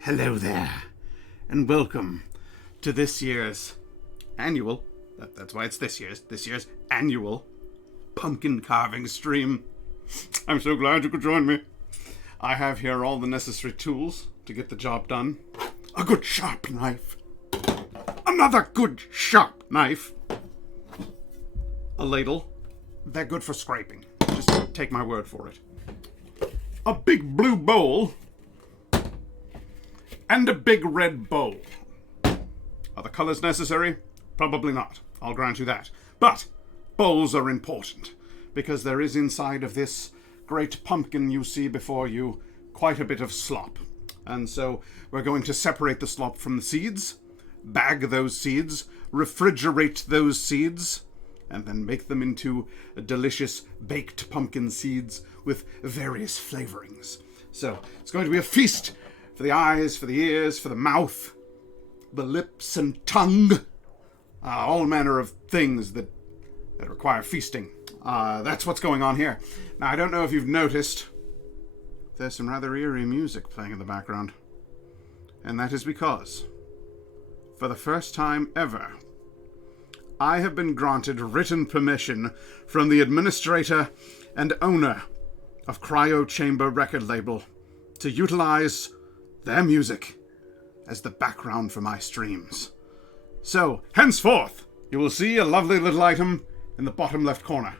Hello there, and welcome to this year's annual, that's why it's this year's annual pumpkin carving stream. I'm so glad you could join me. I have here all the necessary tools to get the job done. A good sharp knife. Another good sharp knife. A ladle. They're good for scraping. Just take my word for it. A big blue bowl. And a big red bowl. Are the colors necessary? Probably not. I'll grant you that. But bowls are important, because there is inside of this great pumpkin you see before you quite a bit of slop. And so we're going to separate the slop from the seeds, bag those seeds, refrigerate those seeds, and then make them into delicious baked pumpkin seeds with various flavorings. So it's going to be a feast for the eyes, for the ears, for the mouth, the lips and tongue. All manner of things that require feasting. That's what's going on here. Now, I don't know if you've noticed, there's some rather eerie music playing in the background. And that is because, for the first time ever, I have been granted written permission from the administrator and owner of Cryo Chamber record label to utilize their music as the background for my streams. So, henceforth, you will see a lovely little item in the bottom left corner.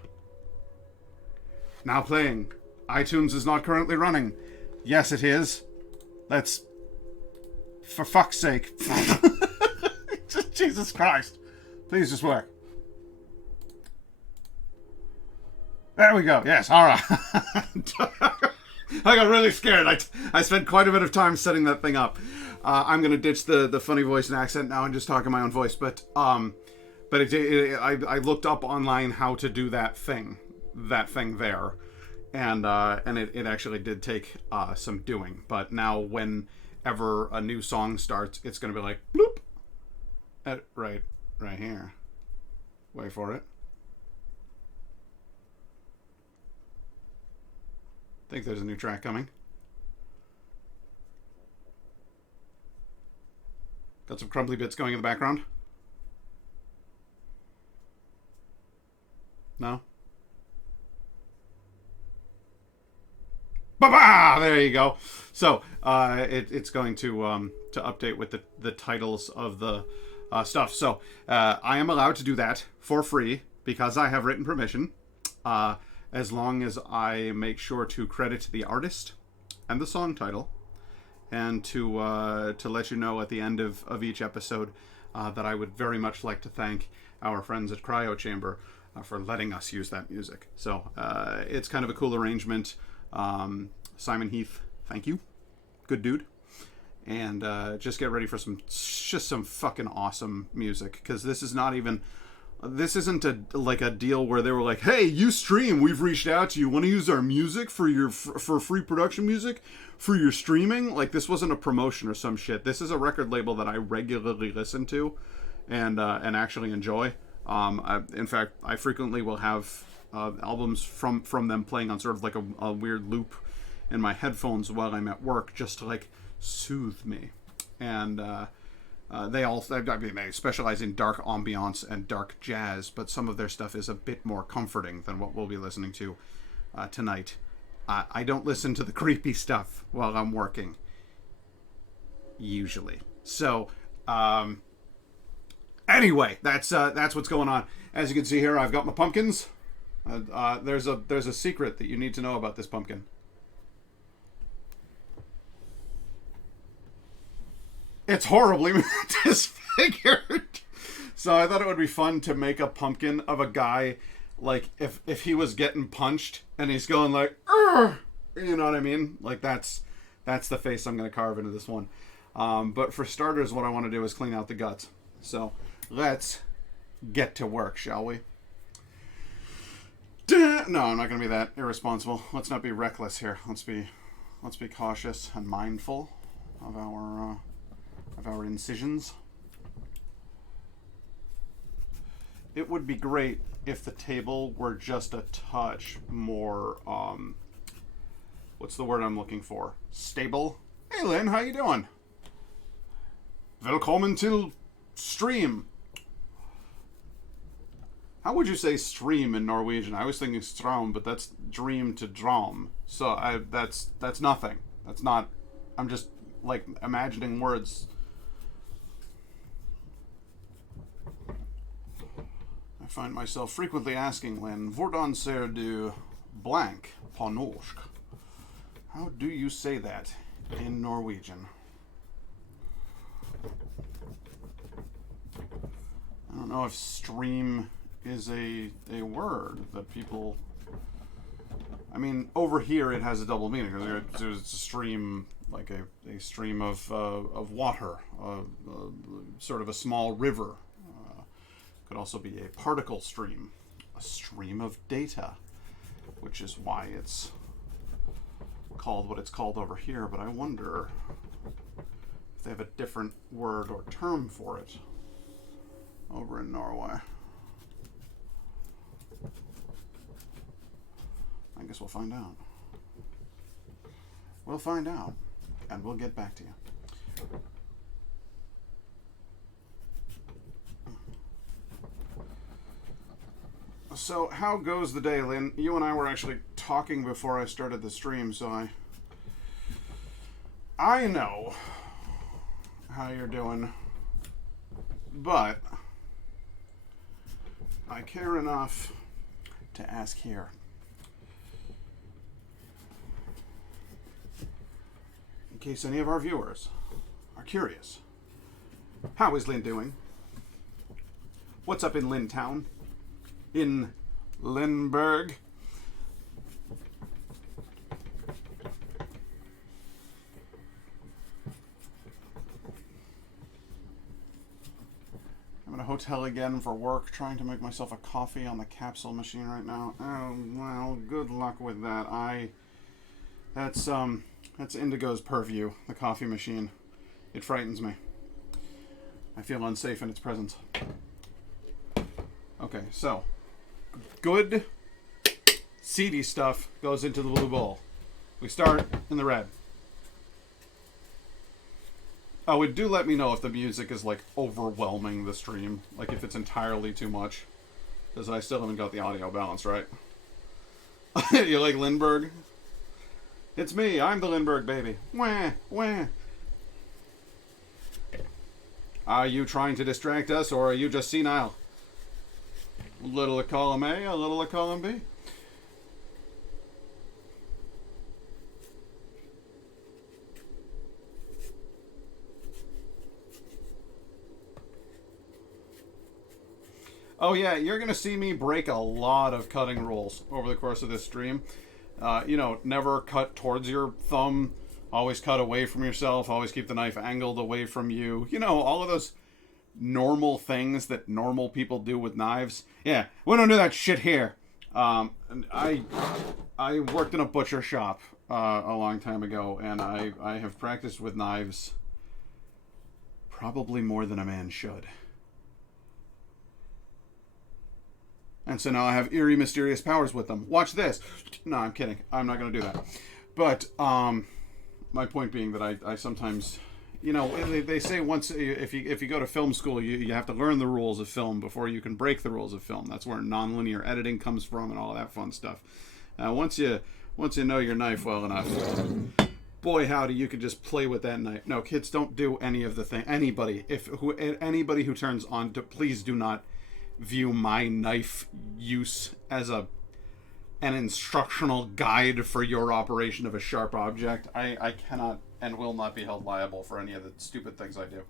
Now playing. iTunes is not currently running. Yes, it is. Let's... For fuck's sake. Jesus Christ. Please just work. There we go. Yes, alright. I got really scared. I spent quite a bit of time setting that thing up. I'm going to ditch the funny voice and accent now and just talk in my own voice. But I looked up online how to do that thing there. And it actually did take some doing. But now whenever a new song starts, it's going to be like, bloop. Right here. Wait for it. I think there's a new track coming. Got some crumbly bits going in the background. No? Ba-ba! There you go. So, it's going to update with the titles of the stuff. So, I am allowed to do that for free because I have written permission. As long as I make sure to credit the artist and the song title, and to let you know at the end of each episode that I would very much like to thank our friends at Cryo Chamber for letting us use that music. So it's kind of a cool arrangement. Simon Heath, thank you. Good dude. And just get ready for some fucking awesome music, because this isn't a deal where they were like, hey, you stream, we've reached out to you, want to use our music for free production music for your streaming? Like, this wasn't a promotion or some shit. This is a record label that I regularly listen to and actually enjoy. In fact, I frequently will have albums from them playing on sort of like a weird loop in my headphones while I'm at work, just to like soothe me. And they specialize in dark ambiance and dark jazz, but some of their stuff is a bit more comforting than what we'll be listening to tonight. I don't listen to the creepy stuff while I'm working, usually. So, anyway, that's what's going on. As you can see here, I've got my pumpkins. There's a secret that you need to know about this pumpkin. It's horribly disfigured. So I thought it would be fun to make a pumpkin of a guy, like, if he was getting punched and he's going like, "Urgh!" You know what I mean? Like, that's the face I'm going to carve into this one. But for starters, what I want to do is clean out the guts. So let's get to work, shall we? No, I'm not going to be that irresponsible. Let's not be reckless here. Let's be cautious and mindful of our incisions. It would be great if the table were just a touch more what's the word I'm looking for? Stable. Hey, Lynn, how you doing? Velkommen til stream. How would you say stream in Norwegian? I was thinking strom, but that's dream to drom. So that's nothing. That's not. I'm just like imagining words. I find myself frequently asking Lynn, "Hvordan ser du blank på norsk?" How do you say that in Norwegian? I don't know if stream is a word that people... I mean, over here it has a double meaning. It's a stream, like a stream of water, sort of a small river. Could also be a particle stream, a stream of data, which is why it's called what it's called over here. But I wonder if they have a different word or term for it over in Norway. I guess we'll find out. We'll find out, and we'll get back to you. So, how goes the day, Lynn? You and I were actually talking before I started the stream, so I know how you're doing, but I care enough to ask here. In case any of our viewers are curious. How is Lynn doing? What's up in Lynn Town? In Lindbergh? I'm in a hotel again for work, trying to make myself a coffee on the capsule machine right now. Oh, well, good luck with that. That's Indigo's purview, the coffee machine. It frightens me. I feel unsafe in its presence. Okay, so good seedy stuff goes into the blue bowl. We start in the red. Oh, do let me know if the music is like overwhelming the stream, like if it's entirely too much, because I still haven't got the audio balance right. You like Lindbergh? It's me, I'm the Lindbergh baby. Wah, wah. Are you trying to distract us, or are you just senile? A little of column A, a little of column B. Oh yeah, you're going to see me break a lot of cutting rules over the course of this stream. Never cut towards your thumb. Always cut away from yourself. Always keep the knife angled away from you. You know, all of those normal things that normal people do with knives. Yeah, we don't do that shit here. And I worked in a butcher shop a long time ago, and I have practiced with knives probably more than a man should. And so now I have eerie, mysterious powers with them. Watch this. No, I'm kidding. I'm not going to do that. But my point being that I sometimes... You know, they say once if you go to film school, you have to learn the rules of film before you can break the rules of film. That's where nonlinear editing comes from and all that fun stuff. Once you know your knife well enough, boy howdy, you could just play with that knife. No, kids, don't do any of the thing. Anybody who turns on to, please do not view my knife use as an instructional guide for your operation of a sharp object. I cannot and will not be held liable for any of the stupid things I do.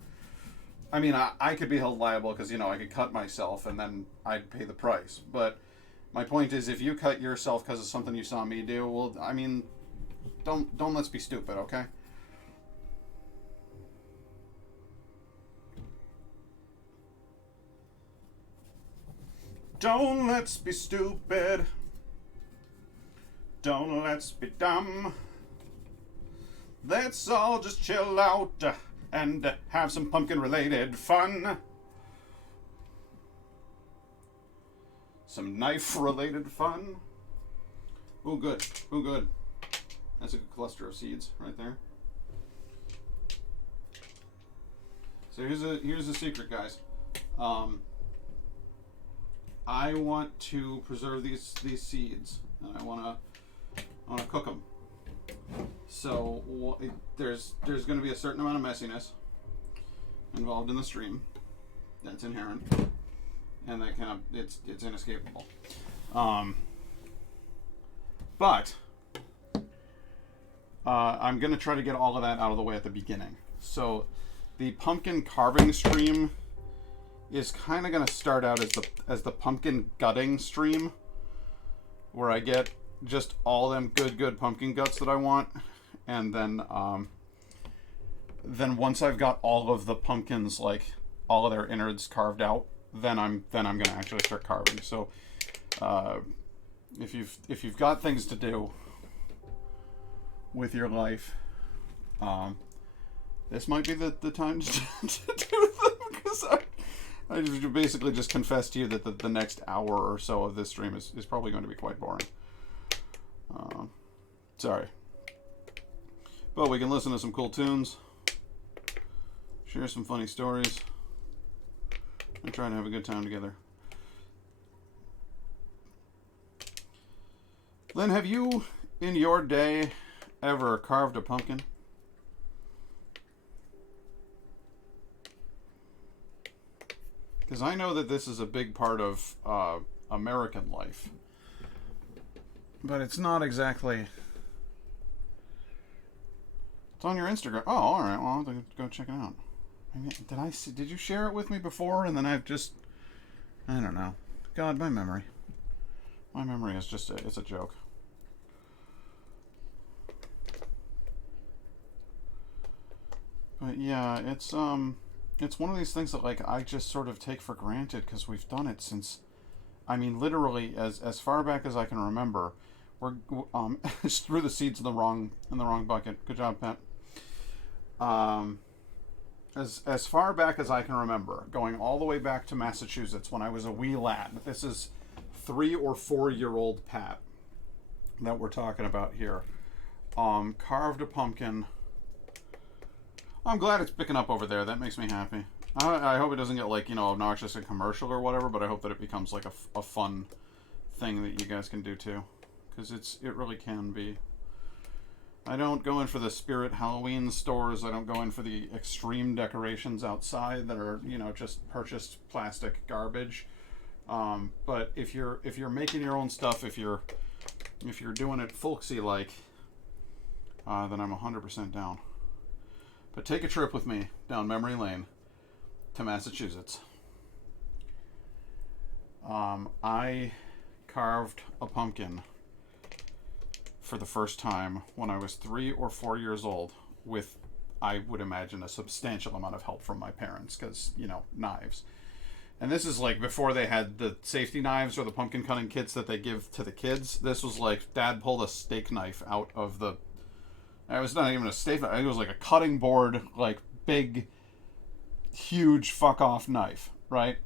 I mean, I could be held liable because, I could cut myself and then I'd pay the price. But my point is, if you cut yourself because of something you saw me do, well, I mean, don't let's be stupid, okay? Don't let's be stupid. Don't let's be dumb. Let's all just chill out and have some pumpkin-related fun. Some knife-related fun. Ooh, good. Ooh, good. That's a good cluster of seeds right there. So here's a secret, guys. I want to preserve these seeds, and I want to cook them. So there's going to be a certain amount of messiness involved in the stream. That's inherent, and that kind of it's inescapable. But I'm going to try to get all of that out of the way at the beginning. So the pumpkin carving stream is kind of going to start out as the pumpkin gutting stream, where I get just all them good pumpkin guts that I want, and then once I've got all of the pumpkins, like all of their innards carved out, then I'm gonna actually start carving. So if you've got things to do with your life, this might be the time to do them, because I basically just confessed to you that the next hour or so of this stream is probably going to be quite boring. Sorry. But we can listen to some cool tunes, share some funny stories, and try to have a good time together. Lynn, have you, in your day, ever carved a pumpkin? Because I know that this is a big part of American life. But it's not exactly... It's on your Instagram. Oh, alright. Well, I'll have to go check it out. Did you share it with me before? And then I've just... I don't know. God, my memory. My memory is just... it's a joke. But yeah, it's one of these things that, like, I just sort of take for granted because we've done it since... I mean, literally, as far back as I can remember... We're just threw the seeds in the wrong bucket. Good job, Pat. As far back as I can remember, going all the way back to Massachusetts when I was a wee lad. This is 3 or 4 year old Pat that we're talking about here. Carved a pumpkin. I'm glad it's picking up over there. That makes me happy. I hope it doesn't get, like, obnoxious and commercial or whatever, but I hope that it becomes like a fun thing that you guys can do too. Because it really can be. I don't go in for the Spirit Halloween stores. I don't go in for the extreme decorations outside that are, just purchased plastic garbage. But if you're making your own stuff, if you're doing it folksy like, then I'm 100% down. But take a trip with me down memory lane to Massachusetts. I carved a pumpkin for the first time when I was 3 or 4 years old, with, I would imagine, a substantial amount of help from my parents, because, knives. And this is like before they had the safety knives or the pumpkin cutting kits that they give to the kids. This was like Dad pulled a steak knife out of the... It was not even a steak knife. It was like a cutting board, like big, huge fuck-off knife, right?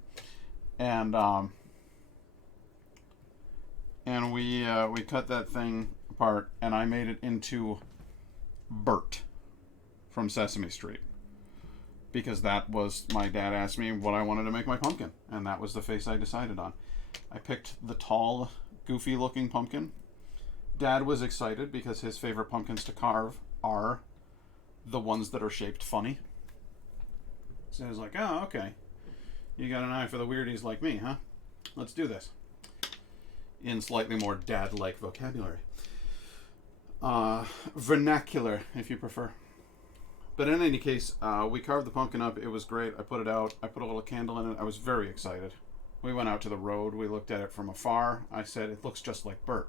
And we cut that thing apart, and I made it into Bert from Sesame Street, because that was, my dad asked me what I wanted to make my pumpkin, and that was the face I decided on. I picked the tall, goofy looking pumpkin. Dad was excited because his favorite pumpkins to carve are the ones that are shaped funny. So he was like, oh, okay, you got an eye for the weirdies like me, huh? Let's do this. In slightly more dad-like vocabulary. Vernacular, if you prefer. But in any case, we carved the pumpkin up. It was great. I put it out. I put a little candle in it. I was very excited. We went out to the road. We looked at it from afar. I said, it looks just like Bert.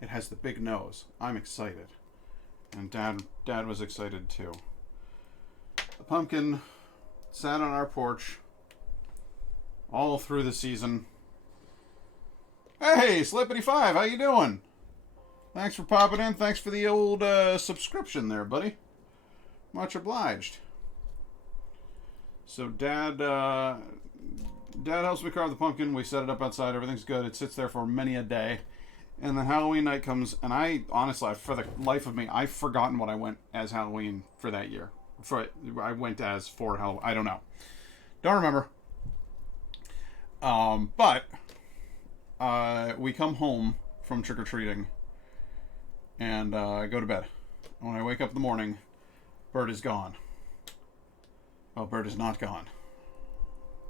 It has the big nose. I'm excited. And Dad was excited too. The pumpkin sat on our porch all through the season. Hey, Slippity5, how you doing? Thanks for popping in. Thanks for the old subscription there, buddy. Much obliged. So Dad helps me carve the pumpkin. We set it up outside. Everything's good. It sits there for many a day. And then Halloween night comes, and I honestly, for the life of me, I've forgotten what I went as Halloween for that year. I went as for Halloween. I don't know. Don't remember. But we come home from trick or treating, and go to bed. When I wake up in the morning, Bert is gone. Well, Bert is not gone.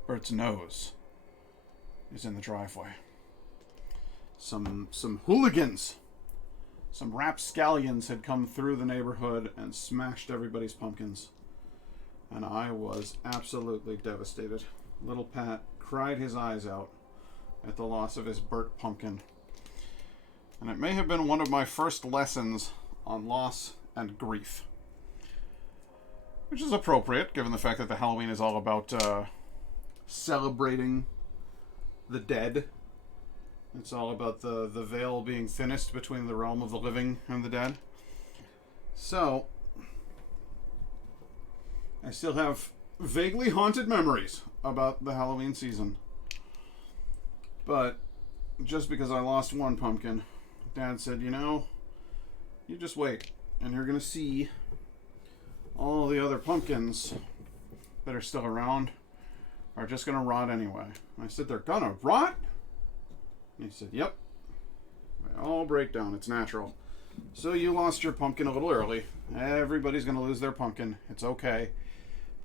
Bert's nose is in the driveway. Some hooligans, some rapscallions had come through the neighborhood and smashed everybody's pumpkins. And I was absolutely devastated. Little Pat cried his eyes out at the loss of his Bert pumpkin. And it may have been one of my first lessons on loss and grief. Which is appropriate, given the fact that the Halloween is all about celebrating the dead. It's all about the veil being thinnest between the realm of the living and the dead. So, I still have vaguely haunted memories about the Halloween season. But, just because I lost one pumpkin, Dad said, you just wait, and you're going to see all the other pumpkins that are still around are just going to rot anyway. And I said, they're going to rot? And he said, yep. They all break down. It's natural. So you lost your pumpkin a little early. Everybody's going to lose their pumpkin. It's okay.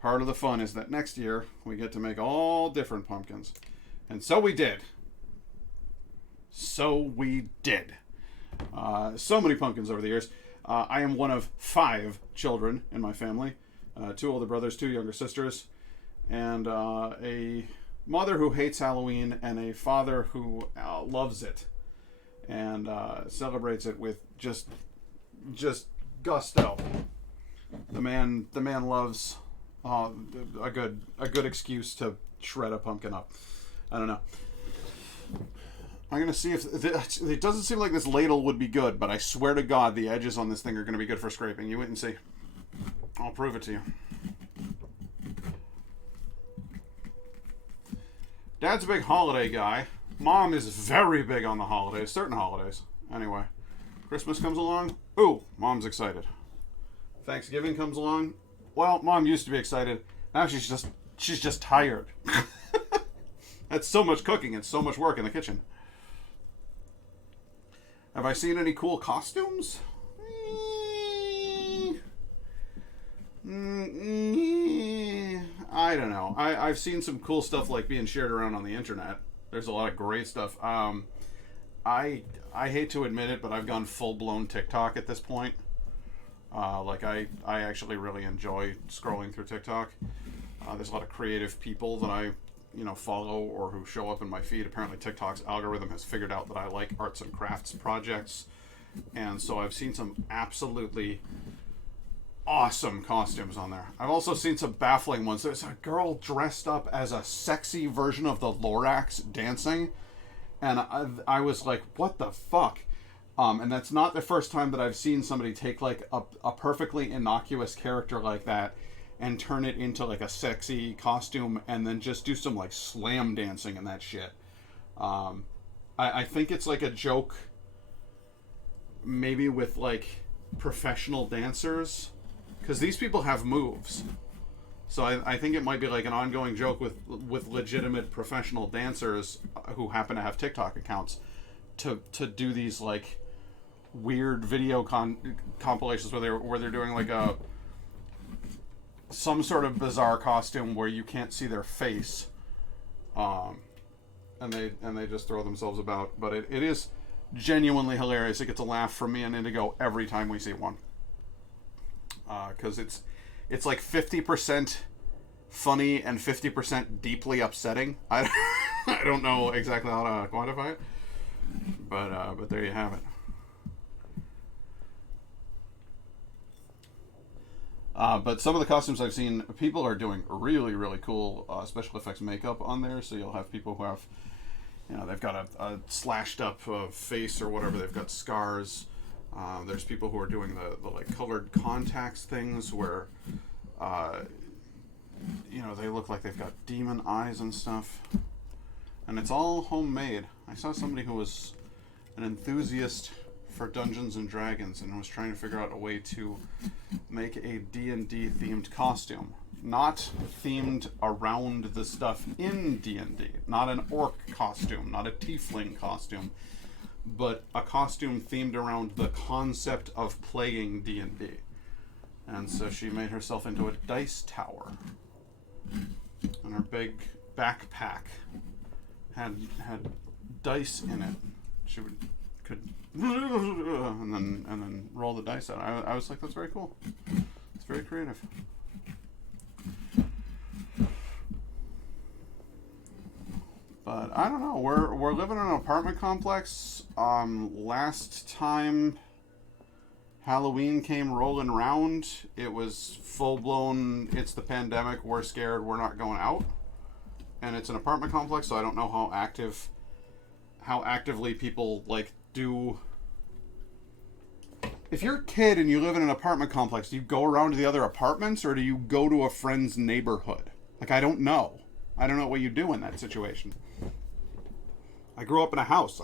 Part of the fun is that next year we get to make all different pumpkins. And so we did. So many pumpkins over the years. I am one of 5 children in my family. 2 older brothers, 2 younger sisters, and a mother who hates Halloween and a father who loves it and celebrates it with just gusto. The man loves a good excuse to shred a pumpkin up. I don't know. I'm gonna see if it doesn't seem like this ladle would be good, but I swear to God the edges on this thing are gonna be good for scraping. You wait and see. I'll prove it to you. Dad's a big holiday guy. Mom is very big on the holidays, certain holidays. Anyway, Christmas comes along. Ooh, Mom's excited. Thanksgiving comes along. Well, Mom used to be excited. Now she's just tired. That's so much cooking and so much work in the kitchen. Have I seen any cool costumes? I don't know. I've seen some cool stuff like being shared around on the internet. There's a lot of great stuff. I hate to admit it, but I've gone full-blown TikTok at this point. I actually really enjoy scrolling through TikTok. There's a lot of creative people that I follow or who show up in my feed. Apparently TikTok's algorithm has figured out that I like arts and crafts projects. And so I've seen some absolutely awesome costumes on there. I've also seen some baffling ones. There's a girl dressed up as a sexy version of the Lorax dancing. And I was like, what the fuck? And that's not the first time that I've seen somebody take like a perfectly innocuous character like that and turn it into like a sexy costume and then just do some like slam dancing and that shit. I think it's like a joke maybe with like professional dancers, because these people have moves. So I think it might be like an ongoing joke with legitimate professional dancers who happen to have TikTok accounts to do these like weird video compilations where they're doing like some sort of bizarre costume where you can't see their face, and they just throw themselves about. But it is genuinely hilarious. It gets a laugh from me and Indigo every time we see one, because it's like 50% funny and 50% deeply upsetting. I don't know exactly how to quantify it, but there you have it. But some of the costumes I've seen, people are doing really, really cool special effects makeup on there. So you'll have people who have, they've got a slashed up face or whatever. They've got scars. There's people who are doing the like colored contacts things where, they look like they've got demon eyes and stuff. And it's all homemade. I saw somebody who was an enthusiast for Dungeons and Dragons and was trying to figure out a way to make a D&D themed costume. Not themed around the stuff in D&D. Not an orc costume, not a tiefling costume, but a costume themed around the concept of playing D&D. And so she made herself into a dice tower. And her big backpack had dice in it. She could and then roll the dice out. I was like, that's very cool. It's very creative. But I don't know. We're living in an apartment complex. Last time Halloween came rolling around, it was full blown. It's the pandemic. We're scared. We're not going out. And it's an apartment complex, so I don't know how actively people like do. If you're a kid and you live in an apartment complex, do you go around to the other apartments or do you go to a friend's neighborhood? Like, I don't know. I don't know what you do in that situation. I grew up in a house.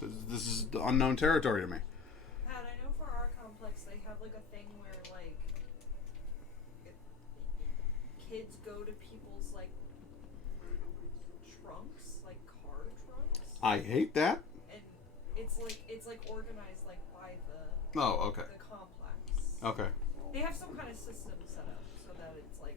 This is unknown territory to me. Pat, I know for our complex they have like a thing where like kids go to people's like trunks, like car trunks. I hate that. And it's like organized like by the okay. the complex. Okay. They have some kind of system set up so that it's like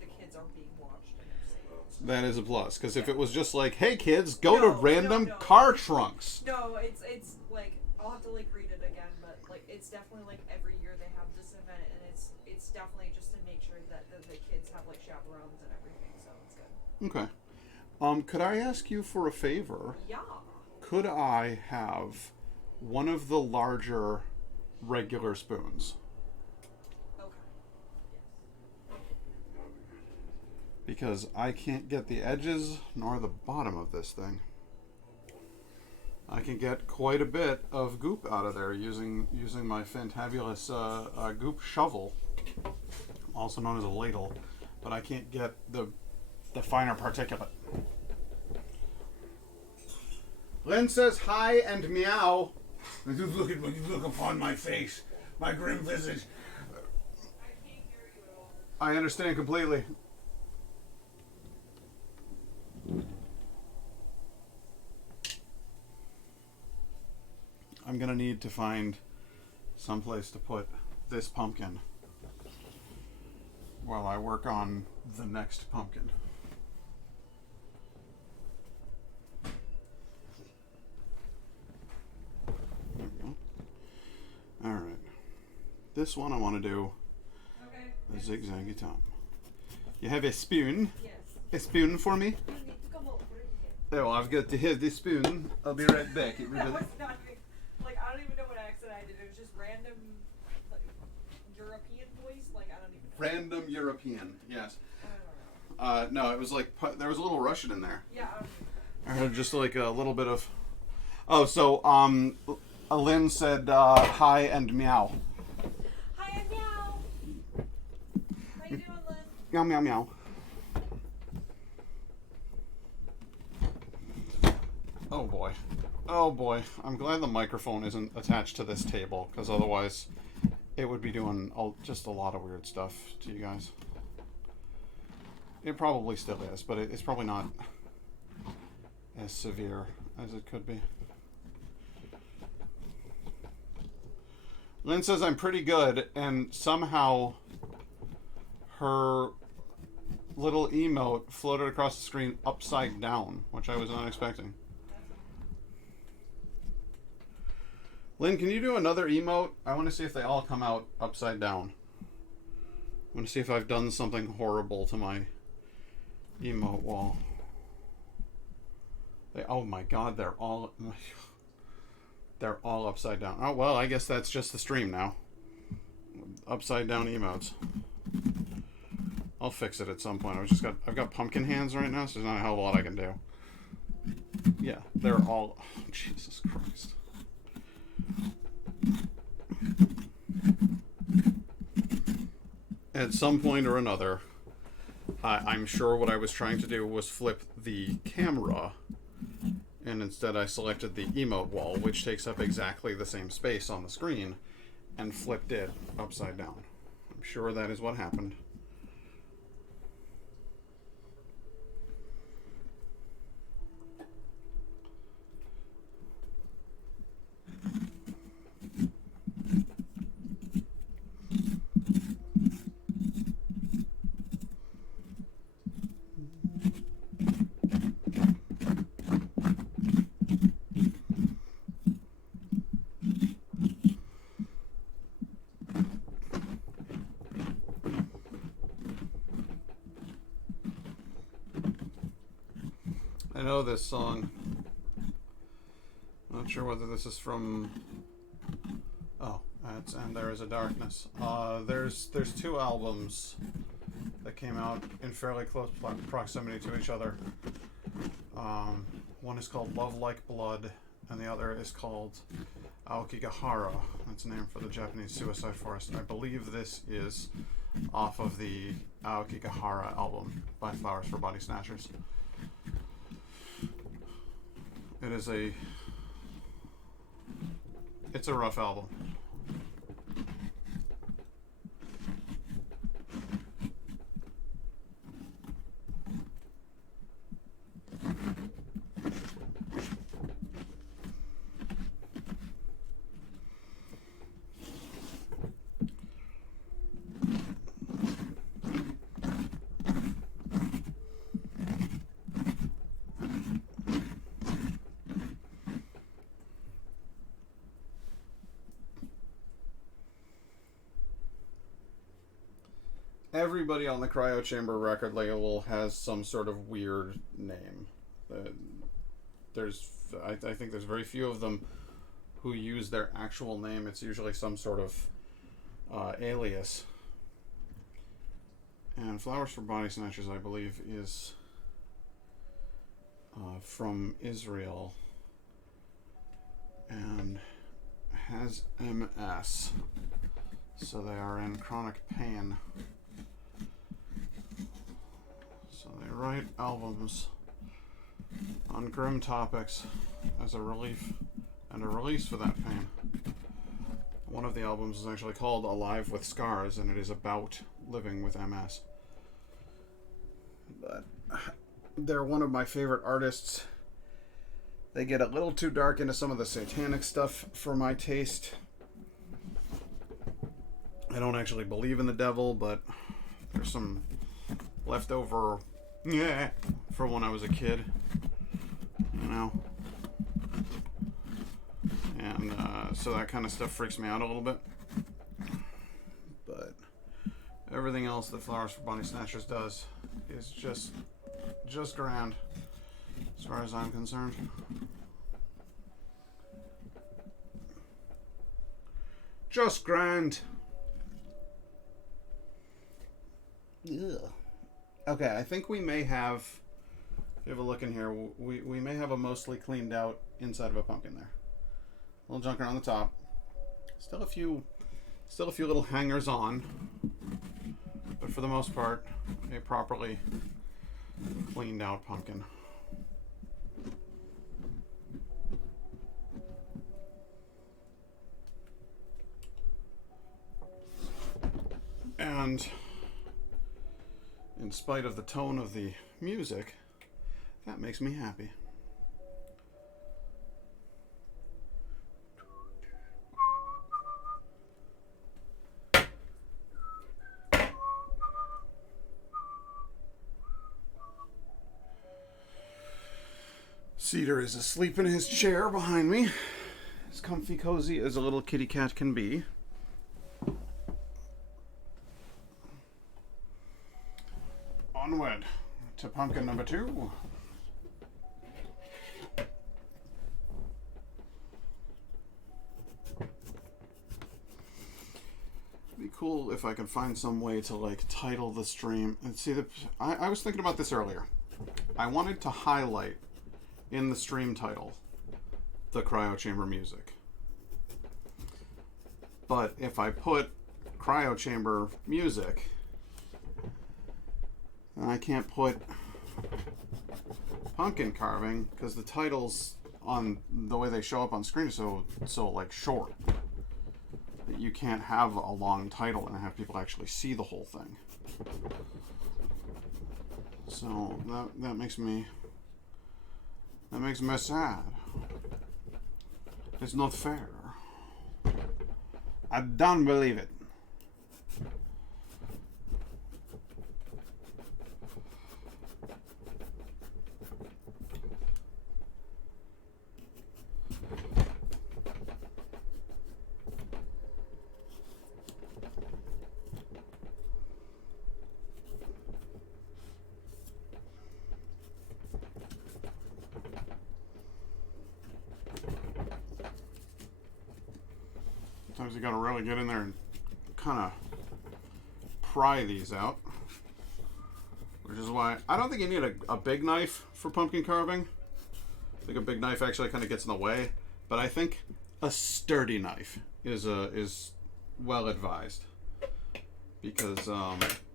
the kids aren't being watched and they're safe. That is a plus, because if it was just like, hey kids, go to random no. car trunks. No, it's like I'll have to like read it again, but like it's definitely like every year they have this event and it's definitely just to make sure that the kids have like chaperones and everything, so it's good. Okay. Could I ask you for a favor? Yeah. Could I have one of the larger regular spoons? Okay. Because I can't get the edges nor the bottom of this thing. I can get quite a bit of goop out of there using my fantabulous goop shovel, also known as a ladle, but I can't get the finer particulate. Lynn says hi and meow. Look upon my face, my grim visage. I can't hear you at all. I understand completely. I'm gonna need to find someplace to put this pumpkin while I work on the next pumpkin. There we go. Alright. This one I want to do Okay. a zigzaggy top. You have a spoon? Yes. A spoon for me? You need to come over here. Oh, I've got to have this spoon. I'll be right back. That was not even, like I don't even know what accent I did. It was just random like, European voice. Like I don't even know. Random European, yes. I don't know. No, it was like, there was a little Russian in there. Yeah. I heard just like a little bit of. Oh, so Lynn said hi and meow. Hi and meow. How you doing, Lynn? Meow meow meow. Oh boy. Oh boy. I'm glad the microphone isn't attached to this table, because otherwise it would be doing just a lot of weird stuff to you guys. It probably still is, but it's probably not as severe as it could be. Lynn says I'm pretty good, and somehow her little emote floated across the screen upside down, which I was not expecting. Lynn, can you do another emote? I want to see if they all come out upside down. I want to see if I've done something horrible to my emote wall. Oh my god, they're all upside down. Oh well, I guess that's just the stream now. Upside down emotes. I'll fix it at some point. I've got pumpkin hands right now, so there's not a hell of a lot I can do. Yeah, they're all. Oh, Jesus Christ. At some point or another, I'm sure what I was trying to do was flip the camera and instead I selected the emote wall, which takes up exactly the same space on the screen, and flipped it upside down. I'm sure that is what happened. I know this song. Not sure whether this is from. Oh, it's And There Is a Darkness. There's two albums that came out in fairly close proximity to each other. One is called Love Like Blood, and the other is called Aokigahara. That's a name for the Japanese suicide forest. I believe this is off of the Aokigahara album by Flowers for Body Snatchers. It's a rough album. Everybody on the Cryo Chamber record label has some sort of weird name. I think there's very few of them who use their actual name. It's usually some sort of alias. And Flowers for Body Snatchers, I believe, is from Israel and has MS. So they are in chronic pain. So they write albums on grim topics as a relief and a release for that pain. One of the albums is actually called Alive with Scars, and it is about living with MS. But they're one of my favorite artists. They get a little too dark into some of the satanic stuff for my taste. I don't actually believe in the devil, but there's some leftover for when I was a kid, you know, and so that kind of stuff freaks me out a little bit. But everything else that Flowers for Body Snatchers does is just grand, as far as I'm concerned. Just grand. Ugh. Okay, I think we may have, if you have a look in here, we may have a mostly cleaned out inside of a pumpkin there. A little junk around the top. Still a few little hangers on, but for the most part, a properly cleaned out pumpkin. And in spite of the tone of the music, that makes me happy. Cedar is asleep in his chair behind me, as comfy cozy as a little kitty cat can be. Onward to pumpkin number 2. It'd be cool if I could find some way to like title the stream. And see, I was thinking about this earlier. I wanted to highlight in the stream title the Cryo Chamber music. But if I put Cryo Chamber music, I can't put pumpkin carving because the titles on the way they show up on screen so like short that you can't have a long title and have people actually see the whole thing. So that makes me sad. It's not fair. I don't believe it. Sometimes you gotta really get in there and kind of pry these out. Which is why I don't think you need a big knife for pumpkin carving. I think a big knife actually kind of gets in the way. But I think a sturdy knife is well advised. Because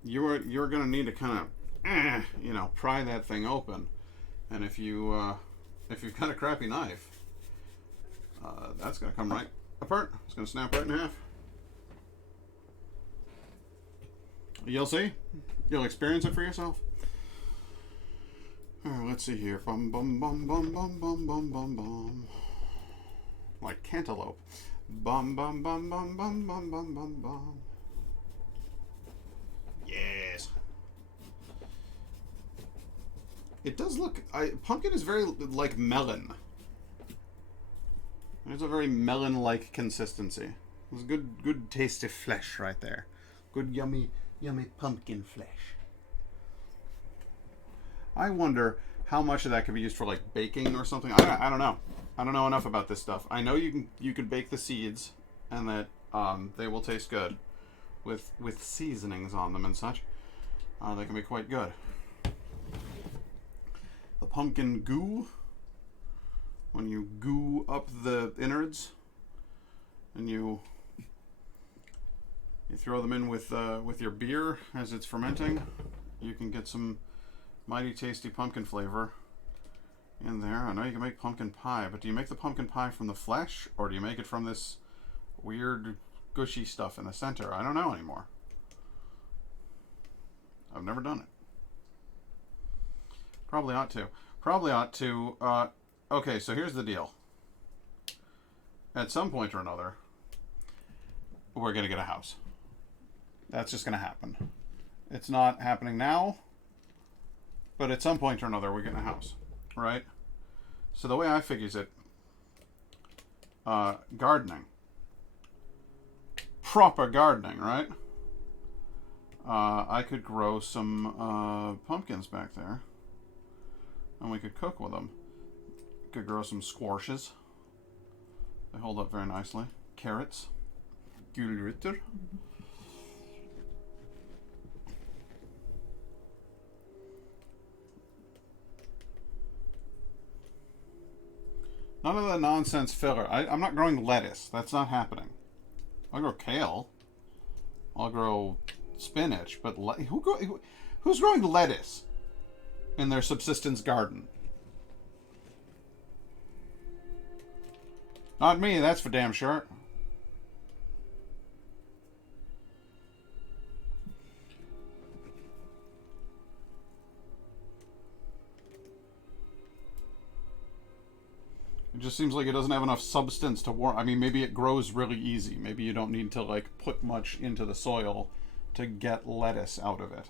you're gonna need to kind of pry that thing open. And if you've got a crappy knife, that's gonna come right apart. It's going to snap right in half. You'll see. You'll experience it for yourself. Let's see here. Bum bum bum bum bum bum bum bum bum. Like cantaloupe. Bum bum bum bum bum bum bum bum bum. Yes. It does look. Pumpkin is very like melon. There's a very melon-like consistency. There's good taste of flesh right there. Good yummy pumpkin flesh. I wonder how much of that could be used for like baking or something. I don't know. I don't know enough about this stuff. I know you could bake the seeds and that they will taste good with seasonings on them and such. They can be quite good. The pumpkin goo. When you goo up the innards and you throw them in with your beer as it's fermenting, you can get some mighty tasty pumpkin flavor in there. I know you can make pumpkin pie, but do you make the pumpkin pie from the flesh or do you make it from this weird gushy stuff in the center? I don't know anymore. I've never done it. Probably ought to. Okay, so here's the deal. At some point or another, we're going to get a house. That's just going to happen. It's not happening now, but at some point or another, we're getting a house, right? So the way I figures it, gardening. Proper gardening, right? I could grow some pumpkins back there, and we could cook with them. Could grow some squashes. They hold up very nicely. Carrots. Gulrötter. None of the nonsense filler. I'm not growing lettuce. That's not happening. I'll grow kale. I'll grow spinach. But who's growing lettuce in their subsistence garden? Not me, that's for damn sure. It just seems like it doesn't have enough substance to warrant. I mean, maybe it grows really easy. Maybe you don't need to like put much into the soil to get lettuce out of it.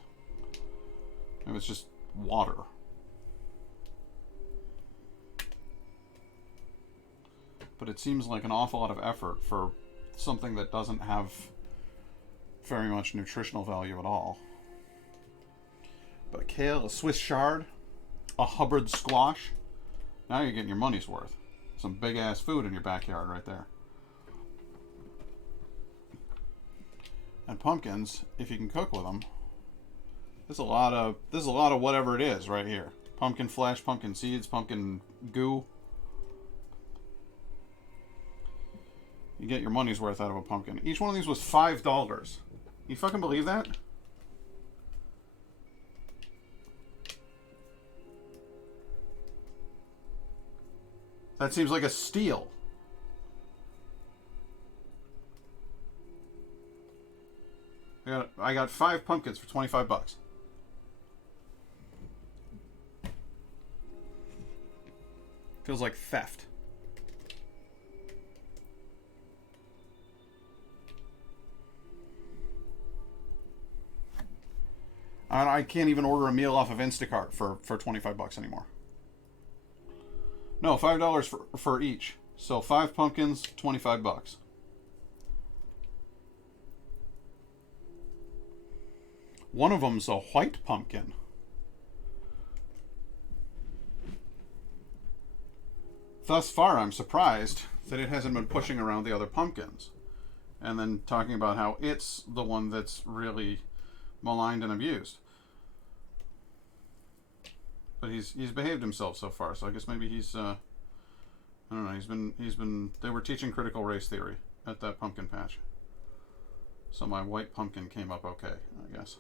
Maybe it's just water. But it seems like an awful lot of effort for something that doesn't have very much nutritional value at all. But kale, a Swiss chard, a Hubbard squash. Now you're getting your money's worth. Some big ass food in your backyard right there. And pumpkins, if you can cook with them, there's a lot of whatever it is right here. Pumpkin flesh, pumpkin seeds, pumpkin goo. You get your money's worth out of a pumpkin. Each one of these was $5. You fucking believe that? That seems like a steal. I got 5 pumpkins for $25. Feels like theft. I can't even order a meal off of Instacart for $25 anymore. No, $5 for each. So 5 pumpkins, $25. One of them's a white pumpkin. Thus far, I'm surprised that it hasn't been pushing around the other pumpkins. And then talking about how it's the one that's really maligned and abused. But he's behaved himself so far, so I guess maybe he's I don't know, he's been they were teaching critical race theory at that pumpkin patch. So my white pumpkin came up okay, I guess.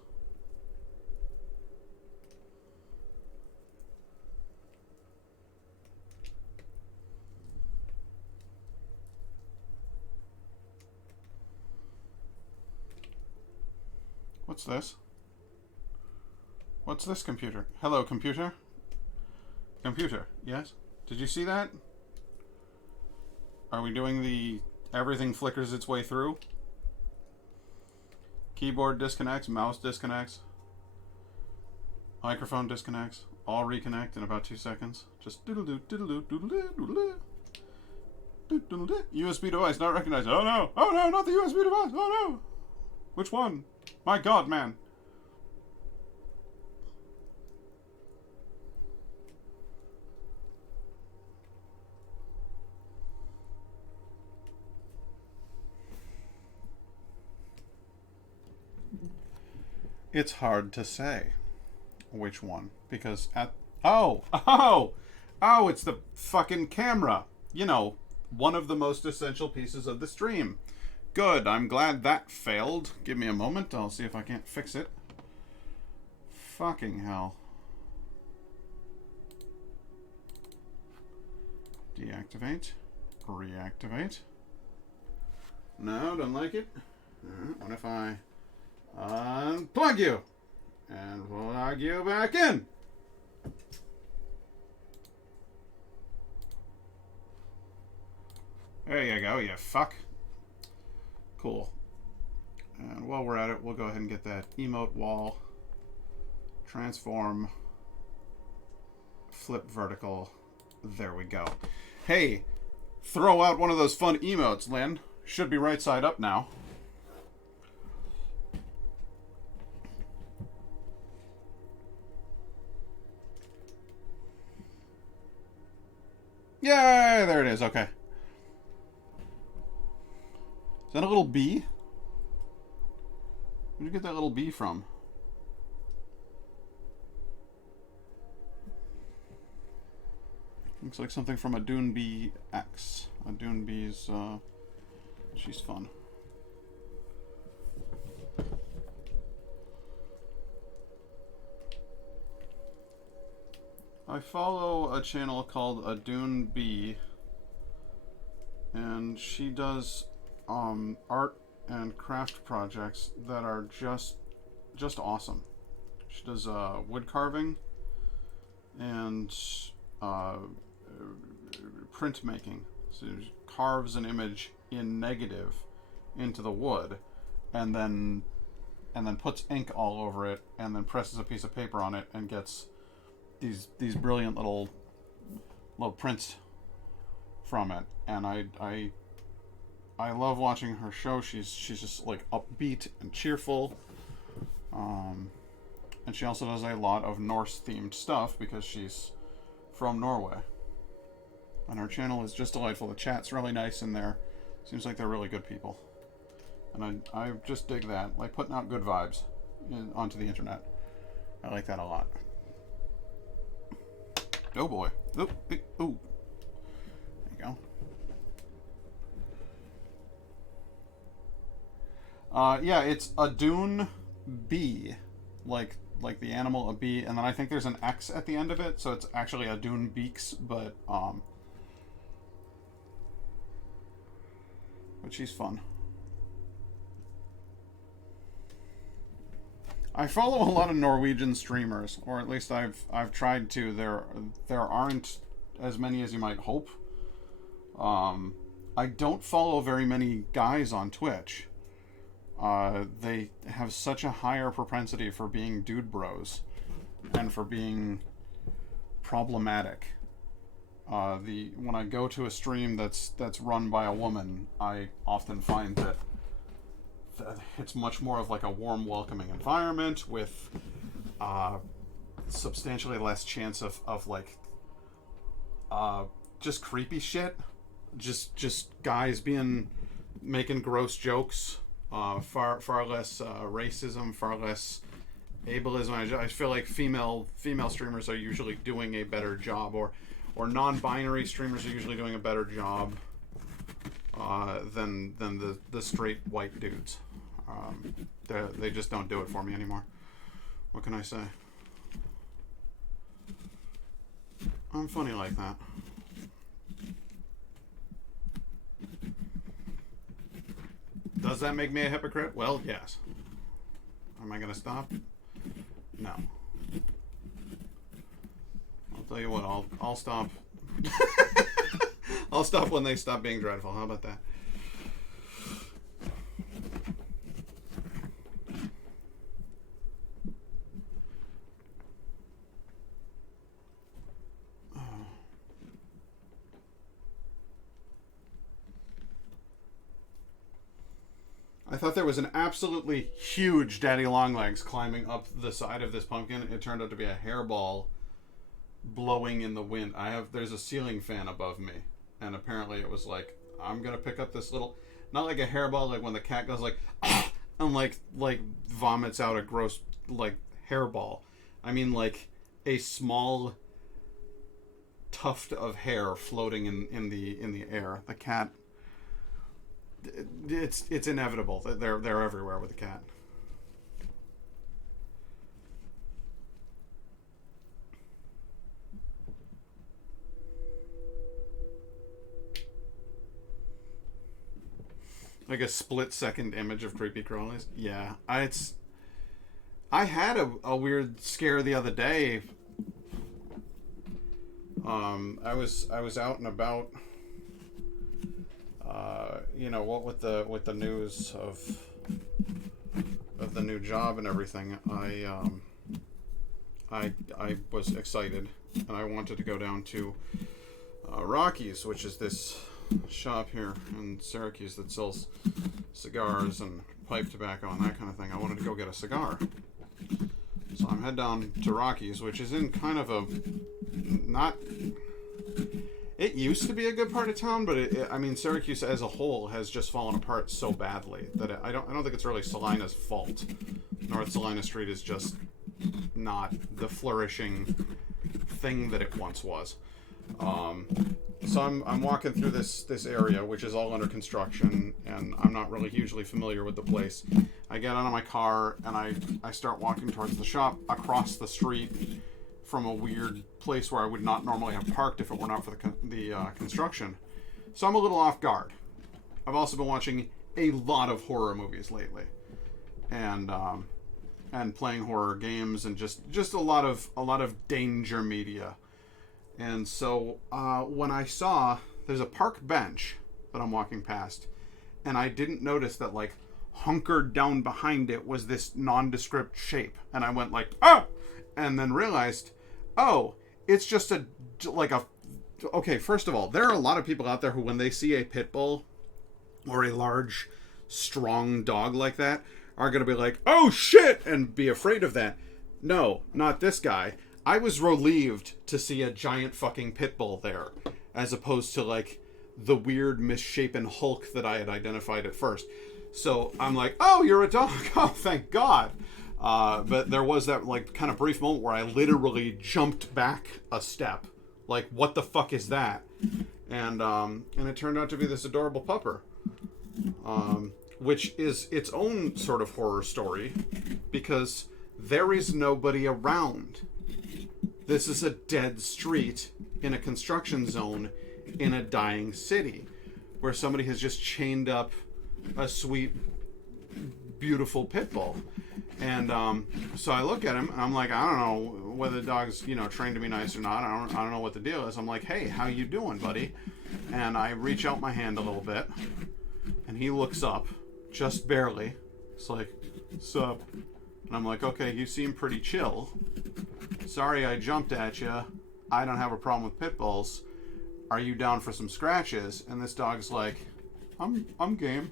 What's this? What's this, computer? Hello, computer? Computer, yes? Did you see that? Are we doing the everything flickers its way through? Keyboard disconnects, mouse disconnects, microphone disconnects, all reconnect in about 2 seconds. Just doodle-doo, doodle-doo, doodle-doo, doodle-doo. Doodle-doo. USB device not recognized. Oh no! Oh no, not the USB device! Oh no! Which one? My god, man. It's hard to say which one, because oh, it's the fucking camera. You know, one of the most essential pieces of the stream. Good, I'm glad that failed. Give me a moment, I'll see if I can't fix it. Fucking hell. Deactivate. Reactivate. No, don't like it. What if I unplug you and plug you back in? There you go, you fuck. Cool. And while we're at it, we'll go ahead and get that emote wall, transform, flip vertical. There we go. Hey, throw out one of those fun emotes, Lynn. Should be right side up now. Yay, there it is, okay. Is that a little bee? Where'd you get that little bee from? Looks like something from a Dune Bee X. A Dune Bee's, she's fun. I follow a channel called A Dune Bee, and she does art and craft projects that are just awesome. She does wood carving and printmaking. So she carves an image in negative into the wood, and then puts ink all over it, and then presses a piece of paper on it, and gets these brilliant little prints from it. And I love watching her show. She's just like upbeat and cheerful. And she also does a lot of Norse themed stuff because she's from Norway. And her channel is just delightful. The chat's really nice in there. Seems like they're really good people. And I just dig that. Like putting out good vibes onto the internet. I like that a lot. Oh boy. Ooh, ooh. There you go. Yeah, it's a Dune bee, like the animal a bee, and then I think there's an X at the end of it, so it's actually a Dune Beaks, but she's fun. I follow a lot of Norwegian streamers, or at least I've tried to. There aren't as many as you might hope. I don't follow very many guys on Twitch. They have such a higher propensity for being dude bros and for being problematic. When I go to a stream that's run by a woman, I often find that it's much more of like a warm, welcoming environment with substantially less chance of like just creepy shit. Just guys making gross jokes. Far less racism, far less ableism. I feel like female streamers are usually doing a better job, or non-binary streamers are usually doing a better job than the straight white dudes. They just don't do it for me anymore. What can I say? I'm funny like that. Does that make me a hypocrite? Well, yes. Am I gonna stop? No. I'll tell you what. I'll stop. I'll stop when they stop being dreadful. How about that? I thought there was an absolutely huge daddy longlegs climbing up the side of this pumpkin. It turned out to be a hairball blowing in the wind. There's a ceiling fan above me, and apparently it was like, I'm gonna pick up this little, not like a hairball, like when the cat goes like, ah, and like vomits out a gross like hairball. I mean like a small tuft of hair floating in the air. The cat. It's inevitable that they're everywhere with the cat. Like a split-second image of creepy crawlies. Yeah, I had a weird scare the other day. I was out and about. What with the news of the new job and everything, I was excited, and I wanted to go down to Rocky's, which is this shop here in Syracuse that sells cigars and pipe tobacco and that kind of thing. I wanted to go get a cigar, so I'm head down to Rocky's, which is in kind of a not. It used to be a good part of town, but Syracuse as a whole has just fallen apart so badly that I don't think it's really Salina's fault. North Salina Street is just not the flourishing thing that it once was. So I'm walking through this area, which is all under construction, and I'm not really hugely familiar with the place. I get out of my car and I start walking towards the shop across the street from a weird place where I would not normally have parked if it were not for the construction. So I'm a little off guard. I've also been watching a lot of horror movies lately, and playing horror games, and just a lot of danger media. And so when I saw there's a park bench that I'm walking past, and I didn't notice that like hunkered down behind it was this nondescript shape, and I went like, ah, and then realized, oh, it's just okay, first of all, there are a lot of people out there who, when they see a pit bull or a large, strong dog like that, are going to be like, oh shit, and be afraid of that. No, not this guy. I was relieved to see a giant fucking pit bull there, as opposed to like the weird misshapen Hulk that I had identified at first. So I'm like, oh, you're a dog. Oh, thank God. But there was that like kind of brief moment where I literally jumped back a step. Like, what the fuck is that? And it turned out to be this adorable pupper. Which is its own sort of horror story, because there is nobody around. This is a dead street in a construction zone in a dying city. where somebody has just chained up a sweet, beautiful pit bull. And so I look at him and I'm like, I don't know whether the dog's, you know, trained to be nice or not. I don't know what the deal is. I'm like, hey, how you doing, buddy? And I reach out my hand a little bit, and he looks up, just barely. It's like, sup? And I'm like, okay, you seem pretty chill. Sorry I jumped at you. I don't have a problem with pit bulls. Are you down for some scratches? And this dog's like, I'm game.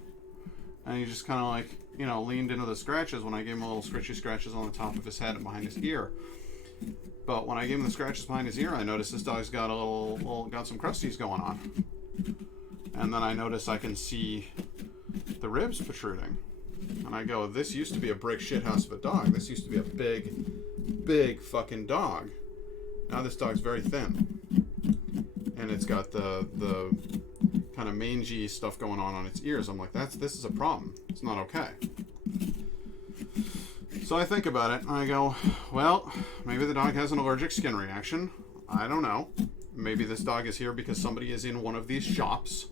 And he just kind of like, you know, leaned into the scratches when I gave him a little scratchy scratches on the top of his head and behind his ear. But when I gave him the scratches behind his ear, I noticed this dog's got got some crusties going on. And then I notice I can see the ribs protruding. And I go, this used to be a brick shithouse of a dog. This used to be a big fucking dog. Now this dog's very thin. And it's got the kind of mangy stuff going on its ears. I'm like, this is a problem. It's not okay. So I think about it, and I go, well, maybe the dog has an allergic skin reaction. I don't know. Maybe this dog is here because somebody is in one of these shops.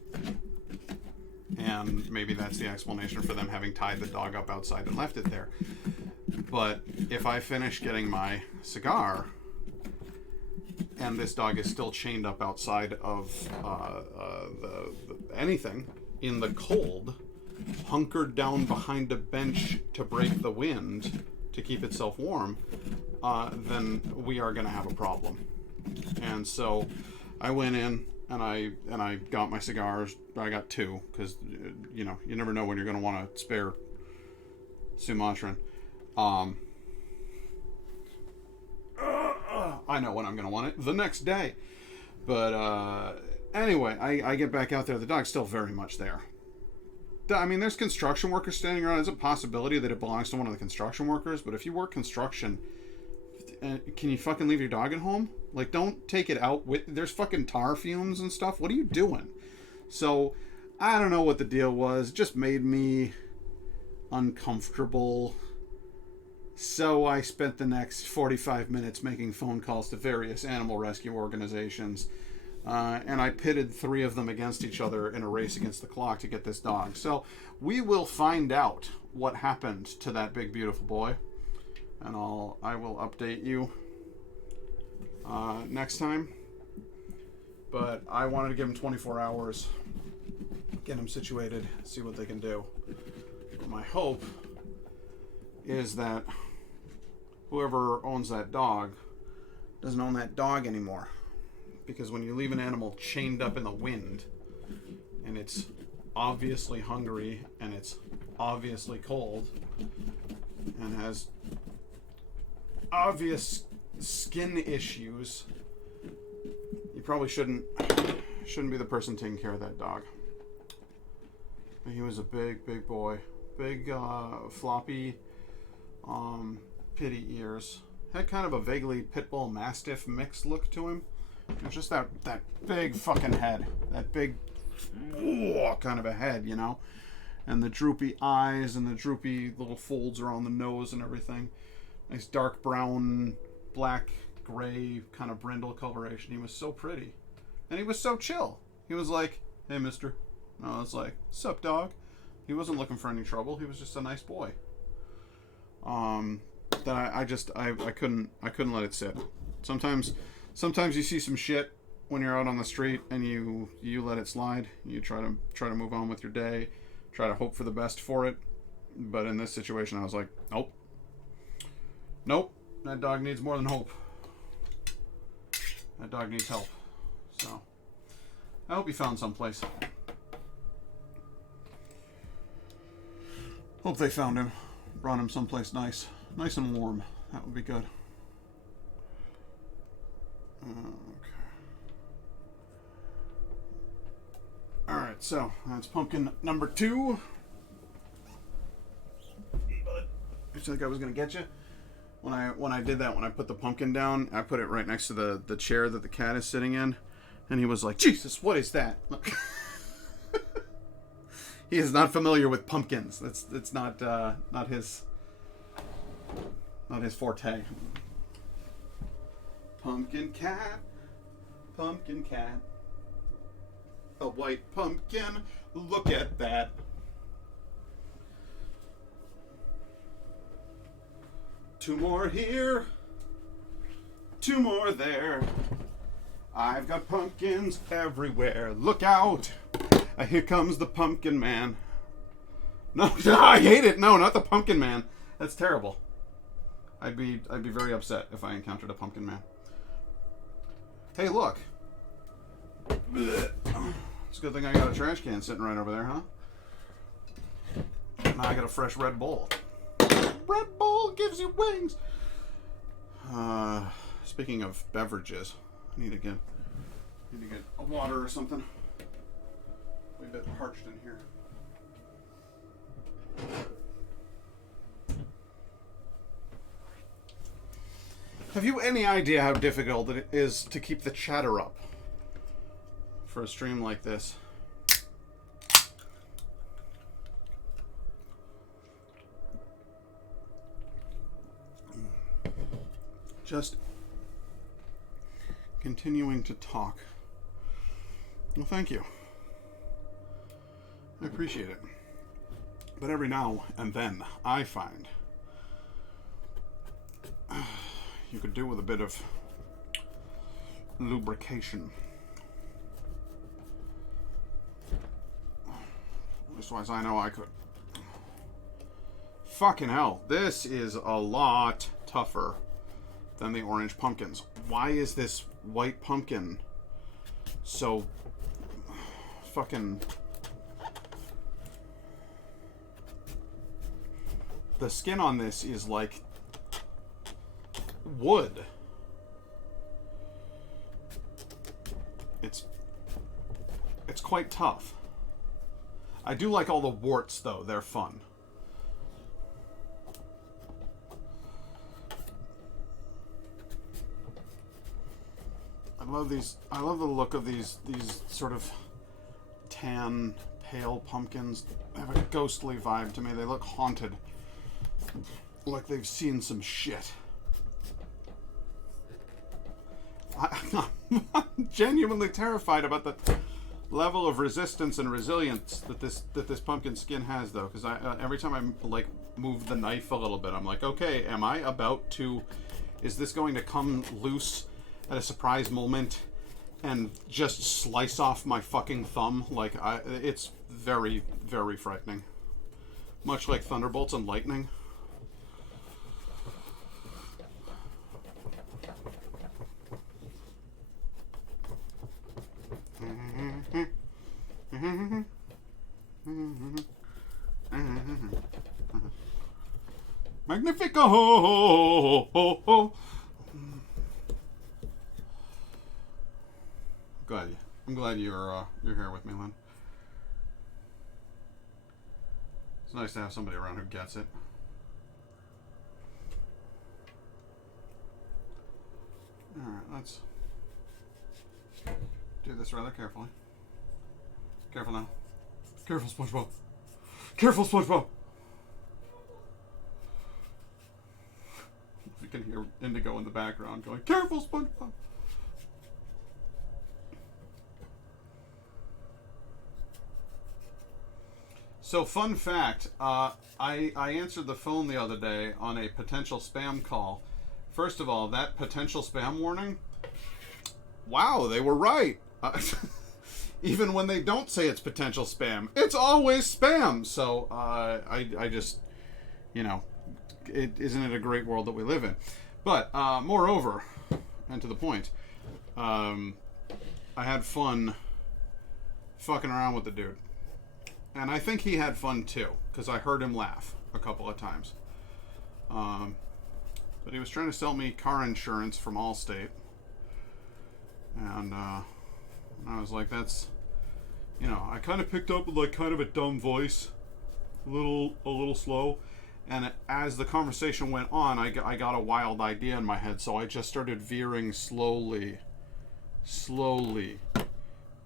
And maybe that's the explanation for them having tied the dog up outside and left it there. But if I finish getting my cigar, and this dog is still chained up outside of anything in the cold, hunkered down behind a bench to break the wind to keep itself warm, then we are going to have a problem. And so I went in and I got my cigars. I got two because you know, you never know when you're going to want to spare Sumatran. I know when I'm going to want it, the next day. But anyway, I get back out there. The dog's still very much there. I mean, there's construction workers standing around. There's a possibility that it belongs to one of the construction workers. But if you work construction, can you fucking leave your dog at home? Like, don't take it out with... There's fucking tar fumes and stuff. What are you doing? So, I don't know what the deal was. It just made me uncomfortable. So I spent the next 45 minutes making phone calls to various animal rescue organizations. And I pitted 3 of them against each other in a race against the clock to get this dog. So we will find out what happened to that big, beautiful boy. And I will update you next time. But I wanted to give him 24 hours, get him situated, see what they can do. But my hope is that whoever owns that dog doesn't own that dog anymore. Because when you leave an animal chained up in the wind, and it's obviously hungry, and it's obviously cold, and has obvious skin issues, you probably shouldn't be the person taking care of that dog. But he was a big boy. Big, floppy, pitty ears. Had kind of a vaguely pit bull mastiff mixed look to him. It was just that big fucking head. That big kind of a head, you know? And the droopy eyes and the droopy little folds around the nose and everything. Nice dark brown, black, gray kind of brindle coloration. He was so pretty. And he was so chill. He was like, hey, mister. And I was like, sup, dog? He wasn't looking for any trouble. He was just a nice boy. That I couldn't let it sit. Sometimes you see some shit when you're out on the street and you let it slide. You try to move on with your day, try to hope for the best for it. But in this situation, I was like, nope. That dog needs more than hope. That dog needs help. So I hope he found someplace. Hope they found him. Brought him someplace nice and warm. That would be good. Okay. Alright, so that's pumpkin number 2. Hey, bud. I think I was gonna get you. When I did that, when I put the pumpkin down, I put it right next to the chair that the cat is sitting in, and he was like, Jesus, what is that? He is not familiar with pumpkins. That's not his forte. Pumpkin cat. a white pumpkin. Look at that. Two more here. Two more there. I've got pumpkins everywhere. Look out. Here comes the pumpkin man. No, I hate it. No, not the pumpkin man. That's terrible. I'd be very upset if I encountered a pumpkin man. Hey, look. It's a good thing I got a trash can sitting right over there, huh? Now I got a fresh Red Bull. Red Bull gives you wings. Speaking of beverages, I need to get a water or something. We're a bit parched in here. Have you any idea how difficult it is to keep the chatter up for a stream like this? Just continuing to talk. Well, thank you. I appreciate it. But every now and then, I find you could do with a bit of lubrication. Just as I know I could. Fucking hell, this is a lot tougher than the orange pumpkins. Why is this white pumpkin so fucking... The skin on this is like wood. It's quite tough. I do like all the warts though, they're fun. I love the look of these sort of tan, pale pumpkins. They have a ghostly vibe to me. They look haunted. Like they've seen some shit. I'm genuinely terrified about the level of resistance and resilience that this pumpkin skin has, though, because every time I like move the knife a little bit, I'm like, okay, am I about to? Is this going to come loose at a surprise moment and just slice off my fucking thumb? Like, it's very, very frightening. Much like thunderbolts and lightning. Magnifico! Ho, ho, ho, ho. I'm glad you're here with me, Lynn. It's nice to have somebody around who gets it. Alright, let's do this rather carefully. Careful now. Careful, SpongeBob. Careful, SpongeBob! You can hear Indigo in the background going, careful, SpongeBob! So, fun fact, I answered the phone the other day on a potential spam call. First of all, that potential spam warning, wow, they were right. Even when they don't say it's potential spam, it's always spam. So, I just, you know, isn't it a great world that we live in? But, moreover, and to the point, I had fun fucking around with the dude. And I think he had fun too, because I heard him laugh a couple of times. But he was trying to sell me car insurance from Allstate. And I was like, that's, you know, I kind of picked up with like kind of a dumb voice, a little slow. And as the conversation went on, I got a wild idea in my head, so I just started veering slowly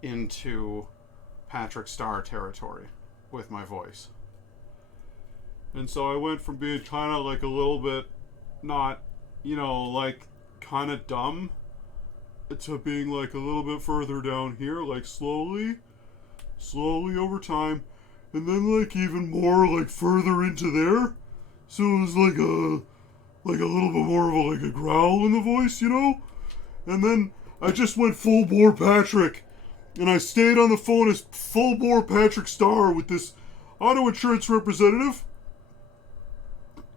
into Patrick Star territory with my voice. And so I went from being kind of like a little bit not, you know, like kind of dumb to being like a little bit further down here, like slowly. slowly over time, and then like even more like further into there. So it was like a little bit more of a growl in the voice, you know? And then I just went full bore Patrick. And I stayed on the phone as full bore Patrick Starr with this auto insurance representative.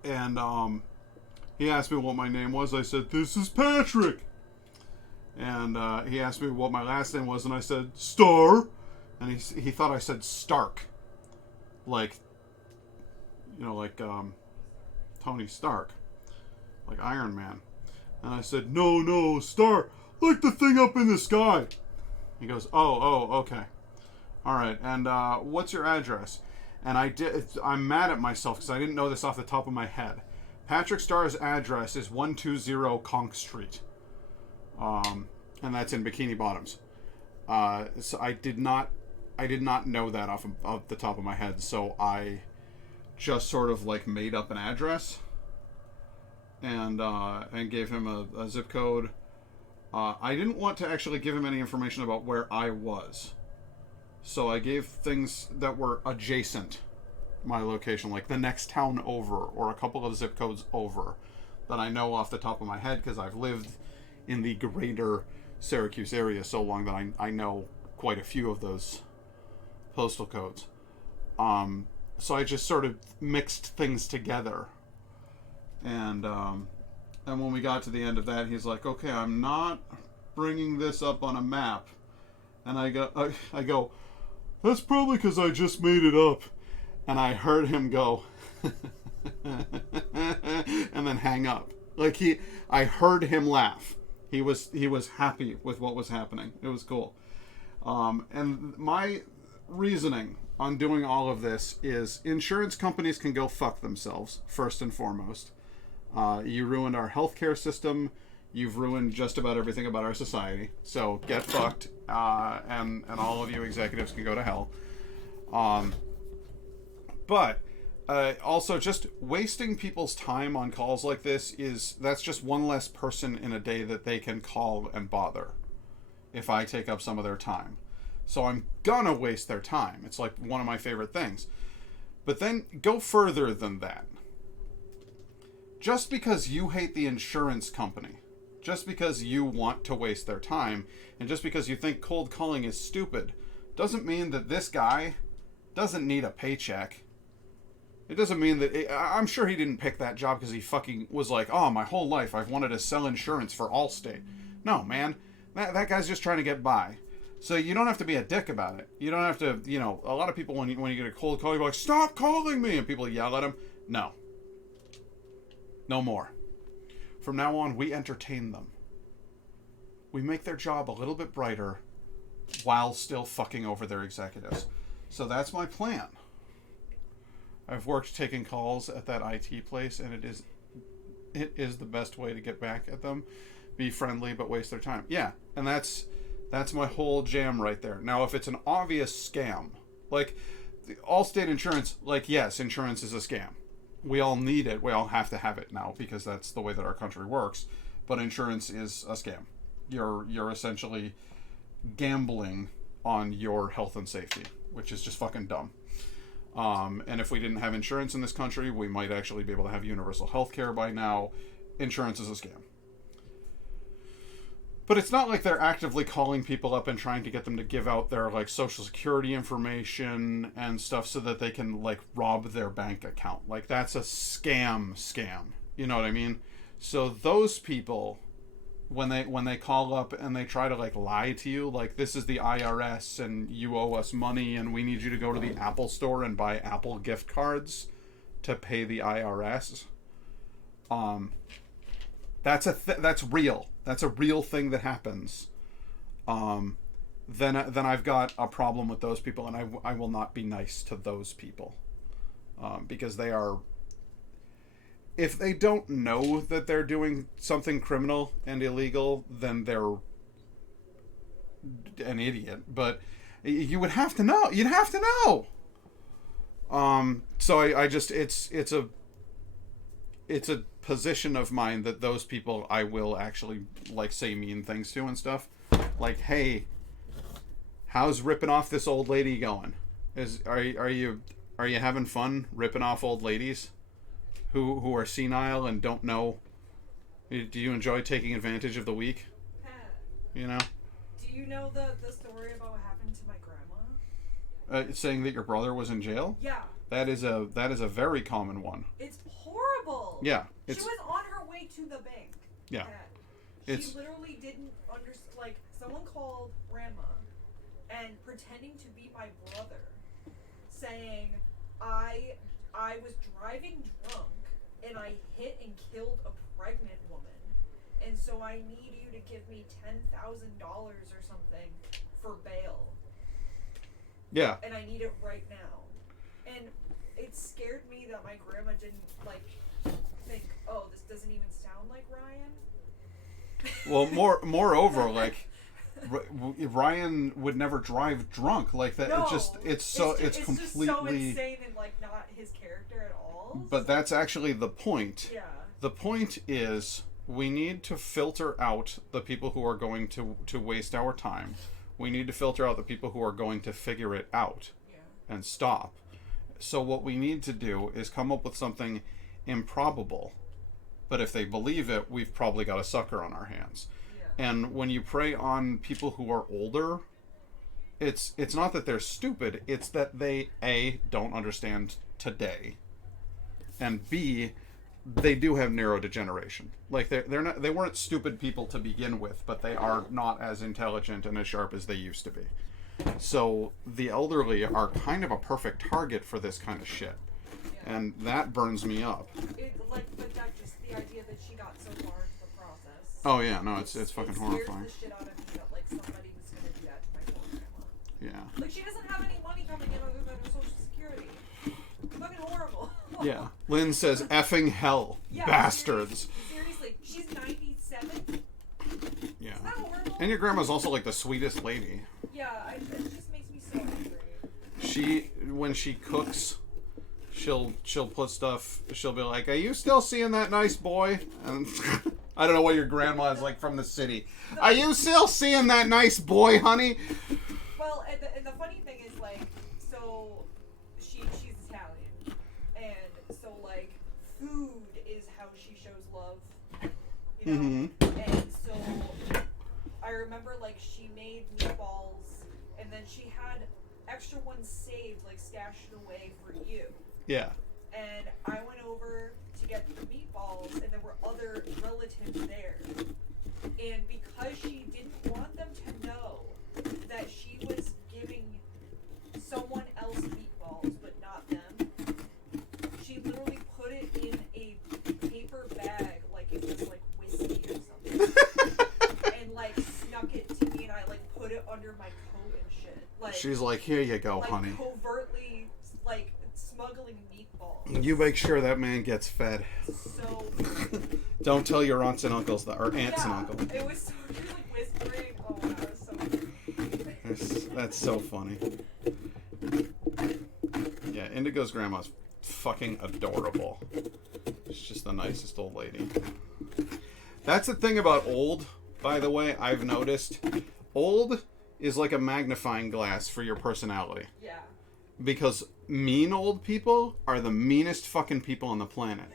And he asked me what my name was. I said, "This is Patrick." And he asked me what my last name was, and I said, "Starr." And he thought I said Stark. Like, you know, like Tony Stark. Like Iron Man. And I said, No, Starr. Like the thing up in the sky. He goes, oh, okay. All right, and what's your address? And I'm mad at myself because I didn't know this off the top of my head. Patrick Starr's address is 120 Conch Street. And that's in Bikini Bottoms. So I did not know that off the top of my head, so I just sort of like made up an address and gave him a zip code. I didn't want to actually give him any information about where I was, so I gave things that were adjacent my location, like the next town over or a couple of zip codes over that I know off the top of my head because I've lived in the greater Syracuse area so long that I know quite a few of those postal codes. So I just sort of mixed things together. And when we got to the end of that, he's like, "Okay, I'm not bringing this up on a map." And I go, "That's probably because I just made it up." And I heard him go, and then hang up. Like I heard him laugh. He was happy with what was happening. It was cool. And my reasoning on doing all of this is insurance companies can go fuck themselves, first and foremost. You ruined our healthcare system. You've ruined just about everything about our society. So get fucked. And all of you executives can go to hell. But also just wasting people's time on calls like this that's just one less person in a day that they can call and bother if I take up some of their time. So I'm gonna waste their time. It's like one of my favorite things. But then go further than that. Just because you hate the insurance company, just because you want to waste their time, and just because you think cold calling is stupid, doesn't mean that this guy doesn't need a paycheck. It doesn't mean that... I'm sure he didn't pick that job because he fucking was like, "Oh, my whole life I've wanted to sell insurance for Allstate." No, man. That guy's just trying to get by. So you don't have to be a dick about it. You don't have to, you know... A lot of people, when you get a cold call, you're like, "Stop calling me!" And people yell at him. No. No more. From now on, we entertain them. We make their job a little bit brighter while still fucking over their executives. So that's my plan. I've worked taking calls at that IT place, and it is the best way to get back at them. Be friendly, but waste their time. Yeah, and that's my whole jam right there. Now, if it's an obvious scam, like the Allstate insurance, like, yes, insurance is a scam. We all need it. We all have to have it now because that's the way that our country works. But insurance is a scam. You're essentially gambling on your health and safety, which is just fucking dumb. And if we didn't have insurance in this country, we might actually be able to have universal health care by now. Insurance is a scam. But it's not like they're actively calling people up and trying to get them to give out their, like, social security information and stuff so that they can, like, rob their bank account. Like, that's a scam. You know what I mean? So those people, when they call up and they try to, like, lie to you, like, "This is the IRS and you owe us money and we need you to go to the Apple store and buy Apple gift cards to pay the IRS." That's real. That's a real thing that happens. Then I've got a problem with those people, and I will not be nice to those people, because they are. If they don't know that they're doing something criminal and illegal, then they're an idiot. But you would have to know. You'd have to know. So I just it's a position of mine that those people I will actually, like, say mean things to and stuff. Like, "Hey, How's ripping off this old lady going? Are you having fun ripping off old ladies who are senile and don't know? Do you enjoy taking advantage of the weak? You know? Do you know the story about what happened to my grandma? Saying that your brother was in jail? Yeah. That is a very common one. It's horrible. Yeah. She was on her way to the bank. Yeah. She literally didn't understand. Like, someone called grandma and pretending to be my brother, saying, I was driving drunk and I hit and killed a pregnant woman, and so I need you to give me $10,000 or something for bail. Yeah. And I need it right now. And it scared me that my grandma didn't think, oh, this doesn't even sound like Ryan. Well, moreover, like Ryan would never drive drunk like that. No, it's completely just so insane and like not his character at all. But that's actually the point. Yeah. The point is we need to filter out the people who are going to waste our time. We need to filter out the people who are going to figure it out and stop. So what we need to do is come up with something improbable. But if they believe it, we've probably got a sucker on our hands. Yeah. And when you prey on people who are older, it's not that they're stupid, it's that they A, don't understand today, and B, they do have neurodegeneration. Like they weren't stupid people to begin with, but they are not as intelligent and as sharp as they used to be. So the elderly are kind of a perfect target for this kind of shit. Yeah. And that burns me up. But that just the idea that she got so far into the process. Oh yeah, no, it's fucking horrifying. It scares the shit out of me that like somebody was gonna do that to my poor grandma. Yeah. Like she doesn't have any money coming in other than her social security. Fucking horrible. Yeah. Lynn says effing hell. Yeah, bastards. Seriously, she's 97. Yeah. Isn't that horrible? And your grandma's also like the sweetest lady. Yeah, it just makes me so angry. When she cooks, she'll put stuff. She'll be like, "Are you still seeing that nice boy?" And I don't know what your grandma is like from the city. Are you still seeing that nice boy, honey? Well, and the funny thing is like, so she's Italian, and so like food is how she shows love, you know. Mm-hmm. And so I remember like she made meatballs, and then she had extra ones saved, like stashed away for you. Yeah. And I went over to get the meatballs, and there were other relatives there. And because she didn't want them to know that she was giving someone else meatballs, but not them, she literally put it in a paper bag like it was like whiskey or something. And like snuck it to me, and I like put it under my coat and shit. Like she's like, "Here you go, like, honey." Covertly like smuggling meatballs. You make sure that man gets fed. So don't tell your aunts and uncles that, or aunts and uncles. It was so she was like whispering. Oh, that was so funny. That's so funny. Yeah, Indigo's grandma's fucking adorable. She's just the nicest old lady. That's the thing about old, by the way, I've noticed. Old is like a magnifying glass for your personality. Yeah. Because mean old people are the meanest fucking people on the planet.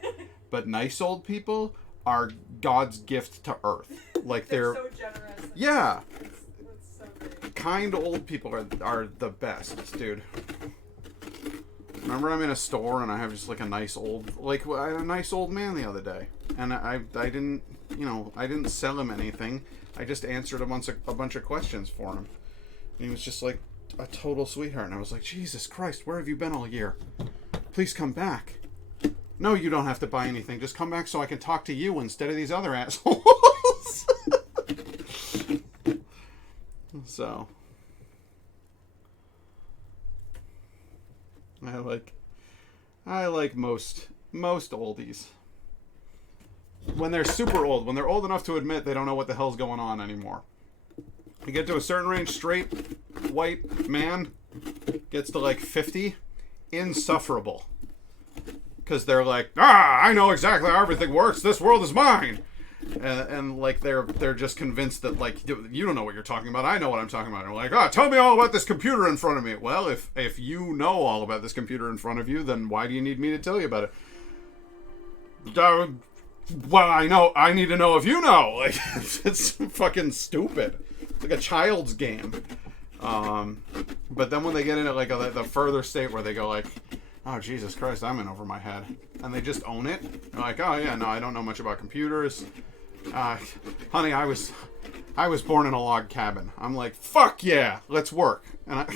But nice old people are God's gift to Earth. Like they're so generous. Yeah. That's so great. Kind old people are the best, dude. Remember, I'm in a store and I have just like a nice old man the other day, and I didn't, I didn't sell him anything. I just answered a bunch of questions for him, and he was just like a total sweetheart. And I was like, Jesus Christ, where have you been all year? Please come back. No, you don't have to buy anything. Just come back so I can talk to you instead of these other assholes. So. I like most oldies. When they're super old, when they're old enough to admit they don't know what the hell's going on anymore. You get to a certain range, straight white man gets to like 50, insufferable. Because they're like, I know exactly how everything works. This world is mine. and like they're just convinced that like you don't know what you're talking about. I know what I'm talking about. And they're like, oh, tell me all about this computer in front of me. Well, if you know all about this computer in front of you, then why do you need me to tell you about it? Well, I need to know if you know. Like, it's fucking stupid. It's like a child's game. But then when they get into like the further state where they go like, oh, Jesus Christ, I'm in over my head. And they just own it. They're like, oh yeah, no, I don't know much about computers. Honey, I was born in a log cabin. I'm like, fuck yeah, let's work. And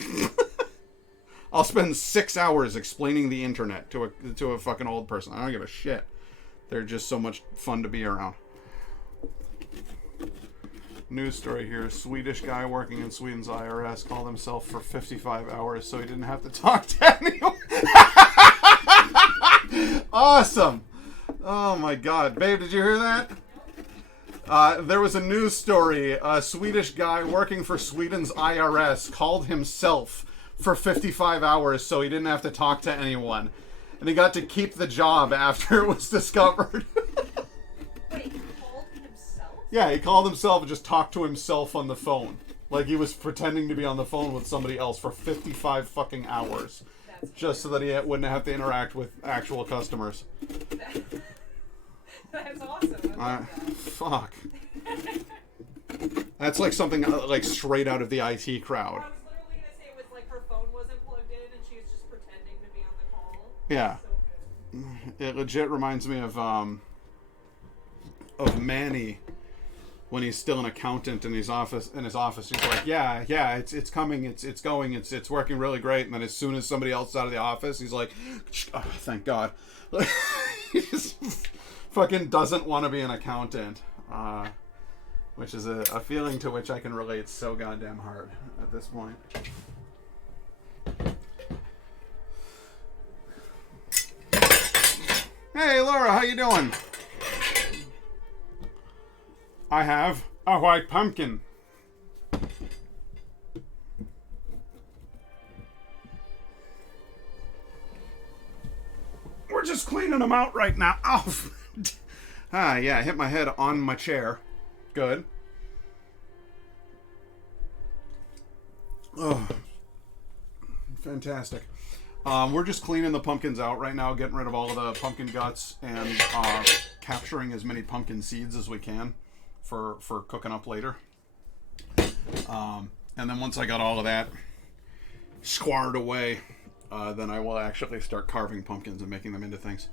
I'll spend 6 hours explaining the internet to a fucking old person. I don't give a shit. They're just so much fun to be around. News story here. Swedish guy working in Sweden's IRS called himself for 55 hours so he didn't have to talk to anyone. Awesome. Oh my god. Babe, did you hear that? There was a news story. A Swedish guy working for Sweden's IRS called himself for 55 hours so he didn't have to talk to anyone. And he got to keep the job after it was discovered. Wait, he called himself? Yeah, he called himself and just talked to himself on the phone. Like he was pretending to be on the phone with somebody else for 55 fucking hours. Just so that he wouldn't have to interact with actual customers. That's awesome. I love that. Fuck. That's like something like straight out of the IT crowd. I was literally going to say it was like her phone wasn't plugged in and she was just pretending to be on the call. Yeah. So good. It legit reminds me of Manny when he's still an accountant in his office. He's like, yeah, it's coming, it's going, it's working really great. And then as soon as somebody else is out of the office, he's like, oh, thank God. He just fucking doesn't want to be an accountant, which is a feeling to which I can relate so goddamn hard at this point. Hey, Laura, how you doing? I have a white pumpkin. We're just cleaning them out right now. Oh, yeah, I hit my head on my chair. Good. Oh, fantastic. We're just cleaning the pumpkins out right now, getting rid of all of the pumpkin guts and capturing as many pumpkin seeds as we can for cooking up later. And then once I got all of that squared away, then I will actually start carving pumpkins and making them into things.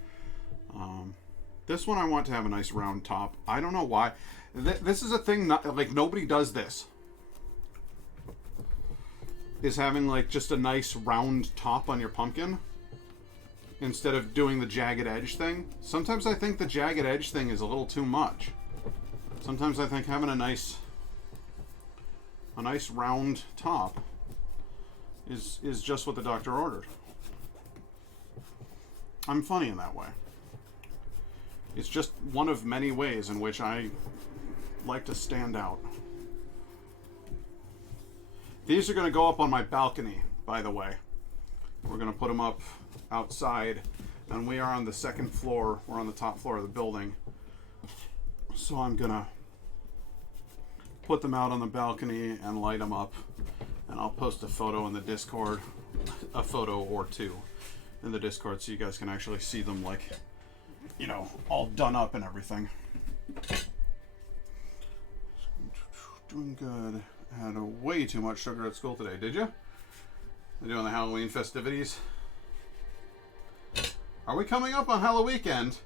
This one I want to have a nice round top. I don't know why. This is a thing, like nobody does this. Is having like just a nice round top on your pumpkin instead of doing the jagged edge thing. Sometimes I think the jagged edge thing is a little too much. Sometimes I think having a nice round top is just what the doctor ordered. I'm funny in that way. It's just one of many ways in which I like to stand out. These are going to go up on my balcony, by the way. We're going to put them up outside, and we are on the second floor. We're on the top floor of the building. So I'm going to put them out on the balcony and light them up, and I'll post a photo in the Discord, a photo or two in the Discord so you guys can actually see them, like, you know, all done up and everything. Doing good. I had way too much sugar at school today. Did you? They're doing the Halloween festivities. Are we coming up on Halloween weekend?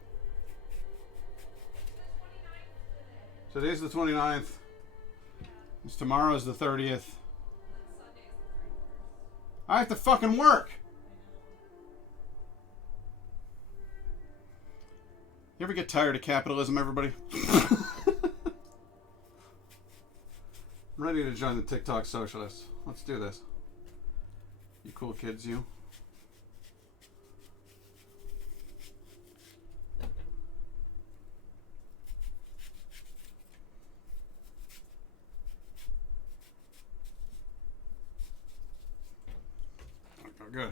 Today's the 29th. Tomorrow's the 30th. I have to fucking work. You ever get tired of capitalism, everybody? I'm ready to join the TikTok socialists. Let's do this. You cool kids, you. Good.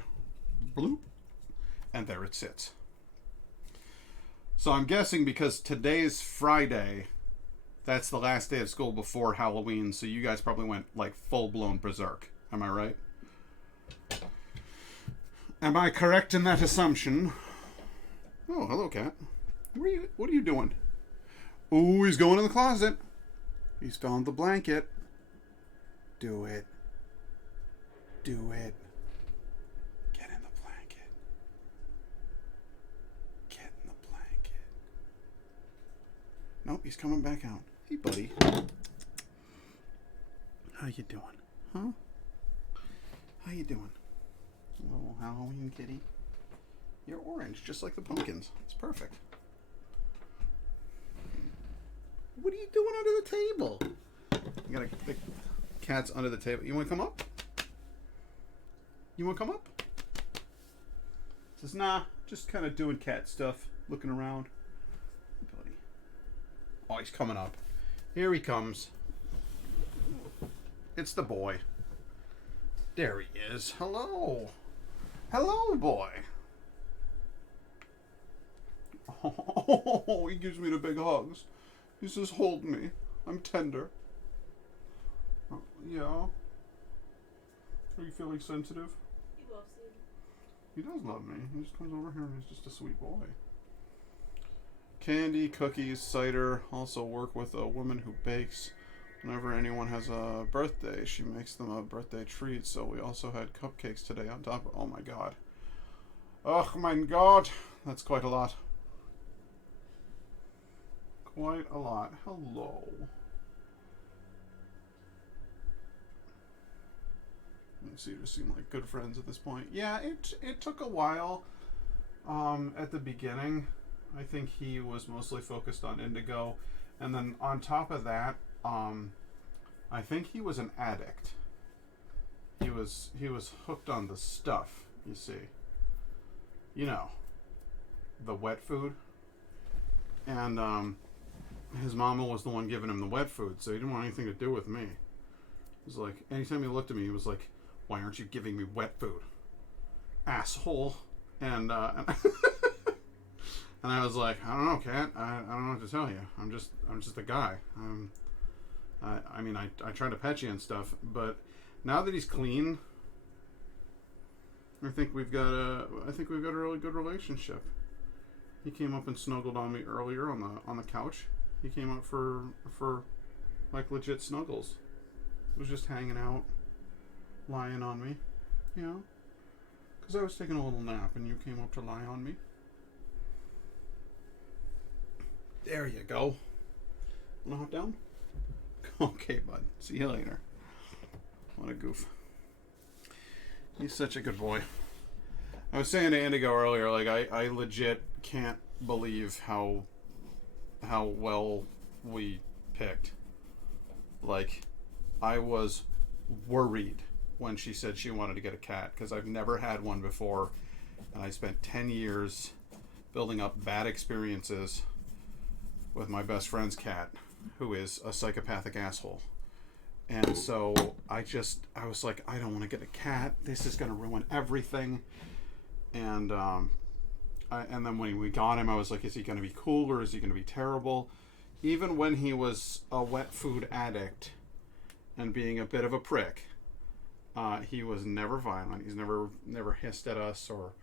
Bloop. And there it sits. So I'm guessing because today's Friday That's the last day of school before Halloween, so you guys probably went like full-blown berserk. Am I right? Am I correct in that assumption? Oh, hello, cat. What are you doing? Oh, he's going in the closet. He's found the blanket. Do it. Do it. Get in the blanket. Get in the blanket. Nope, he's coming back out. Hey, buddy. How you doing? Huh? How you doing? Little Halloween kitty. You're orange, just like the pumpkins. It's perfect. What are you doing under the table? You got the cat's under the table. You want to come up? You want to come up? Says, nah, just kind of doing cat stuff, looking around. Buddy. Oh, he's coming up. Here he comes. It's the boy. There he is. Hello. Hello, boy. Oh, he gives me the big hugs. He says, hold me. I'm tender. Oh, yeah. Are you feeling sensitive? He loves you. He does love me. He just comes over here and he's just a sweet boy. Candy, cookies, cider. Also work with a woman who bakes. Whenever anyone has a birthday, she makes them a birthday treat. So we also had cupcakes today on top of... Oh my god. Oh my god. That's quite a lot. Quite a lot. Hello. So you just seem like good friends at this point. Yeah, it took a while. At the beginning, I think he was mostly focused on Indigo, and then on top of that, I think he was an addict. He was hooked on the stuff. You see, you know, the wet food, and his mama was the one giving him the wet food, so he didn't want anything to do with me. It was like anytime he looked at me, he was like, "Why aren't you giving me wet food, asshole?" And and I was like, "I don't know, cat. I don't know what to tell you. I'm just a guy. I mean, I try to pet you and stuff, but now that he's clean, I think we've got a really good relationship. He came up and snuggled on me earlier on the couch. He came up for like legit snuggles. He was just hanging out, lying on me, you know, because I was taking a little nap and you came up to lie on me. There you go. Wanna hop down? Okay, bud. See you later. What a goof. He's such a good boy. I was saying to Indigo earlier, like I legit can't believe how well we picked. Like, I was worried when she said she wanted to get a cat because I've never had one before, and I spent 10 years building up bad experiences with my best friend's cat, who is a psychopathic asshole. And so I was like, I don't want to get a cat. This is going to ruin everything. And and then when we got him, I was like, is he going to be cool or is he going to be terrible? Even when he was a wet food addict and being a bit of a prick, he was never violent. He's never hissed at us or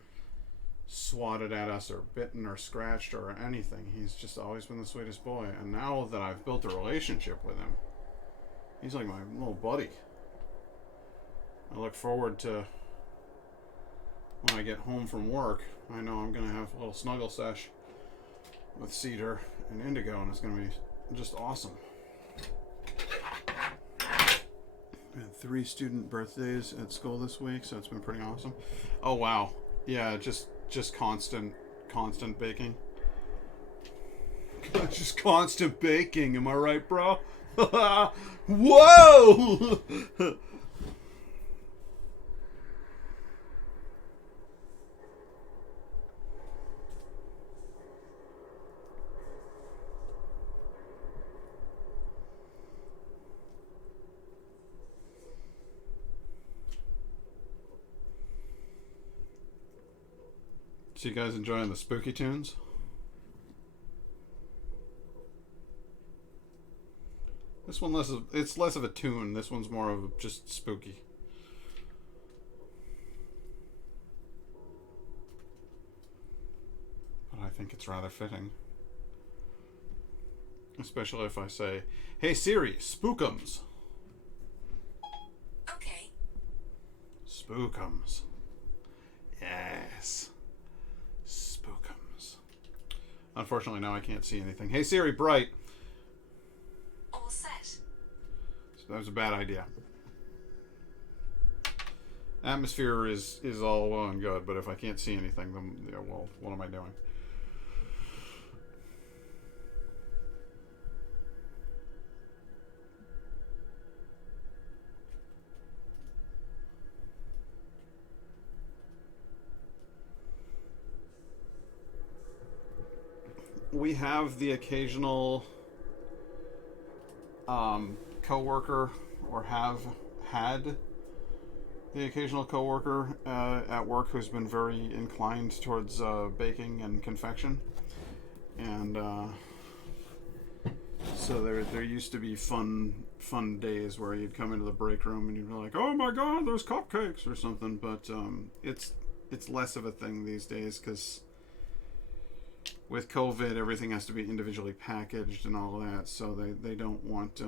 swatted at us or bitten or scratched or anything. He's just always been the sweetest boy. And now that I've built a relationship with him, he's like my little buddy. I look forward to when I get home from work. I know I'm going to have a little snuggle sesh with Cedar and Indigo, and it's going to be just awesome. I had 3 student birthdays at school this week, so it's been pretty awesome. Oh, wow. Yeah, just constant baking. Just constant baking, am I right, bro? Whoa! So you guys enjoying the spooky tunes? This one it's less of a tune. This one's more of just spooky. But I think it's rather fitting. Especially if I say, "Hey Siri, spookums." Okay. Spookums. Yes. Spookums. Unfortunately, now I can't see anything. Hey Siri, bright. All set. So that was a bad idea. Atmosphere is all well and good, but if I can't see anything, then, yeah, well, what am I doing? We have the occasional coworker, or have had the occasional coworker at work who's been very inclined towards baking and confection, and so there used to be fun days where you'd come into the break room and you'd be like, "Oh my God, there's cupcakes" or something. But it's less of a thing these days because with COVID, everything has to be individually packaged and all of that. So they don't want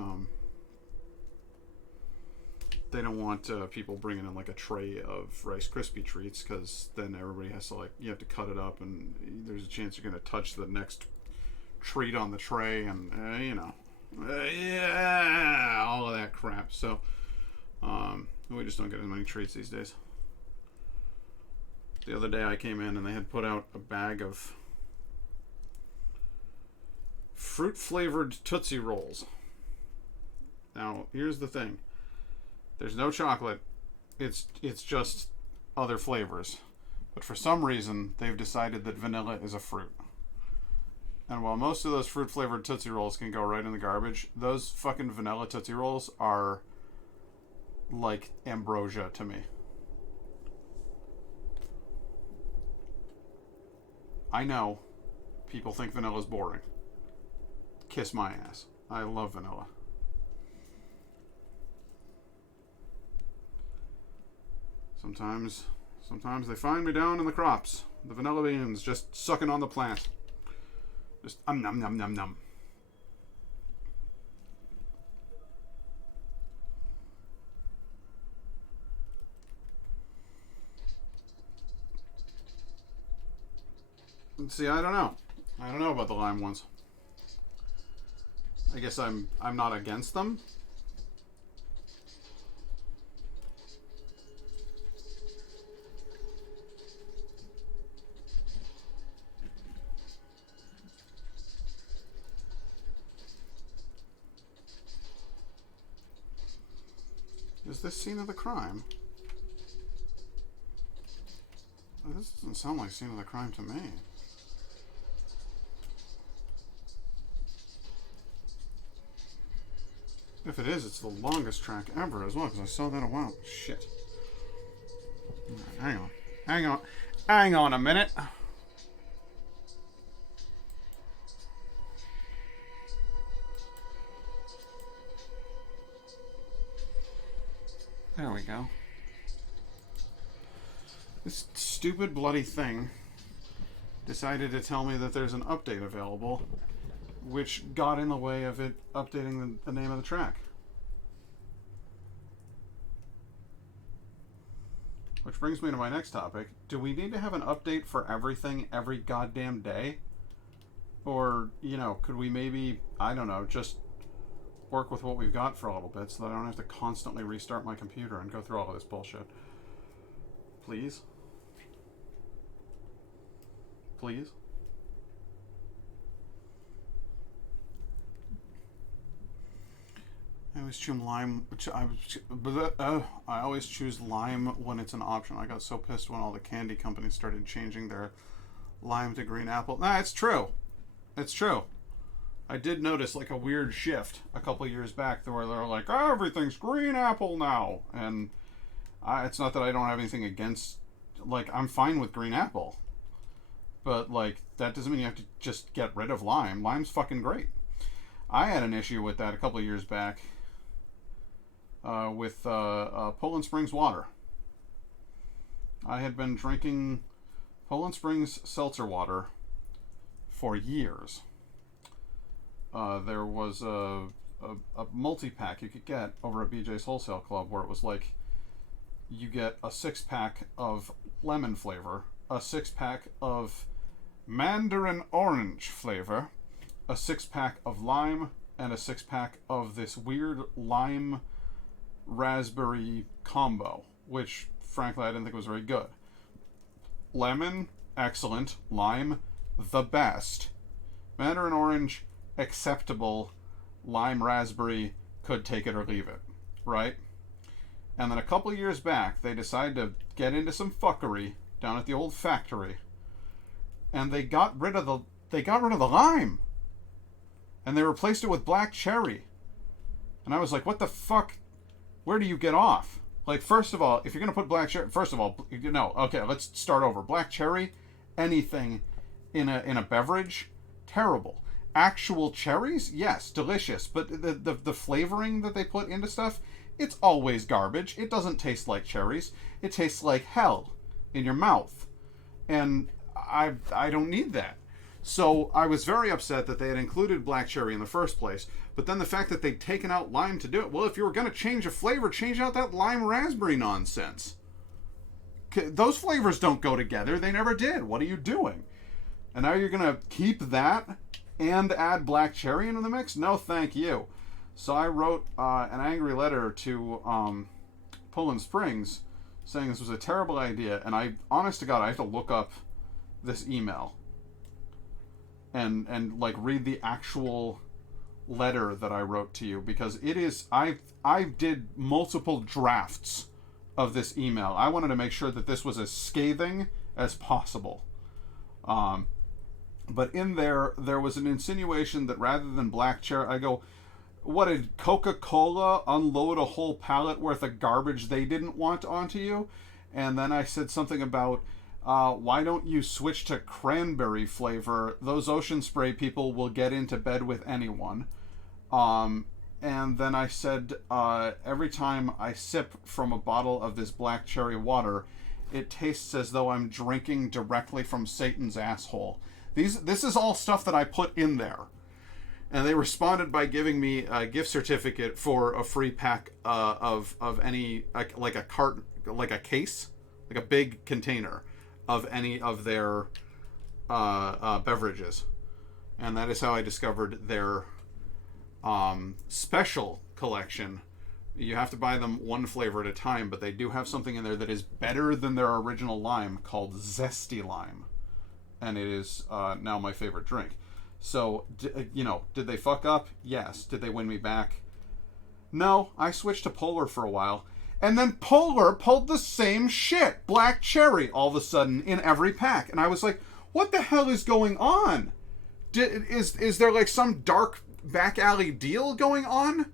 people bringing in like a tray of Rice Krispie treats, because then everybody has to, like, you have to cut it up and there's a chance you're going to touch the next treat on the tray, and yeah, all of that crap. So we just don't get as many treats these days. The other day I came in and they had put out a bag of fruit flavored Tootsie Rolls. Now here's the thing. There's no chocolate. It's just other flavors. But for some reason, they've decided that vanilla is a fruit. And while most of those fruit flavored Tootsie Rolls can go right in the garbage, those fucking vanilla Tootsie Rolls are like ambrosia to me. I know people think vanilla's boring. Kiss my ass. I love vanilla. Sometimes they find me down in the crops. The vanilla beans just sucking on the plant. Just num num num num. See, I don't know. I don't know about the lime ones. I guess I'm not against them. Is this scene of the crime? Oh, this doesn't sound like scene of the crime to me. If it is, it's the longest track ever as well, because I saw that a while. Shit. Right, hang on a minute. There we go. This stupid bloody thing decided to tell me that there's an update available, which got in the way of it updating the name of the track. Which brings me to my next topic. Do we need to have an update for everything every goddamn day? Or, could we maybe, I don't know, just work with what we've got for a little bit so that I don't have to constantly restart my computer and go through all of this bullshit? Please? Please? I always choose lime. I always choose lime when it's an option. I got so pissed when all the candy companies started changing their lime to green apple. Nah, it's true. It's true. I did notice like a weird shift a couple years back where they're like, oh, everything's green apple now. And it's not that I don't have anything against, like, I'm fine with green apple. But, like, that doesn't mean you have to just get rid of lime. Lime's fucking great. I had an issue with that a couple of years back with Poland Springs water. I had been drinking Poland Springs seltzer water for years. There was a multi-pack you could get over at BJ's Wholesale Club where it was like you get a 6-pack of lemon flavor, a 6-pack of mandarin orange flavor, a 6-pack of lime, and a 6-pack of this weird lime raspberry combo, which frankly I didn't think was very good. Lemon, excellent. Lime, the best. Mandarin orange, acceptable. Lime raspberry, could take it or leave it, right? And then a couple of years back, they decided to get into some fuckery down at the old factory, and they got rid of the lime, and they replaced it with black cherry. And I was like, what the fuck? Where do you get off? Like, first of all, if you're gonna put black cherry, first of all, okay, let's start over. Black cherry, anything in a beverage, terrible. Actual cherries, yes, delicious, but the flavoring that they put into stuff, it's always garbage. It doesn't taste like cherries. It tastes like hell in your mouth, and I don't need that. So I was very upset that they had included black cherry in the first place, but then the fact that they'd taken out lime to do it. Well, if you were going to change a flavor, change out that lime raspberry nonsense. Those flavors don't go together. They never did. What are you doing? And now you're going to keep that and add black cherry into the mix? No, thank you. So I wrote an angry letter to Poland Springs saying this was a terrible idea, and honest to God, I have to look up this email and like read the actual letter that I wrote to you, because it is, I did multiple drafts of this email. I wanted to make sure that this was as scathing as possible. But in there was an insinuation that rather than black cherry, I go, what, did Coca-Cola unload a whole pallet worth of garbage they didn't want onto you? And then I said something about, why don't you switch to cranberry flavor? Those Ocean Spray people will get into bed with anyone. And then I said, every time I sip from a bottle of this black cherry water, it tastes as though I'm drinking directly from Satan's asshole. This is all stuff that I put in there. And they responded by giving me a gift certificate for a free pack of any, like a cart, like a case, like a big container of any of their beverages. And that is how I discovered their special collection. You have to buy them one flavor at a time, but they do have something in there that is better than their original lime called Zesty Lime. And it is now my favorite drink. So, did they fuck up? Yes. Did they win me back? No. I switched to Polar for a while. And then Polar pulled the same shit. Black cherry all of a sudden in every pack. And I was like, what the hell is going on? Is there like some dark back alley deal going on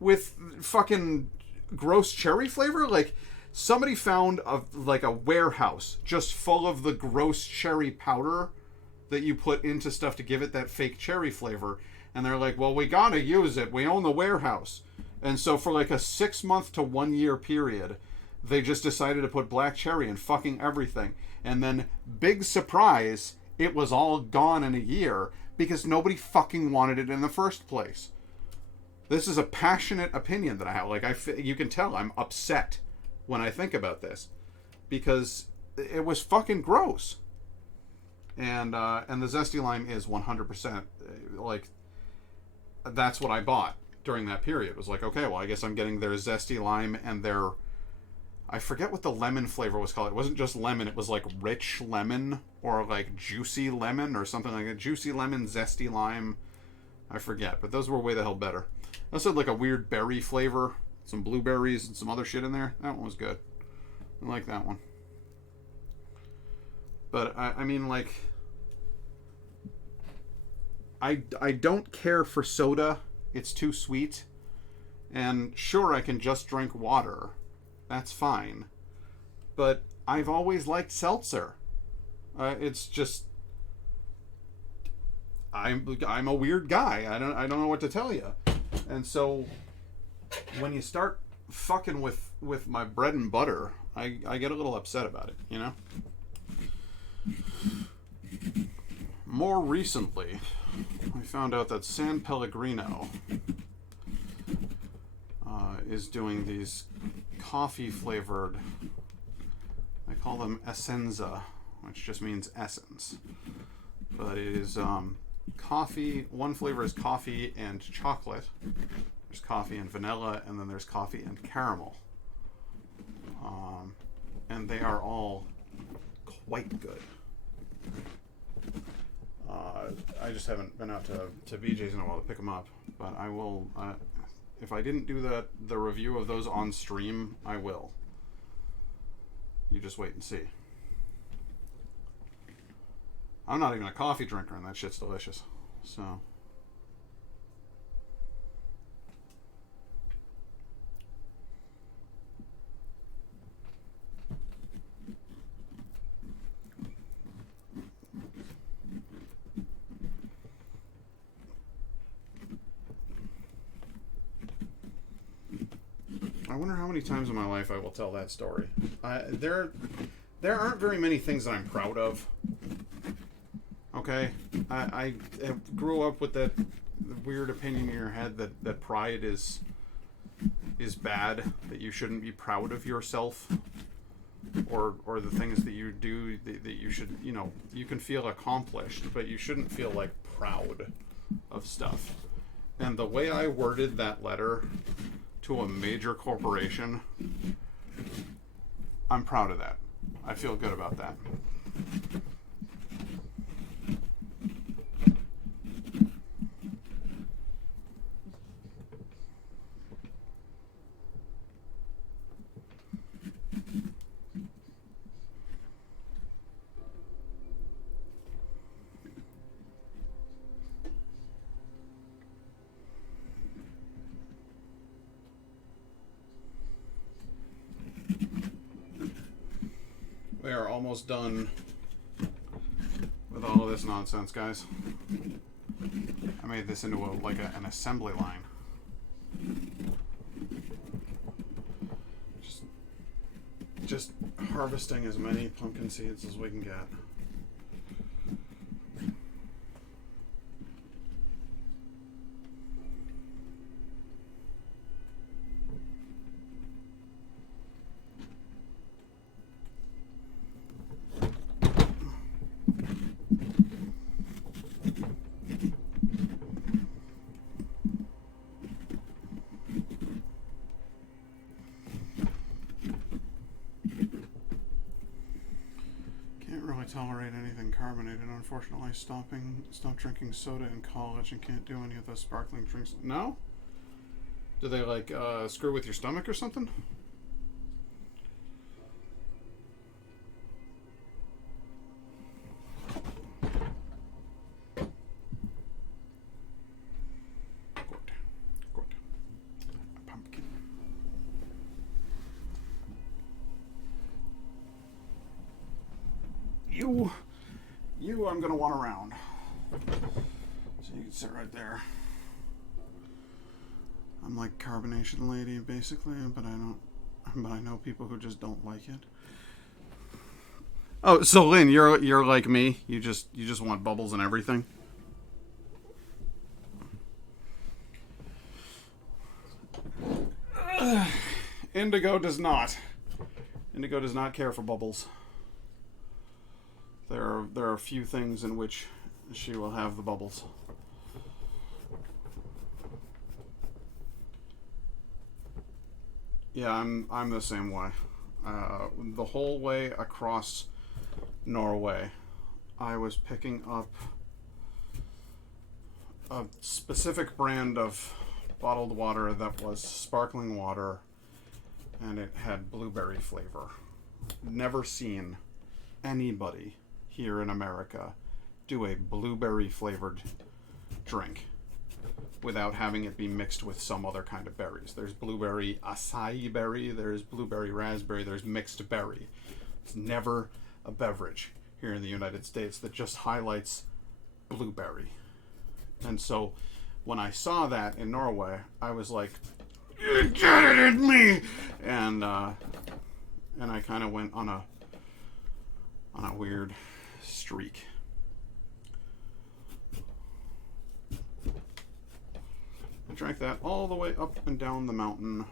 with fucking gross cherry flavor? Like, somebody found a warehouse just full of the gross cherry powder that you put into stuff to give it that fake cherry flavor, and they're like, well, we gotta use it, we own the warehouse. And so for like a 6-month to 1 year period, they just decided to put black cherry in fucking everything, and then big surprise, it was all gone in a year because nobody fucking wanted it in the first place. This is a passionate opinion that I have. Like, you can tell I'm upset when I think about this, because it was fucking gross. And the Zesty Lime is 100%, like, that's what I bought during that period. It was like, okay, well, I guess I'm getting their Zesty Lime and their, I forget what the lemon flavor was called. It wasn't just lemon, it was like rich lemon or like juicy lemon or something like that. Juicy lemon, Zesty Lime, I forget, but those were way the hell better. I also had like a weird berry flavor, some blueberries and some other shit in there. That one was good. I like that one. But I mean, like, I don't care for soda. It's too sweet. And sure, I can just drink water. That's fine. But I've always liked seltzer. It's just, I'm a weird guy. I don't know what to tell you. And so when you start fucking with my bread and butter, I get a little upset about it, you know? More recently, I found out that San Pellegrino is doing these coffee flavored, I call them essenza, which just means essence. But it is coffee, one flavor is coffee and chocolate. There's coffee and vanilla, and then there's coffee and caramel. And they are all quite good. I just haven't been out to BJ's in a while to pick them up, but I will. If I didn't do the review of those on stream, I will. You just wait and see. I'm not even a coffee drinker, and that shit's delicious. So. I wonder how many times in my life I will tell that story. There aren't very many things that I'm proud of. Okay, I grew up with that weird opinion in your head that pride is bad, that you shouldn't be proud of yourself or the things that you do, that you should, you can feel accomplished, but you shouldn't feel like proud of stuff. And the way I worded that letter to a major corporation, I'm proud of that. I feel good about that. We are almost done with all of this nonsense, guys. I made this into an assembly line. Just harvesting as many pumpkin seeds as we can get. Tolerate anything carbonated. Unfortunately, stopped drinking soda in college and can't do any of those sparkling drinks. No? Do they screw with your stomach or something? Good. Pumpkin. You, I'm gonna want around. So you can sit right there. I'm like carbonation lady, basically, but I know people who just don't like it. Oh, so Lynn, you're like me. You just want bubbles and everything. Indigo does not. Indigo does not care for bubbles. There are a few things in which she will have the bubbles. Yeah, I'm the same way. The whole way across Norway, I was picking up a specific brand of bottled water that was sparkling water, and it had blueberry flavor. Never seen anybody here in America do a blueberry flavored drink without having it be mixed with some other kind of berries. There's blueberry acai berry, there's blueberry raspberry, there's mixed berry. It's never a beverage here in the United States that just highlights blueberry. And so when I saw that in Norway, I was like, "You did it, me!" And I kind of went on a weird streak. I drank that all the way up and down the mountain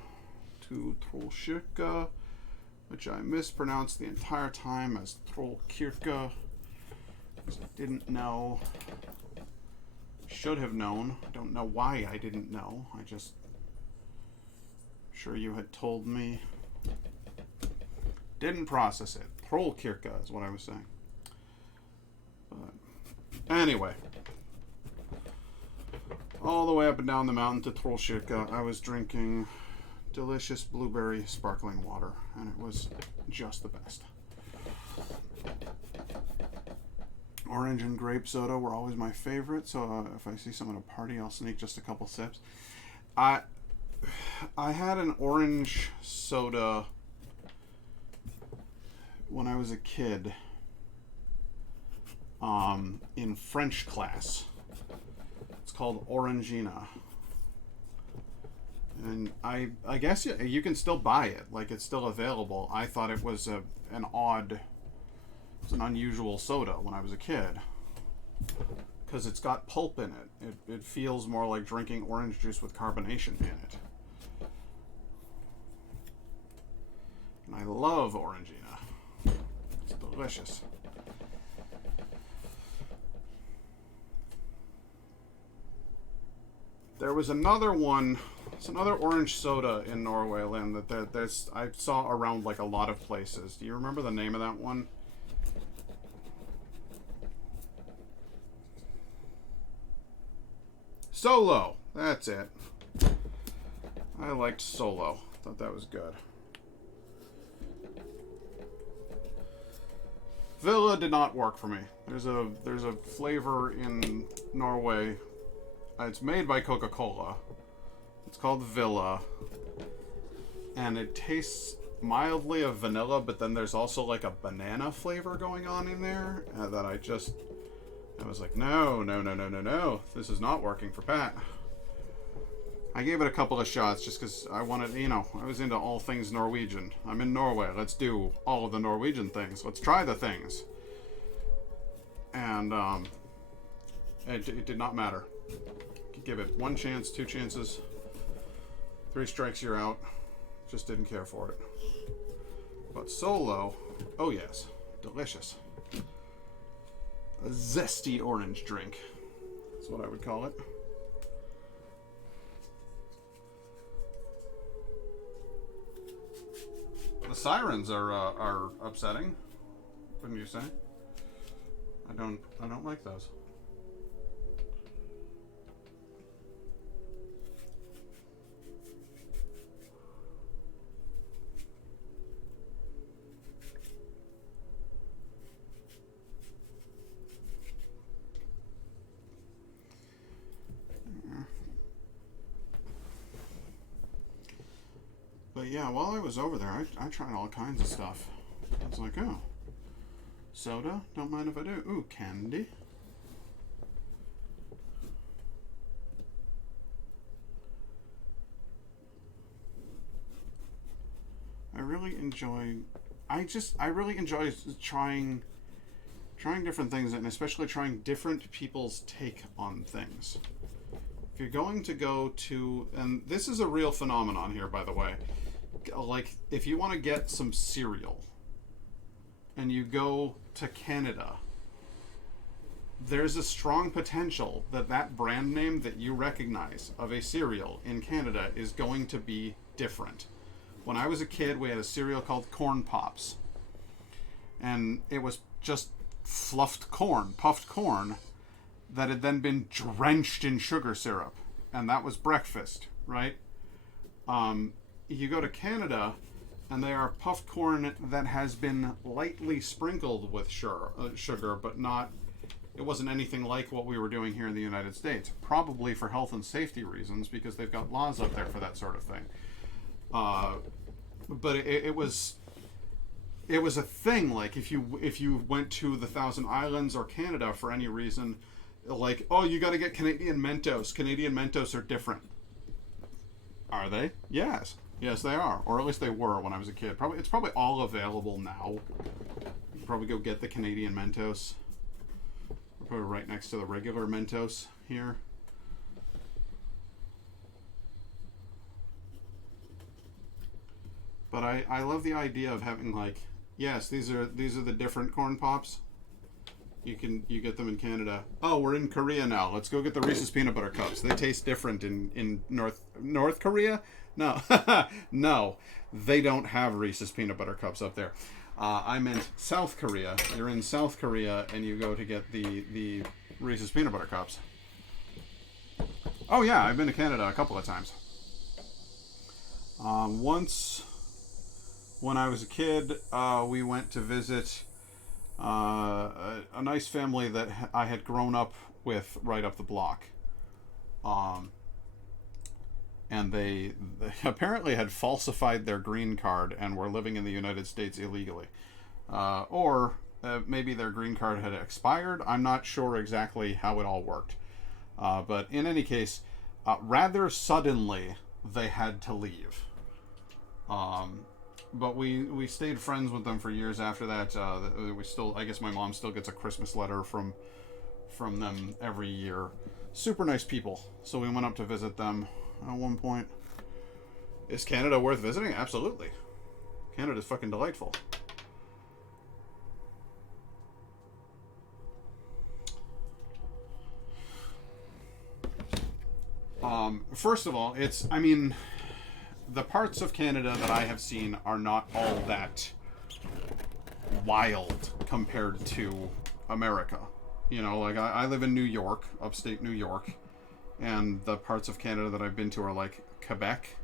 to Trollkirke, which I mispronounced the entire time as Trollkirke, because I didn't know. Should have known. I don't know why I didn't know. I just... sure you had told me. Didn't process it. Trollkirke is what I was saying. But anyway. All the way up and down the mountain to Trollkirke, I was drinking delicious blueberry sparkling water, and it was just the best. Orange and grape soda were always my favorite, so if I see someone at a party, I'll sneak just a couple sips. I had an orange soda when I was a kid, in French class. It's called Orangina. And I guess you can still buy it. Like, it's still available. I thought it was an unusual soda when I was a kid. Because it's got pulp in it. It feels more like drinking orange juice with carbonation in it. And I love Orangina. It's delicious. There was another one. It's another orange soda in Norway land that there's I saw around like a lot of places. Do you remember the name of that one? Solo. That's it. I liked Solo. Thought that was good. Villa did not work for me. There's a flavor in Norway. It's made by Coca-Cola. It's called Villa, and it tastes mildly of vanilla, but then there's also like a banana flavor going on in there that I was like, no, this is not working for Pat. I gave it a couple of shots just because I wanted, I was into all things Norwegian. I'm in Norway. Let's do all of the Norwegian things. Let's try the things. And it did not matter. Give it 1 chance, 2 chances, 3 strikes, you're out. Just didn't care for it. But Solo, oh yes, delicious. A zesty orange drink. That's what I would call it. The sirens are upsetting, wouldn't you say? I don't like those. But yeah, while I was over there, I tried all kinds of stuff. I was like, oh, soda? Don't mind if I do. Ooh, candy. I really enjoy trying different things, and especially trying different people's take on things. If you're going to go to, and this is a real phenomenon here, by the way, like if you want to get some cereal and you go to Canada, there's a strong potential that brand name that you recognize of a cereal in Canada is going to be different. When I was a kid, we had a cereal called Corn Pops, and it was just puffed corn that had then been drenched in sugar syrup, and that was breakfast, right? You go to Canada, and they are puffed corn that has been lightly sprinkled with sugar, but it wasn't anything like what we were doing here in the United States, probably for health and safety reasons, because they've got laws up there for that sort of thing. But it was a thing. Like if you went to the Thousand Islands or Canada for any reason, like, oh, you got to get Canadian Mentos. Canadian Mentos are different. Are they? Yes. Yes, they are. Or at least they were when I was a kid. It's probably all available now. You can probably go get the Canadian Mentos. We're probably right next to the regular Mentos here. But I love the idea of having, like, yes, these are the different corn pops. You get them in Canada. Oh, we're in Korea now. Let's go get the Reese's peanut butter cups. They taste different in North Korea. No, no, they don't have Reese's peanut butter cups up there. I meant South Korea. You're in South Korea and you go to get the Reese's peanut butter cups. Oh yeah, I've been to Canada a couple of times. Once, when I was a kid, we went to visit a nice family that I had grown up with right up the block. And they apparently had falsified their green card and were living in the United States illegally. Or maybe their green card had expired. I'm not sure exactly how it all worked. But in any case, rather suddenly, they had to leave. But we stayed friends with them for years after that. We still, I guess my mom still gets a Christmas letter from them every year. Super nice people. So we went up to visit them at one point. Is Canada worth visiting? Absolutely. Canada's fucking delightful. First of all, the parts of Canada that I have seen are not all that wild compared to America. You know, like I live in New York, upstate New York, and the parts of Canada that I've been to are like Quebec,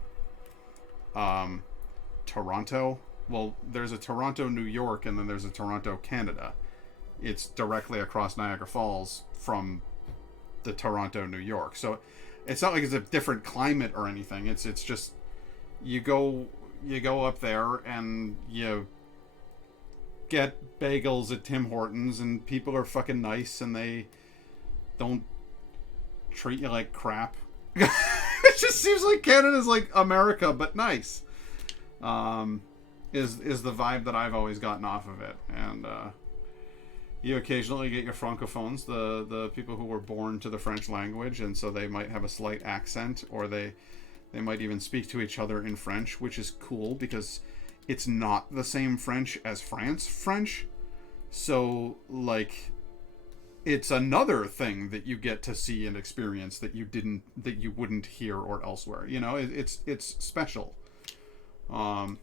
Toronto. Well, there's a Toronto, New York, and then there's a Toronto, Canada. It's directly across Niagara Falls from the Toronto, New York. So it's not like it's a different climate or anything. It's just you go up there and you get bagels at Tim Hortons and people are fucking nice and they don't treat you like crap. It just seems like Canada's like America but nice. Is the vibe that I've always gotten off of it. And you occasionally get your francophones, the people who were born to the French language, and so they might have a slight accent, or they might even speak to each other in French, which is cool because it's not the same French as France French. So, like, it's another thing that you get to see and experience that you wouldn't hear or elsewhere. You know, it's special. Only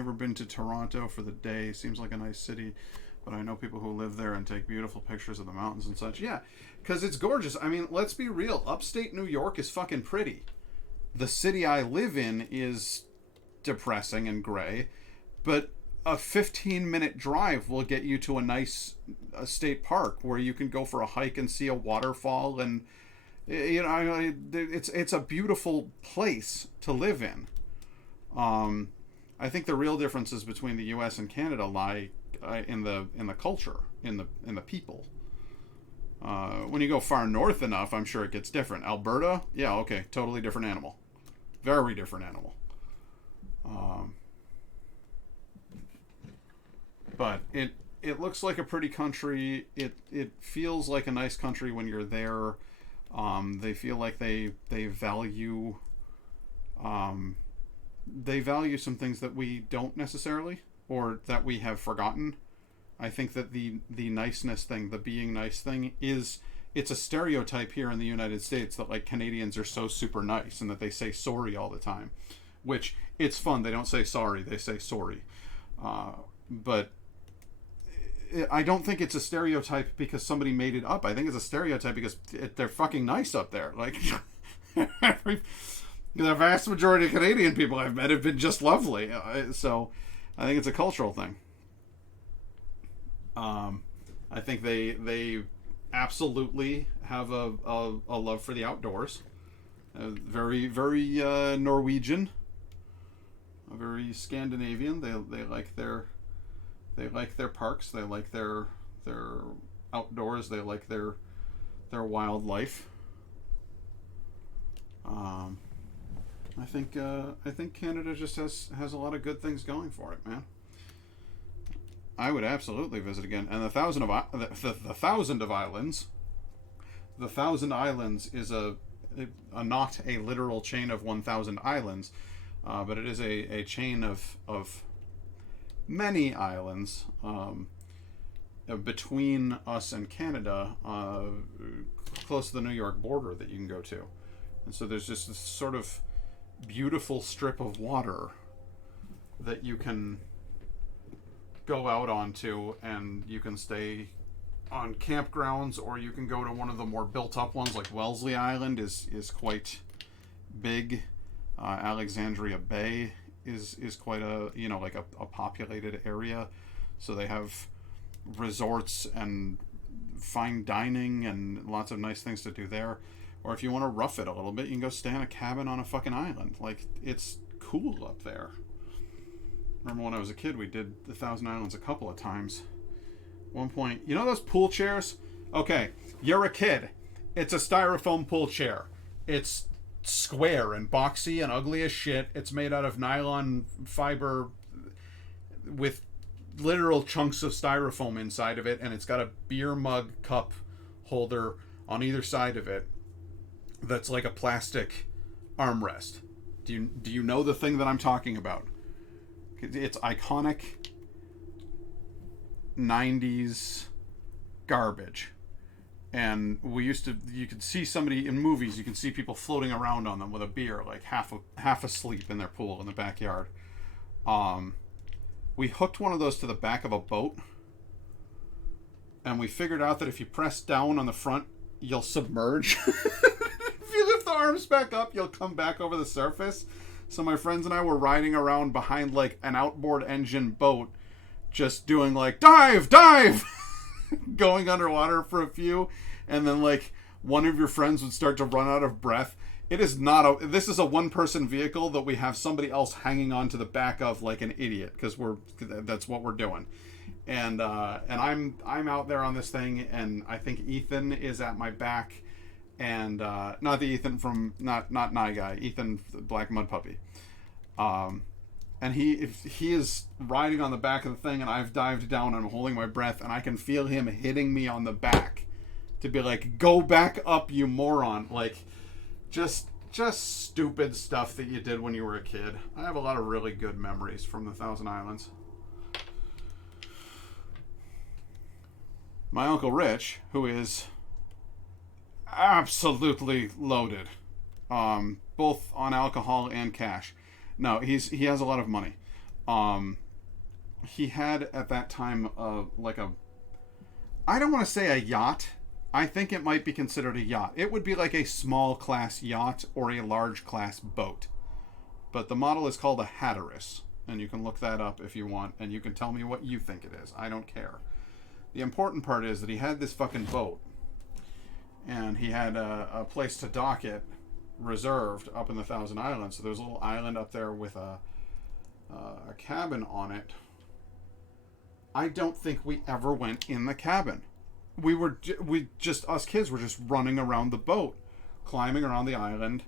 ever been to Toronto for the day. Seems like a nice city, but I know people who live there and take beautiful pictures of the mountains and such. Yeah, because it's gorgeous. I mean, let's be real. Upstate New York is fucking pretty. The city I live in is depressing and gray, but a 15-minute drive will get you to a nice state park where you can go for a hike and see a waterfall, and you know, it's a beautiful place to live in. I think the real differences between the U.S. and Canada lie in the culture, in the people. When you go far north enough, I'm sure it gets different. Alberta, yeah, okay, totally different animal, very different animal. But it looks like a pretty country. It feels like a nice country when you're there. They feel like they value. They value some things that we don't necessarily, or that we have forgotten. I think that the niceness thing, the being nice thing, it's a stereotype here in the United States that like Canadians are so super nice and that they say sorry all the time, which it's fun. They don't say sorry, they say sorry. But I don't think it's a stereotype because somebody made it up. I think it's a stereotype because they're fucking nice up there. Like the vast majority of Canadian people I've met have been just lovely. So I think it's a cultural thing. I think they absolutely have a love for the outdoors. Very, very Norwegian. Very Scandinavian. They like their parks. They like their outdoors. They like their wildlife. I think Canada just has a lot of good things going for it, man. I would absolutely visit again. And the Thousand of Islands. The Thousand Islands is a not a literal chain of 1,000 islands, but it is a chain of many islands between us and Canada, close to the New York border that you can go to. And so there's just this sort of beautiful strip of water that you can go out onto, and you can stay on campgrounds, or you can go to one of the more built-up ones, like Wellesley Island is quite big. Alexandria Bay is quite a, you know, like a populated area, so they have resorts and fine dining and lots of nice things to do there. Or if you want to rough it a little bit, you can go stay in a cabin on a fucking island. Like, it's cool up there. Remember when I was a kid, we did the Thousand Islands a couple of times. One point, you know those pool chairs? Okay, you're a kid. It's a styrofoam pool chair. It's square and boxy and ugly as shit. It's made out of nylon fiber with literal chunks of styrofoam inside of it, and it's got a beer mug cup holder on either side of it that's like a plastic armrest. Do you know the thing that I'm talking about? It's iconic 90s garbage. And you could see somebody in movies, you can see people floating around on them with a beer, like half asleep in their pool in the backyard. We hooked one of those to the back of a boat, and we figured out that if you press down on the front, you'll submerge. If you lift the arms back up, you'll come back over the surface. So my friends and I were riding around behind like an outboard engine boat, just doing like dive going underwater for a few, and then like one of your friends would start to run out of breath. This is a one-person vehicle that we have somebody else hanging on to the back of like an idiot, because that's what we're doing. And I'm out there on this thing, and I think Ethan is at my back, and not the Ethan from not Nye Guy, Ethan the Black Mud Puppy. And he is riding on the back of the thing, and I've dived down and I'm holding my breath, and I can feel him hitting me on the back to be like, go back up, you moron. Like, just stupid stuff that you did when you were a kid. I have a lot of really good memories from the Thousand Islands. My Uncle Rich, who is absolutely loaded, both on alcohol and cash. No, he has a lot of money. He had at that time I don't want to say a yacht. I think it might be considered a yacht. It would be like a small class yacht or a large class boat. But the model is called a Hatteras, and you can look that up if you want, and you can tell me what you think it is. I don't care. The important part is that he had this fucking boat, and he had a place to dock it reserved up in the Thousand Islands. So there's a little island up there with a cabin on it. I don't think we ever went in the cabin. Us kids were just running around the boat, climbing around the island,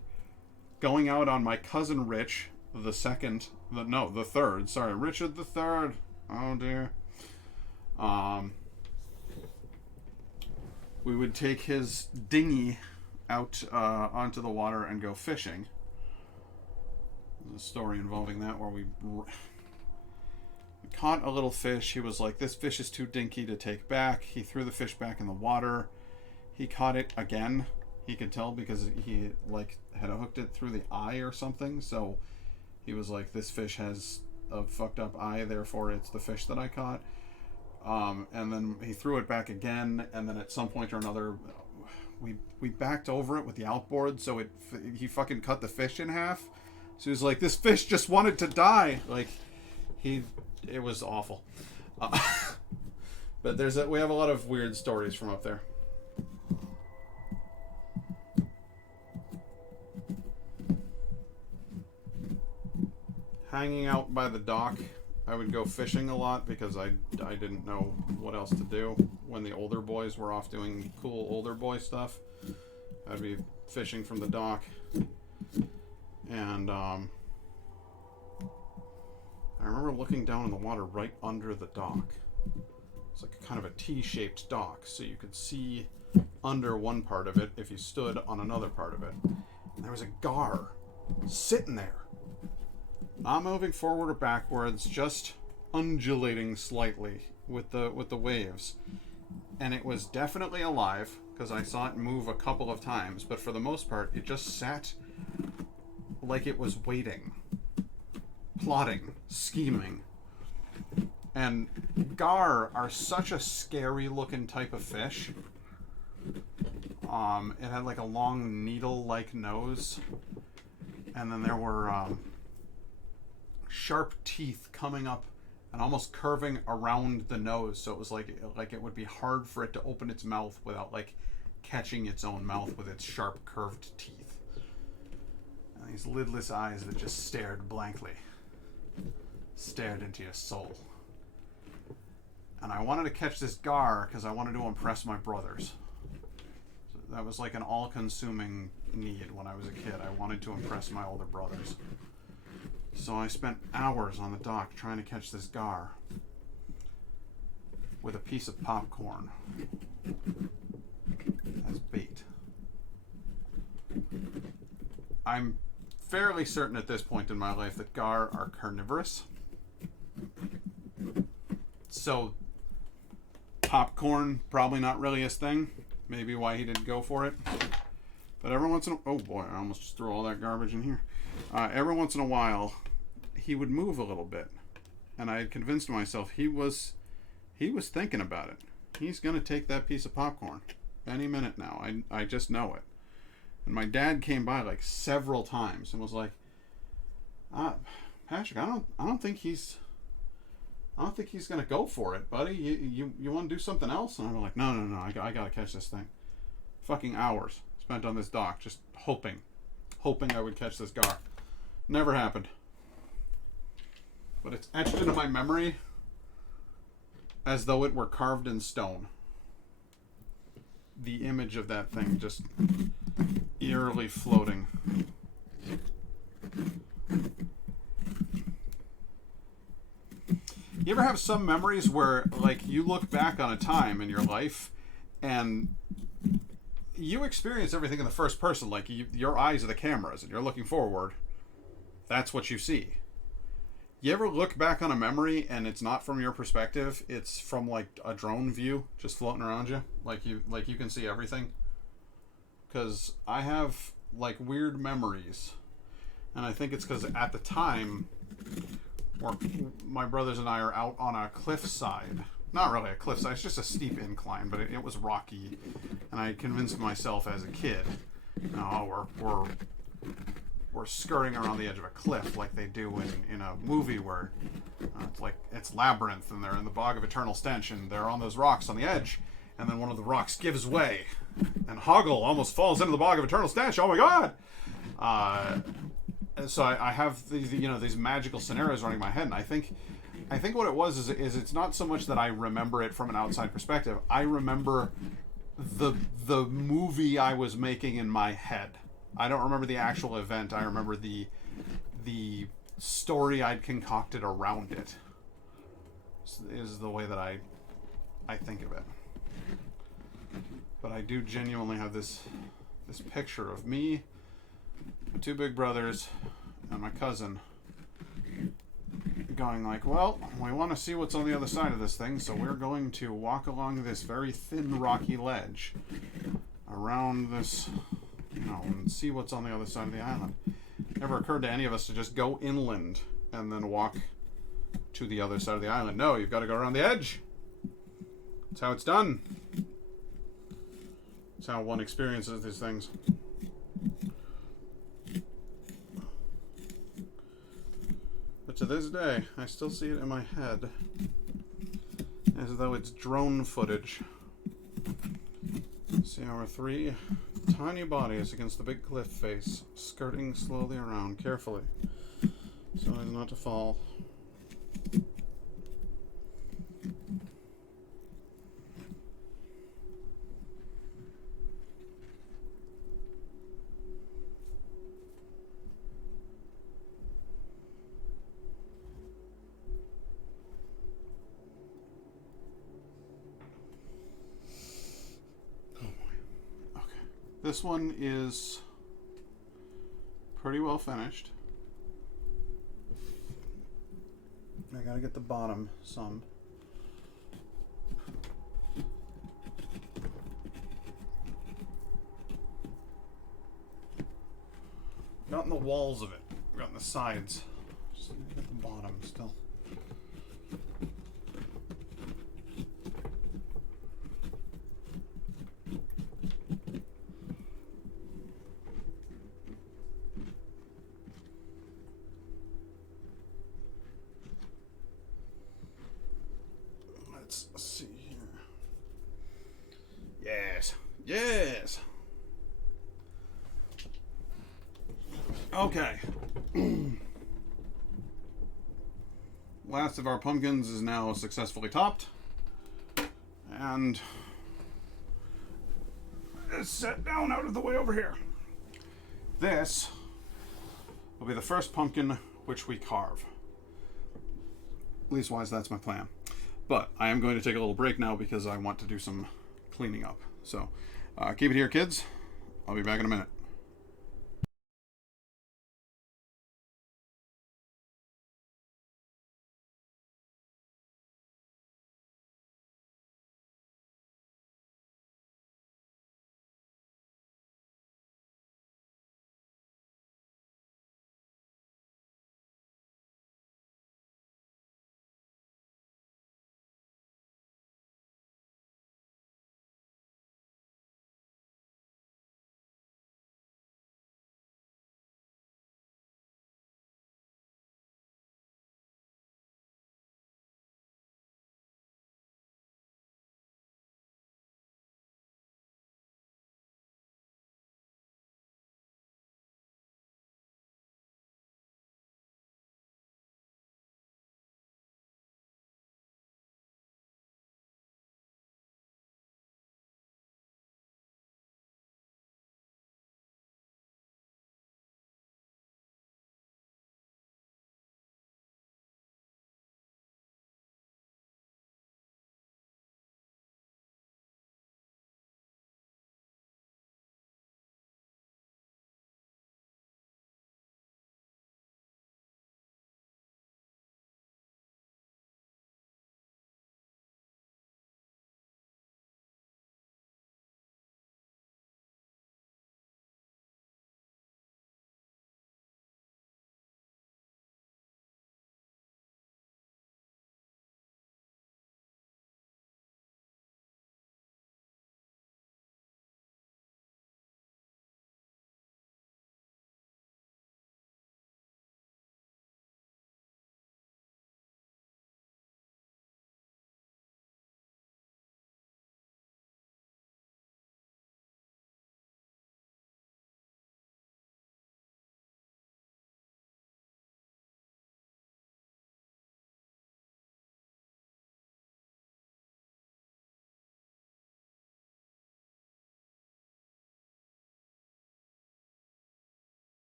going out on my cousin Rich, the third. Sorry, Richard the third. Oh dear. We would take his dinghy out onto the water and go fishing. There's a story involving that where we caught a little fish. He was like, this fish is too dinky to take back. He threw the fish back in the water. He caught it again. He could tell because he like had hooked it through the eye or something. So he was like, this fish has a fucked up eye, therefore it's the fish that I caught. And then he threw it back again, and then at some point or another we backed over it with the outboard, so he fucking cut the fish in half. So he was like, this fish just wanted to die. Like, it was awful. But we have a lot of weird stories from up there. Hanging out by the dock I would go fishing a lot because I didn't know what else to do when the older boys were off doing cool older boy stuff. I'd be fishing from the dock, and I remember looking down in the water right under the dock. It's like kind of a T-shaped dock, so you could see under one part of it if you stood on another part of it. And there was a gar sitting there, not moving forward or backwards, just undulating slightly with the waves. And it was definitely alive because I saw it move a couple of times, but for the most part it just sat like it was waiting, plotting, scheming. And gar are such a scary looking type of fish. It had like a long needle-like nose, and then there were sharp teeth coming up and almost curving around the nose, so it was like it would be hard for it to open its mouth without like catching its own mouth with its sharp curved teeth. And these lidless eyes that just stared blankly, stared into your soul. And I wanted to catch this gar because I wanted to impress my brothers. So that was like an all-consuming need when I was a kid. I wanted to impress my older brothers. So I spent hours on the dock trying to catch this gar with a piece of popcorn as bait. I'm fairly certain at this point in my life that gar are carnivorous. So popcorn, probably not really his thing. Maybe why he didn't go for it. But every once in a... Oh boy, I almost just threw all that garbage in here. Every once in a while, he would move a little bit. And I had convinced myself he was thinking about it. He's going to take that piece of popcorn any minute now. I just know it. And my dad came by like several times and was like, Patrick, I don't think he's gonna go for it, buddy. You want to do something else? And I'm like, no, I gotta catch this thing. Fucking hours spent on this dock just hoping I would catch this gar. Never happened. But it's etched into my memory as though it were carved in stone. The image of that thing just eerily floating. You ever have some memories where, like, you look back on a time in your life and you experience everything in the first person, like your eyes are the cameras and you're looking forward. That's what you see. You ever look back on a memory and it's not from your perspective, it's from like a drone view just floating around you, like you can see everything? Because I have like weird memories, and I think it's because at the time my brothers and I are out on a cliffside. Not really a cliffside, it's just a steep incline, but it was rocky. And I convinced myself as a kid, no, we're skirting around the edge of a cliff like they do in a movie where it's Labyrinth and they're in the Bog of Eternal Stench and they're on those rocks on the edge, and then one of the rocks gives way and Hoggle almost falls into the Bog of Eternal Stench. Oh my god! So I have these magical scenarios running in my head, and I think what it was is it's not so much that I remember it from an outside perspective. I remember the movie I was making in my head. I don't remember the actual event. I remember the story I'd concocted around it. Is the way that I think of it. But I do genuinely have this picture of me, my two big brothers, and my cousin going like, well, we want to see what's on the other side of this thing, so we're going to walk along this very thin rocky ledge around this, and see what's on the other side of the island. Never occurred to any of us to just go inland and then walk to the other side of the island. No, you've got to go around the edge. That's how it's done. That's how one experiences these things. But to this day, I still see it in my head as though it's drone footage. See our three tiny bodies against the big cliff face, skirting slowly around carefully so as not to fall. This one is pretty well finished. I gotta get the bottom some. Not in the walls of it. Got on the sides. Just at the bottom still. Let's see here. Yes. Yes. Okay. Last of our pumpkins is now successfully topped. And it's set down out of the way over here. This will be the first pumpkin which we carve. Leastwise, that's my plan. But I am going to take a little break now because I want to do some cleaning up. So keep it here, kids. I'll be back in a minute.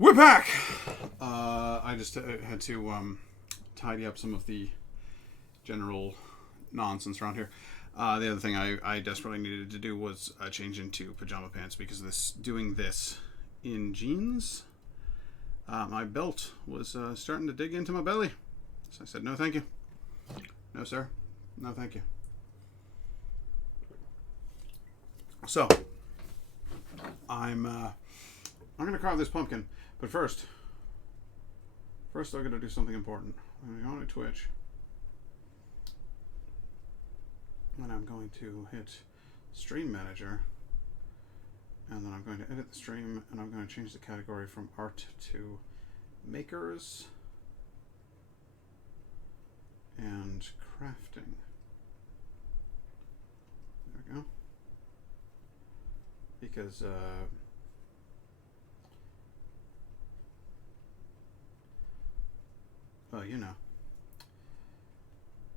We're back! I just had to tidy up some of the general nonsense around here. The other thing I desperately needed to do was change into pajama pants because doing this in jeans, my belt was starting to dig into my belly. So I said, no thank you. No sir. No thank you. So, I'm going to carve this pumpkin, but first I'm going to do something important. I'm going to go to Twitch, and I'm going to hit Stream Manager, and then I'm going to edit the stream, and I'm going to change the category from art to makers and crafting. There we go. Because well, you know,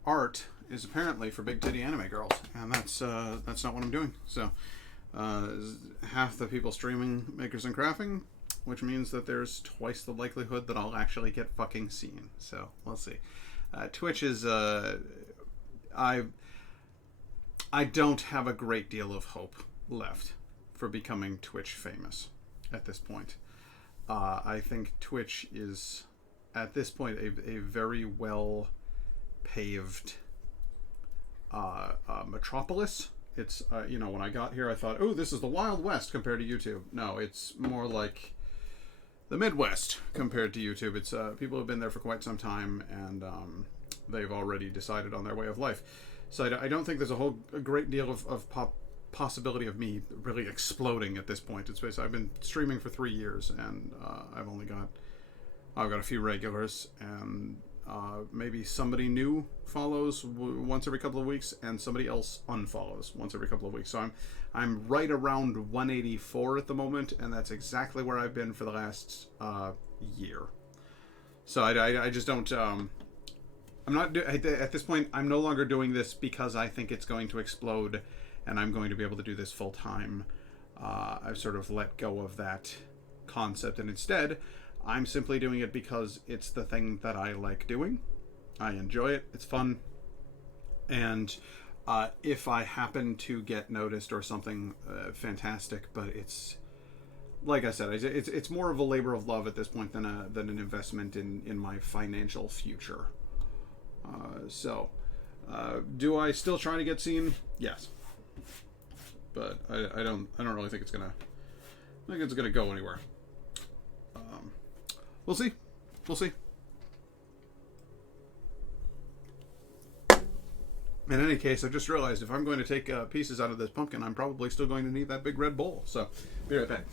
art is apparently for big titty anime girls, and that's not what I'm doing. So half the people streaming makers and crafting, which means that there's twice the likelihood that I'll actually get fucking seen. So we'll see. Twitch is I don't have a great deal of hope left for becoming Twitch famous at this point. I think Twitch is at this point a very well paved metropolis. It's when I got here I thought, oh, this is the Wild West compared to YouTube. No, it's more like the Midwest compared to YouTube. It's people have been there for quite some time, and they've already decided on their way of life. So I don't think there's a great deal of possibility of me really exploding at this point. It's basically, I've been streaming for 3 years, and I've got a few regulars, and maybe somebody new follows once every couple of weeks, and somebody else unfollows once every couple of weeks. So I'm right around 184 at the moment, and that's exactly where I've been for the last year. So I just don't. I'm not at this point. I'm no longer doing this because I think it's going to explode, and I'm going to be able to do this full time. I've sort of let go of that concept, and instead, I'm simply doing it because it's the thing that I like doing. I enjoy it. It's fun. And if I happen to get noticed or something, fantastic. But it's, like I said, it's more of a labor of love at this point than an investment in my financial future. Do I still try to get seen? Yes. But I don't really think it's gonna go anywhere. We'll see. In any case, I just realized if I'm going to take pieces out of this pumpkin, I'm probably still going to need that big red bowl. So, be right back.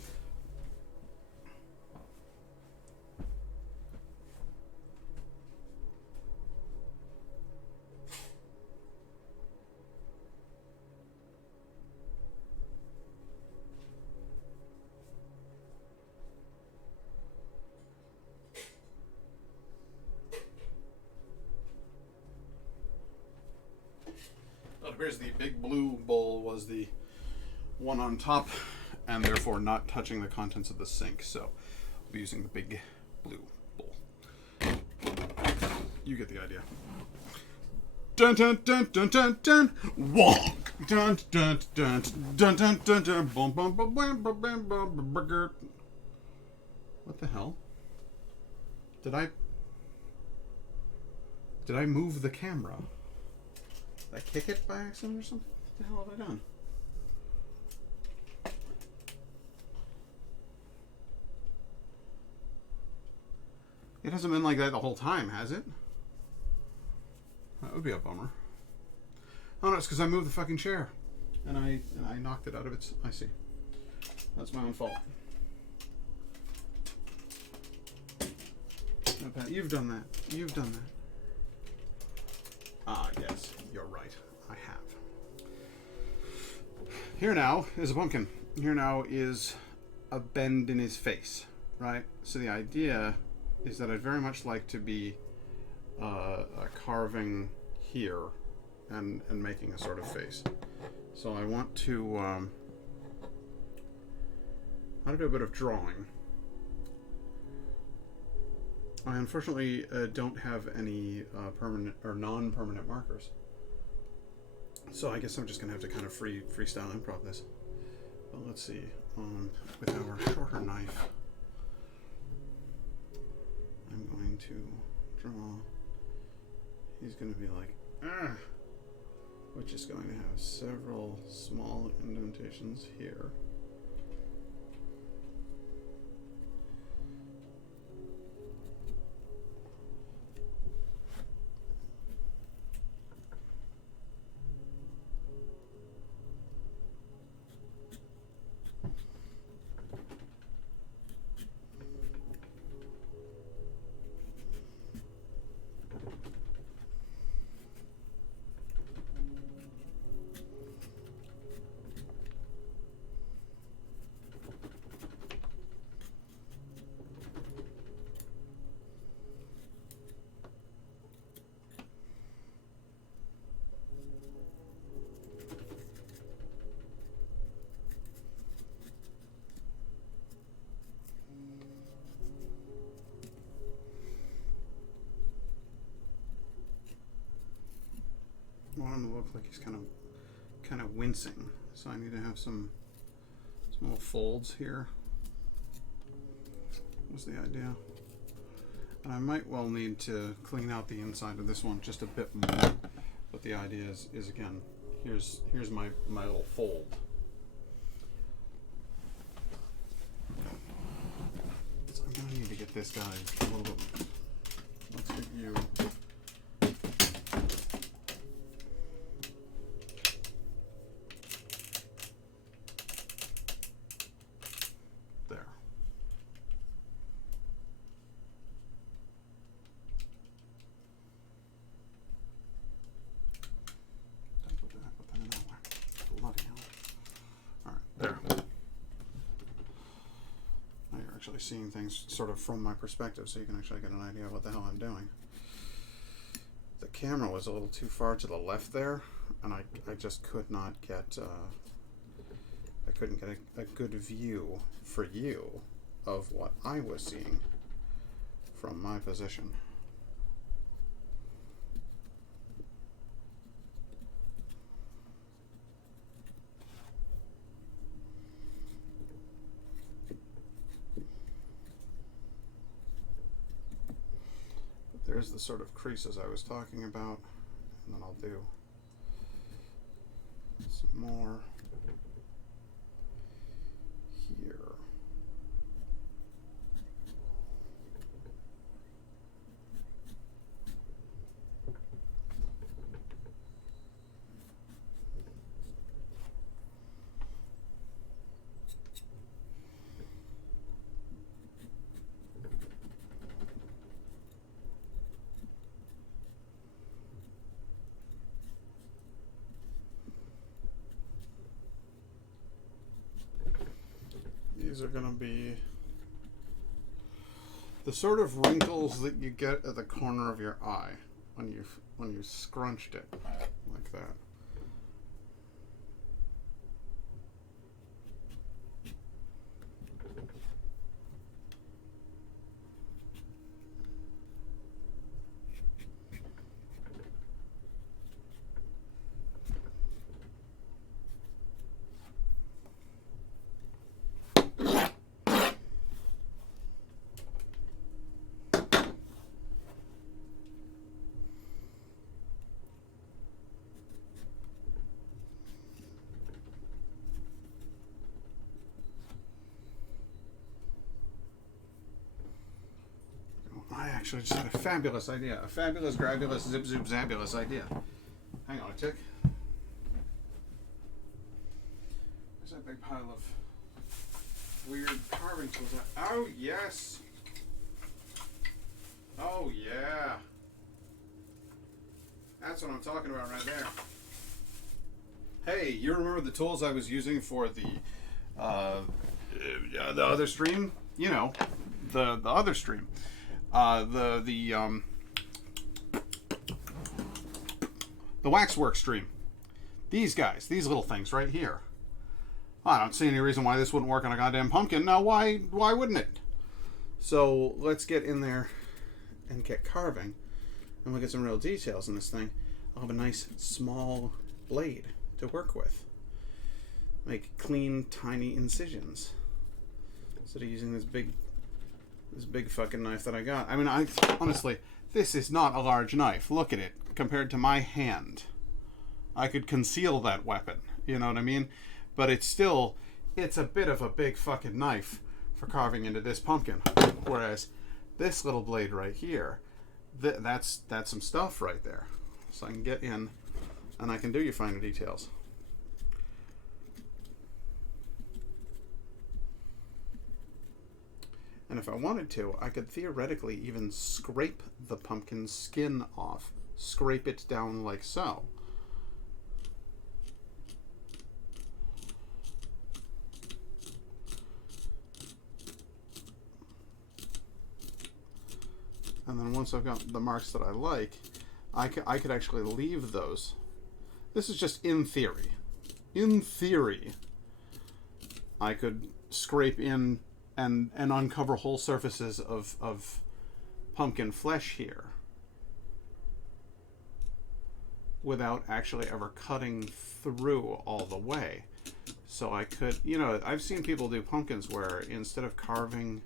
It appears the big blue bowl was the one on top, and therefore not touching the contents of the sink. So I'll be using the big blue bowl. You get the idea. Dun dun dun dun dun dun. Wonk. Dun dun dun dun dun dun dun. Bum bum bum bum bum bum bum bum. What the hell? Did I move the camera? Did I kick it by accident or something? What the hell have I done? It hasn't been like that the whole time, has it? That would be a bummer. Oh no, it's because I moved the fucking chair. And I knocked it out of its... I see. That's my own fault. No, Pat, you've done that. You've done that. Ah, yes, you're right. I have. Here now is a pumpkin. Here now is a bend in his face, right? So the idea is that I'd very much like to be carving here and making a sort of face. So I want to do a bit of drawing. I unfortunately don't have any permanent or non-permanent markers. So I guess I'm just going to have to kind of freestyle improv this. But let's see. With our shorter knife, I'm going to draw. He's going to be like, ah, which is going to have several small indentations here. I want him to look like he's kind of wincing, so I need to have some little folds here. Was the idea, and I might well need to clean out the inside of this one just a bit more. But the idea is again, here's my little fold. So I'm gonna need to get this guy a little bit. Let's get you. Actually seeing things sort of from my perspective, so you can actually get an idea of what the hell I'm doing. The camera was a little too far to the left there, and I just could not get I couldn't get a good view for you of what I was seeing from my position. There's the sort of creases I was talking about, and then I'll do some more here. These are going to be the sort of wrinkles that you get at the corner of your eye when you scrunched it like that. I actually just had a fabulous idea. A fabulous, grabulous, zip, zoop, zabulous idea. Hang on a tick. There's that big pile of weird carving tools. Oh, yes. Oh, yeah. That's what I'm talking about right there. Hey, you remember the tools I was using for the other stream? You know, the other stream. The Waxwork stream. These guys, these little things right here. I don't see any reason why this wouldn't work on a goddamn pumpkin. Now, why wouldn't it? So let's get in there and get carving, and we'll get some real details in this thing, I'll have a nice small blade to work with. Make clean, tiny incisions instead of using this big fucking knife that I got. I mean, honestly, this is not a large knife. Look at it compared to my hand. I could conceal that weapon. You know what I mean? But it's a bit of a big fucking knife for carving into this pumpkin. Whereas this little blade right here, that's some stuff right there. So I can get in and I can do your finer details. And if I wanted to, I could theoretically even scrape the pumpkin skin off. Scrape it down like so. And then once I've got the marks that I like, I could actually leave those. This is just in theory. In theory, I could scrape in and uncover whole surfaces of pumpkin flesh here without actually ever cutting through all the way. So I could, you know, I've seen people do pumpkins where instead of carving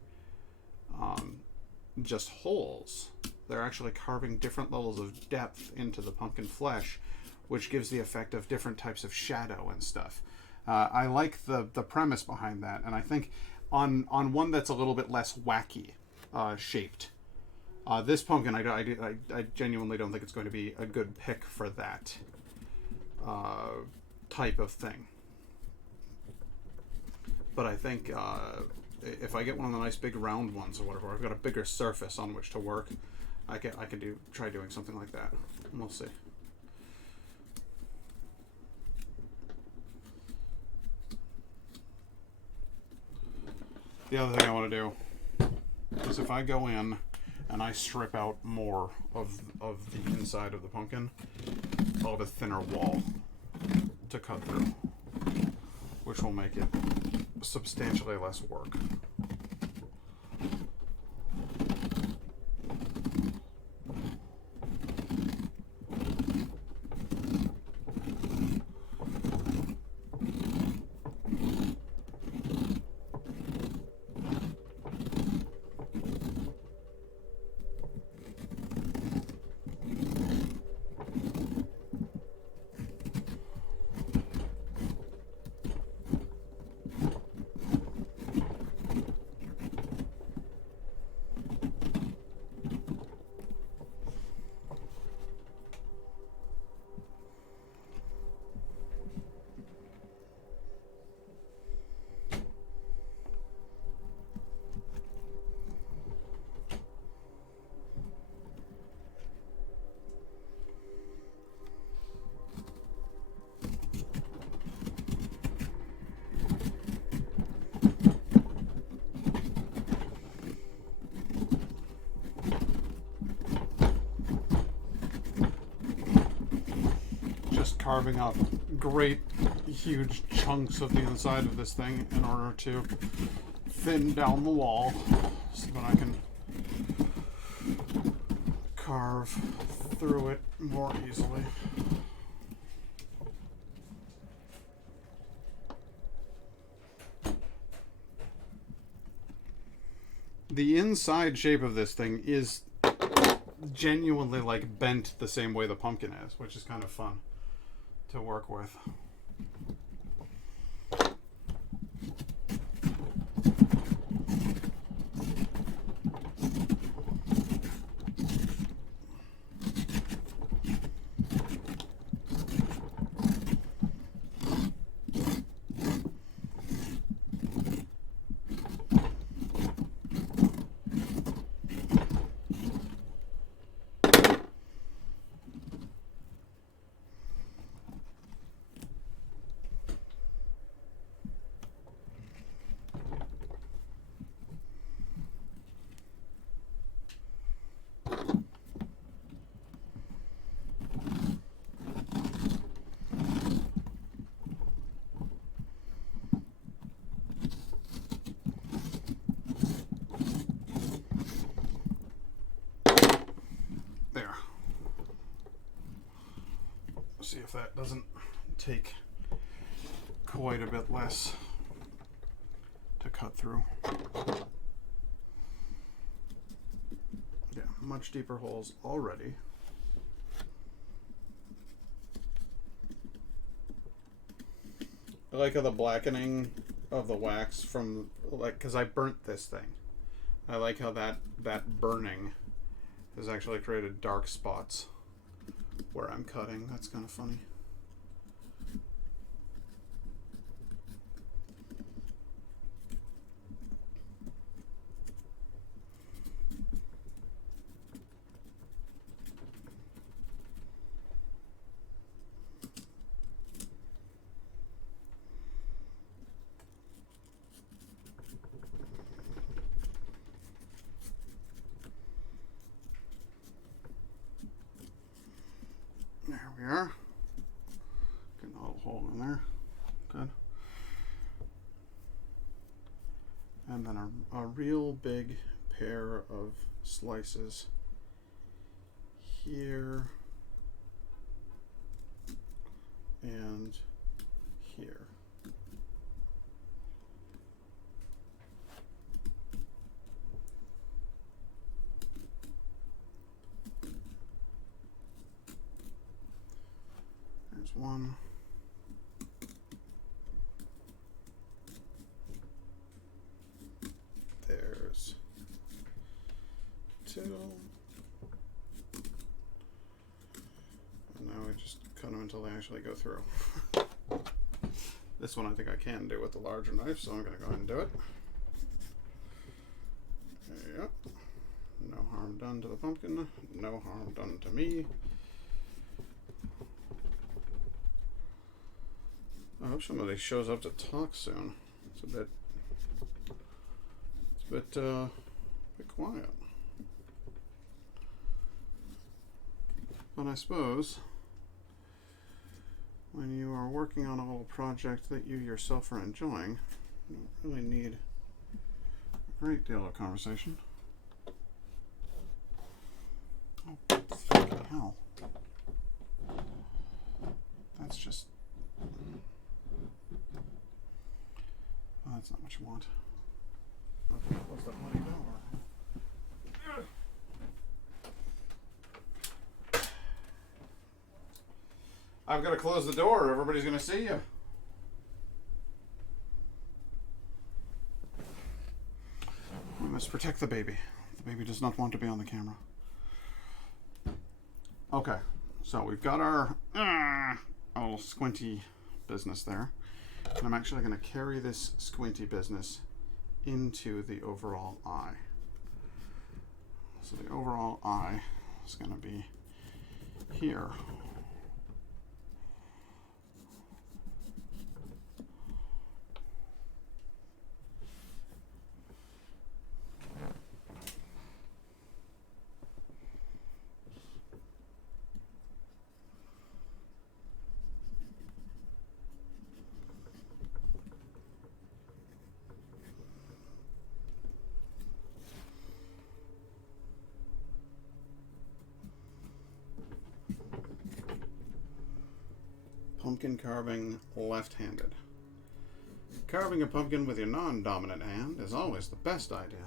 just holes, they're actually carving different levels of depth into the pumpkin flesh, which gives the effect of different types of shadow and stuff. I like the premise behind that, and I think on one that's a little bit less wacky shaped, this pumpkin, I genuinely don't think it's going to be a good pick for that type of thing. But I think if I get one of the nice big round ones or whatever, I've got a bigger surface on which to work, I can try doing something like that. We'll see. The other thing I want to do is if I go in and I strip out more of the inside of the pumpkin, I'll have a thinner wall to cut through, which will make it substantially less work. Carving up great huge chunks of the inside of this thing in order to thin down the wall so that I can carve through it more easily. The inside shape of this thing is genuinely like bent the same way the pumpkin is, which is kind of fun to work with. that doesn't take quite a bit less to cut through. Yeah, much deeper holes already. I like how the blackening of the wax from, like, because I burnt this thing. I like how that burning has actually created dark spots where I'm cutting. That's kind of funny. There we are. Getting a little hole in there. Good. And then a real big pair of slices here and here. There's one. There's two. And now we just cut them until they actually go through. This one I think I can do with the larger knife, so I'm going to go ahead and do it. There you go. No harm done to the pumpkin. No harm done to me. I hope somebody shows up to talk soon. It's a bit quiet. But I suppose when you are working on a little project that you yourself are enjoying, you don't really need a great deal of conversation. Oh, fucking hell. That's just... Oh, that's not what you want. Okay, close that bloody door. I've got to close the door. Everybody's going to see you. We must protect the baby. The baby does not want to be on the camera. Okay, so we've got our little squinty business there. And I'm actually going to carry this squinty business into the overall eye. So the overall eye is going to be here. Pumpkin carving left-handed. Carving a pumpkin with your non-dominant hand is always the best idea.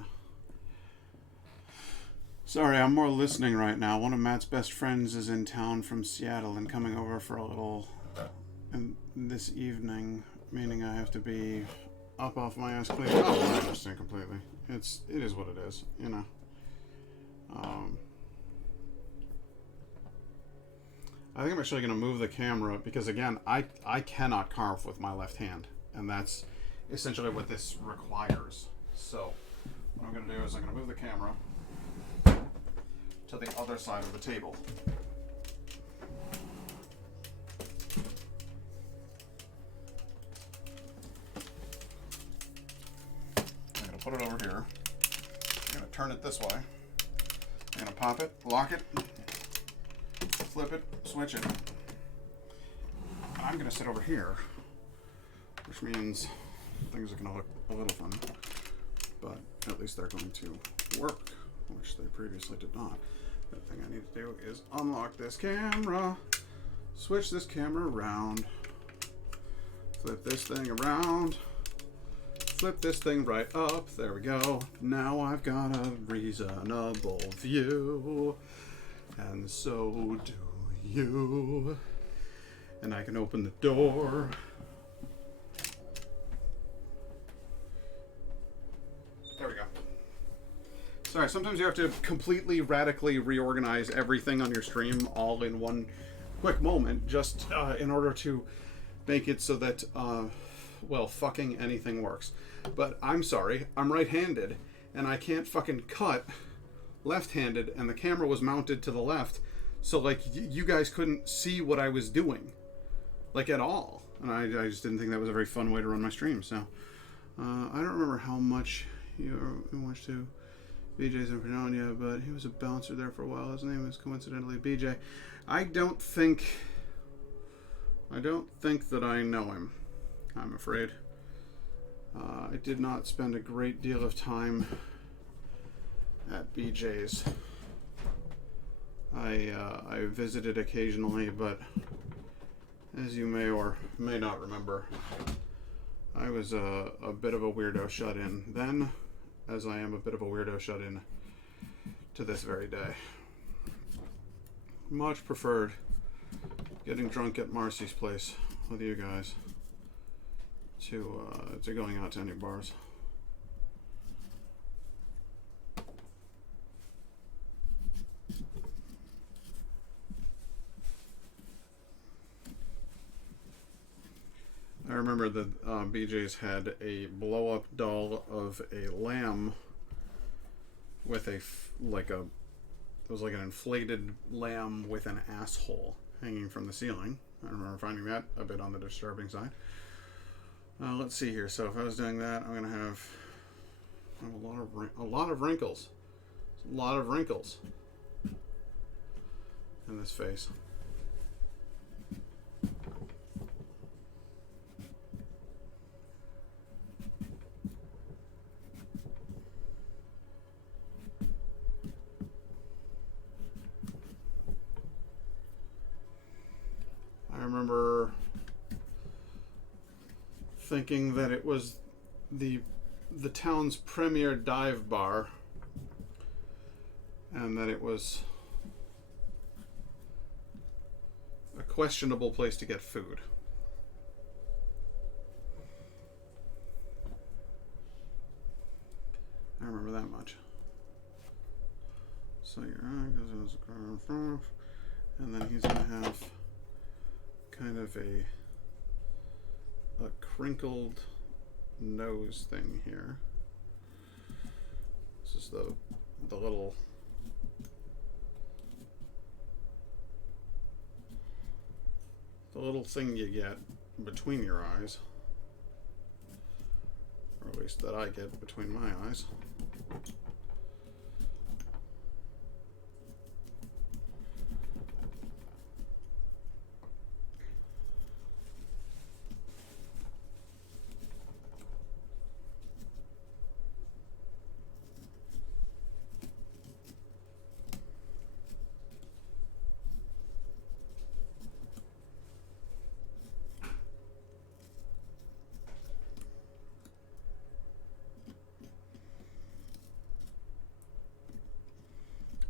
Sorry, I'm more listening right now. One of Matt's best friends is in town from Seattle and coming over for a little this evening, meaning I have to be up off my ass clean. Oh, I understand completely. It is what it is, you know. I think I'm actually going to move the camera because, again, I cannot carve with my left hand, and that's essentially what this requires. So what I'm going to do is I'm going to move the camera to the other side of the table. I'm going to put it over here. I'm going to turn it this way. I'm going to pop it, lock it, flip it, switch it. And I'm going to sit over here, which means things are going to look a little funny, but at least they're going to work, which they previously did not. The thing I need to do is unlock this camera Switch this camera around. Flip this thing around. Flip this thing right up. There we go. Now I've got a reasonable view. And so do you. And I can open the door. There we go. Sorry, sometimes you have to completely, radically reorganize everything on your stream all in one quick moment, just in order to make it so that, well, fucking anything works. But I'm sorry, I'm right-handed, and I can't fucking cut left-handed, and the camera was mounted to the left, so, like, you guys couldn't see what I was doing, like, at all. And I just didn't think that was a very fun way to run my stream, so. I don't remember how much you watched to BJ's in Fredonia, but he was a bouncer there for a while. His name is coincidentally BJ. I don't think that I know him, I'm afraid. I did not spend a great deal of time at BJ's. I visited occasionally, but as you may or may not remember, I was a bit of a weirdo shut-in then, as I am a bit of a weirdo shut-in to this very day. Much preferred getting drunk at Marcy's place with you guys to going out to any bars. I remember that BJ's had a blow-up doll of a lamb with it was like an inflated lamb with an asshole hanging from the ceiling. I remember finding that a bit on the disturbing side. Let's see here. So if I was doing that, I'm gonna have a lot of wrinkles. A lot of wrinkles in this face. I remember thinking that it was the town's premier dive bar, and that it was a questionable place to get food. I remember that much. So you're right, because it was and then he's gonna have kind of a crinkled nose thing here. This is the little thing you get between your eyes, or at least that I get between my eyes.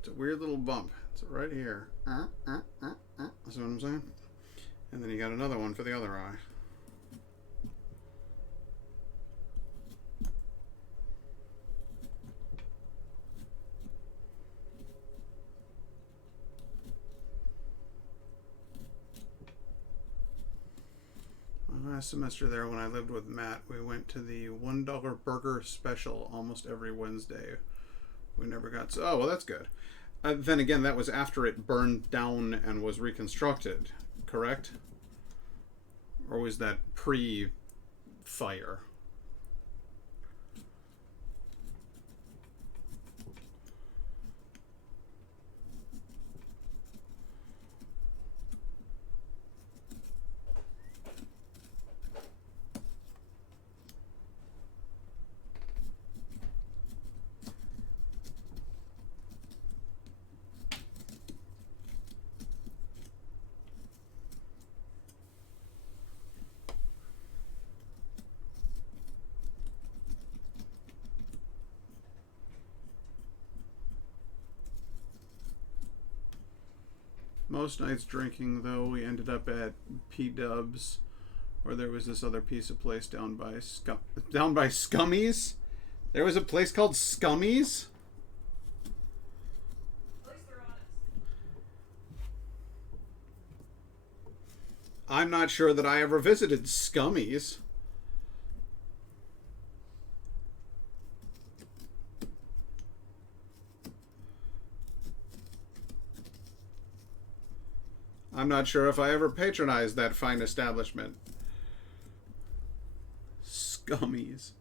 It's a weird little bump. It's right here. That's what I'm saying? And then you got another one for the other eye. My last semester there, when I lived with Matt, we went to the $1 burger special almost every Wednesday. We never got to... Oh, well, that's good. Then again, that was after it burned down and was reconstructed, correct? Or was that pre-fire? Most nights drinking, though, we ended up at P Dubs, or there was this other piece of place down by Scummies. There was a place called Scummies. At least they're honest. I'm not sure that I ever visited Scummies. I'm not sure if I ever patronized that fine establishment. Scummies.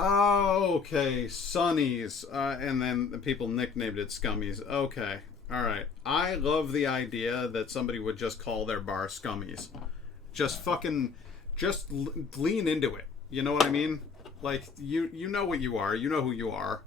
Oh, okay, Sunnies. And then the people nicknamed it Scummies. Okay, alright. I love the idea that somebody would just call their bar Scummies. Just fucking, lean into it. You know what I mean? Like, you know what you are. You know who you are.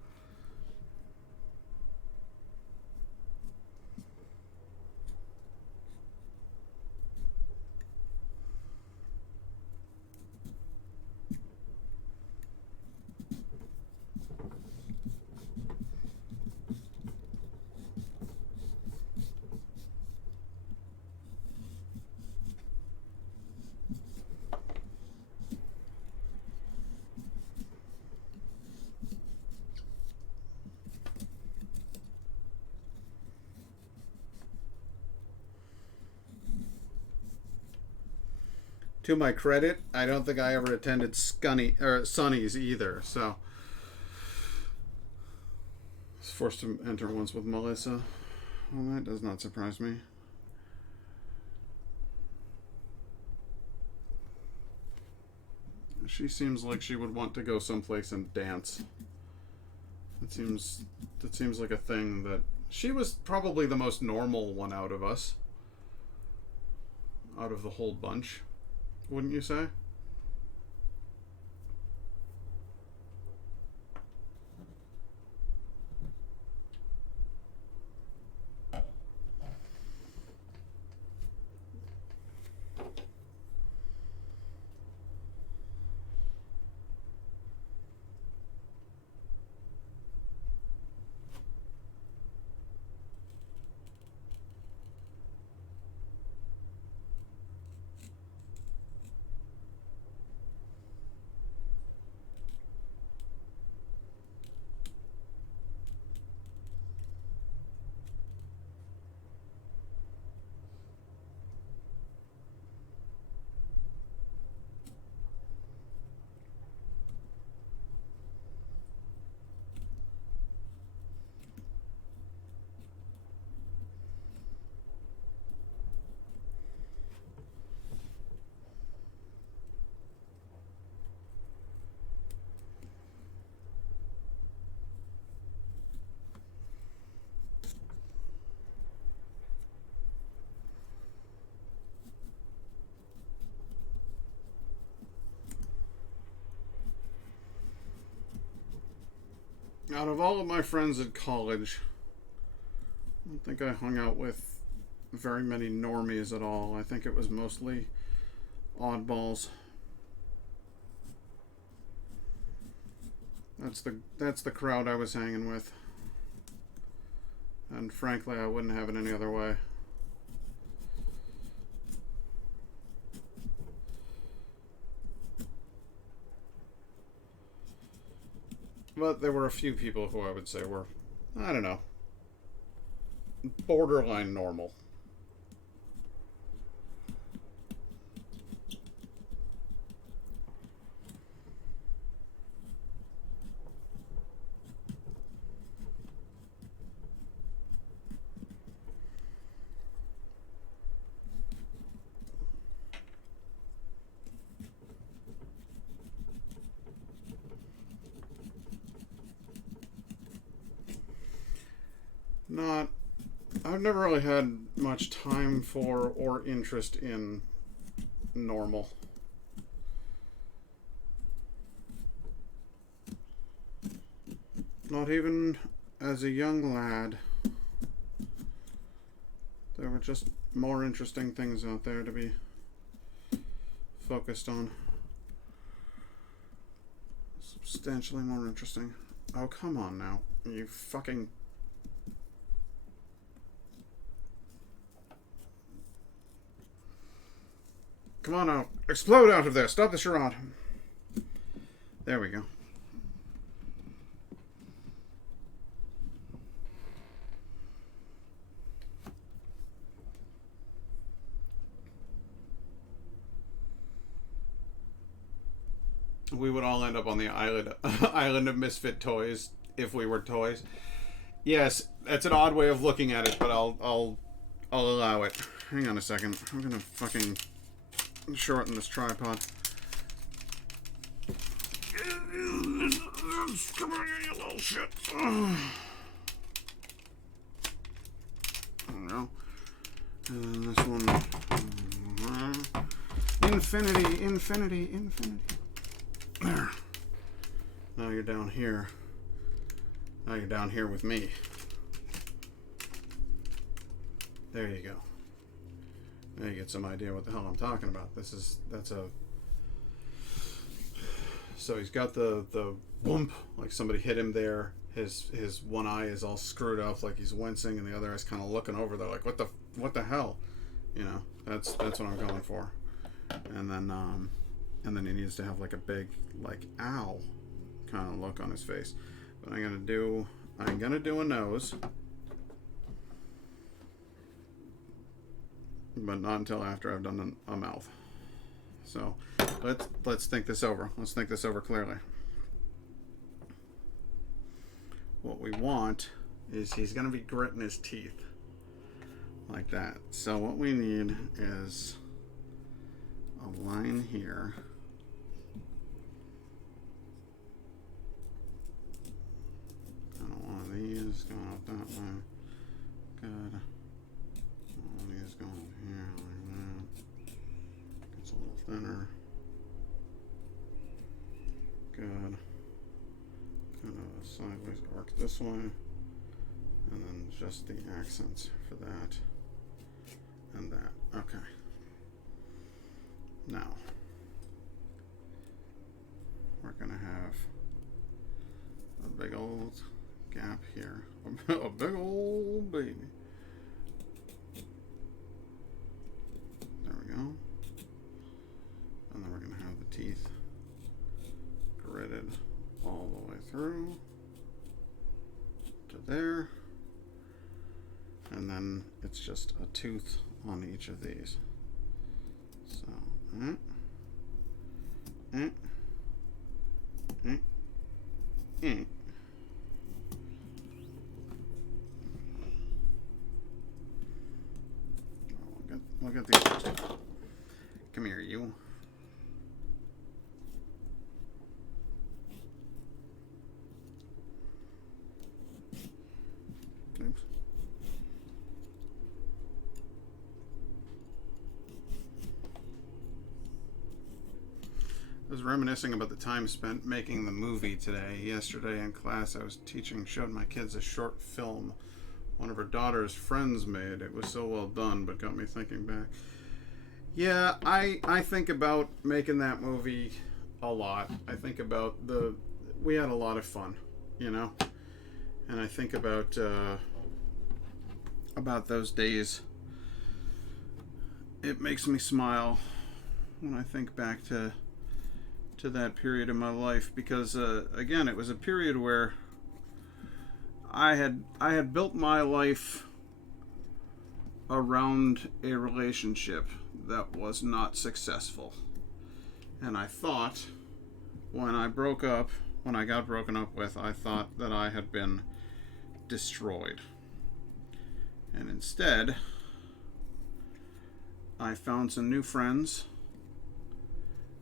To my credit, I don't think I ever attended Sunny's either, so I was forced to enter once with Melissa. Well, that does not surprise me. She seems like she would want to go someplace and dance. That seems like a thing that she was probably the most normal one out of us. Out of the whole bunch. Wouldn't you say? Out of all of my friends at college, I don't think I hung out with very many normies at all. I think it was mostly oddballs. That's the crowd I was hanging with. And frankly, I wouldn't have it any other way. But there were a few people who I would say were, I don't know, borderline normal. I've never really had much time for or interest in normal. Not even as a young lad. There were just more interesting things out there to be focused on. Substantially more interesting. Oh, come on now. You fucking... Come on now. Explode out of there. Stop the charade. There we go. We would all end up on the island of misfit toys if we were toys. Yes, that's an odd way of looking at it, but I'll allow it. Hang on a second. I'm gonna fucking shorten this tripod. Come on, you little shit. There we go. And this one. Infinity, infinity, infinity. There. Now you're down here. Now you're down here with me. There you go. Now you get some idea what the hell I'm talking about. So he's got the whoomp, like somebody hit him there. His one eye is all screwed up, like he's wincing, and the other eye's kind of looking over there, like what the hell, you know? That's what I'm going for. And then he needs to have like a big, like, ow kind of look on his face. But I'm gonna do a nose, but not until after I've done a mouth. So let's think this over. Let's think this over clearly. What we want is he's gonna be gritting his teeth like that. So what we need is a line here. One of these going out that way. Good. One of these going here like that. Gets a little thinner. Good. Kind of a sideways arc this way. And then just the accents for that. And that. Okay. Now, we're going to have a big old gap here. A big old baby. There we go. And then we're going to have the teeth gritted all the way through to there. And then it's just a tooth on each of these. So, Look at these. Come here, you. Oops. I was reminiscing about the time spent making the movie today. Yesterday in class, I was showed my kids a short film one of her daughter's friends made. It was so well done, but got me thinking back. Yeah, I think about making that movie a lot. I think about we had a lot of fun, you know? And I think about those days. It makes me smile when I think back to that period in my life, because again, it was a period where I had built my life around a relationship that was not successful. And I thought when I got broken up with, I thought that I had been destroyed. And instead, I found some new friends,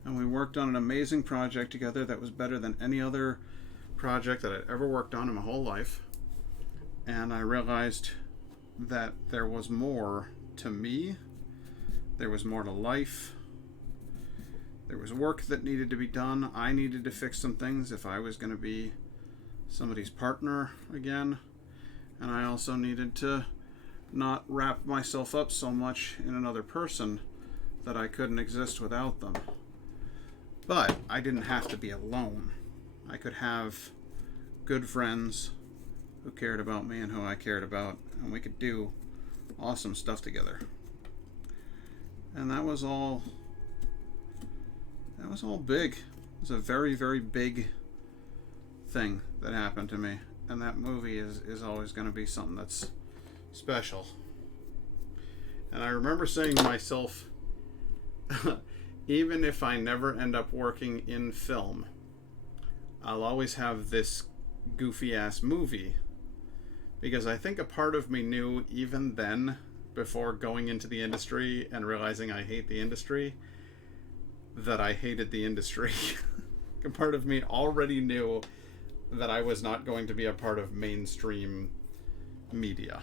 and we worked on an amazing project together that was better than any other project that I'd ever worked on in my whole life. And I realized that there was more to me. There was more to life. There was work that needed to be done. I needed to fix some things if I was going to be somebody's partner again. And I also needed to not wrap myself up so much in another person that I couldn't exist without them. But I didn't have to be alone. I could have good friends who cared about me and who I cared about, and we could do awesome stuff together. And that was all big. It was a very, very big thing that happened to me. And that movie is always going to be something that's special. And I remember saying to myself, even if I never end up working in film, I'll always have this goofy ass movie. Because I think a part of me knew even then, before going into the industry and realizing I hate the industry, that I hated the industry. A part of me already knew that I was not going to be a part of mainstream media.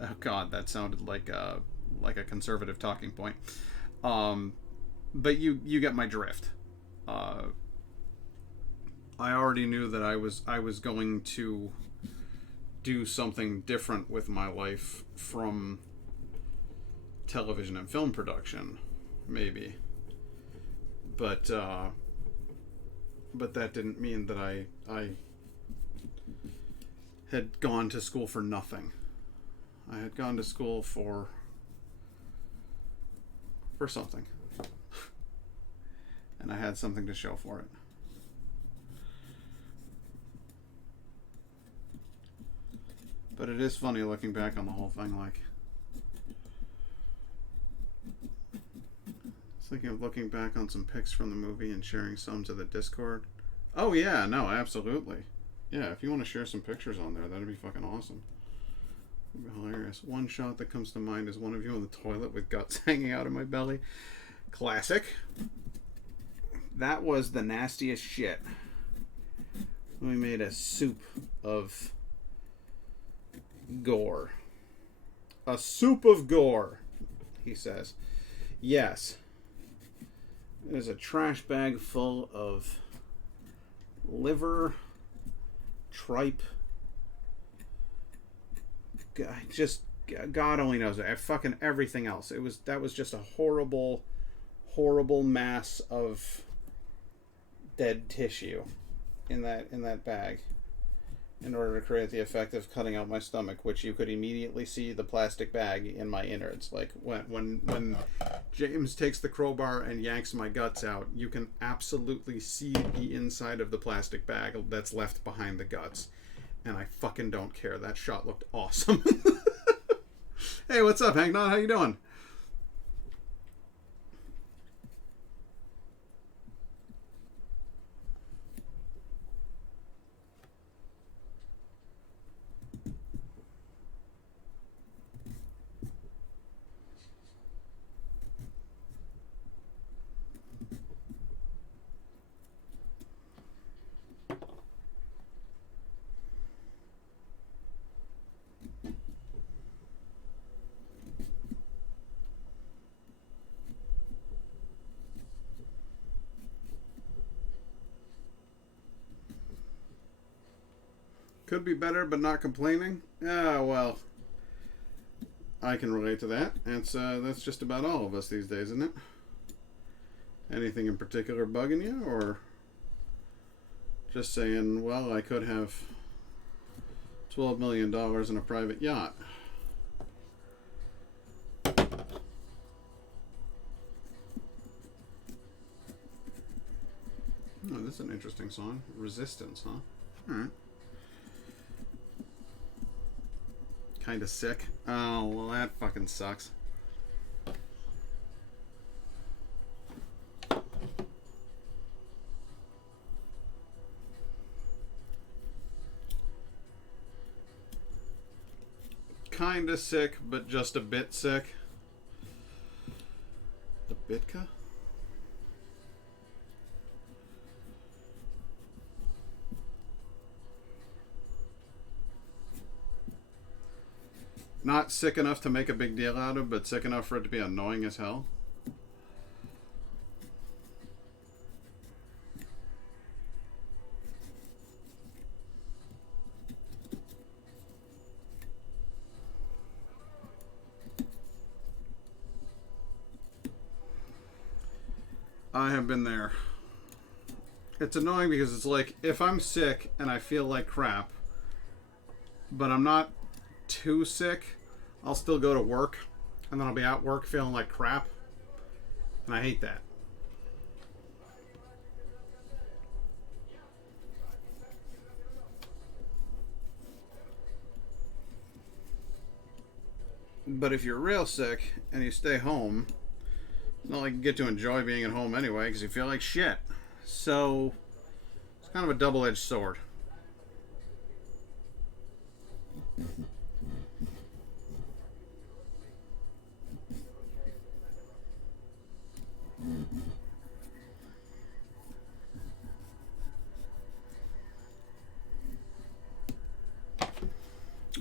Oh God, that sounded like a conservative talking point. But you get my drift. I already knew that I was going to do something different with my life from television and film production, maybe. But that didn't mean that I had gone to school for nothing. I had gone to school for something. And I had something to show for it. But it is funny looking back on the whole thing, like... I was thinking of looking back on some pics from the movie and sharing some to the Discord. Oh yeah, no, absolutely. Yeah, if you want to share some pictures on there, that'd be fucking awesome. It'd be hilarious. One shot that comes to mind is one of you in the toilet with guts hanging out of my belly. Classic. That was the nastiest shit. We made a soup of gore. A soup of gore, he says. Yes. There's a trash bag full of liver, tripe. God only knows it. Fucking everything else. That was just a horrible, horrible mass of dead tissue in that bag, in order to create the effect of cutting out my stomach, which you could immediately see the plastic bag in my innards. Like when James takes the crowbar and yanks my guts out, you can absolutely see the inside of the plastic bag that's left behind the guts. And I fucking don't care. That shot looked awesome. Hey, what's up, Hank? How you doing? Could be better, but not complaining. Well, I can relate to that. That's just about all of us these days, isn't it? Anything in particular bugging you, or just saying, well, I could have $12 million in a private yacht? Oh, this is an interesting song. Resistance, huh? Alright. Kinda sick. Oh, well, that fucking sucks. Kinda sick, but just a bit sick. The Bitka? Not sick enough to make a big deal out of, but sick enough for it to be annoying as hell. I have been there. It's annoying because it's like, if I'm sick and I feel like crap, but I'm not too sick, I'll still go to work, and then I'll be at work feeling like crap, and I hate that. But if you're real sick and you stay home, it's not like you get to enjoy being at home anyway because you feel like shit. So it's kind of a double-edged sword.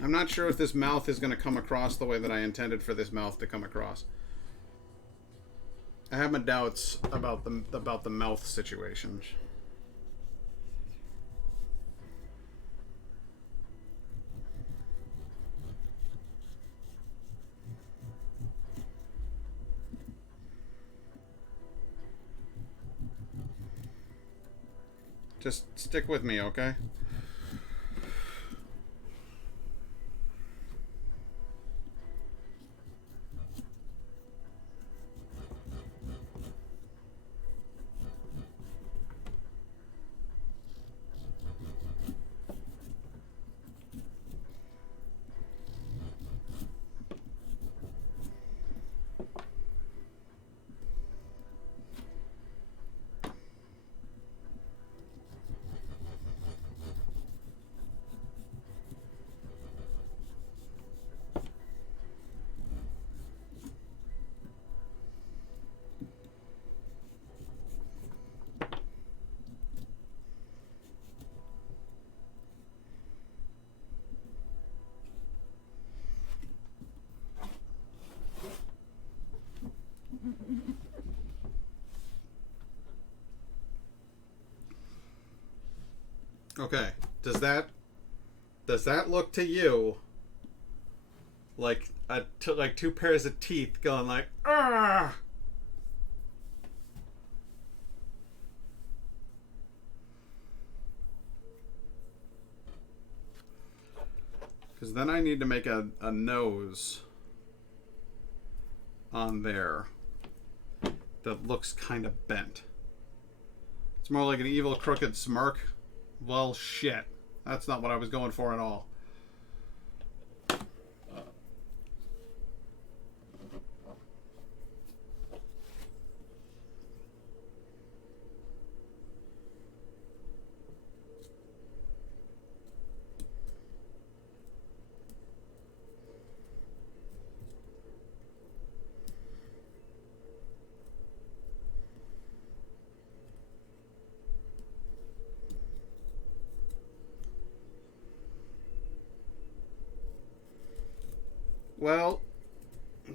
I'm not sure if this mouth is going to come across the way that I intended for this mouth to come across. I have my doubts about the mouth situation. Just stick with me, okay? Okay. Does that look to you like like two pairs of teeth going like ah? Because then I need to make a nose on there that looks kind of bent. It's more like an evil, crooked smirk. Well, shit. That's not what I was going for at all. Well,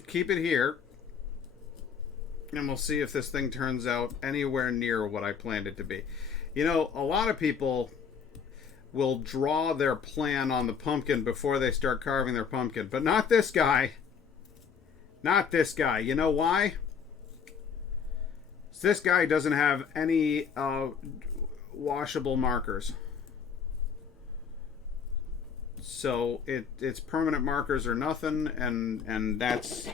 keep it here, and we'll see if this thing turns out anywhere near what I planned it to be. You know, a lot of people will draw their plan on the pumpkin before they start carving their pumpkin, but not this guy. Not this guy. You know why? This guy doesn't have any washable markers. So it's permanent markers or nothing, and that's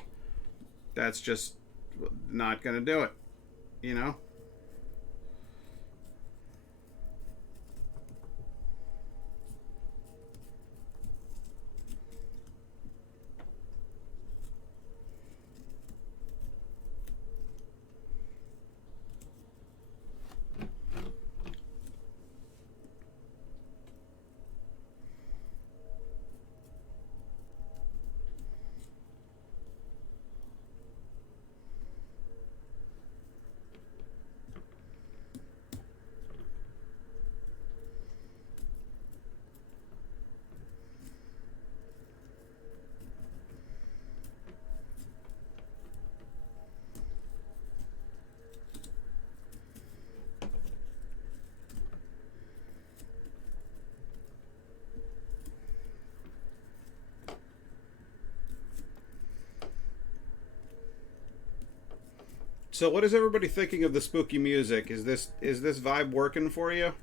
just not gonna do it, you know. So what is everybody thinking of the spooky music? Is this vibe working for you?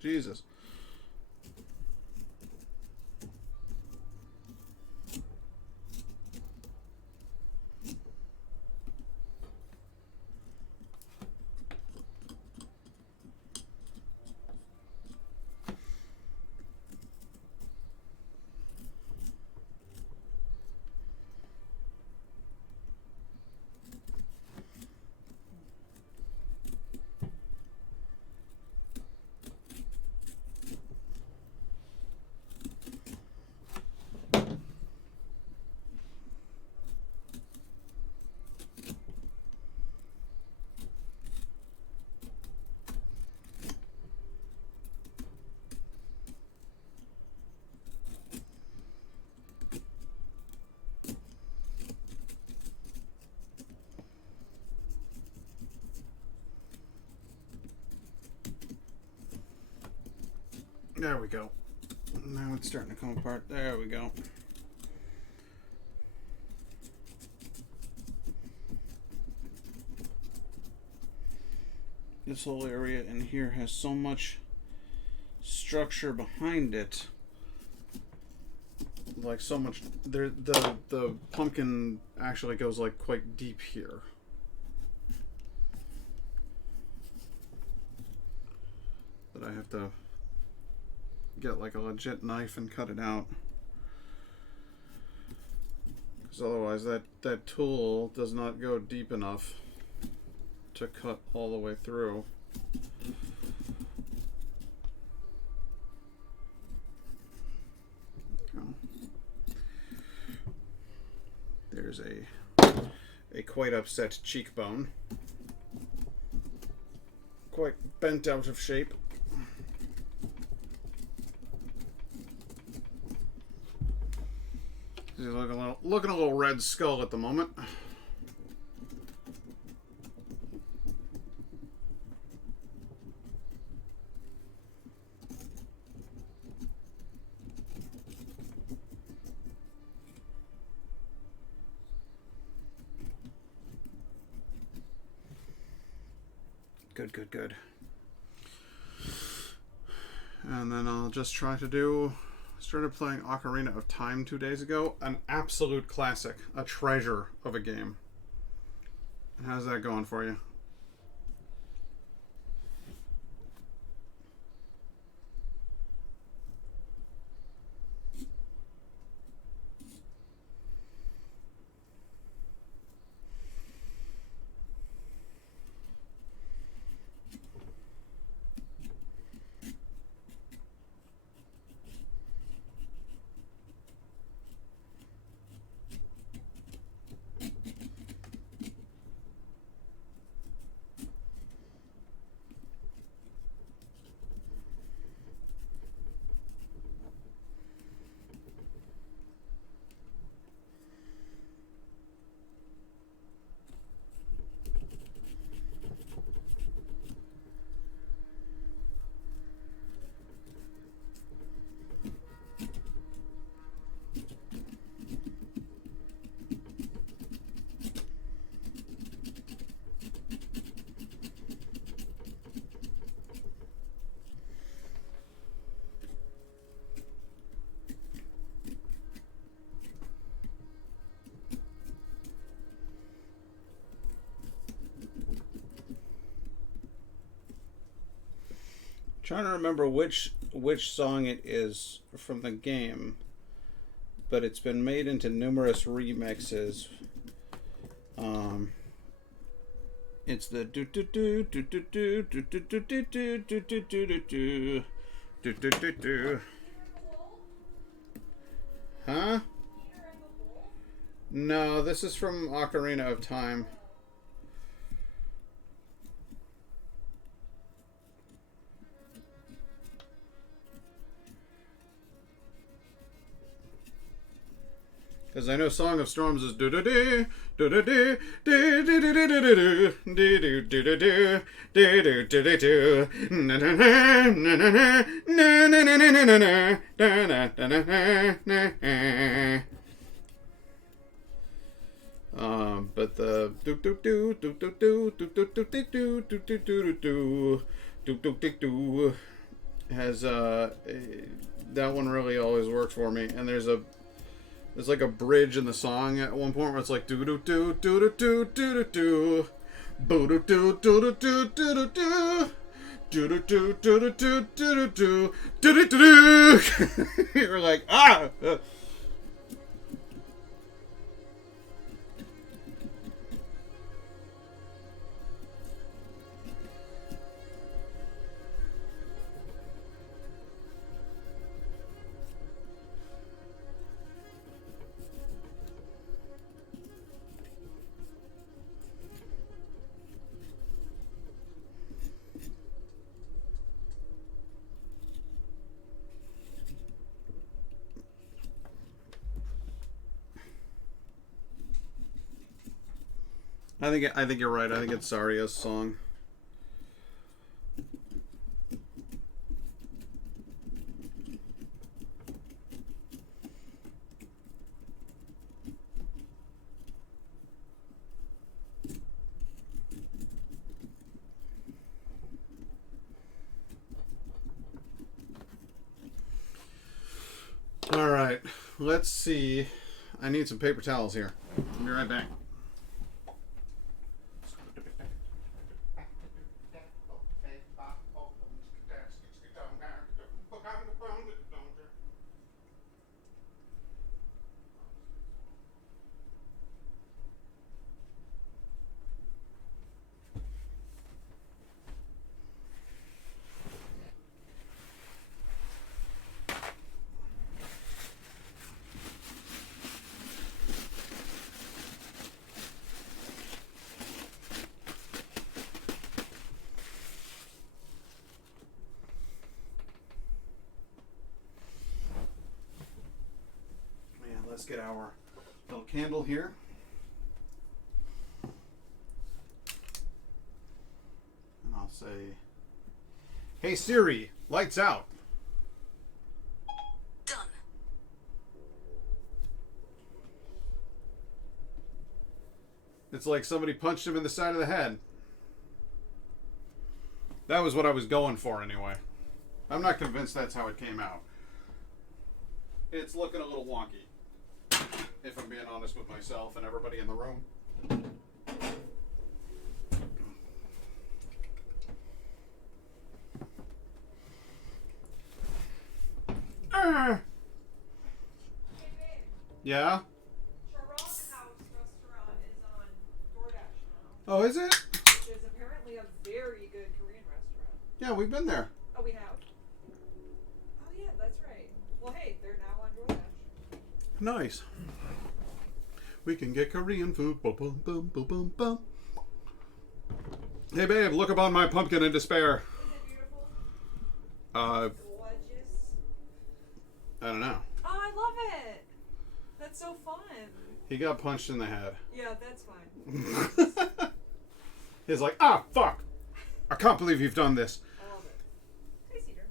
Jesus. There we go. Now it's starting to come apart. There we go. This whole area in here has so much structure behind it. Like so much, the pumpkin actually goes like quite deep here. That I have to get like a legit knife and cut it out, because otherwise that tool does not go deep enough to cut all the way through. There's a quite upset cheekbone, quite bent out of shape. He's looking a little Red Skull at the moment. Good. And then I'll just try to do... Started playing Ocarina of Time 2 days ago. An absolute classic. A treasure of a game. How's that going for you? Trying to remember which song it is from the game, but it's been made into numerous remixes. It's the do do do do do do do do do do do do do do do do do do. Huh? No, this is from Ocarina of Time. Because I know Song of Storms is do do do do do do do do do do do do do do do do do do do na na na na na na na na na na na na. But the do do do do do do do do do do do do do do do do do has that one really always works for me. And there's like a bridge in the song at one point where it's like do do do do do do do do boo do do do do do do do do do do do do do do do do do do. You're like ah. I think you're right. I think it's Saria's song. All right, let's see. I need some paper towels here. I'll be right back. Let's get our little candle here. And I'll say, hey Siri, lights out. Done. It's like somebody punched him in the side of the head. That was what I was going for anyway. I'm not convinced that's how it came out. It's looking a little wonky, if I'm being honest with myself and everybody in the room. Yeah? Charlotte House restaurant is on DoorDash now, Oh, is it? which is apparently a very good Korean restaurant. Yeah, we've been there. Oh, we have? Oh, yeah, that's right. Well, hey, they're now on DoorDash. Nice. We can get Korean food. Boom, boom, boom, boom, boom, boom. Hey, babe, look upon my pumpkin in despair. Is it beautiful? Gorgeous. I don't know. Oh, I love it. That's so fun. He got punched in the head. Yeah, that's fine. He's like, ah, fuck. I can't believe you've done this. I love it. Hey, Cedar.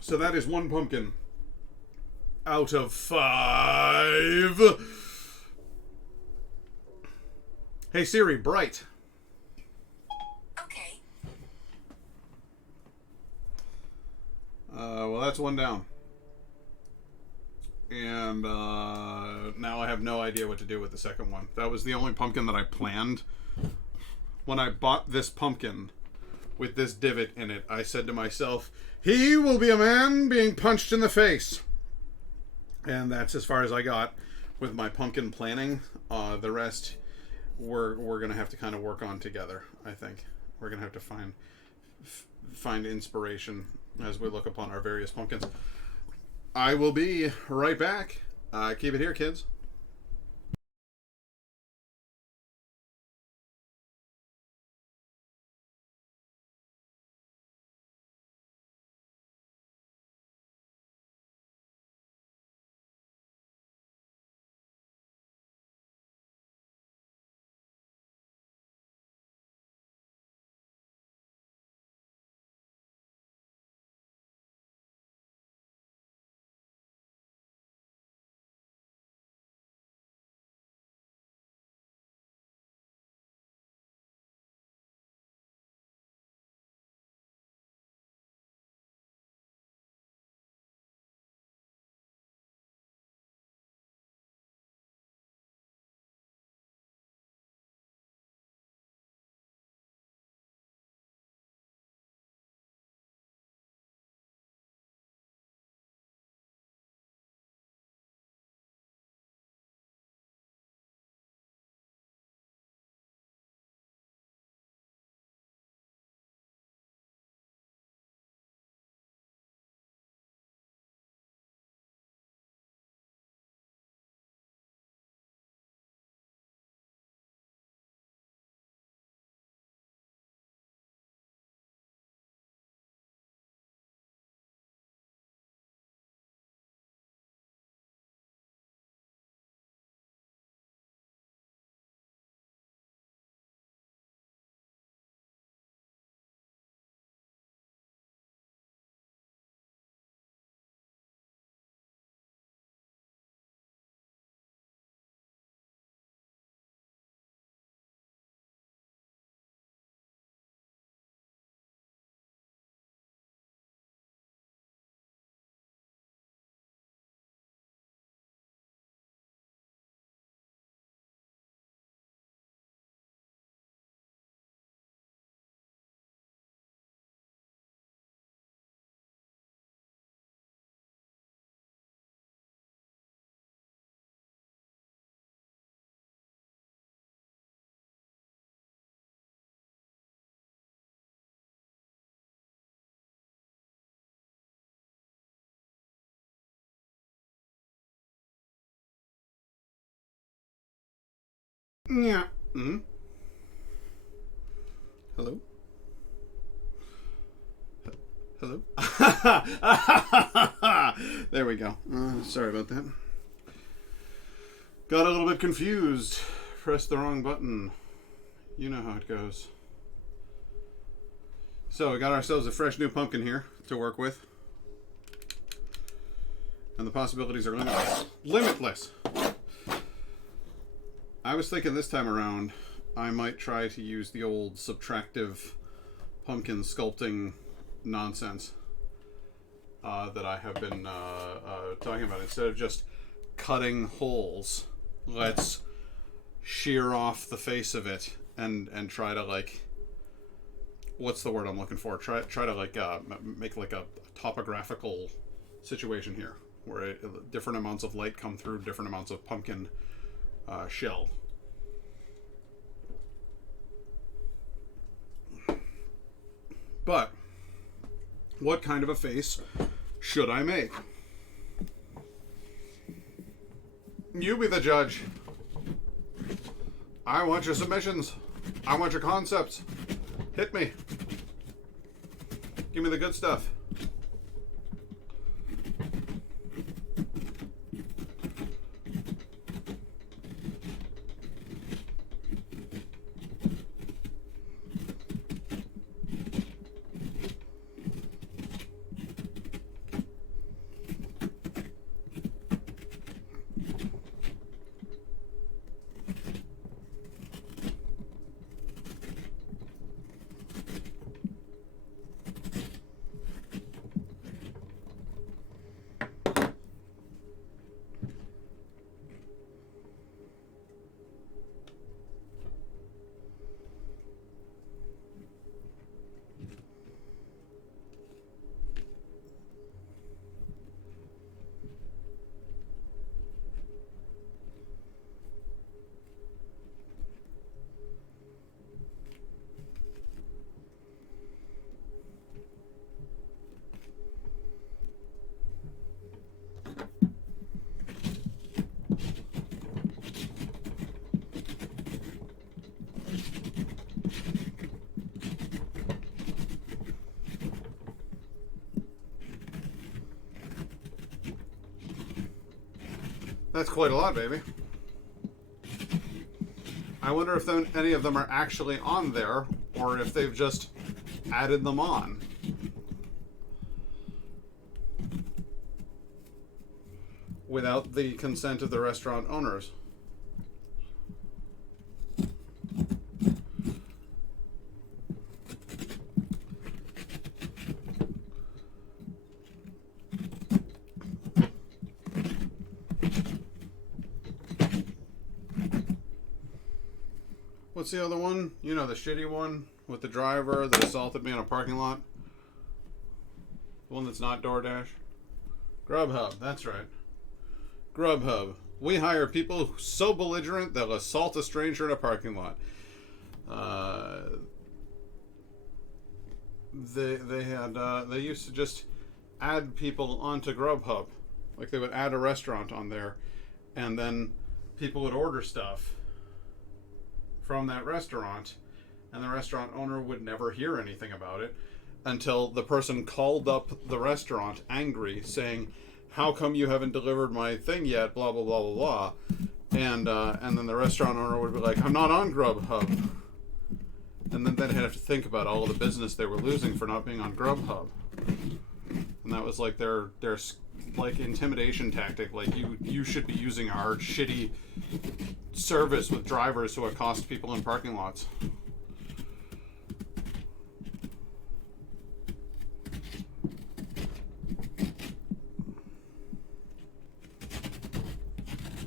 So that is one pumpkin out of 5. Hey Siri, bright. Okay. Well, that's one down. And now I have no idea what to do with the second one. That was the only pumpkin that I planned. When I bought this pumpkin with this divot in it, I said to myself, he will be a man being punched in the face. And that's as far as I got with my pumpkin planning. The rest we're going to have to kind of work on together, I think. We're going to have to find inspiration as we look upon our various pumpkins. I will be right back. Keep it here, kids. Yeah. Mm-hmm. Hello? Hello? There we go. Sorry about that. Got a little bit confused. Pressed the wrong button. You know how it goes. So we got ourselves a fresh new pumpkin here to work with. And the possibilities are limitless. Limitless! I was thinking this time around I might try to use the old subtractive pumpkin sculpting nonsense that I have been talking about. Instead of just cutting holes, let's shear off the face of it and try to, like, what's the word I'm looking for? Try to like make like a topographical situation here where different amounts of light come through different amounts of pumpkin shell. But what kind of a face should I make? You be the judge. I want your submissions. I want your concepts. Hit me. Give me the good stuff. That's quite a lot, baby. I wonder if any of them are actually on there, or if they've just added them on. Without the consent of the restaurant owners. What's the other one? You know, the shitty one with the driver that assaulted me in a parking lot? The one that's not DoorDash? Grubhub, that's right. Grubhub. We hire people so belligerent they'll assault a stranger in a parking lot. They used to just add people onto Grubhub. Like they would add a restaurant on there, and then people would order stuff from that restaurant, and the restaurant owner would never hear anything about it until the person called up the restaurant angry, saying, "How come you haven't delivered my thing yet? Blah blah blah blah blah." And then the restaurant owner would be like, "I'm not on Grubhub." And then they'd have to think about all of the business they were losing for not being on Grubhub. And that was like their like intimidation tactic. Like you should be using our shitty service with drivers who accost people in parking lots.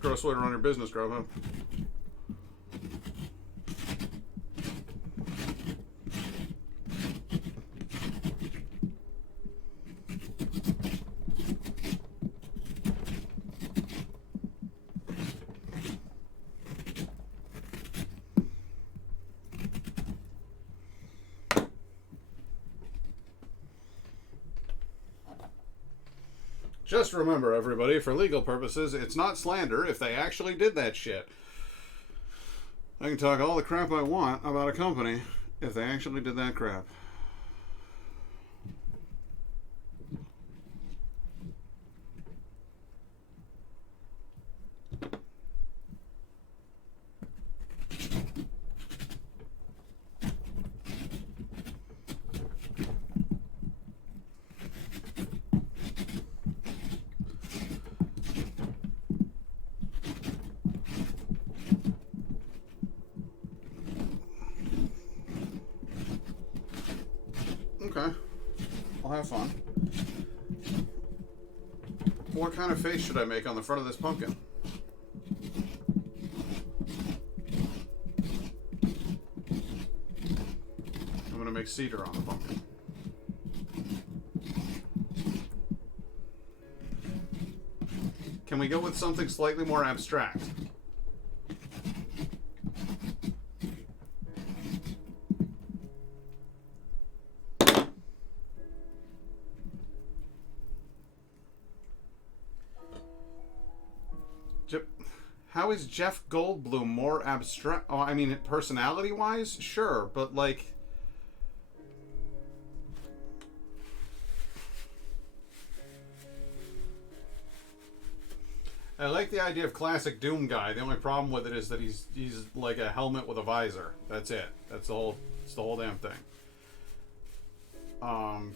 Gross way to run your business, Grubhub. Just remember, everybody, for legal purposes, it's not slander if they actually did that shit. I can talk all the crap I want about a company if they actually did that crap. Okay. I'll have fun. What kind of face should I make on the front of this pumpkin? I'm going to make cedar on the pumpkin. Can we go with something slightly more abstract? How is Jeff Goldblum more abstract? Oh, I mean, personality-wise, sure, but like, I like the idea of classic Doom guy. The only problem with it is that he's like a helmet with a visor. That's it. That's the whole. It's the whole damn thing.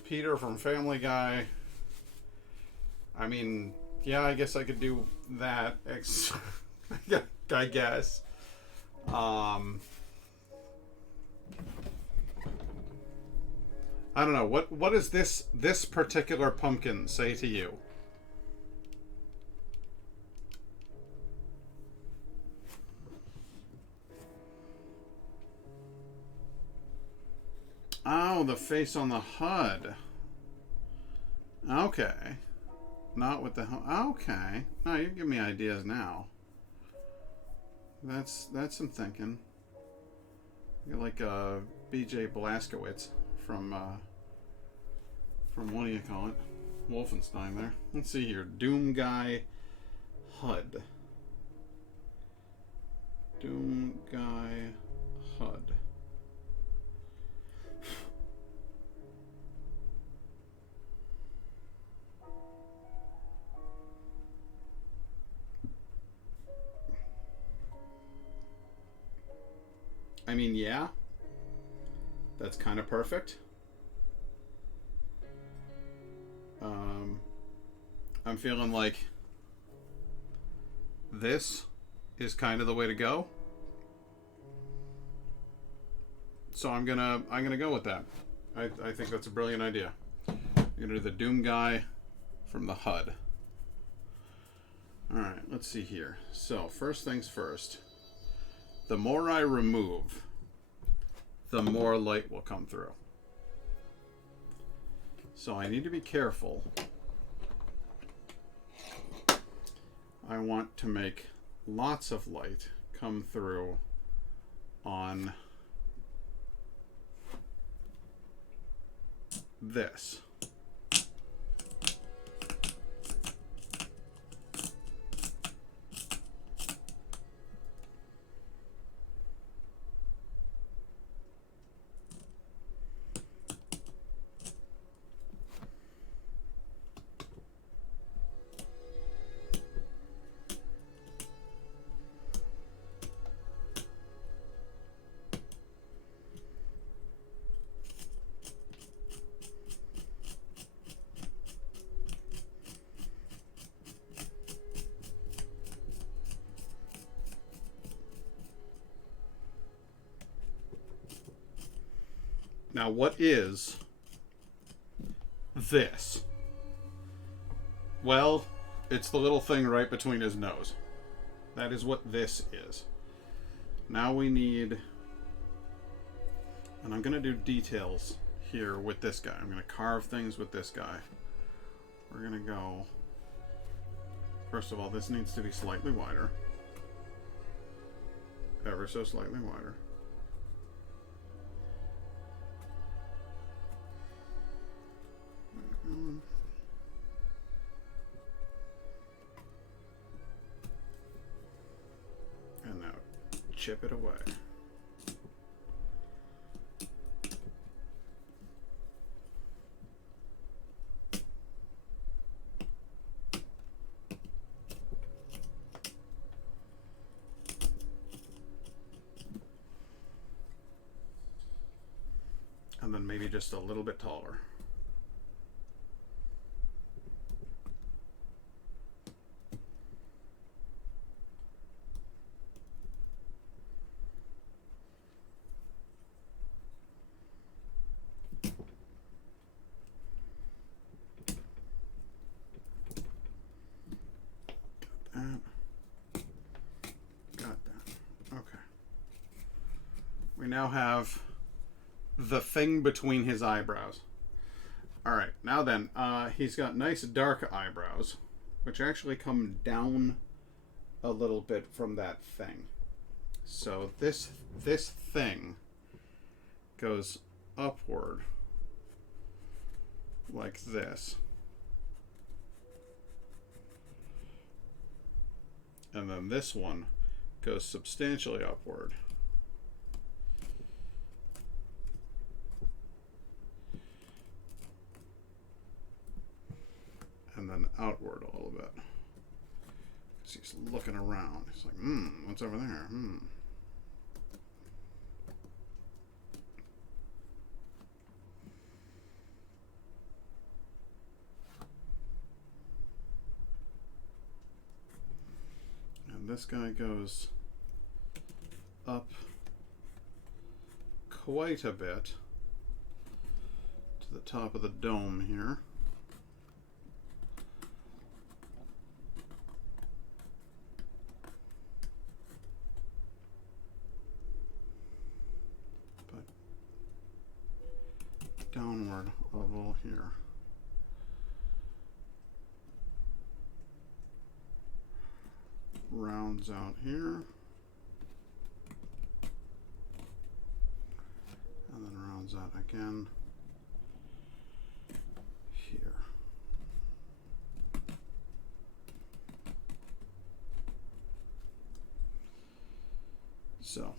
Peter from Family Guy. I mean, yeah, I guess I could do that. I guess. I don't know. What does this particular pumpkin say to you? Oh, the face on the HUD. Okay. Not with the... Okay. No, you give me ideas now. That's some thinking. You're like B.J. Blazkowicz from what do you call it? Wolfenstein there. Let's see here. Doom Guy HUD. Doom Guy HUD. I mean, yeah. That's kind of perfect. I'm feeling like this is kind of the way to go. So I'm gonna go with that. I think that's a brilliant idea. I'm gonna do the Doom guy from the HUD. Alright, let's see here. So, first things first. The more I remove, the more light will come through. So I need to be careful. I want to make lots of light come through on this. Now, what is this? Well, it's the little thing right between his nose. That is what this is. Now we need... And I'm going to do details here with this guy. I'm going to carve things with this guy. We're going to go... First of all, this needs to be slightly wider. Ever so slightly wider. And now chip it away. And then maybe just a little bit taller. Now have the thing between his eyebrows. Alright, now then, he's got nice dark eyebrows, which actually come down a little bit from that thing. So this thing goes upward like this. And then this one goes substantially upward. And then outward a little bit. Because he's looking around. He's like, what's over there? And this guy goes up quite a bit to the top of the dome here. Downward a little here. Rounds out here. And then rounds out again here. So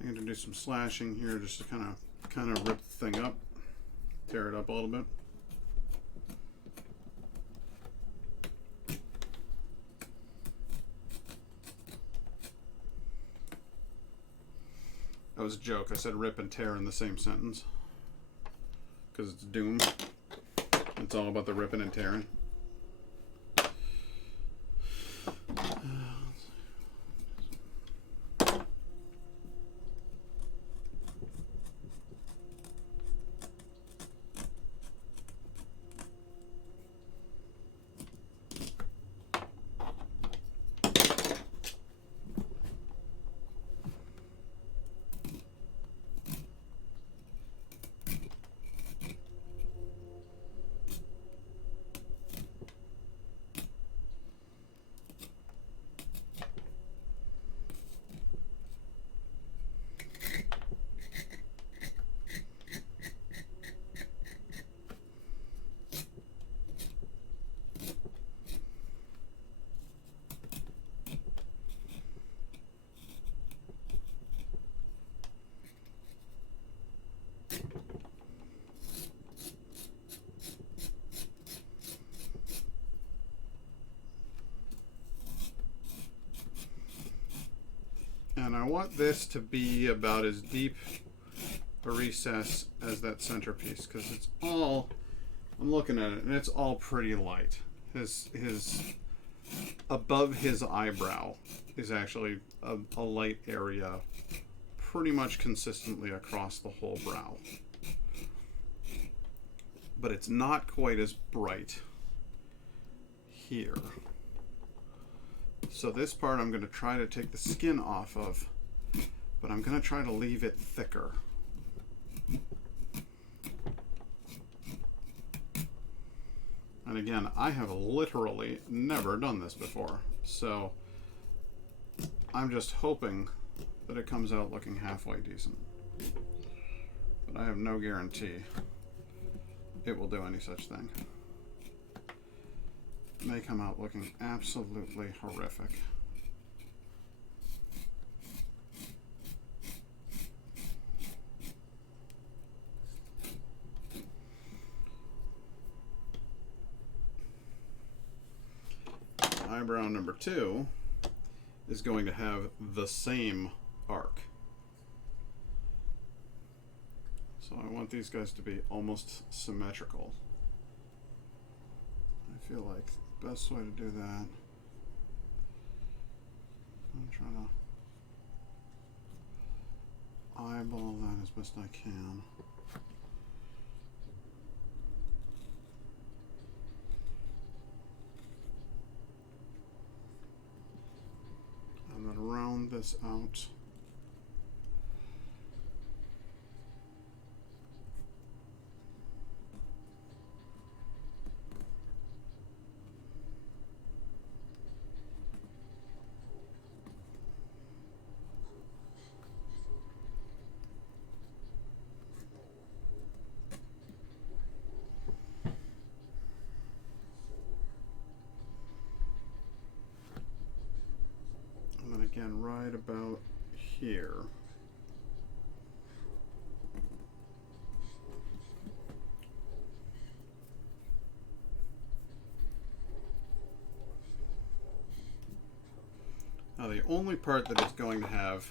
I'm going to do some slashing here just to kind of rip the thing up, tear it up a little bit. That was a joke. I said rip and tear in the same sentence. Because it's Doom. It's all about the ripping and tearing. And I want this to be about as deep a recess as that centerpiece, because it's all, I'm looking at it, and it's all pretty light. His above his eyebrow is actually a light area pretty much consistently across the whole brow. But it's not quite as bright here. So this part I'm going to try to take the skin off of, but I'm going to try to leave it thicker. And again, I have literally never done this before, so I'm just hoping that it comes out looking halfway decent. But I have no guarantee it will do any such thing. It may come out looking absolutely horrific. Eyebrow number 2 is going to have the same arc. So I want these guys to be almost symmetrical. I feel like the best way to do that, I'm trying to eyeball that as best I can. And then round this out. Again, right about here. Now the only part that is going to have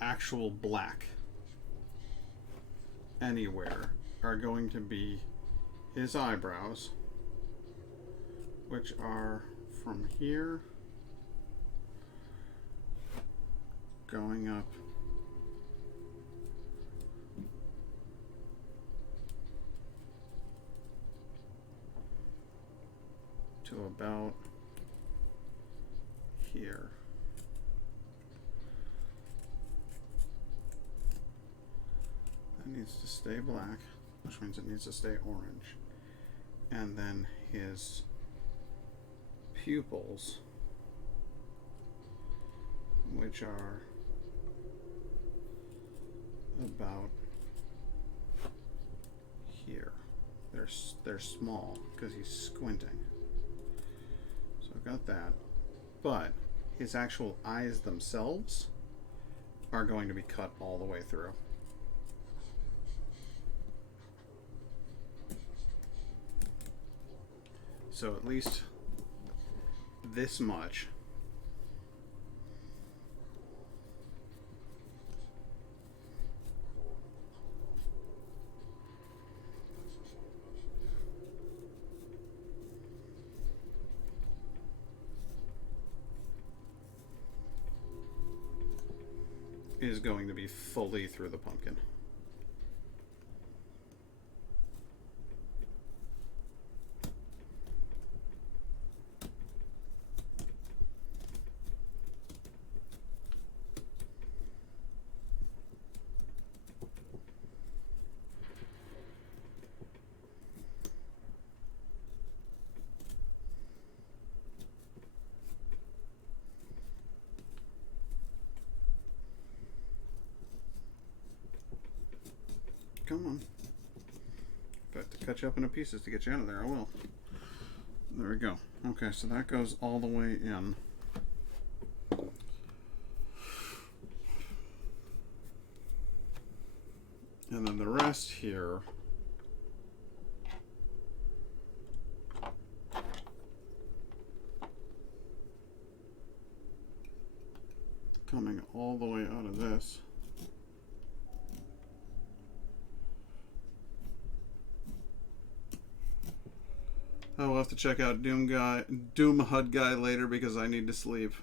actual black anywhere are going to be his eyebrows, which are from here going up to about here. That needs to stay black, which means it needs to stay orange. And then his pupils, which are about here. They're small because he's squinting. So I've got that. But his actual eyes themselves are going to be cut all the way through. So at least this much is going to be fully through the pumpkin. Come on. If I have to cut you up into pieces to get you out of there, I will. There we go. Okay, so that goes all the way in. And then the rest here coming all the way out of this. I will have to check out Doom HUD Guy later because I need to sleep.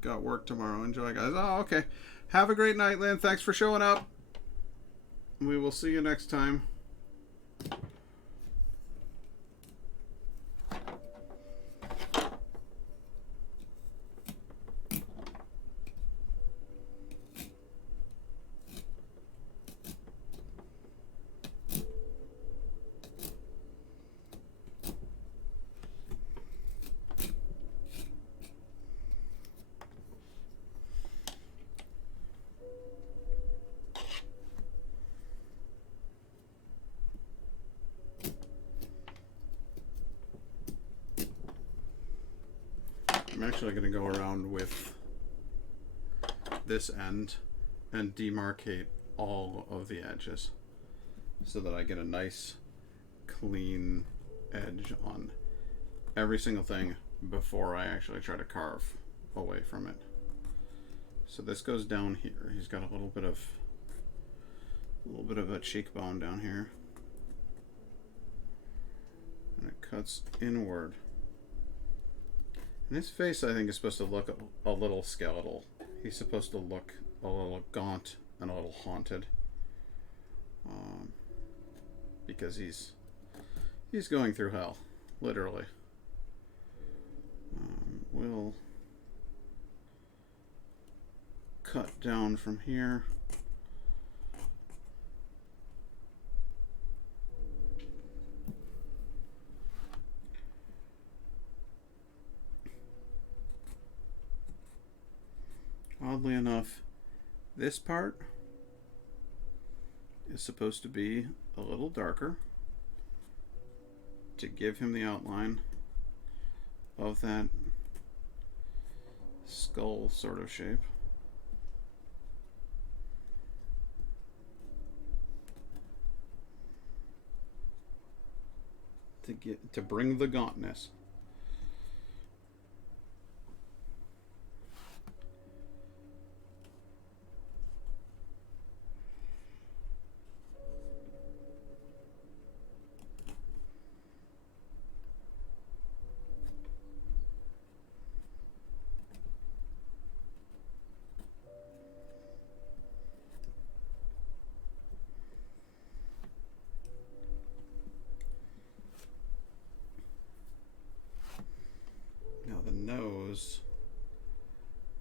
Got work tomorrow. Enjoy, guys. Oh, okay. Have a great night, Lynn. Thanks for showing up. We will see you next time. I'm actually going to go around with this end and demarcate all of the edges so that I get a nice clean edge on every single thing before I actually try to carve away from it. So this goes down here. He's got a little bit of a cheekbone down here, and it cuts inward. And his face, I think, is supposed to look a little skeletal. He's supposed to look a little gaunt and a little haunted, because he's going through hell, literally. We'll cut down from here. Oddly enough, this part is supposed to be a little darker to give him the outline of that skull sort of shape. To bring the gauntness.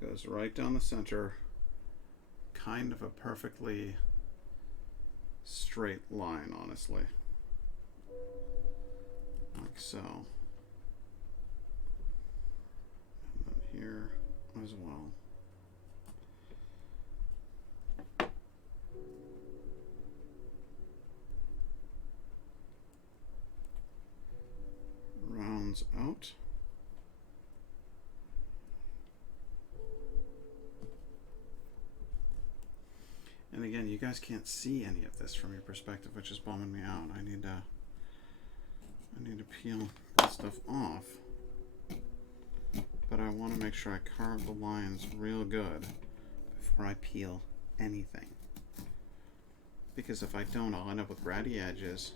Goes right down the center, kind of a perfectly straight line, honestly, like so, and then here as well. Rounds out. And again, you guys can't see any of this from your perspective, which is bumming me out. I need to peel this stuff off. But I want to make sure I carve the lines real good before I peel anything. Because if I don't, I'll end up with ratty edges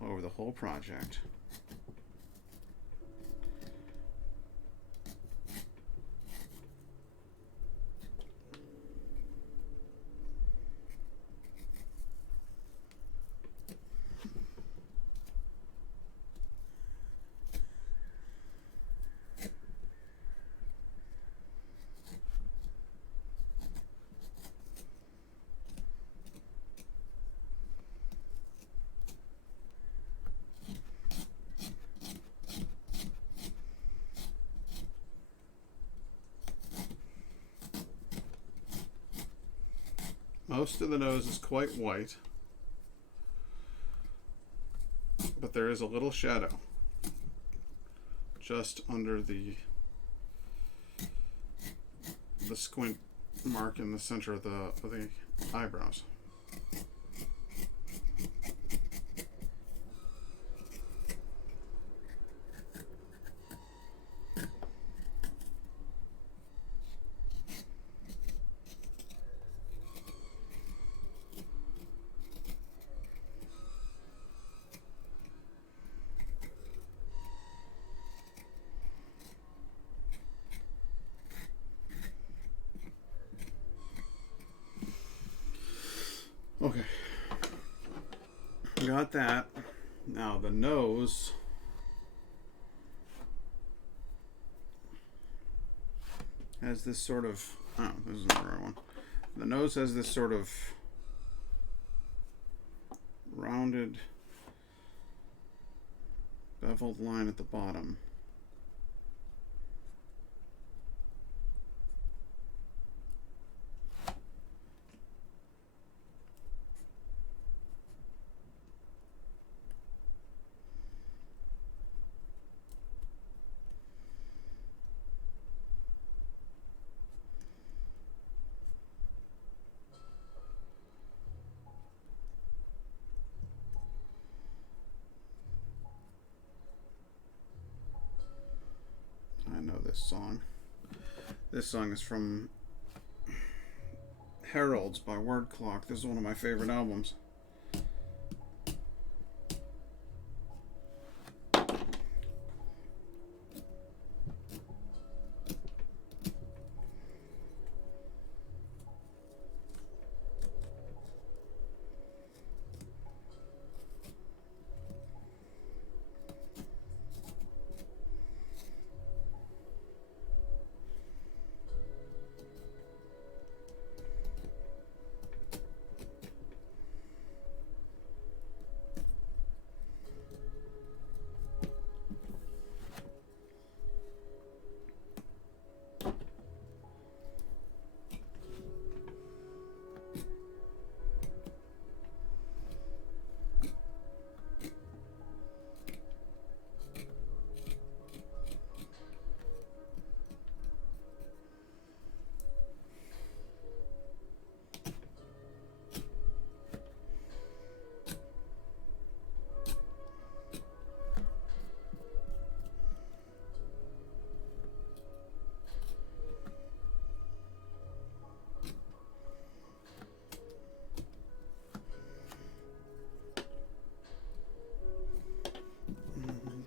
over the whole project. Most of the nose is quite white, but there is a little shadow just under the squint mark in the center of the eyebrows. Okay, got that. Now the nose has this sort of, oh, this isn't the right one. The nose has this sort of rounded, beveled line at the bottom. I know this song. This song is from Heralds by Word Clock. This is one of my favorite albums.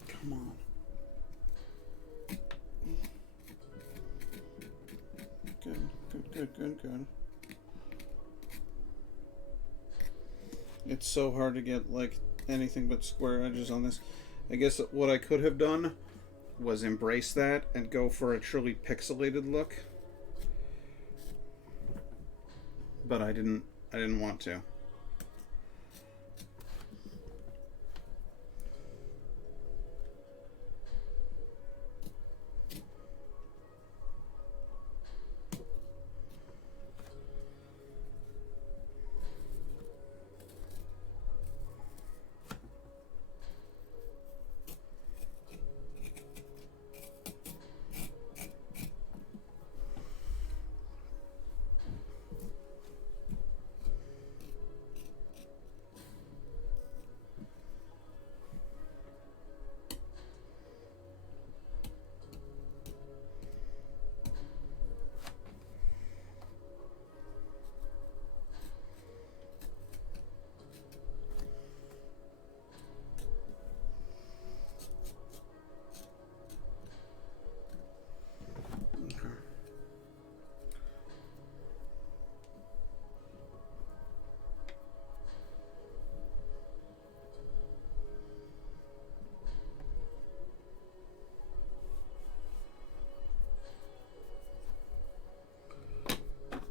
Come on. Good. It's so hard to get like anything but square edges on this. I guess what I could have done was embrace that and go for a truly pixelated look. But I didn't want to.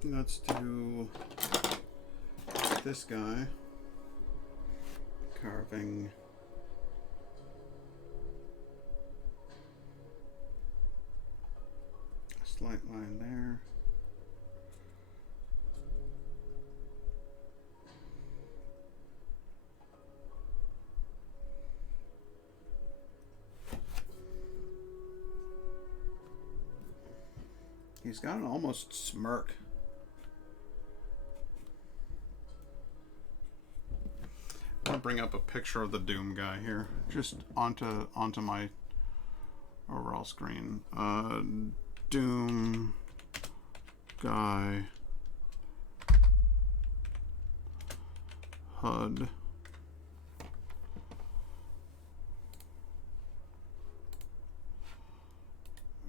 Let's do this guy, carving a slight line there, He's got an almost smirk. I want to bring up a picture of the Doom guy here, just onto my overall screen. Doom guy HUD.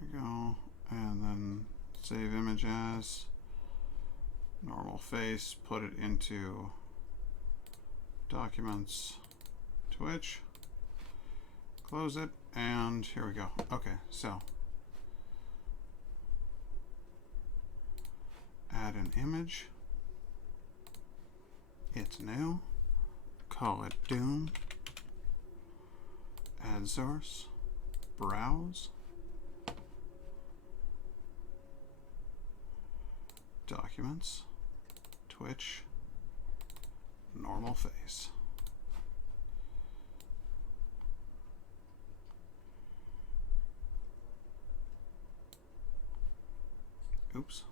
There we go, and then save image as normal face. Put it into Documents, Twitch, close it, and here we go. Okay, so add an image. It's new. Call it Doom. Add source. Browse. Documents. Twitch. Normal face. Oops.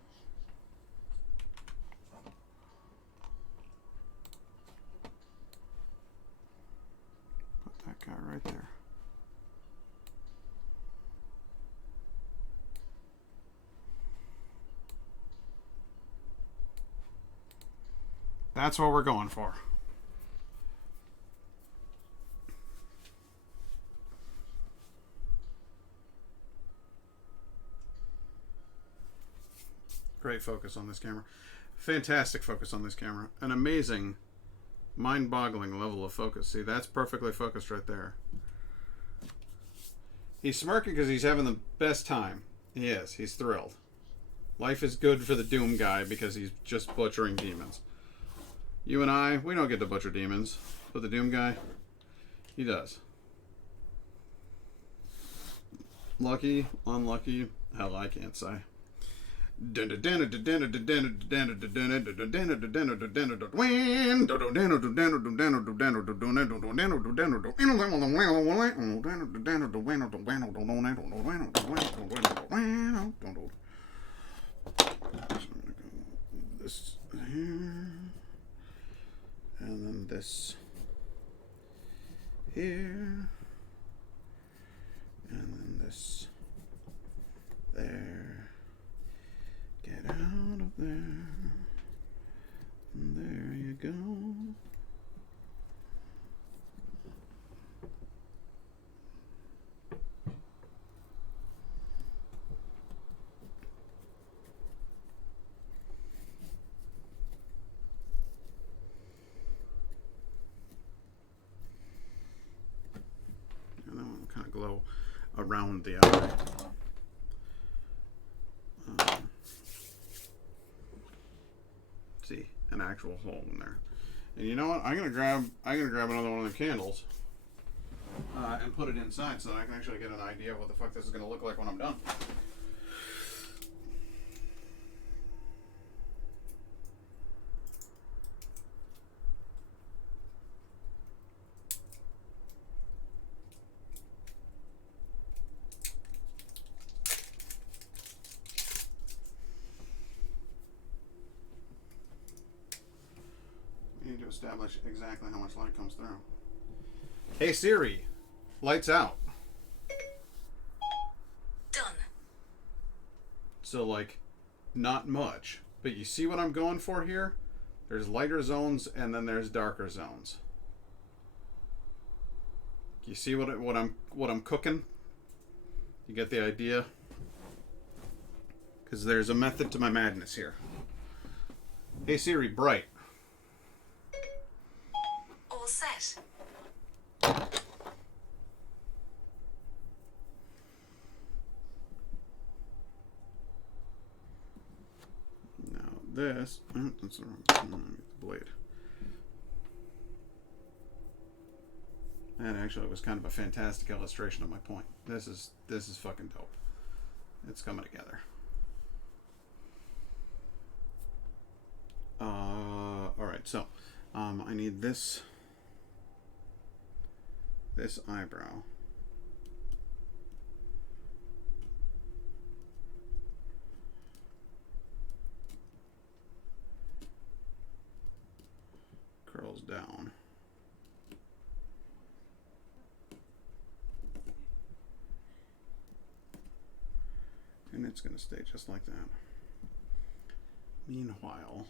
Put that guy right there. That's what we're going for. Great focus on this camera. Fantastic focus on this camera. An amazing, mind-boggling level of focus. See, that's perfectly focused right there. He's smirking because he's having the best time. He is. He's thrilled. Life is good for the Doom guy because he's just butchering demons. You and I, we don't get to butcher demons. But the Doom guy, he does. Lucky, unlucky, hell, I can't say. This here, and then this here, and then this there. Get out of there. And there you go. And then we'll kind of glow around the eye. See an actual hole in there. And you know what? I'm gonna grab another one of the candles and put it inside so that I can actually get an idea of what the fuck this is gonna look like when I'm done. Establish exactly how much light comes through. Hey Siri, lights out. Done. So like, not much, but you see what I'm going for here? There's lighter zones and then there's darker zones. You see what I'm cooking? You get the idea? Because there's a method to my madness here. Hey Siri, bright. All set. Now this, that's the wrong blade. That actually was kind of a fantastic illustration of my point. This is fucking dope. It's coming together. All right, so I need this eyebrow. spirals down. And it's going to stay just like that. Meanwhile,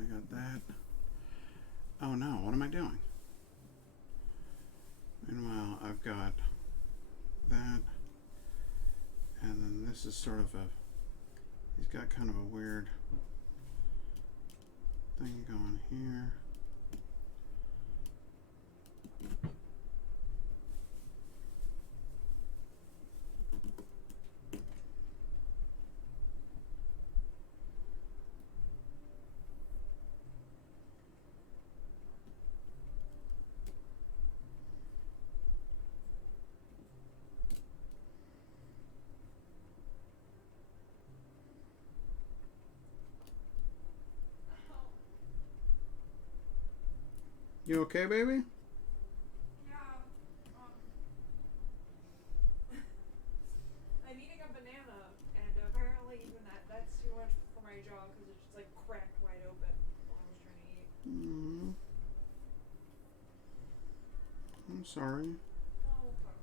I got that. Oh no, what am I doing? Meanwhile, I've got that. And then this is sort of a, he's got kind of a weird thing going here. You okay, baby? Yeah. I'm eating a banana, and apparently even that's too much for my jaw because it's just like cracked wide open while I was trying to eat. I'm sorry. Oh, okay.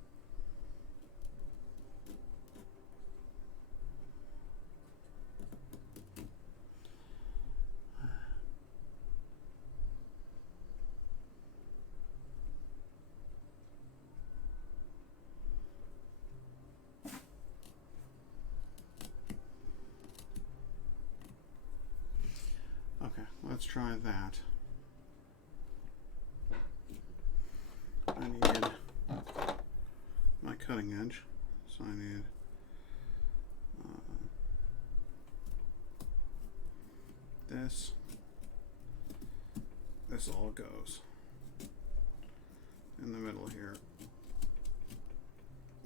Okay, let's try that. I need my cutting edge, so I need this. This all goes in the middle here.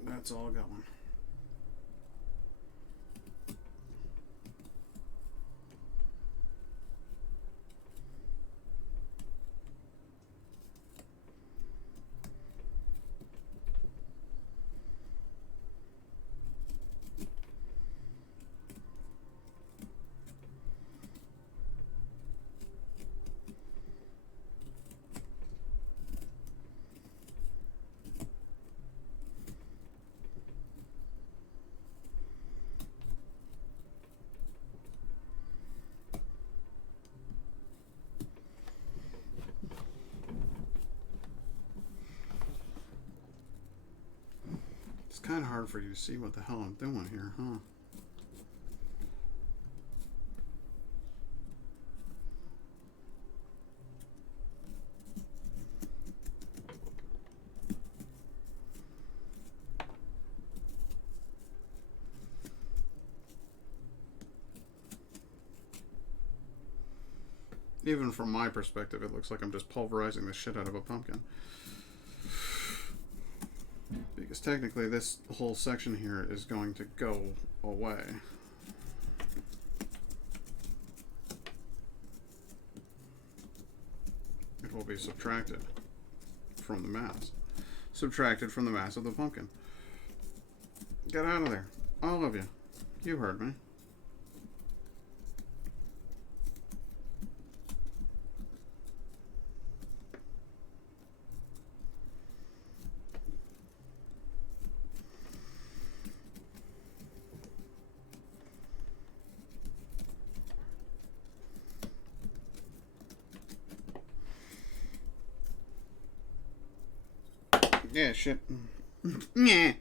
That's all going. It's kind of hard for you to see what the hell I'm doing here, huh? Even from my perspective, it looks like I'm just pulverizing the shit out of a pumpkin. Because technically this whole section here is going to go away. It will be subtracted from the mass. Subtracted from the mass of the pumpkin. Get out of there. All of you. You heard me. Yeah, shit. Yeah.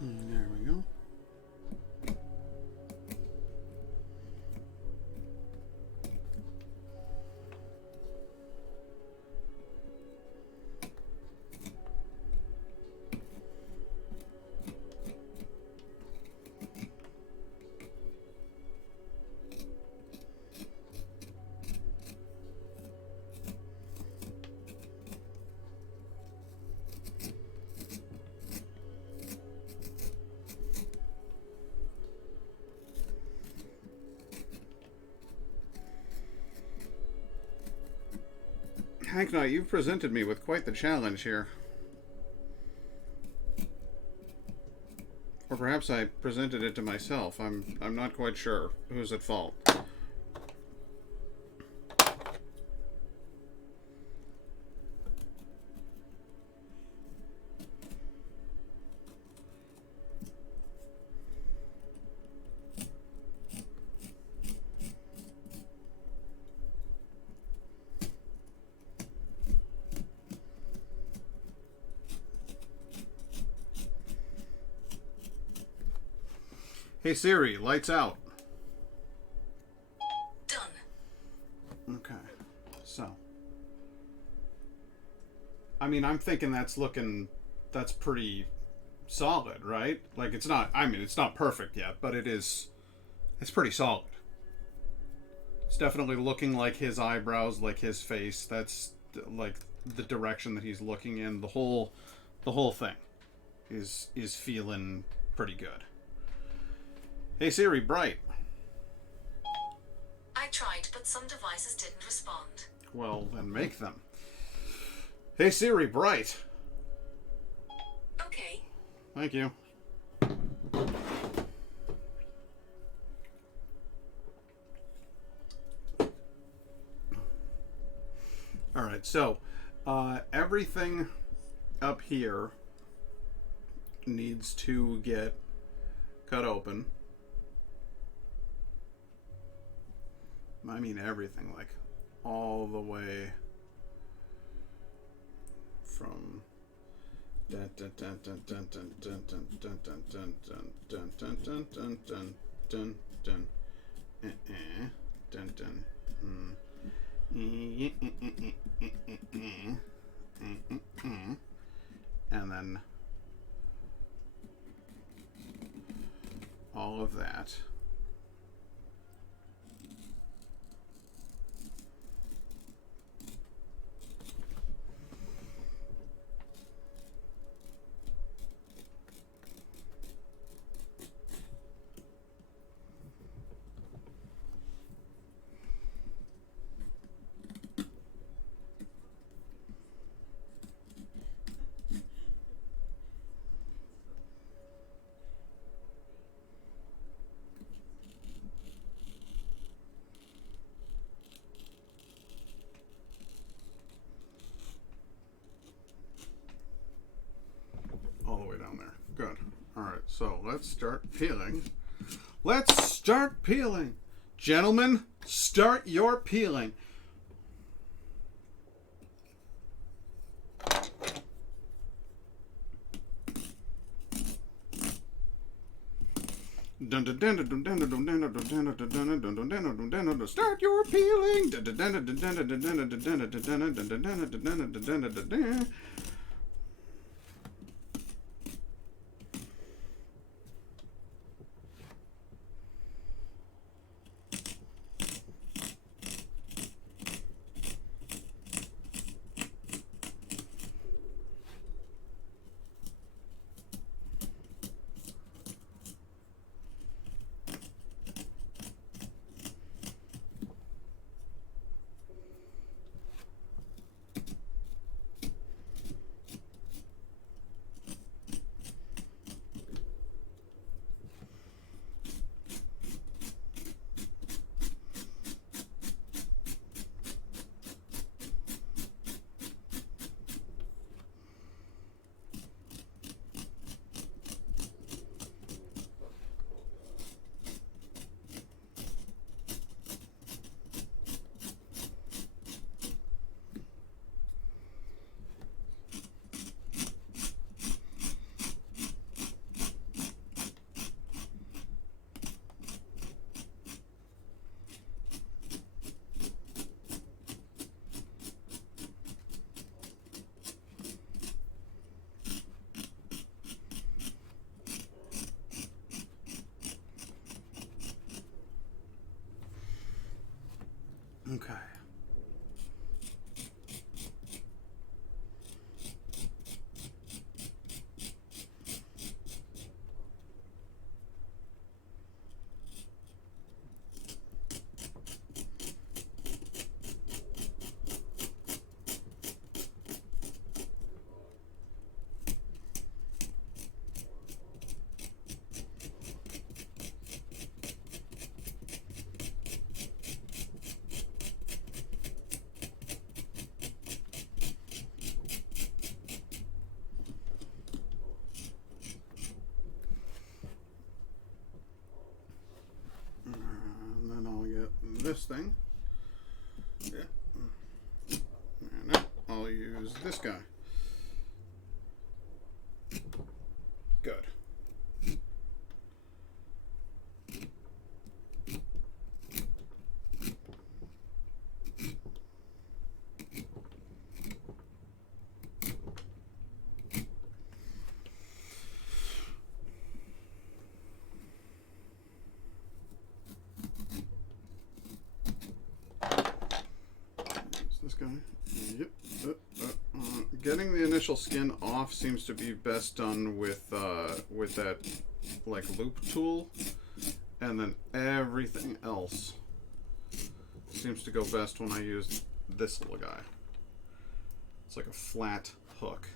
There we go. Hank Knight, you've presented me with quite the challenge here. Or perhaps I presented it to myself. I'm not quite sure who's at fault. Hey Siri, lights out. Done. Okay, so. I mean, I'm thinking that's pretty solid, right? Like, it's not perfect yet, but it's pretty solid. It's definitely looking like his eyebrows, like his face. That's, like, the direction that he's looking in. The whole thing is feeling pretty good. Hey Siri, bright. I tried, but some devices didn't respond. Well, then make them. Hey Siri, bright. Okay. Thank you. Alright, so everything up here needs to get cut open. I mean everything, like all the way from and then all of that. All the way down there. Good. All right, so let's start peeling. Let's start peeling. Gentlemen, start your peeling. Start your peeling. this thing. Yeah. And now I'll use this guy. Good. This guy. Yep. Getting the initial skin off seems to be best done with that like loop tool, and then everything else seems to go best when I use this little guy. It's like a flat hook.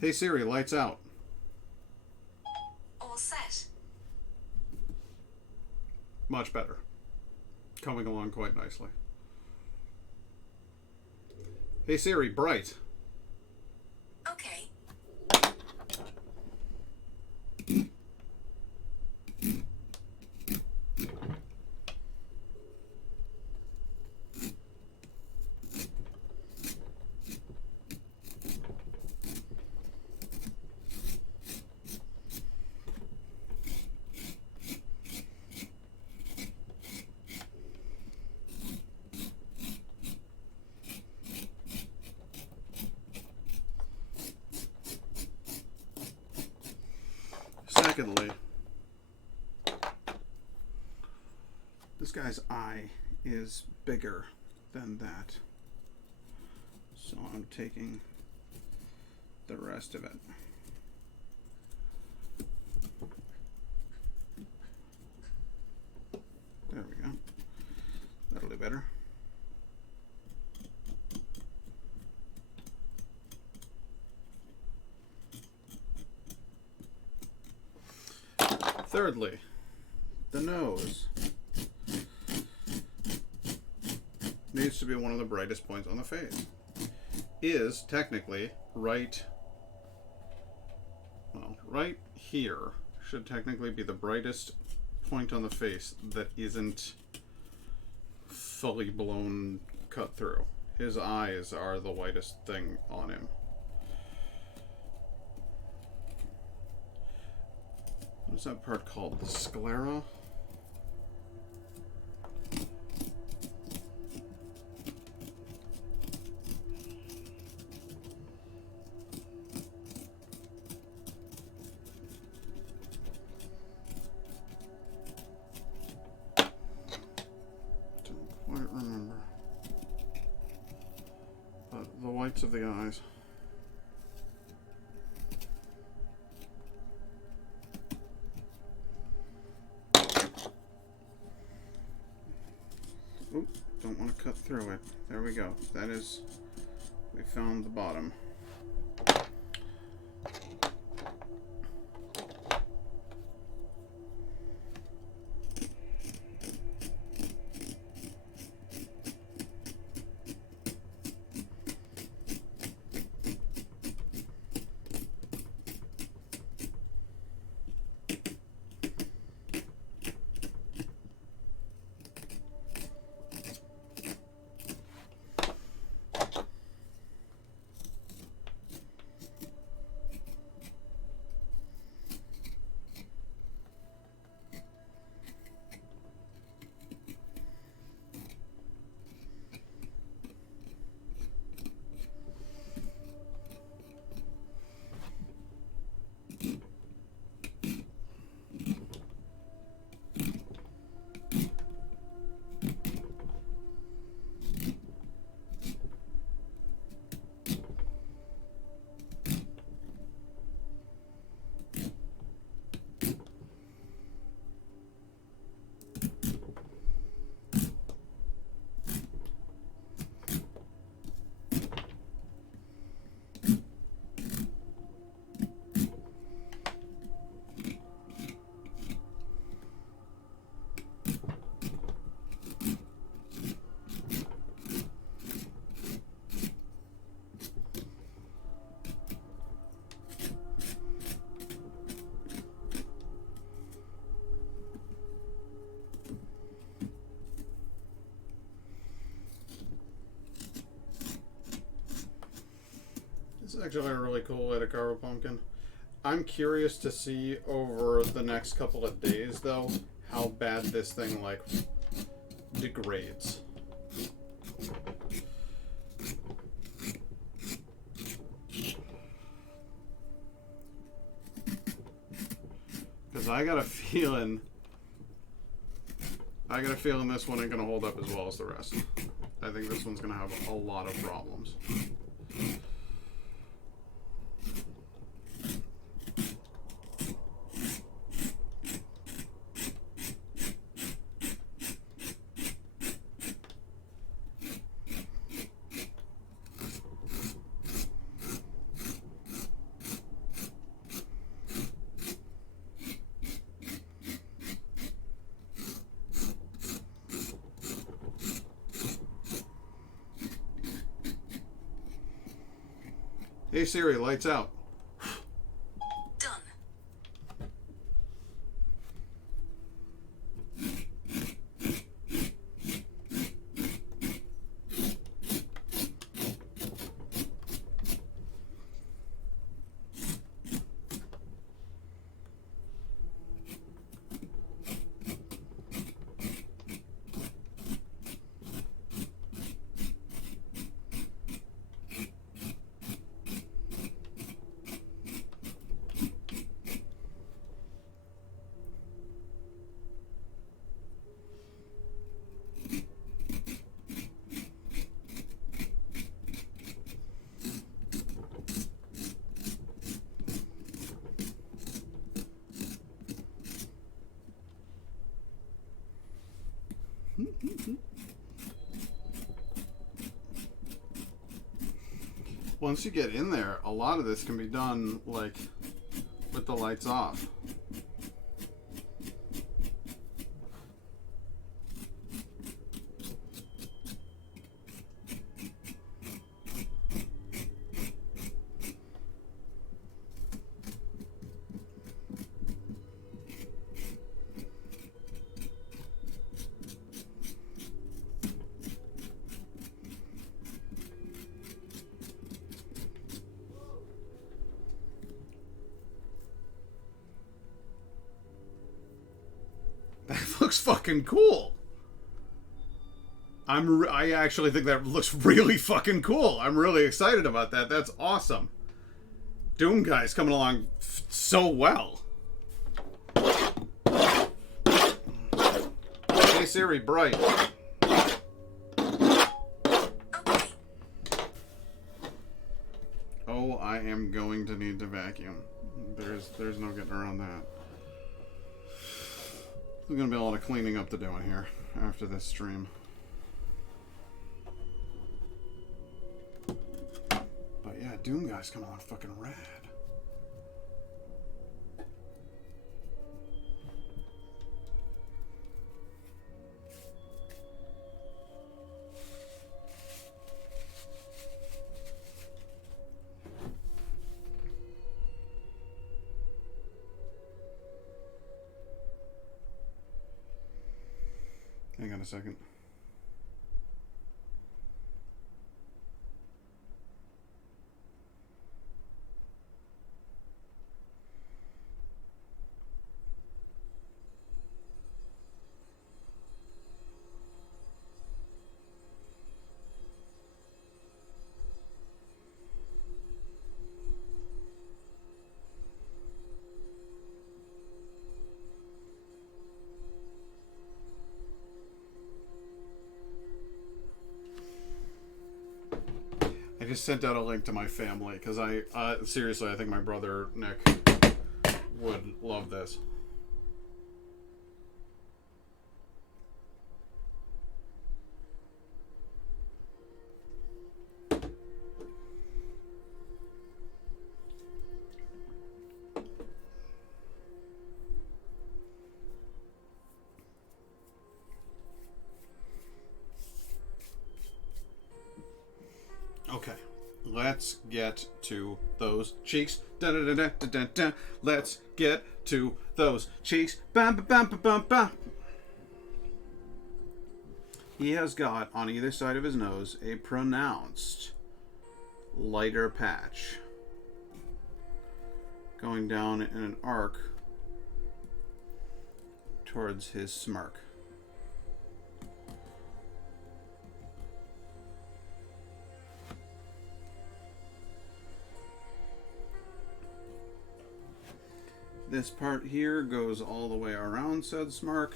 Hey Siri, lights out. All set. Much better. Coming along quite nicely. Hey Siri, bright. Okay. Secondly, this guy's eye is bigger than that, so I'm taking the rest of it. There we go. That'll do better. Thirdly, the nose needs to be one of the brightest points on the face. Is technically right here should technically be the brightest point on the face that isn't fully blown cut through. His eyes are the whitest thing on him. What's that part called? The sclera? Don't quite remember. But the whites of the eyes. Oop, don't want to cut through it. There we go. That is, we found the bottom. actually a really cool way to carve a pumpkin. I'm curious to see over the next couple of days, though, how bad this thing, like, degrades. Because I got a feeling this one ain't gonna hold up as well as the rest. I think this one's gonna have a lot of problems. Hey Siri, lights out. Done. Once you get in there, a lot of this can be done, like, with the lights off. That looks fucking cool. I actually think that looks really fucking cool. I'm really excited about that. That's awesome. Doom Guy's coming along so well. Hey Siri, bright. Okay. Oh, I am going to need to vacuum. There's no getting around that. There's gonna be a lot of cleaning up to do in here after this stream. But yeah, Doom Guy's coming on fucking rad. Hang on a second. I just sent out a link to my family because seriously, I think my brother Nick would love this. Okay, let's get to those cheeks. Dun, dun, dun, dun, dun, dun, dun. Let's get to those cheeks. Bam, bam, bam, bam, bam, bam. He has got on either side of his nose a pronounced lighter patch. going down in an arc towards his smirk. This part here goes all the way around said smirk.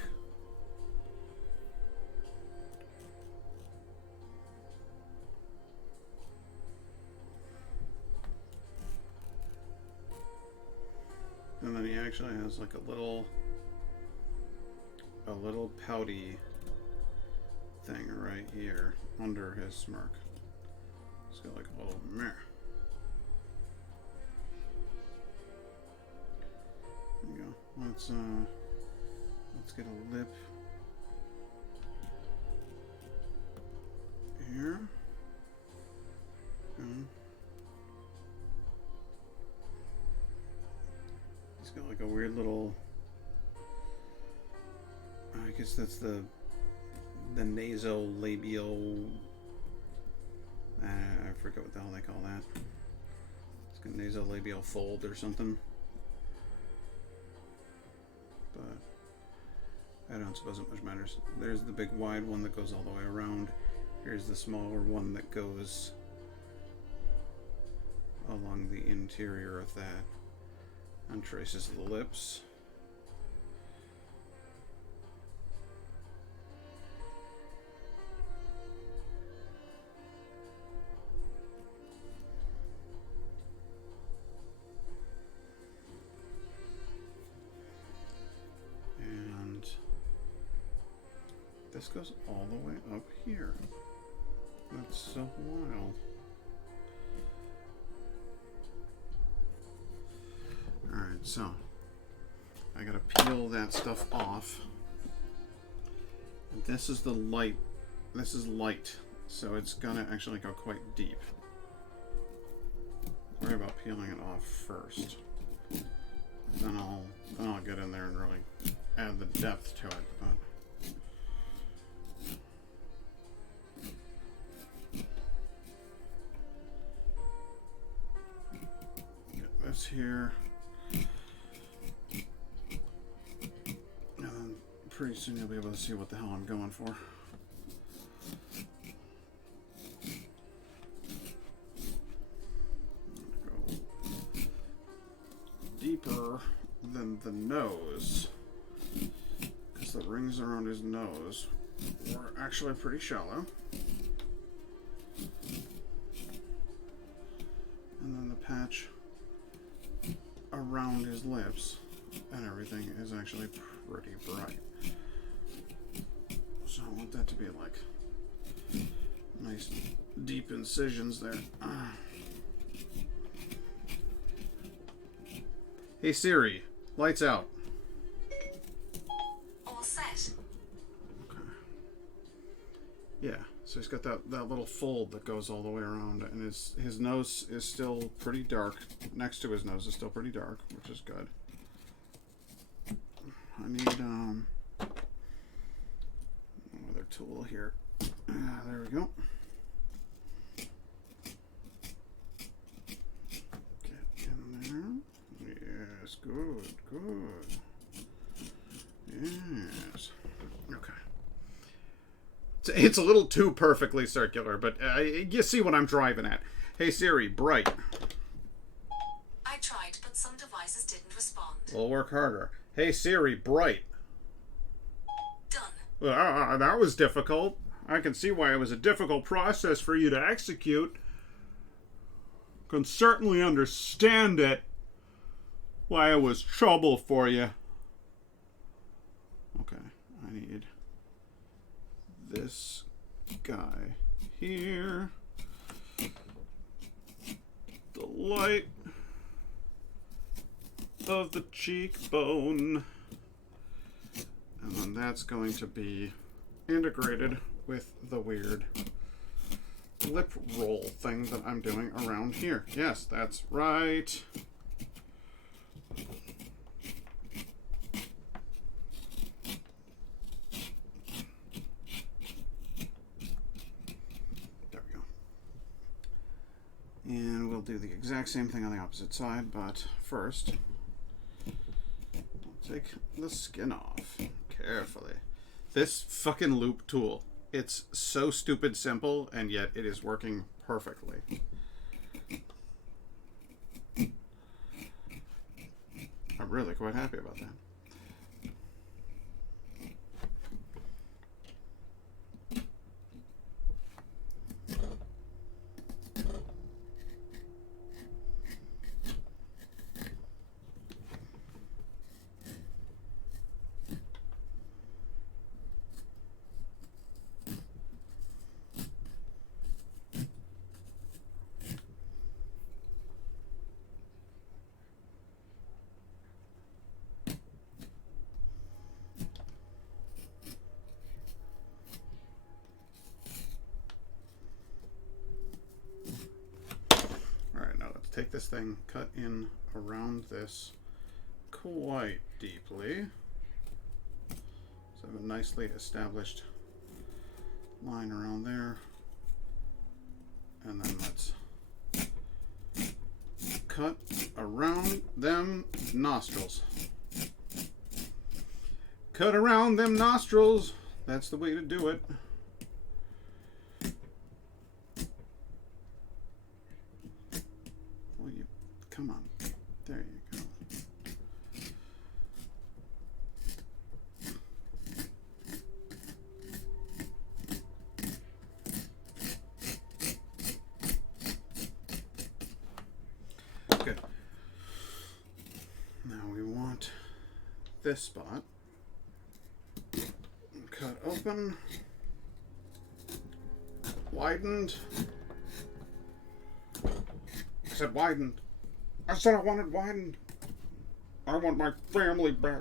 And then he actually has like a little pouty thing right here under his smirk. It's got like a little meh. There you go. Let's get a lip here. He's got like a weird little. I guess that's the nasolabial. I forget what the hell they call that. It's got nasolabial fold or something. But I don't suppose it much matters. There's the big wide one that goes all the way around. Here's the smaller one that goes along the interior of that and traces the lips. This goes all the way up here. That's so wild. Alright, so I gotta peel that stuff off. And this is the light. This is light, so it's gonna actually go quite deep. Worry about peeling it off first. Then I'll get in there and really add the depth to it. But this here, and then pretty soon you'll be able to see what the hell I'm going for. Go deeper than the nose, because the rings around his nose were actually pretty shallow. And then the patch around his lips and everything is actually pretty bright. So I want that to be like nice deep incisions there. Hey Siri, lights out. All set. Okay. Yeah, so he's got that little fold that goes all the way around, and his nose is still pretty dark. Next to his nose is still pretty dark, which is good. I need another tool here. There we go. Get in there. Yes, good, good. Yes. Okay. It's a little too perfectly circular, but you see what I'm driving at. Hey Siri, bright. I tried, but some devices didn't respond. We'll work harder. Hey Siri, bright. Done. That was difficult. I can see why it was a difficult process for you to execute. Can certainly understand it. Why it was trouble for you. Okay, I need this guy here. The light of the cheekbone. And then that's going to be integrated with the weird lip roll thing that I'm doing around here. Yes, that's right. There we go. And we'll do the exact exact same thing on the opposite side, but first, I'll take the skin off carefully. This fucking loop tool, it's so stupid simple, and yet it is working perfectly. I'm really quite happy about that. Take this thing, cut in around this quite deeply. So I have a nicely established line around there. And then let's cut around them nostrils. Cut around them nostrils. That's the way to do it. Come on. There you go. Okay. Now we want this spot cut open, widened. I said widened. I said I wanted widened. I want my family back.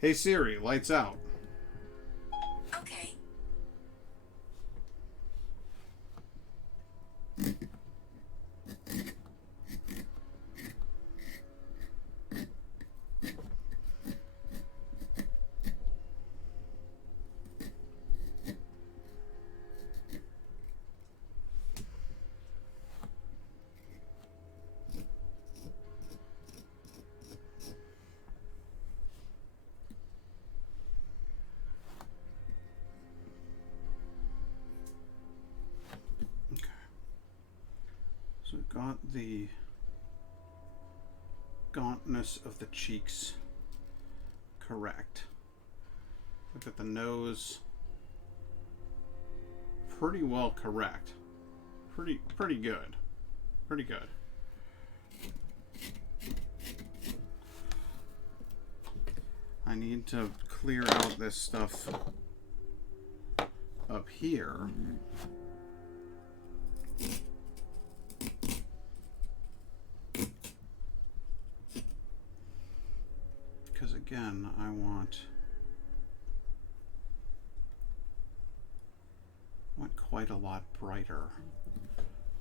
Hey Siri, lights out. Okay. So we've got the gauntness of the cheeks correct. Look at the nose. Pretty well correct. Pretty good. Pretty good. I need to clear out this stuff up here. Because again, I want quite a lot brighter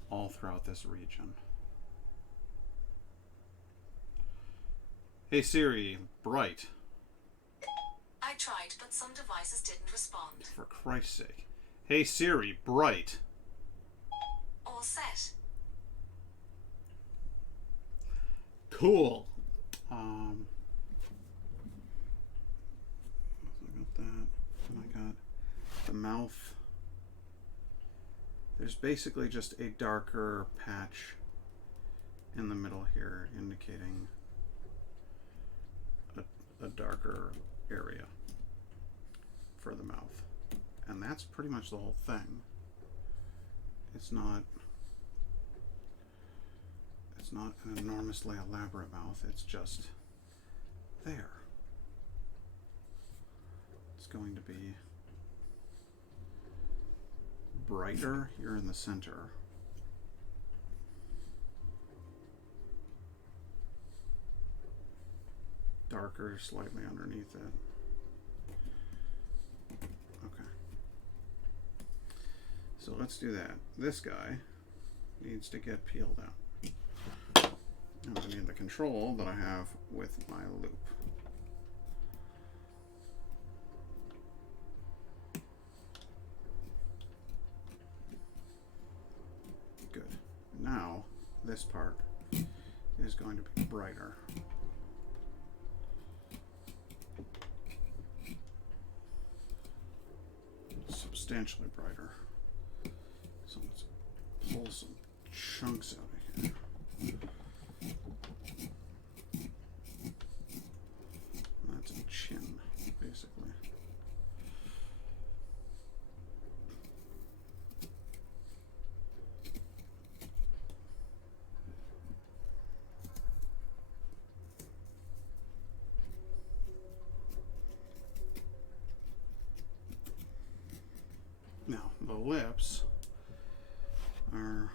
all throughout this region. Hey Siri, bright. I tried, but some devices didn't respond. For Christ's sake. Hey Siri, bright. All set. Cool. I got that. And I got the mouth. There's basically just a darker patch in the middle here, indicating a darker area for the mouth. And that's pretty much the whole thing. It's not an enormously elaborate mouth, it's just there. It's going to be brighter here in the center. Darker slightly underneath it. Okay. So let's do that. This guy needs to get peeled out. And I need the control that I have with my loop. Good. Now, this part is going to be brighter. Substantially brighter. So let's pull some chunks out of here. That's a chin, basically. Now, the lips are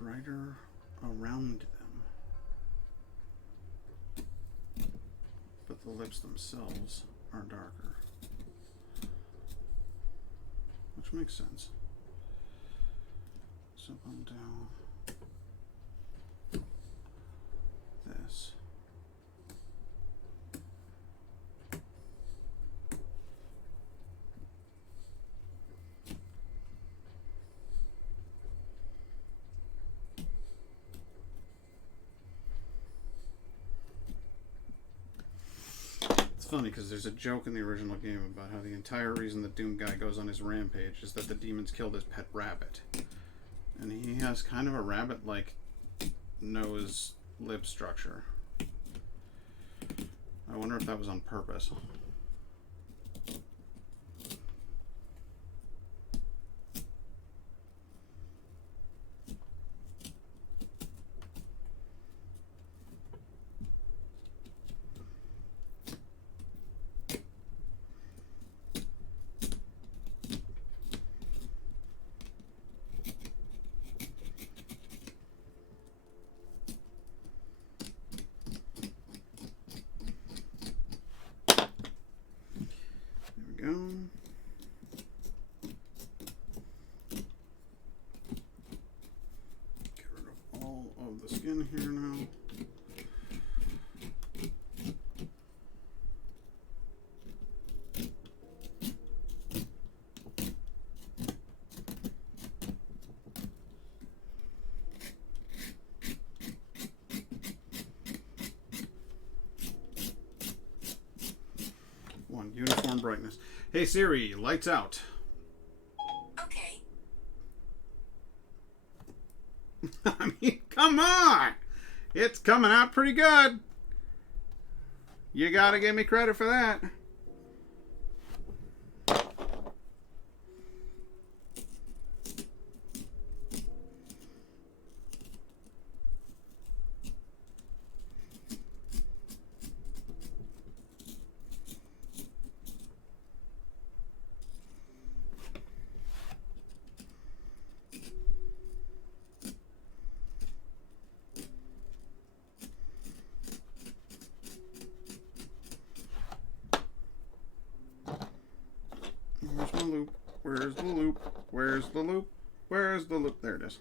brighter around them, but the lips themselves are darker, which makes sense. So I'll do this. It's funny because there's a joke in the original game about how the entire reason the Doom guy goes on his rampage is that the demons killed his pet rabbit. And he has kind of a rabbit-like nose lip structure. I wonder if that was on purpose. Go. Get rid of all of the skin here now. One uniform brightness. Hey Siri, lights out. Okay. I mean, come on! It's coming out pretty good. You gotta give me credit for that. Where's my loop? Where's the loop? Where's the loop? Where's the loop? There it is.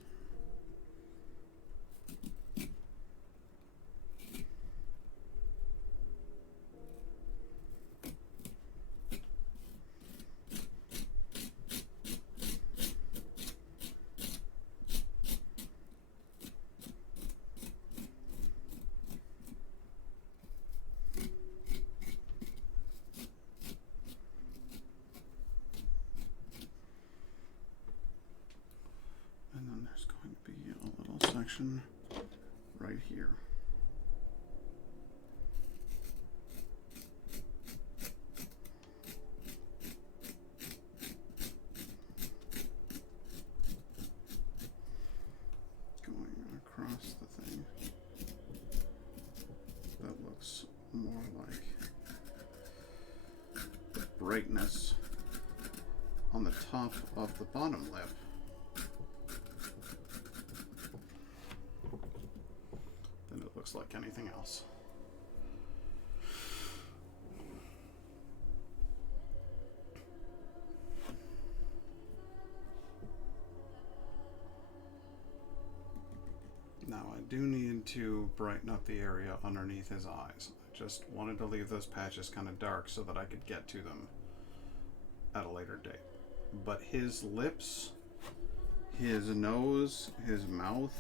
And then there's going to be a little section right here. brightness on the top of the bottom lip. Then it looks like anything else. Now I do need to brighten up the area underneath his eyes. I just wanted to leave those patches kind of dark so that I could get to them at a later date. But his lips, his nose, his mouth,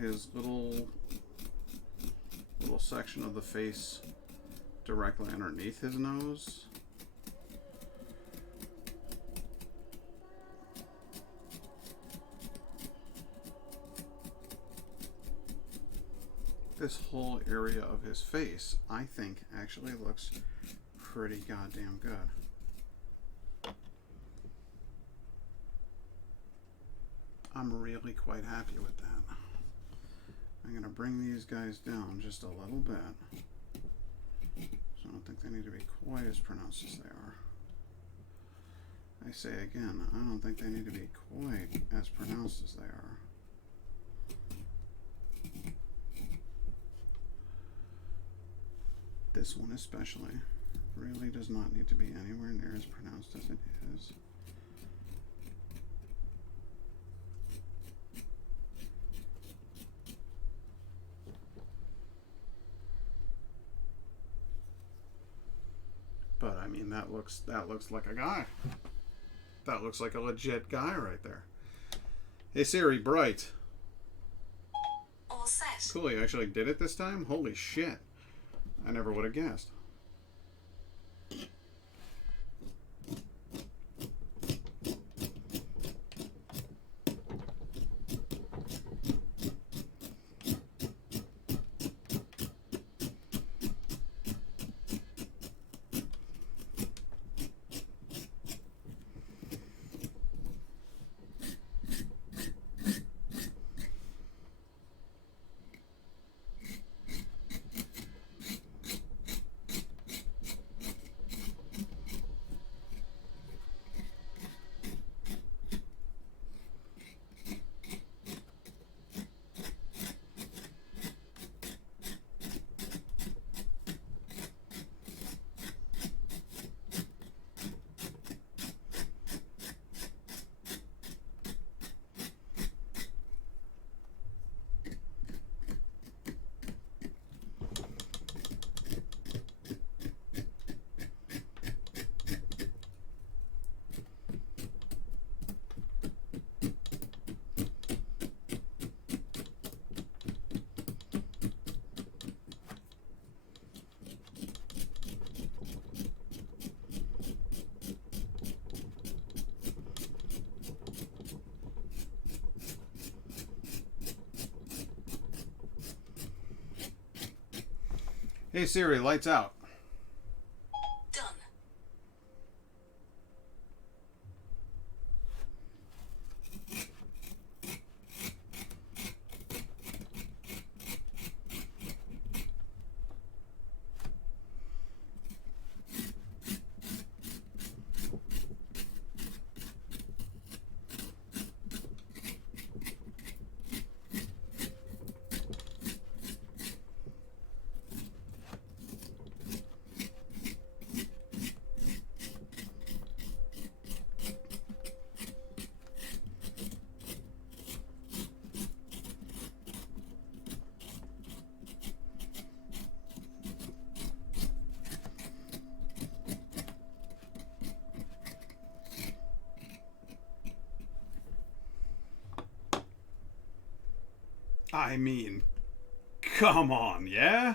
his little section of the face directly underneath his nose. This whole area of his face, I think, actually looks pretty goddamn good. I'm really quite happy with that. I'm going to bring these guys down just a little bit. So I don't think they need to be quite as pronounced as they are. I say again, I don't think they need to be quite as pronounced as they are. This one especially really does not need to be anywhere near as pronounced as it is. But I mean, that looks like a guy. That looks like a legit guy right there. Hey Siri, bright. All set. Cool, he actually did it this time? Holy shit. I never would have guessed. Hey Siri, lights out. Done. I mean, come on, yeah?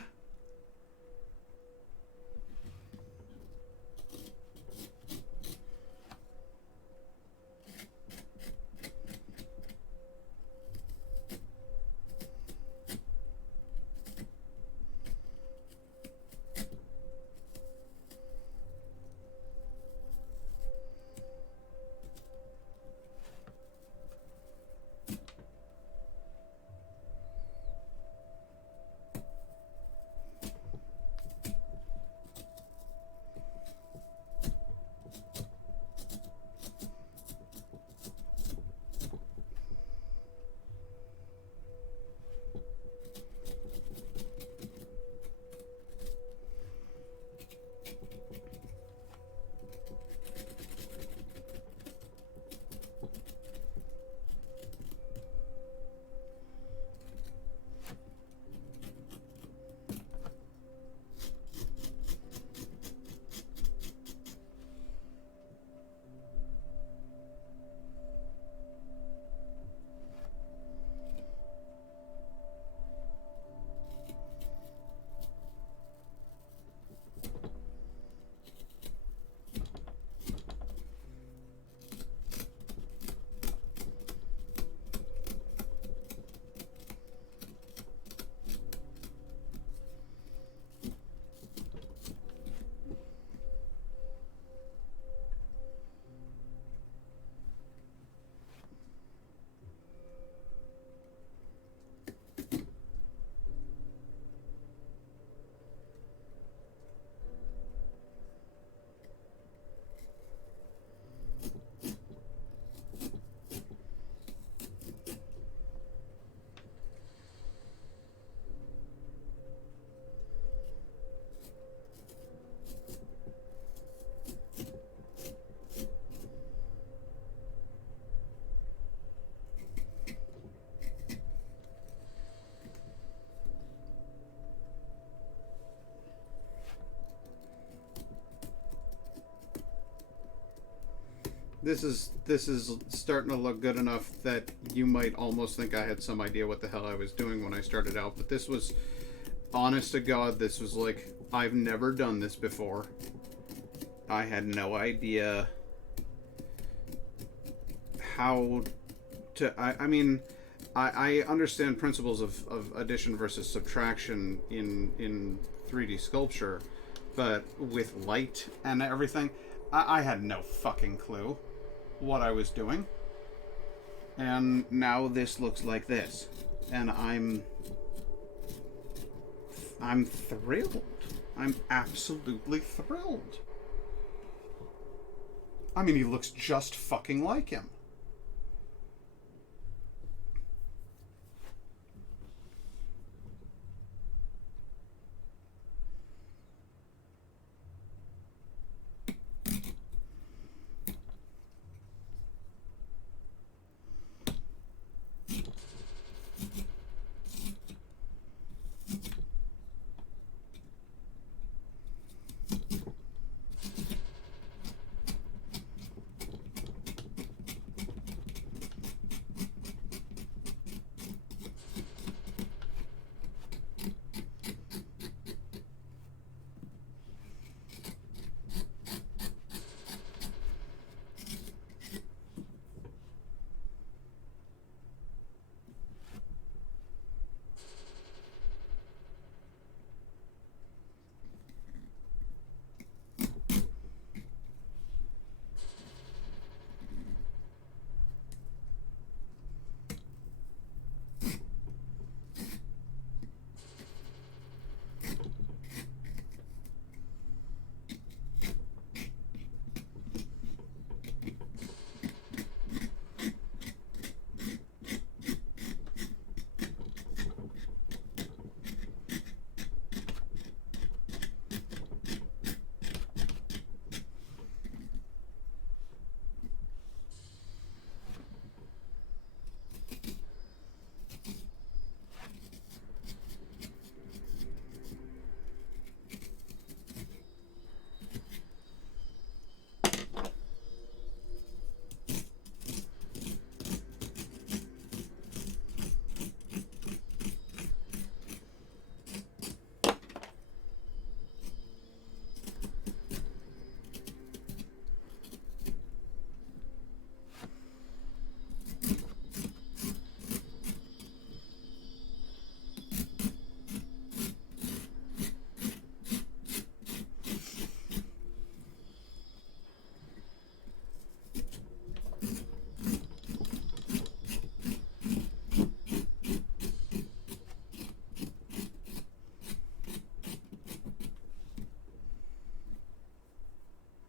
This is starting to look good enough that you might almost think I had some idea what the hell I was doing when I started out. But this was, honest to God, this was like, I've never done this before. I had no idea how to. I mean, I understand principles of addition versus subtraction in 3D sculpture, but with light and everything, I had no fucking clue what I was doing. And now this looks like this. And I'm thrilled. I'm absolutely thrilled. I mean, he looks just fucking like him.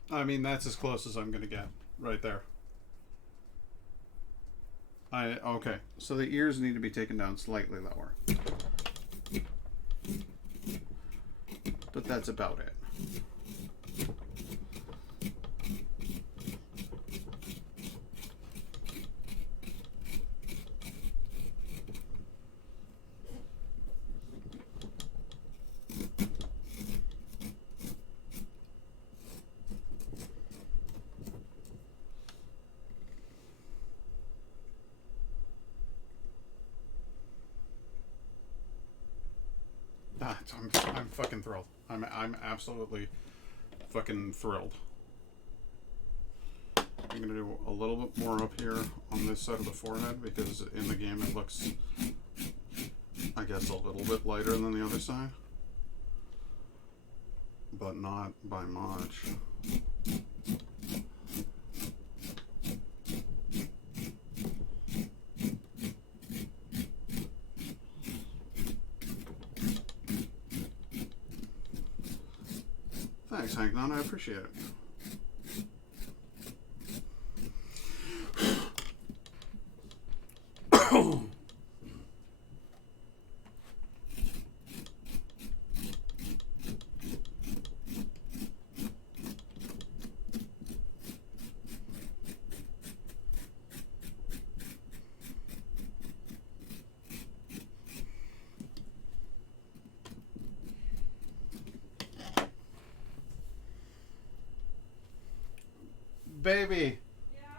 I mean, that's as close as I'm going to get right there. Okay, so the ears need to be taken down slightly lower. But that's about it. I'm fucking thrilled. I'm absolutely fucking thrilled. I'm gonna do a little bit more up here on this side of the forehead because in the game it looks, I guess, a little bit lighter than the other side, but not by much. Thanks, Hank. None, I appreciate it. Baby, Yeah.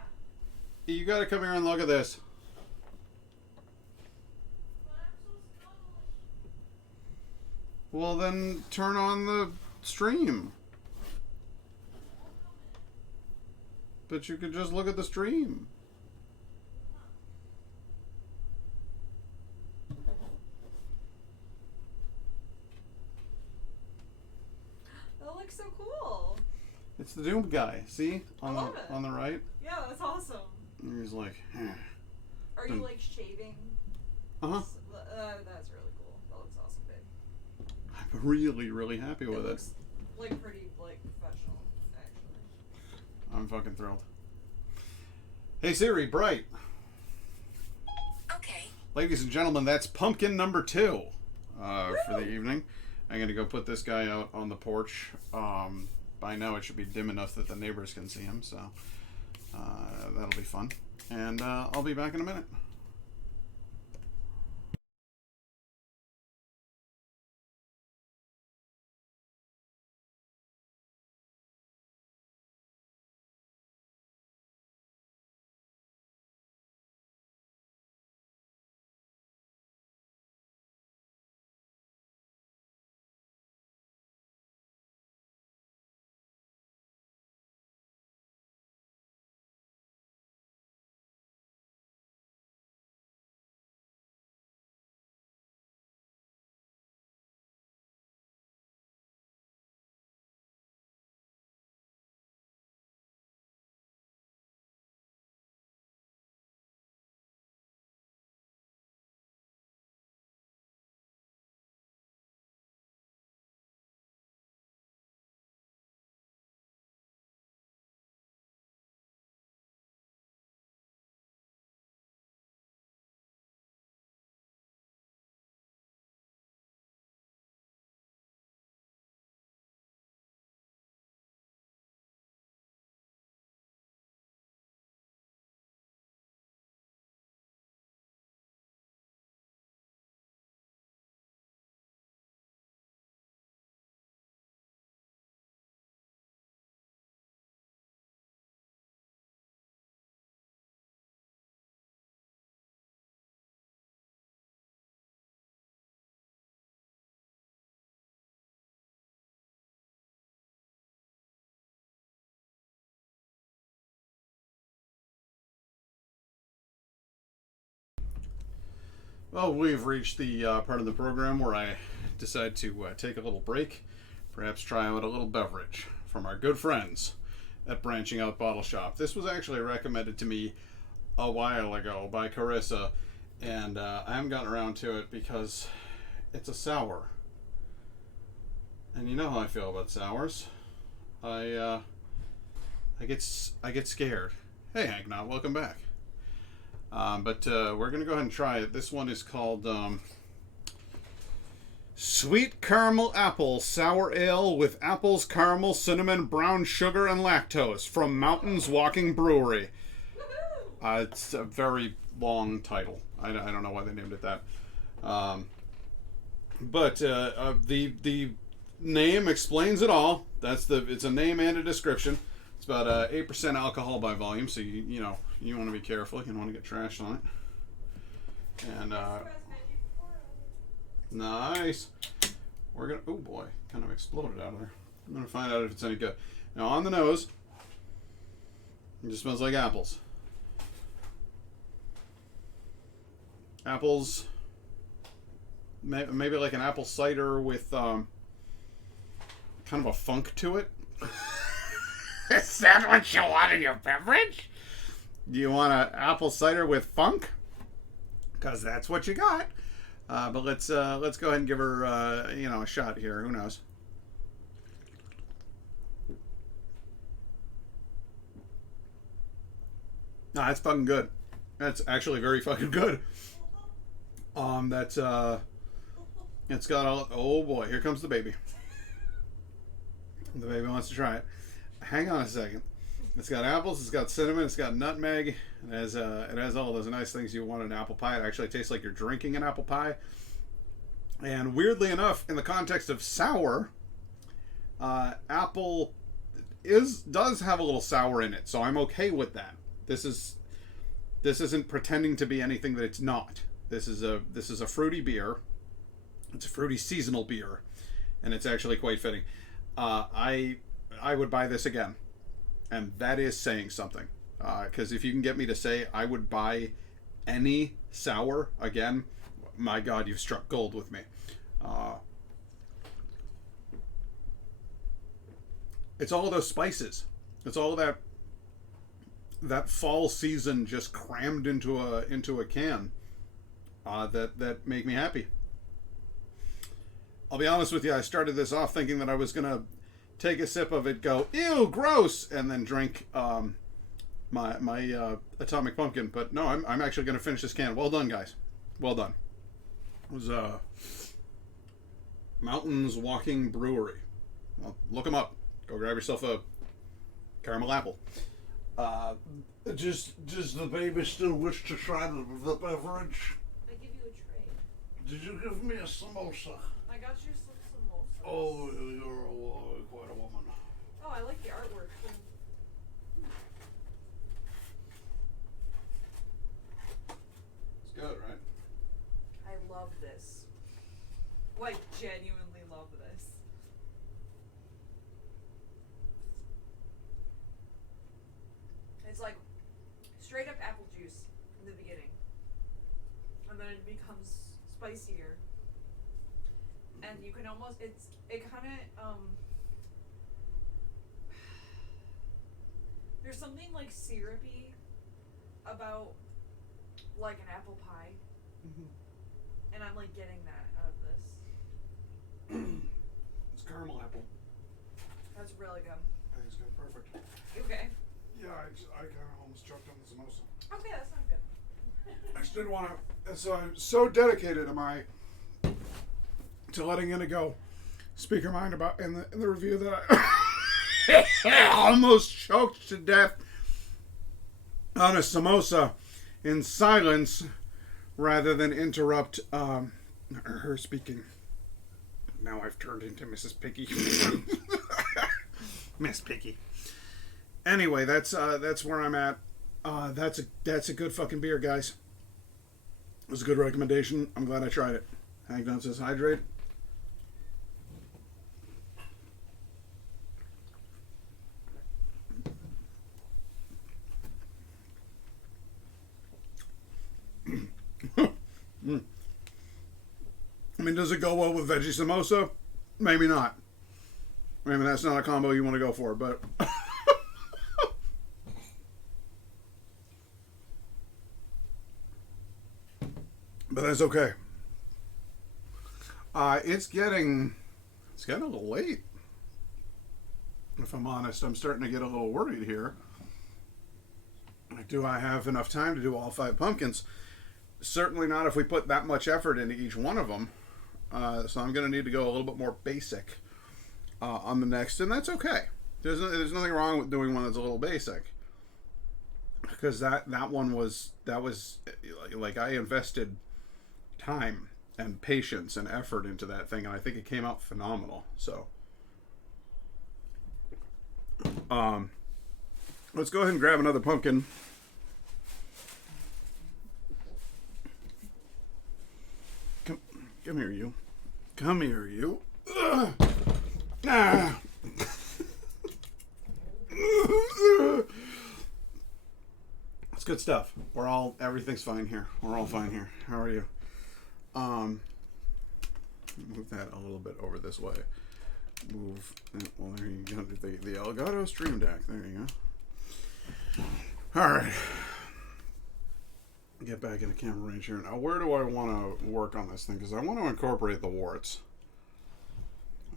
You gotta come here and look at this. Well, then turn on the stream. But you could just look at the stream. That looks so cool. It's the Doom guy. See on I love it. on the right. Yeah, that's awesome. And he's like, Are you like shaving? uh huh. That's really cool. That looks awesome, babe. I'm really, really happy with it. Looks like pretty like professional, actually. I'm fucking thrilled. Hey Siri, bright. Okay. Ladies and gentlemen, that's pumpkin number 2 for the evening. I'm gonna go put this guy out on the porch. By now it should be dim enough that the neighbors can see him, so that'll be fun. And I'll be back in a minute. Well, we've reached the part of the program where I decide to take a little break, perhaps try out a little beverage from our good friends at Branching Out Bottle Shop. This was actually recommended to me a while ago by Carissa, and I haven't gotten around to it because it's a sour. And you know how I feel about sours. I get scared. Hey, Hank, Knott, welcome back. But we're going to go ahead and try it. This one is called Sweet Caramel Apple Sour Ale with apples, caramel, cinnamon, brown sugar, and lactose from Mountains Walking Brewery. It's a very long title. I don't know why they named it that. But the name explains it all. It's a name and a description. It's about 8% alcohol by volume, so you want to be careful. You don't want to get trashed on it. And nice. We're gonna. Oh boy, kind of exploded out of there. I'm gonna find out if it's any good. Now on the nose, it just smells like apples. Apples. Maybe like an apple cider with kind of a funk to it. Is that what you want in your beverage? Do you want an apple cider with funk? Because that's what you got. But let's go ahead and give her a shot here. Who knows? No, that's fucking good. That's actually very fucking good. It's got all. Oh boy, here comes the baby. The baby wants to try it. Hang on a second. It's got apples, it's got cinnamon, it's got nutmeg. It has all those nice things you want in an apple pie. It actually tastes like you're drinking an apple pie. And weirdly enough, in the context of sour, apple does have a little sour in it, so I'm okay with that. This is This isn't pretending to be anything that it's not. This is a fruity beer. It's a fruity seasonal beer, and it's actually quite fitting. I would buy this again, and that is saying something. Because if you can get me to say I would buy any sour again, my God, you've struck gold with me. It's all those spices. It's all that fall season just crammed into a can. That make me happy. I'll be honest with you. I started this off thinking that I was gonna take a sip of it, go ew, gross, and then drink my Atomic Pumpkin. But no, I'm actually gonna finish this can. Well done, guys. Well done. It was Mountains Walking Brewery. Well, look them up. Go grab yourself a caramel apple. Does the baby still wish to try the beverage? I give you a tray. Did you give me a samosa? I got you some samosas. Oh, you're quite a woman. Oh, I like the artwork too. It's good, right? I love this. Like, genuinely love this. It's like straight up apple juice in the beginning. And then it becomes spicier. And you can almost, it kind of, there's something like syrupy about like an apple pie. And I'm like getting that out of this. It's caramel apple. That's really good. I think it's good. Perfect. Okay. Yeah, I kind of almost choked on the samosa. Okay, that's not good. I just didn't want to. So so dedicated am I to letting Indigo speak her mind about in the review that I almost choked to death on a samosa in silence rather than interrupt her speaking. Now I've turned into Mrs. Piggy. Miss Piggy. Anyway, that's where I'm at. That's a good fucking beer, guys. It was a good recommendation. I'm glad I tried it. Hank Dunn says hydrate. I mean, does it go well with veggie samosa? Maybe not. Maybe that's not a combo you want to go for, but but that's okay. It's getting a little late. If I'm honest, I'm starting to get a little worried here. Do I have enough time to do all 5 pumpkins? Certainly not if we put that much effort into each one of them. So I'm going to need to go a little bit more basic on the next, and that's okay. There's nothing wrong with doing one that's a little basic, because that one was like I invested time and patience and effort into that thing, and I think it came out phenomenal. So let's go ahead and grab another pumpkin. Come here, you. Come here, you. Ah. It's good stuff. Everything's fine here. We're all fine here. How are you? Move that a little bit over this way. Move. Well, there you go. The Elgato Stream Deck. There you go. All right. Get back in the camera range here. Now, where do I want to work on this thing? Because I want to incorporate the warts.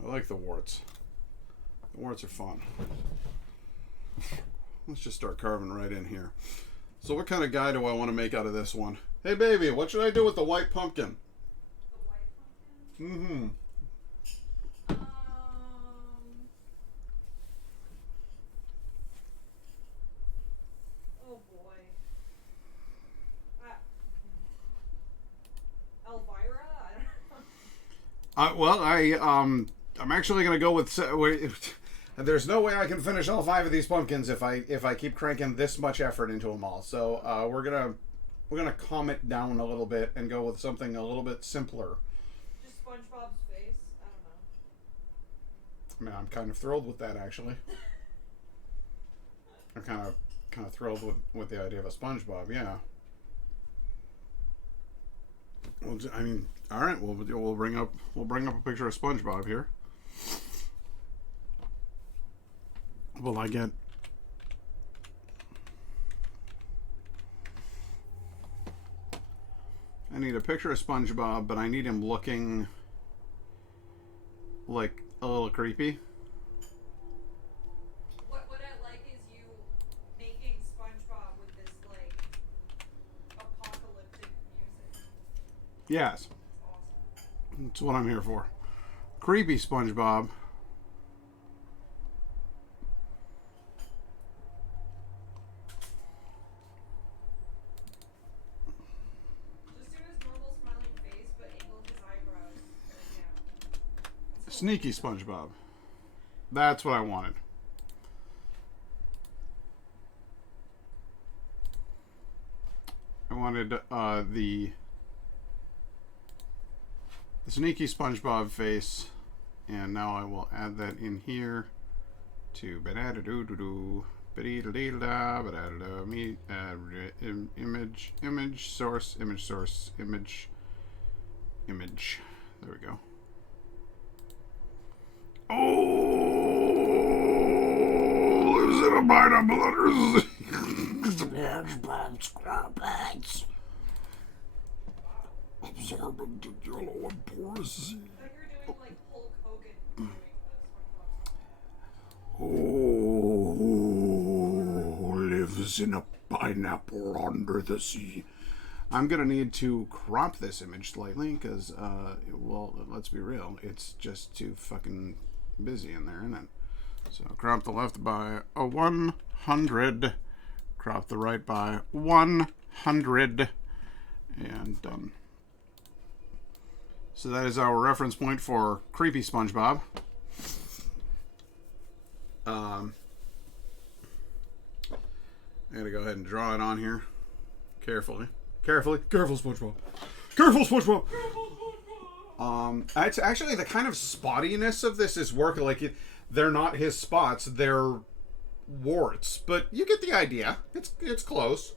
I like the warts. The warts are fun. Let's just start carving right in here. So what kind of guy do I want to make out of this one? Hey, baby, what should I do with the white pumpkin? The white pumpkin? Mm-hmm. Oh boy. Elvira? I don't know. Well, I'm actually going to go with. And there's no way I can finish all 5 of these pumpkins if I keep cranking this much effort into them all. So we're gonna calm it down a little bit and go with something a little bit simpler. Just SpongeBob's face. I don't know. I mean, I'm kind of thrilled with that, actually. I'm kind of thrilled with the idea of a SpongeBob. Yeah. Well, I mean, all right. We'll bring up a picture of SpongeBob here. Will I get? I need a picture of SpongeBob, but I need him looking like a little creepy. What I like is you making SpongeBob with this like apocalyptic music. Yes, Awesome. that's what I'm here for. Creepy SpongeBob. Just do his normal smiling face, but angle his eyebrows. Yeah. Sneaky SpongeBob. That's what I wanted. I wanted the sneaky SpongeBob face, and now I will add that in here to image source. There we go. Oh, lives in a pineapple. Absorbent yellow and porous. I thought you were doing like Hulk Hogan doing the SpongeBob. Oh, lives in a pineapple under the sea. I'm gonna need to crop this image slightly because, well, let's be real, it's just too fucking busy in there, isn't it? So crop the left by a 100, crop the right by 100, and done. So that is our reference point for creepy SpongeBob. I gotta go ahead and draw it on here carefully. Careful SpongeBob. Careful SpongeBob. It's actually the kind of spottiness of this is working. Like they're not his spots, they're warts, but you get the idea. It's close.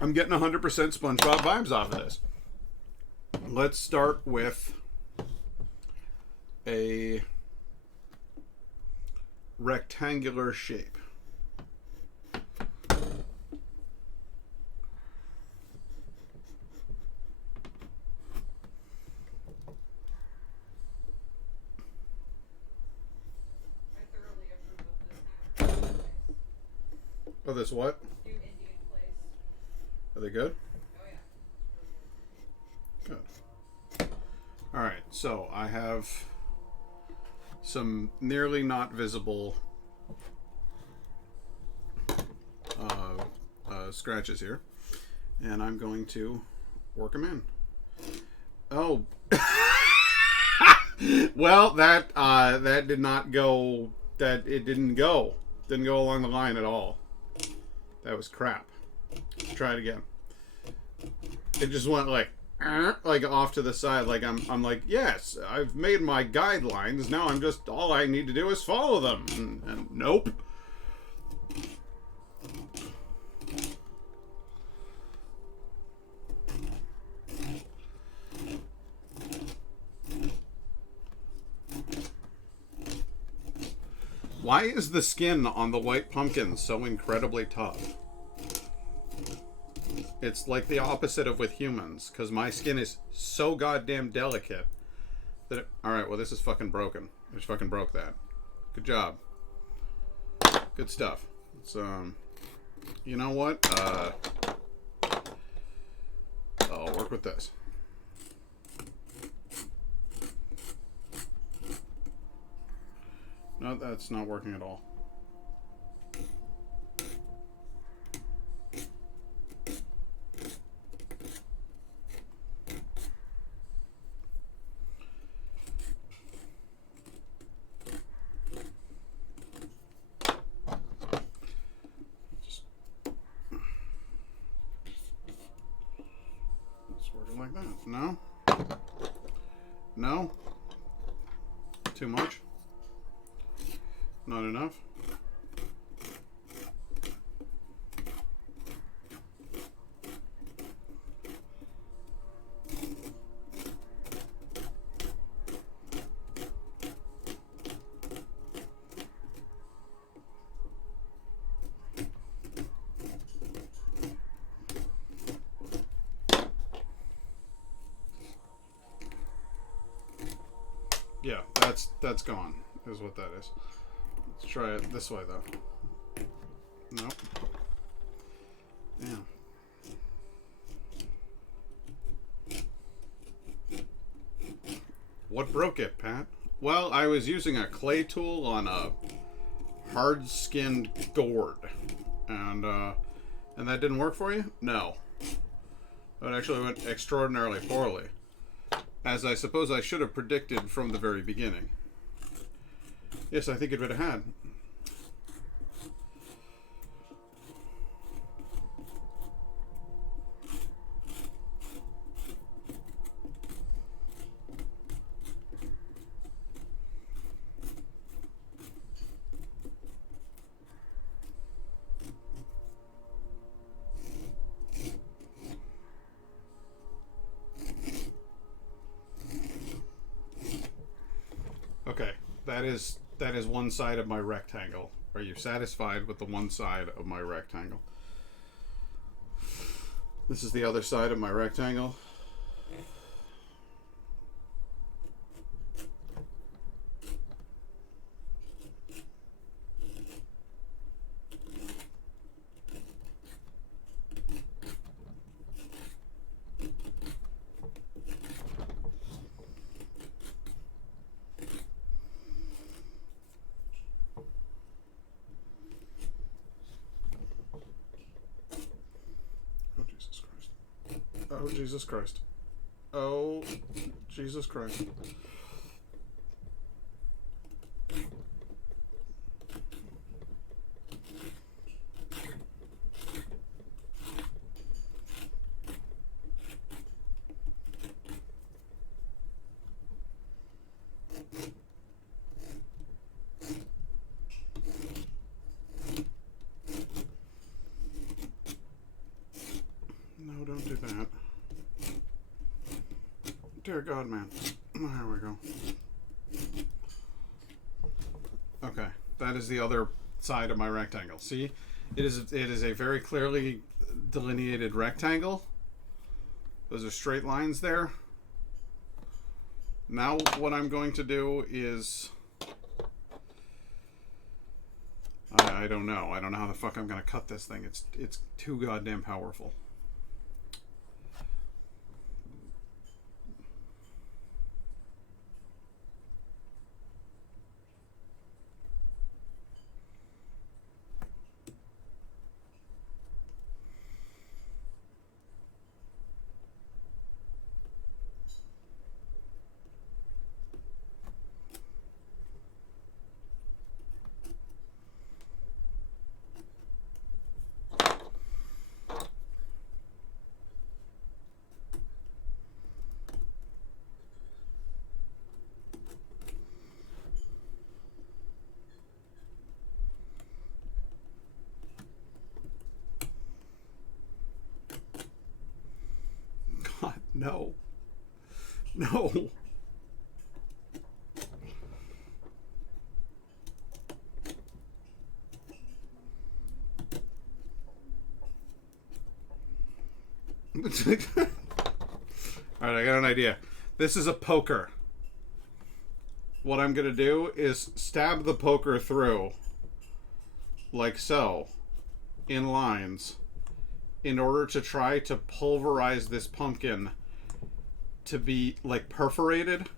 I'm getting 100% SpongeBob vibes off of this. Let's start with a rectangular shape. I thoroughly approve of this. Oh, this what? New Indian place. Are they good? Oh yeah. Good. All right, so I have some nearly not visible scratches here, and I'm going to work them in. Oh, well, that did not go. That it didn't go. Didn't go along the line at all. That was crap. Let's try it again. It just went like off to the side. Like I'm like, yes, I've made my guidelines. Now I'm just, all I need to do is follow them. And nope. Why is the skin on the white pumpkin so incredibly tough? It's like the opposite of with humans, because my skin is so goddamn delicate that it, all right, well, this is fucking broken. I just fucking broke that. Good job. Good stuff. It's, you know what? I'll work with this. No, that's not working at all. not enough. Yeah, that's gone, is what that is. Let's try it this way, though. Nope. Yeah. What broke it, Pat? Well, I was using a clay tool on a hard-skinned gourd, and that didn't work for you? No. It actually went extraordinarily poorly, as I suppose I should have predicted from the very beginning. Yes, I think it would have had. Okay, that is one side of my rectangle. Are you satisfied with the one side of my rectangle? This is the other side of my rectangle. Oh, Jesus Christ. Oh, Jesus Christ. No, don't do that. Dear God, man. There we go. Okay, that is the other side of my rectangle. See, it is a very clearly delineated rectangle. Those are straight lines there. Now what I'm going to do is I don't know. I don't know how the fuck I'm going to cut this thing. It's too goddamn powerful. God, no. No. Alright, I got an idea. This is a poker. What I'm going to do is stab the poker through, like so, in lines, in order to try to pulverize this pumpkin to be, like, perforated.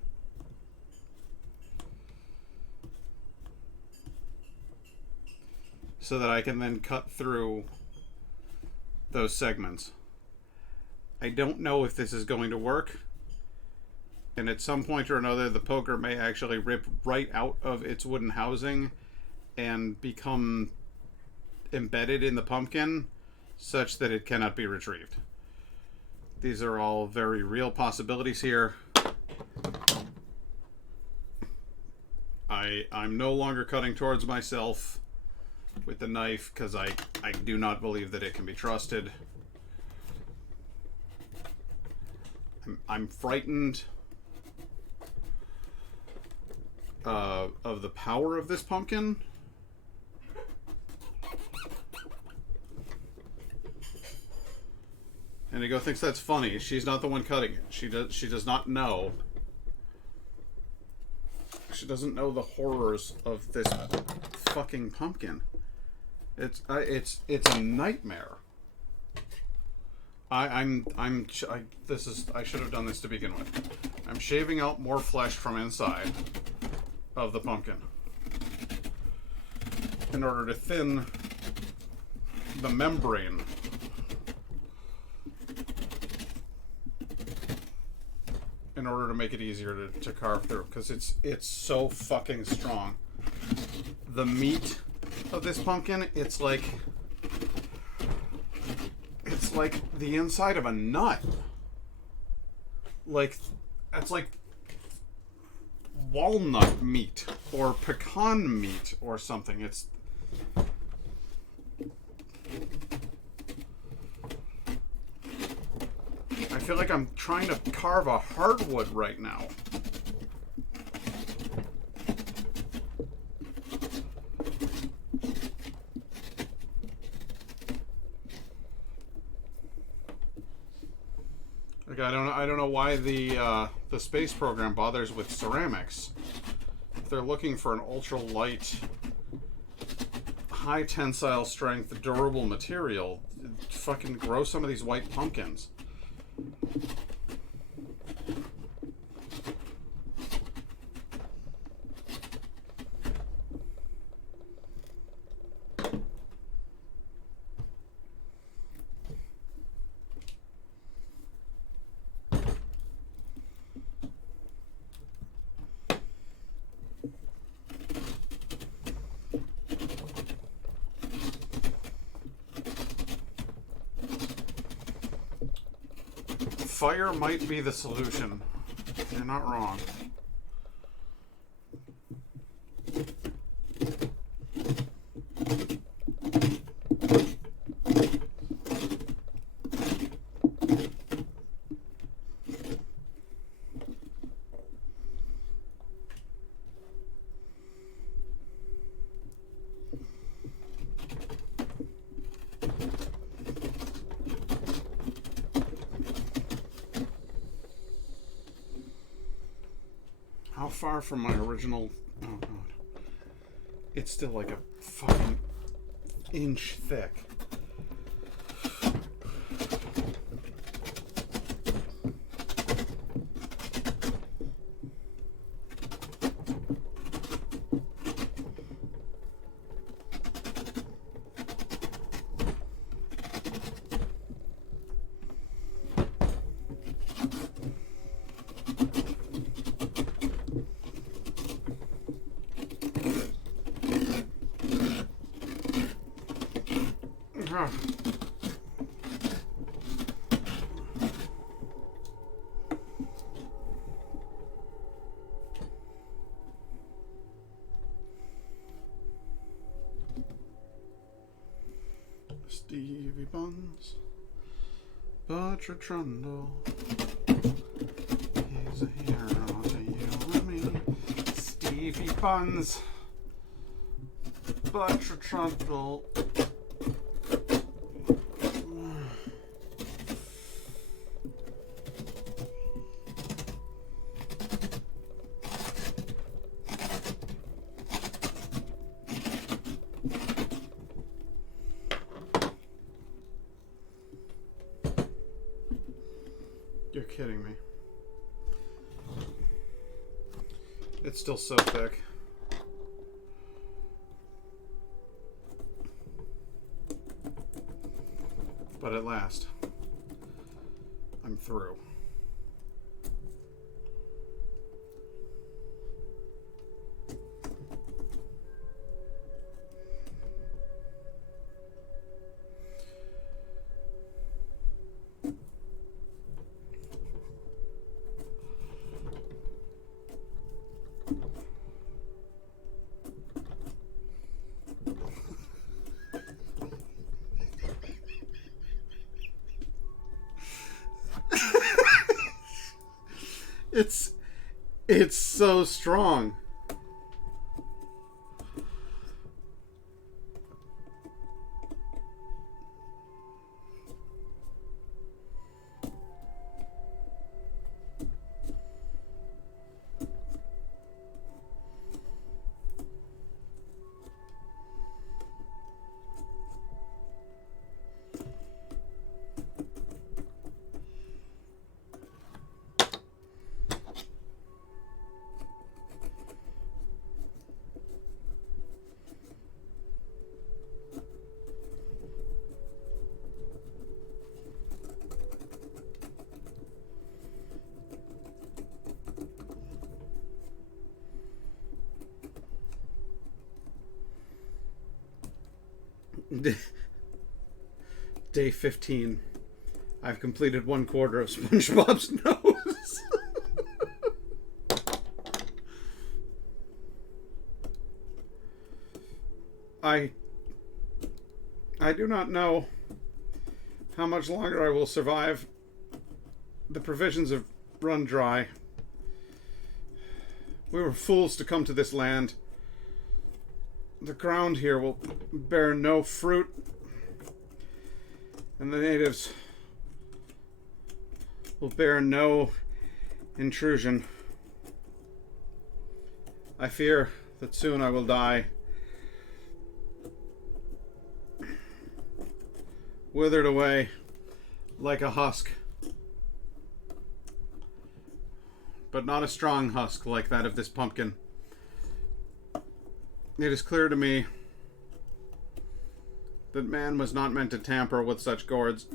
So that I can then cut through those segments. I don't know if this is going to work. And at some point or another, the poker may actually rip right out of its wooden housing and become embedded in the pumpkin such that it cannot be retrieved. These are all very real possibilities here. I'm no longer cutting towards myself with the knife because I do not believe that it can be trusted. I'm frightened of the power of this pumpkin. Indigo thinks that's funny. She's not the one cutting it. She does not know. She doesn't know the horrors of this fucking pumpkin. It's a nightmare. I should have done this to begin with. I'm shaving out more flesh from inside of the pumpkin in order to thin the membrane. In order to make it easier to carve through, because it's so fucking strong. The meat of this pumpkin, it's like the inside of a nut. Like, it's like walnut meat or pecan meat or something. It's I feel like I'm trying to carve a hardwood right now. Like I don't know why the space program bothers with ceramics. If they're looking for an ultra light, high tensile strength, durable material, fucking grow some of these white pumpkins. Fire might be the solution. You're not wrong. How far from my original... Oh, God. It's still like a fucking inch thick. Stevie Buns, Butcher Trundle, he's a hero to you and me. Stevie Buns, Butcher Trundle. You're kidding me. It's still so thick. But at last, I'm through. It's so strong. Day 15. I've completed 1/4 of SpongeBob's nose. I do not know how much longer I will survive. The provisions have run dry. We were fools to come to this land. The ground here will bear no fruit, and the natives will bear no intrusion. I fear that soon I will die, withered away like a husk, but not a strong husk like that of this pumpkin. It is clear to me that man was not meant to tamper with such gourds.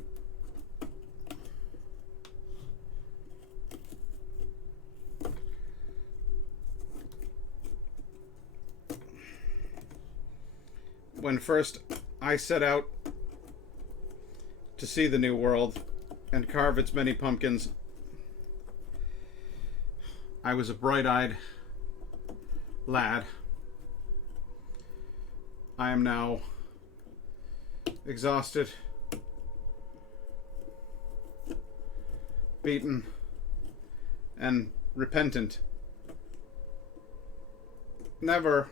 When first I set out to see the new world and carve its many pumpkins, I was a bright-eyed lad. I am now exhausted, beaten, and repentant. Never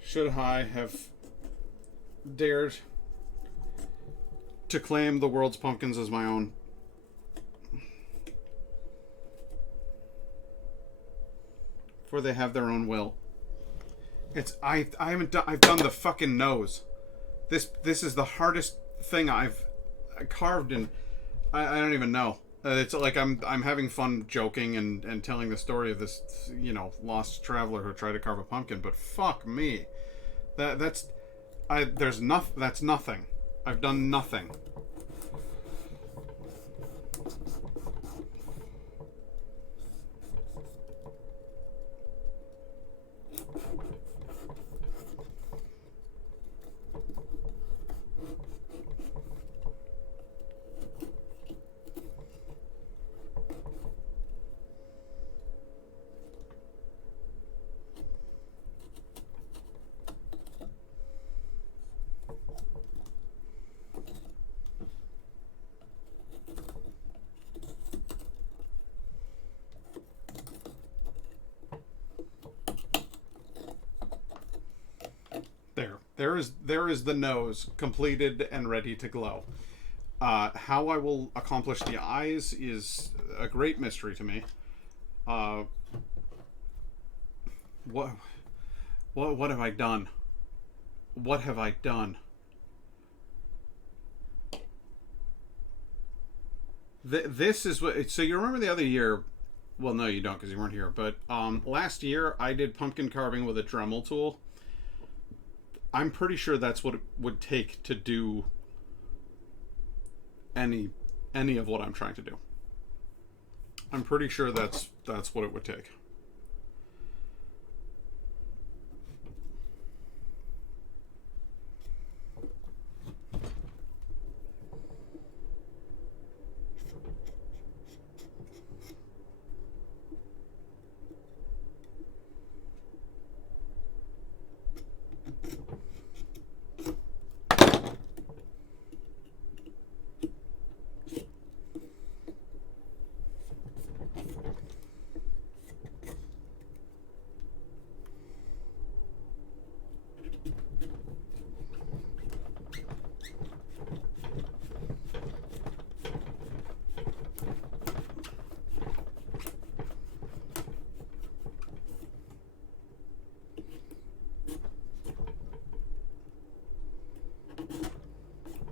should I have dared to claim the world's pumpkins as my own. For they have their own will. I've done the fucking nose. This is the hardest thing I've carved, and I don't even know. It's like I'm having fun joking and telling the story of this, lost traveler who tried to carve a pumpkin, but fuck me. That's nothing. I've done nothing. There is the nose completed and ready to glow. How I will accomplish the eyes is a great mystery to me. What have I done? What have I done? This is what. So you remember the other year? Well, no, you don't because you weren't here. But last year I did pumpkin carving with a Dremel tool. I'm pretty sure that's what it would take to do any of what I'm trying to do. I'm pretty sure that's what it would take.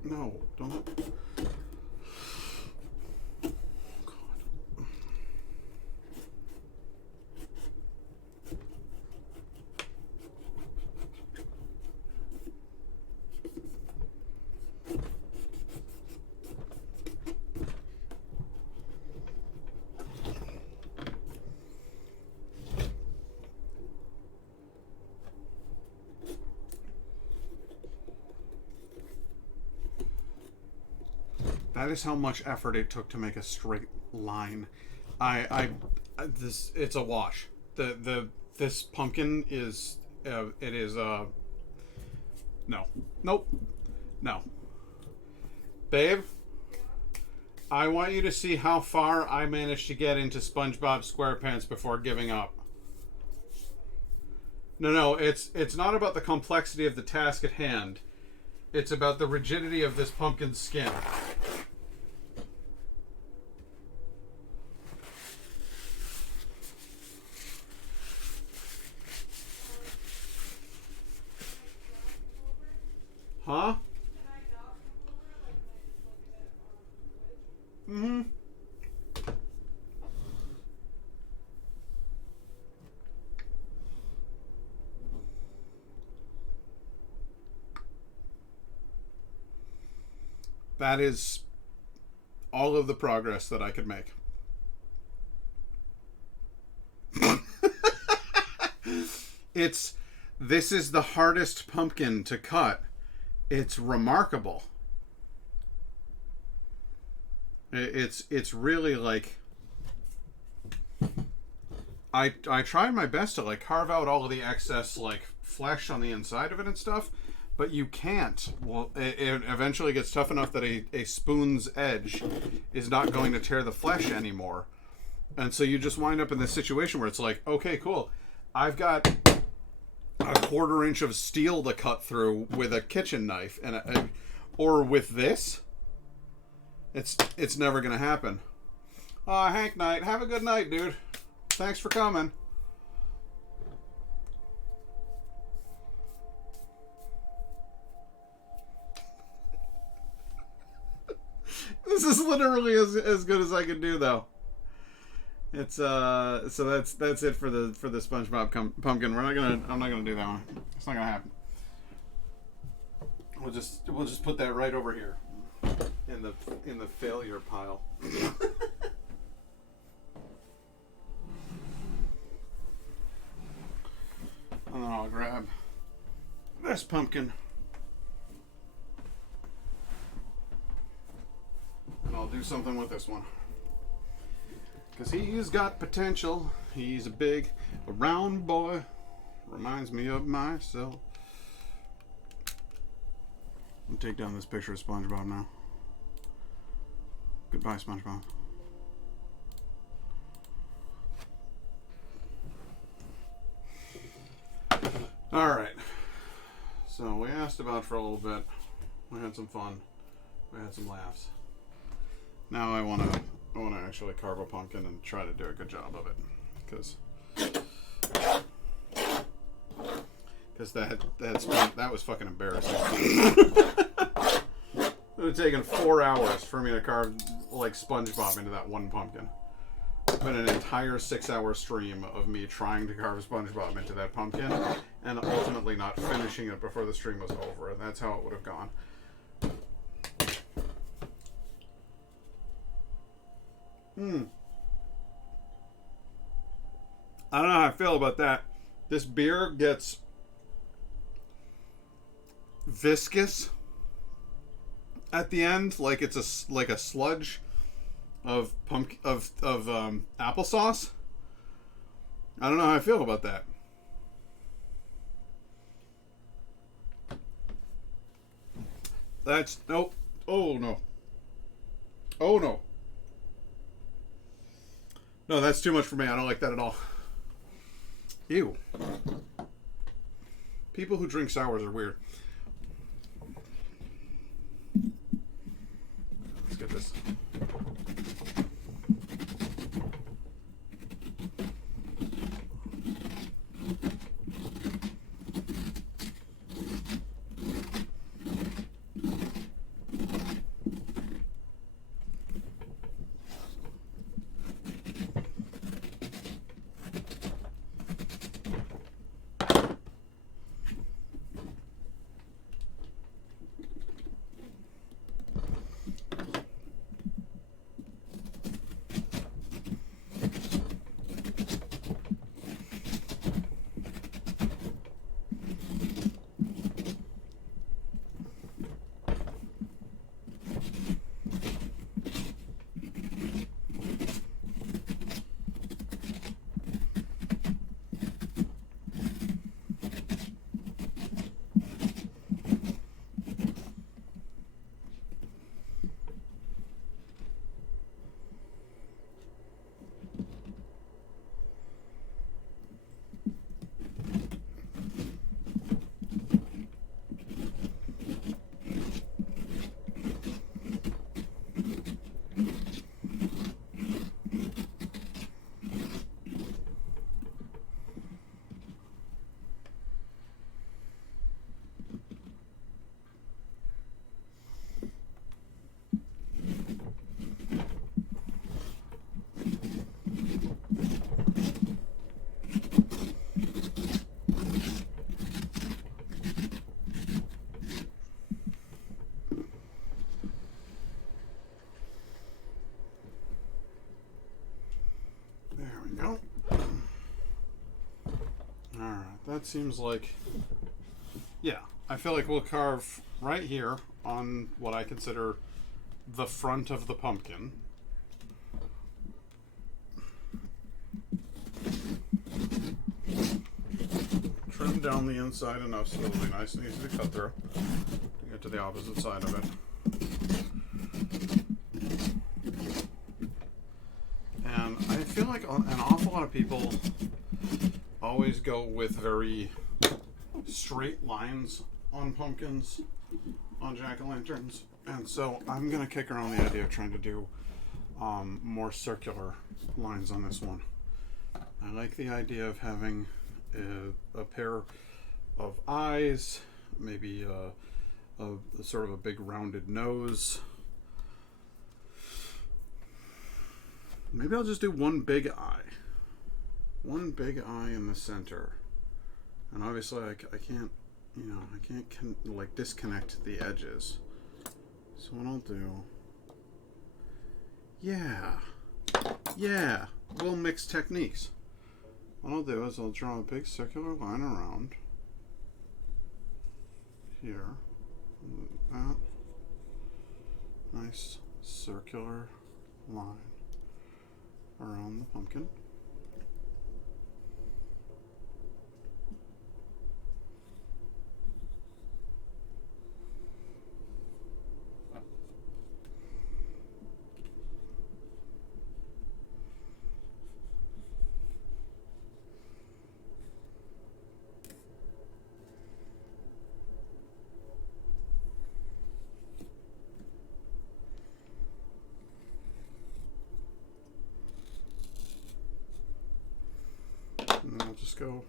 No, don't. That is how much effort it took to make a straight line. This it's a wash. This pumpkin is it is no, nope, no, babe. I want you to see how far I managed to get into SpongeBob SquarePants before giving up. No, it's not about the complexity of the task at hand. It's about the rigidity of this pumpkin's skin. Huh? Mm-hmm. That is all of the progress that I could make. This is the hardest pumpkin to cut. It's remarkable. It's really like I tried my best to like carve out all of the excess like flesh on the inside of it and stuff, but you can't. Well, it eventually gets tough enough that a spoon's edge is not going to tear the flesh anymore. And so you just wind up in this situation where it's like, okay, cool. I've got a 1/4 inch of steel to cut through with a kitchen knife, and or with this, it's never gonna happen. Hank Knight, have a good night, dude. Thanks for coming. This is literally as good as I can do, though. It's so that's it for the SpongeBob pumpkin. I'm not gonna do that one. It's not gonna happen. We'll just put that right over here in the failure pile. And then I'll grab this pumpkin and I'll do something with this one. Because he's got potential. He's a big, round boy. Reminds me of myself. I'll take down this picture of SpongeBob now. Goodbye, SpongeBob. Alright. So we asked about for a little bit. We had some fun. We had some laughs. Now I want to actually carve a pumpkin and try to do a good job of it, because that was fucking embarrassing. It would have taken 4 hours for me to carve like SpongeBob into that one pumpkin. It's been an entire 6-hour stream of me trying to carve SpongeBob into that pumpkin and ultimately not finishing it before the stream was over, and that's how it would have gone. I don't know how I feel about that. This beer gets viscous at the end, like it's a sludge of applesauce. I don't know how I feel about that. That's nope. Oh no. Oh no. No, that's too much for me. I don't like that at all. Ew. People who drink sours are weird. Let's get this. Go. Alright, that seems like... Yeah, I feel like we'll carve right here on what I consider the front of the pumpkin. Trim down the inside enough so it'll be nice and easy to cut through. Get to the opposite side of it. And I feel like an awful lot of people always go with very straight lines on pumpkins, on jack-o'-lanterns. And so I'm going to kick around the idea of trying to do more circular lines on this one. I like the idea of having a pair of eyes, maybe a sort of a big rounded nose. Maybe I'll just do one big eye. One big eye in the center. And obviously I can't, I can't like disconnect the edges. So what I'll do... Yeah, we'll mix techniques. What I'll do is I'll draw a big circular line around here. That nice circular line around the pumpkin. And then I'll just go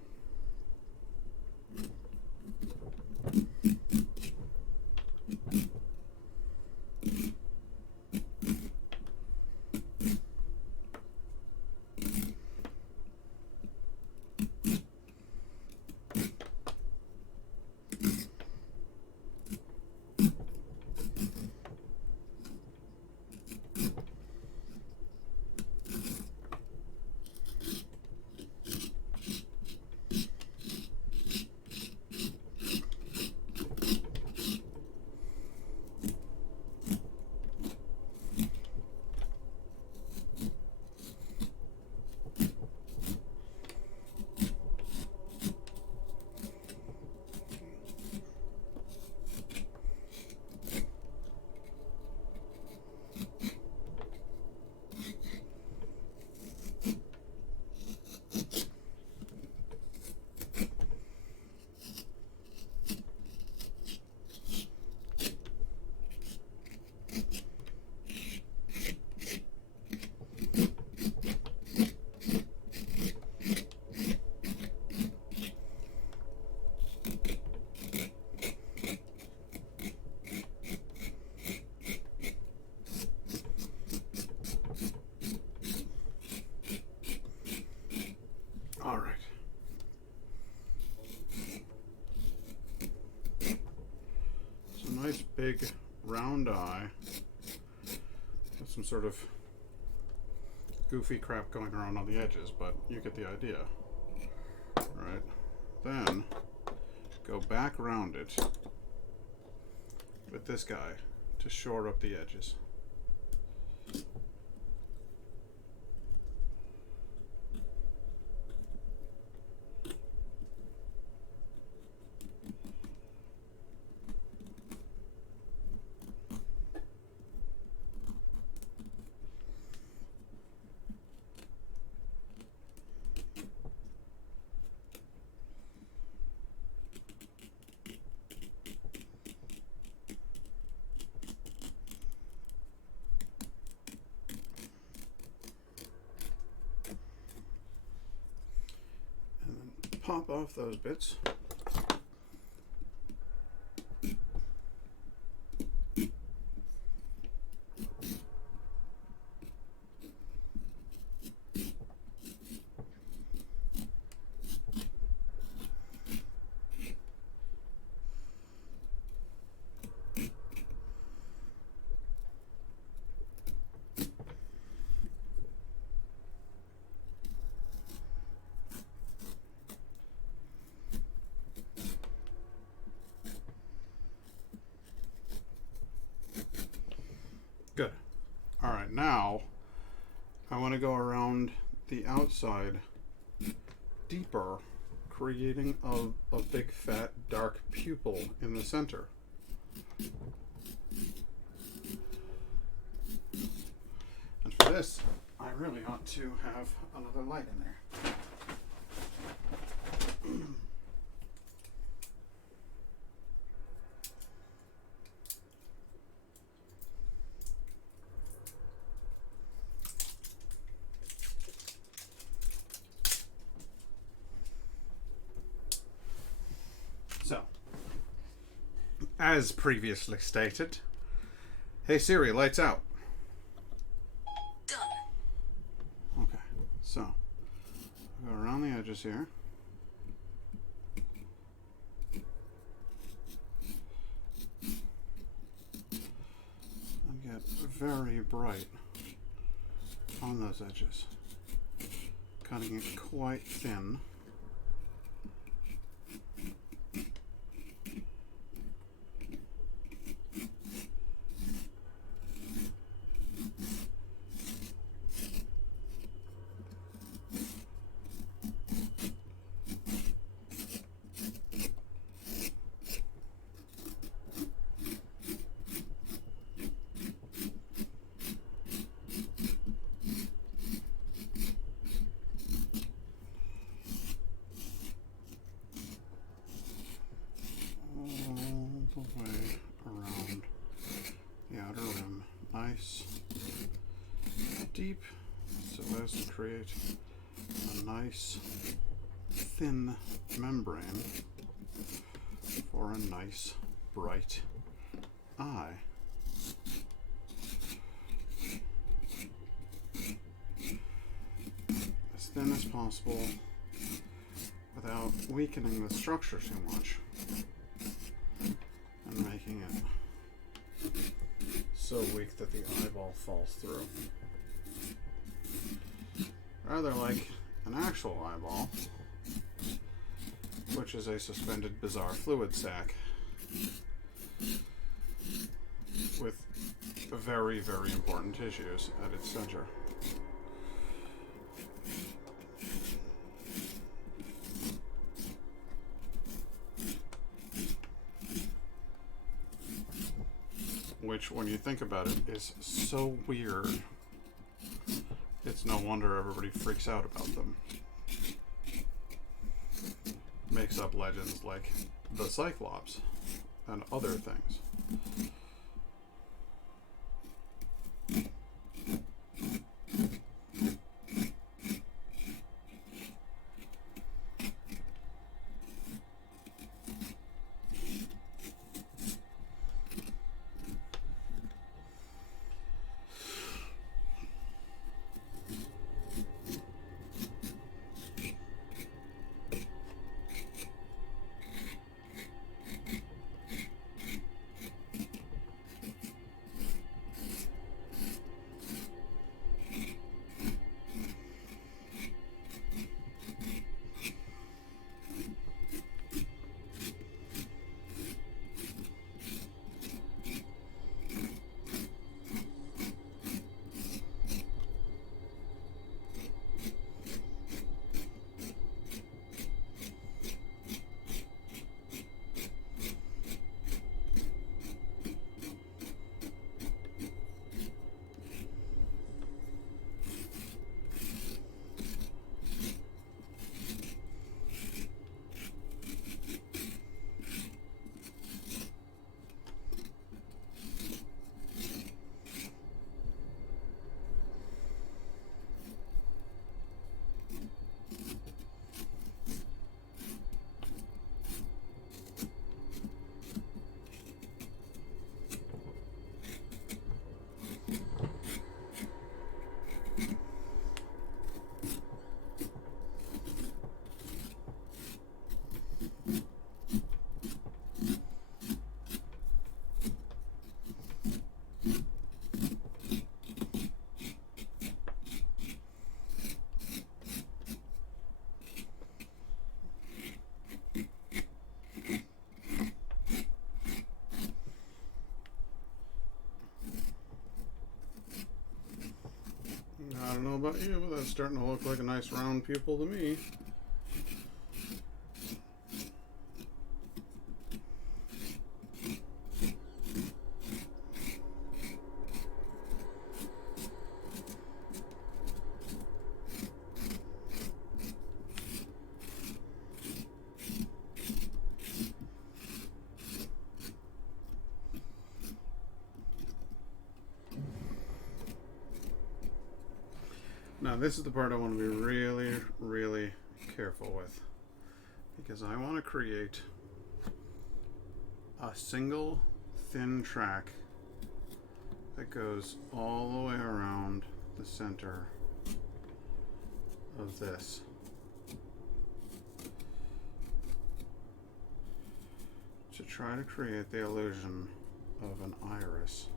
nice big round eye with some sort of goofy crap going around on the edges, but you get the idea. Right. Then go back around it with this guy to shore up the edges. Pop off those bits. Good. All right, now I want to go around the outside deeper, creating a big fat dark pupil in the center. And for this, I really ought to have another light in there. So, as previously stated, hey Siri, lights out. Done. Okay, so go around the edges here. And get very bright on those edges, cutting it quite thin. All the way around the outer rim, nice, deep, so as to create a nice thin membrane for a nice bright eye. As thin as possible without weakening the structure too much and making it so weak that the eyeball falls through. Rather like an actual eyeball, which is a suspended bizarre fluid sac with very, very important tissues at its center. Which, when you think about it, is so weird. It's no wonder everybody freaks out about them. Makes up legends like the Cyclops and other things. know about you, but that's starting to look like a nice round pupil to me. Now this is the part I want to be really, really careful with, because I want to create a single thin track that goes all the way around the center of this. To try to create the illusion of an iris.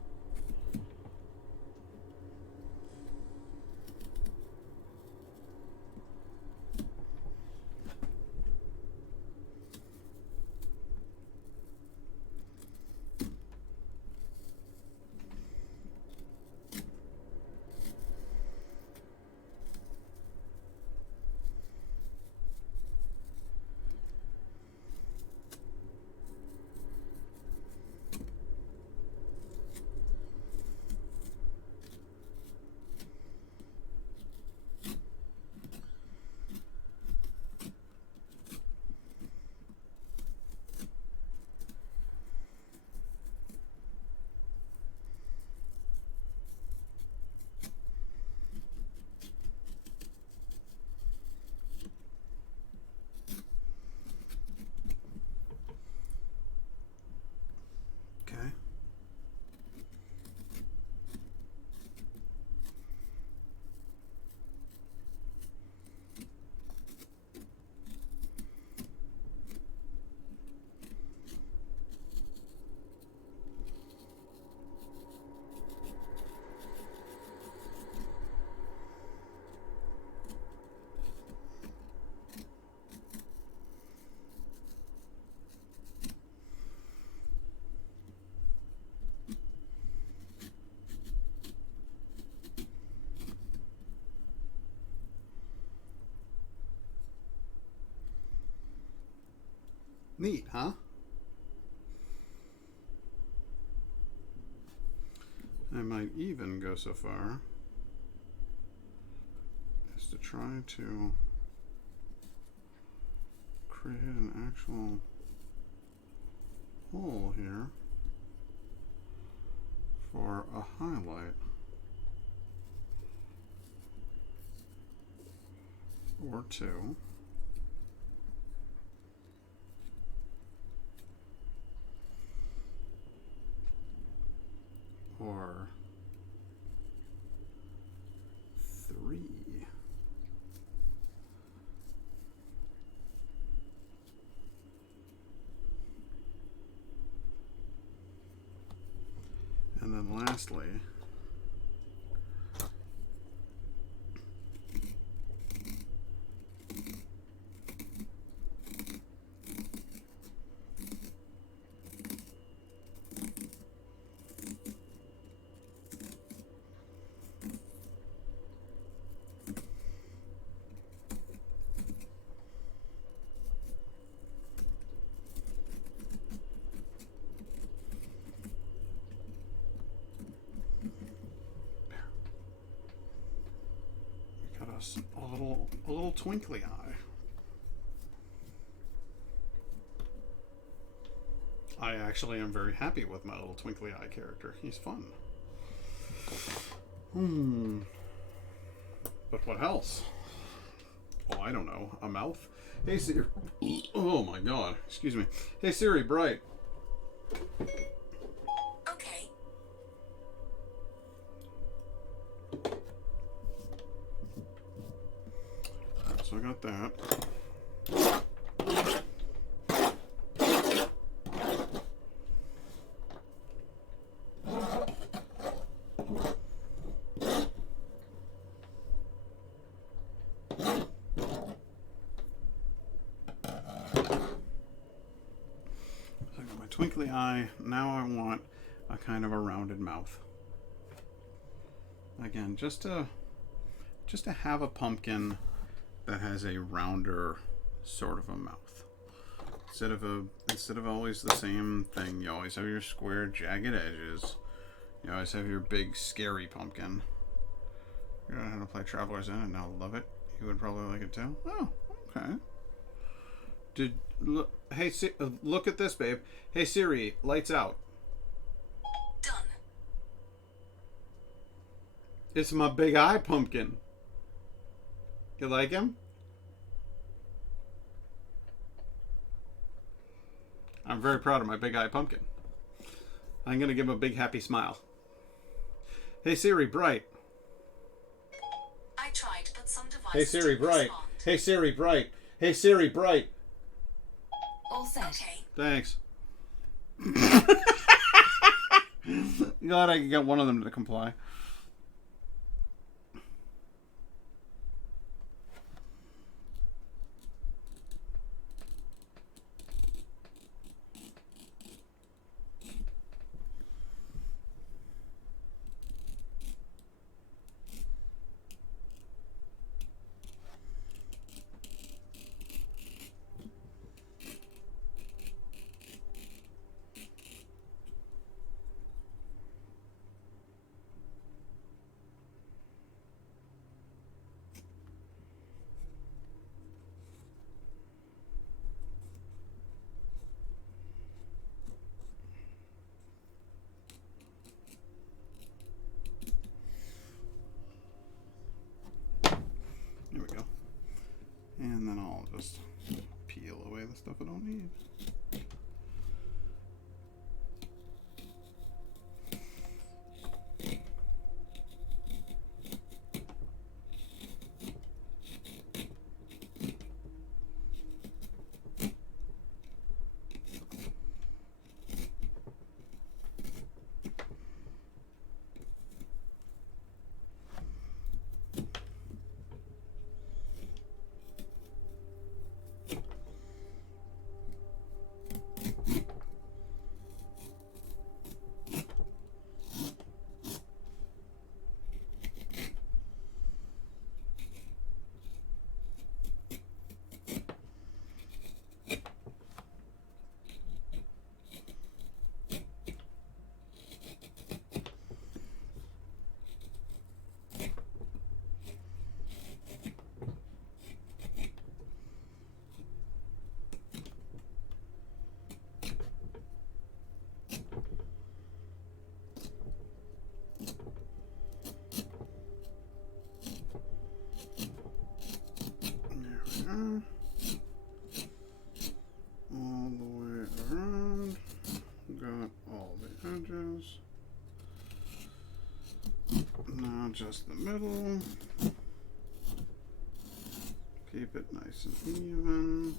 Okay. Neat, huh? I might even go so far as to try to create an actual hole here for a highlight or two. Or three. And then lastly, a little twinkly eye. I actually am very happy with my little twinkly eye character. He's fun. But what else? Oh, I don't know. A mouth? Hey Siri. Oh my god. Excuse me. Hey Siri, bright. Okay. So I got that. So I got my twinkly eye. Now I want a kind of a rounded mouth. Again, just to just to have a pumpkin that has a rounder sort of a mouth. Instead of always the same thing, you always have your square, jagged edges. You always have your big, scary pumpkin. You don't know how to play Traveler's End and now love it. You would probably like it too. Oh, okay. Hey, look at this, babe. Hey Siri, lights out. Done. It's my big eye pumpkin. You like him? I'm very proud of my big eye pumpkin. I'm gonna give him a big happy smile. Hey Siri, bright. I tried, but some devices Hey Siri, didn't bright. respond. Hey Siri, bright. Hey Siri, bright. All set. Okay. Thanks. Glad I could get one of them to comply. There we go. And then I'll just peel away the stuff I don't need. All the way around. Got all the edges. Now just the middle. Keep it nice and even.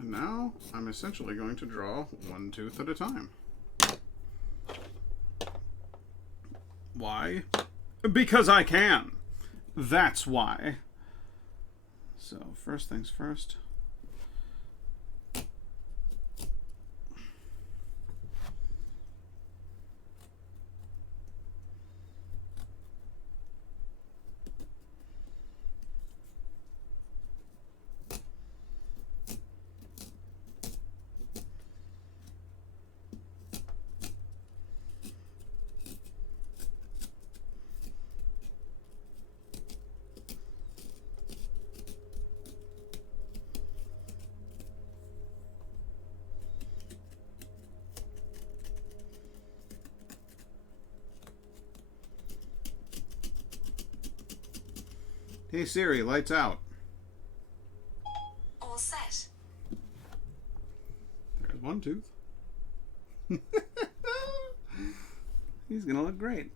And now I'm essentially going to draw one tooth at a time. Why? Because I can. That's why. So first things first. Hey Siri, lights out. All set. There's one tooth. He's gonna look great.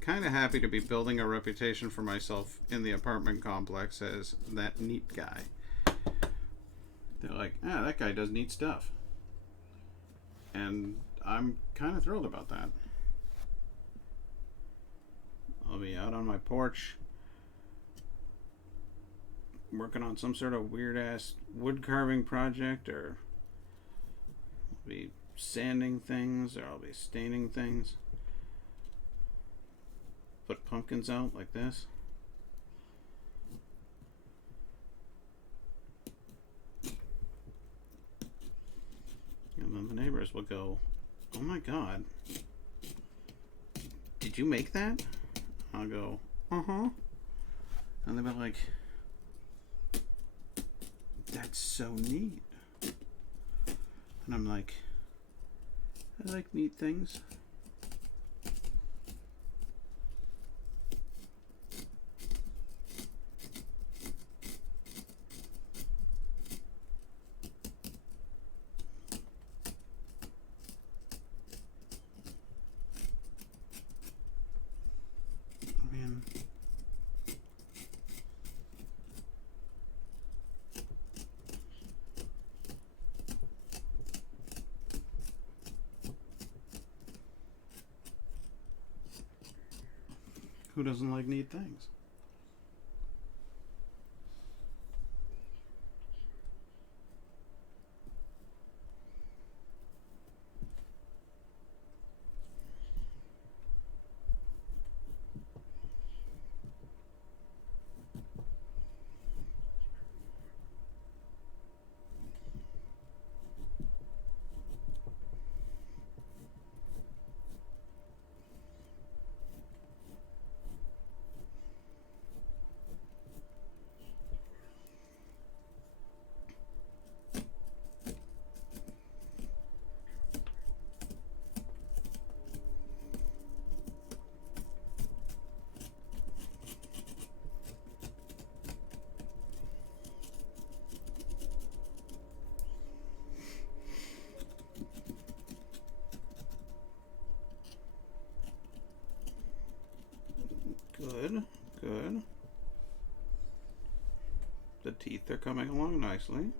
Kind of happy to be building a reputation for myself in the apartment complex as that neat guy. They're like, that guy does neat stuff. And I'm kind of thrilled about that. I'll be out on my porch working on some sort of weird ass wood carving project, or I'll be sanding things, or I'll be staining things. Put pumpkins out like this. And then the neighbors will go, "Oh my God, did you make that?" I'll go, "Uh-huh." And they'll be like, "That's so neat." And I'm like, "I like neat things." Who doesn't like neat things? Good, good. The teeth are coming along nicely.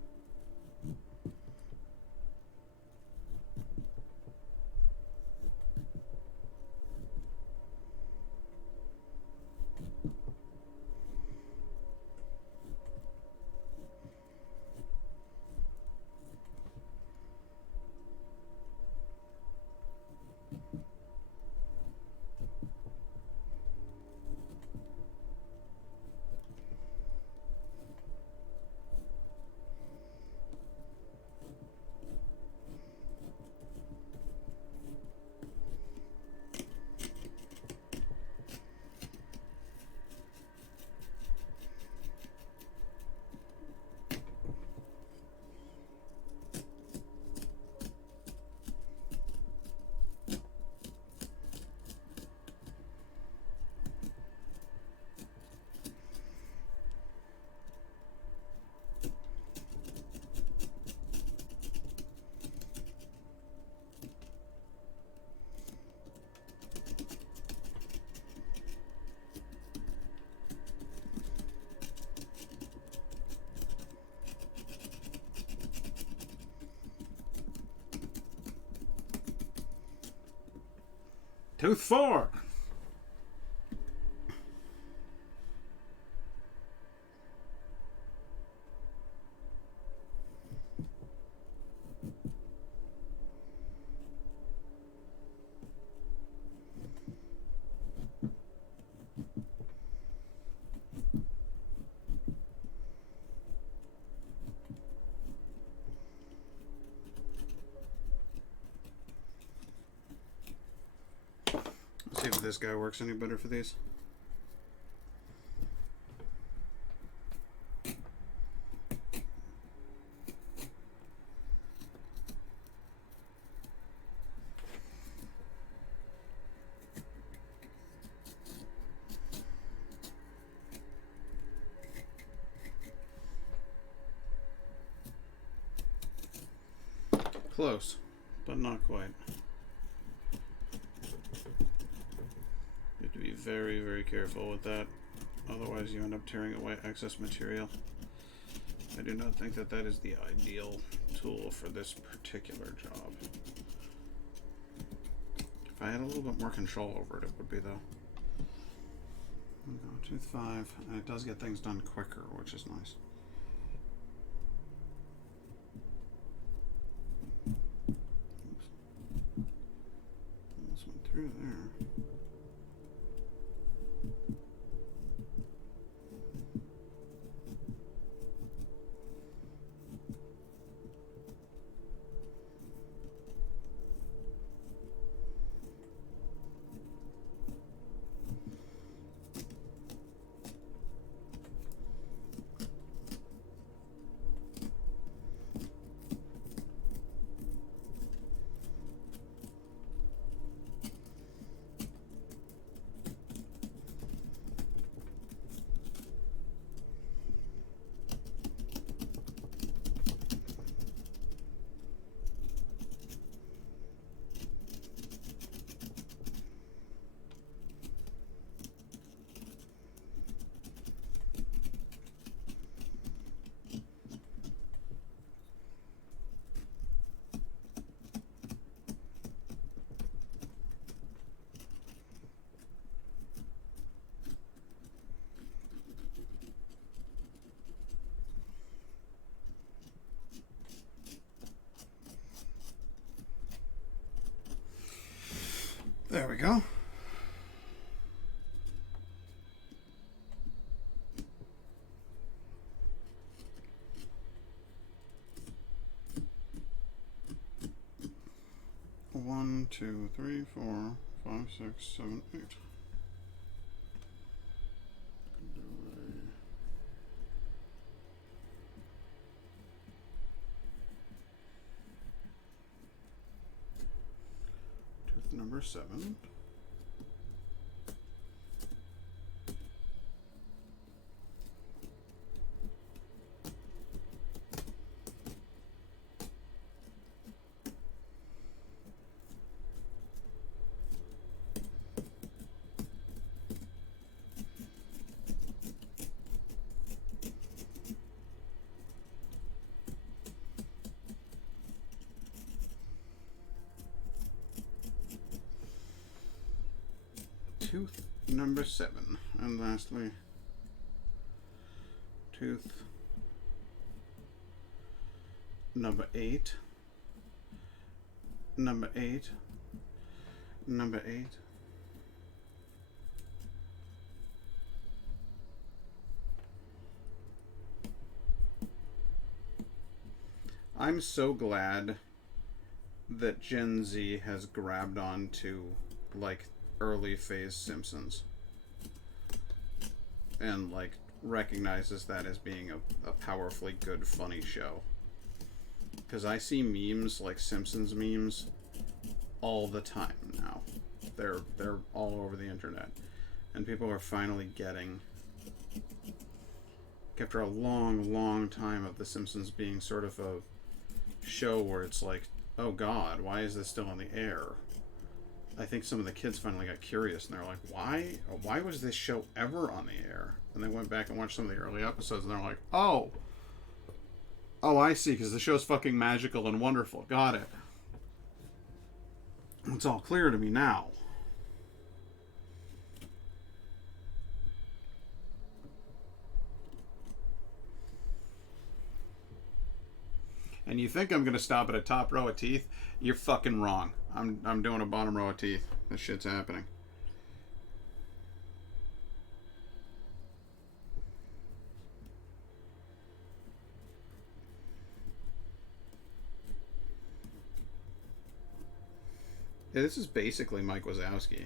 Tooth 4. this guy works any better for these. Close, but not quite. You have to be very, very careful with that. Otherwise, you end up tearing away excess material. I do not think that that is the ideal tool for this particular job. If I had a little bit more control over it, it would be, though. There we go, tooth 5, and it does get things done quicker, which is nice. Through there. There we go. One, two, three, 4, 5, 6, 7, 8. Tooth number 7. Tooth number 7, and lastly, tooth number 8, number 8, number 8. I'm so glad that Gen Z has grabbed on to, like, early phase Simpsons and like recognizes that as being a powerfully good funny show, because I see memes like Simpsons memes all the time now. They're all over the internet, and people are finally getting, after a long time of the Simpsons being sort of a show where it's like, oh god, why is this still on the air? I think some of the kids finally got curious, and they're like, why was this show ever on the air? And they went back and watched some of the early episodes, and they're like, oh, I see, because the show's fucking magical and wonderful. Got it. It's all clear to me now. And you think I'm gonna stop at a top row of teeth? You're fucking wrong. I'm doing a bottom row of teeth. This shit's happening. Yeah, this is basically Mike Wazowski.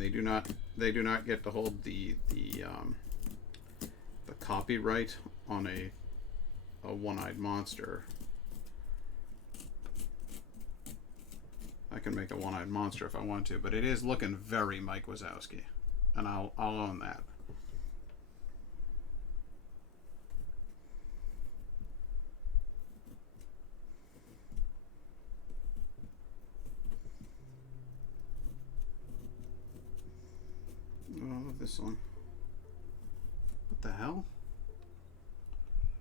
They do not get to hold the copyright on a one-eyed monster. I can make a one-eyed monster if I want to, but it is looking very Mike Wazowski, and I'll own that. Oh, I love this one. What the hell?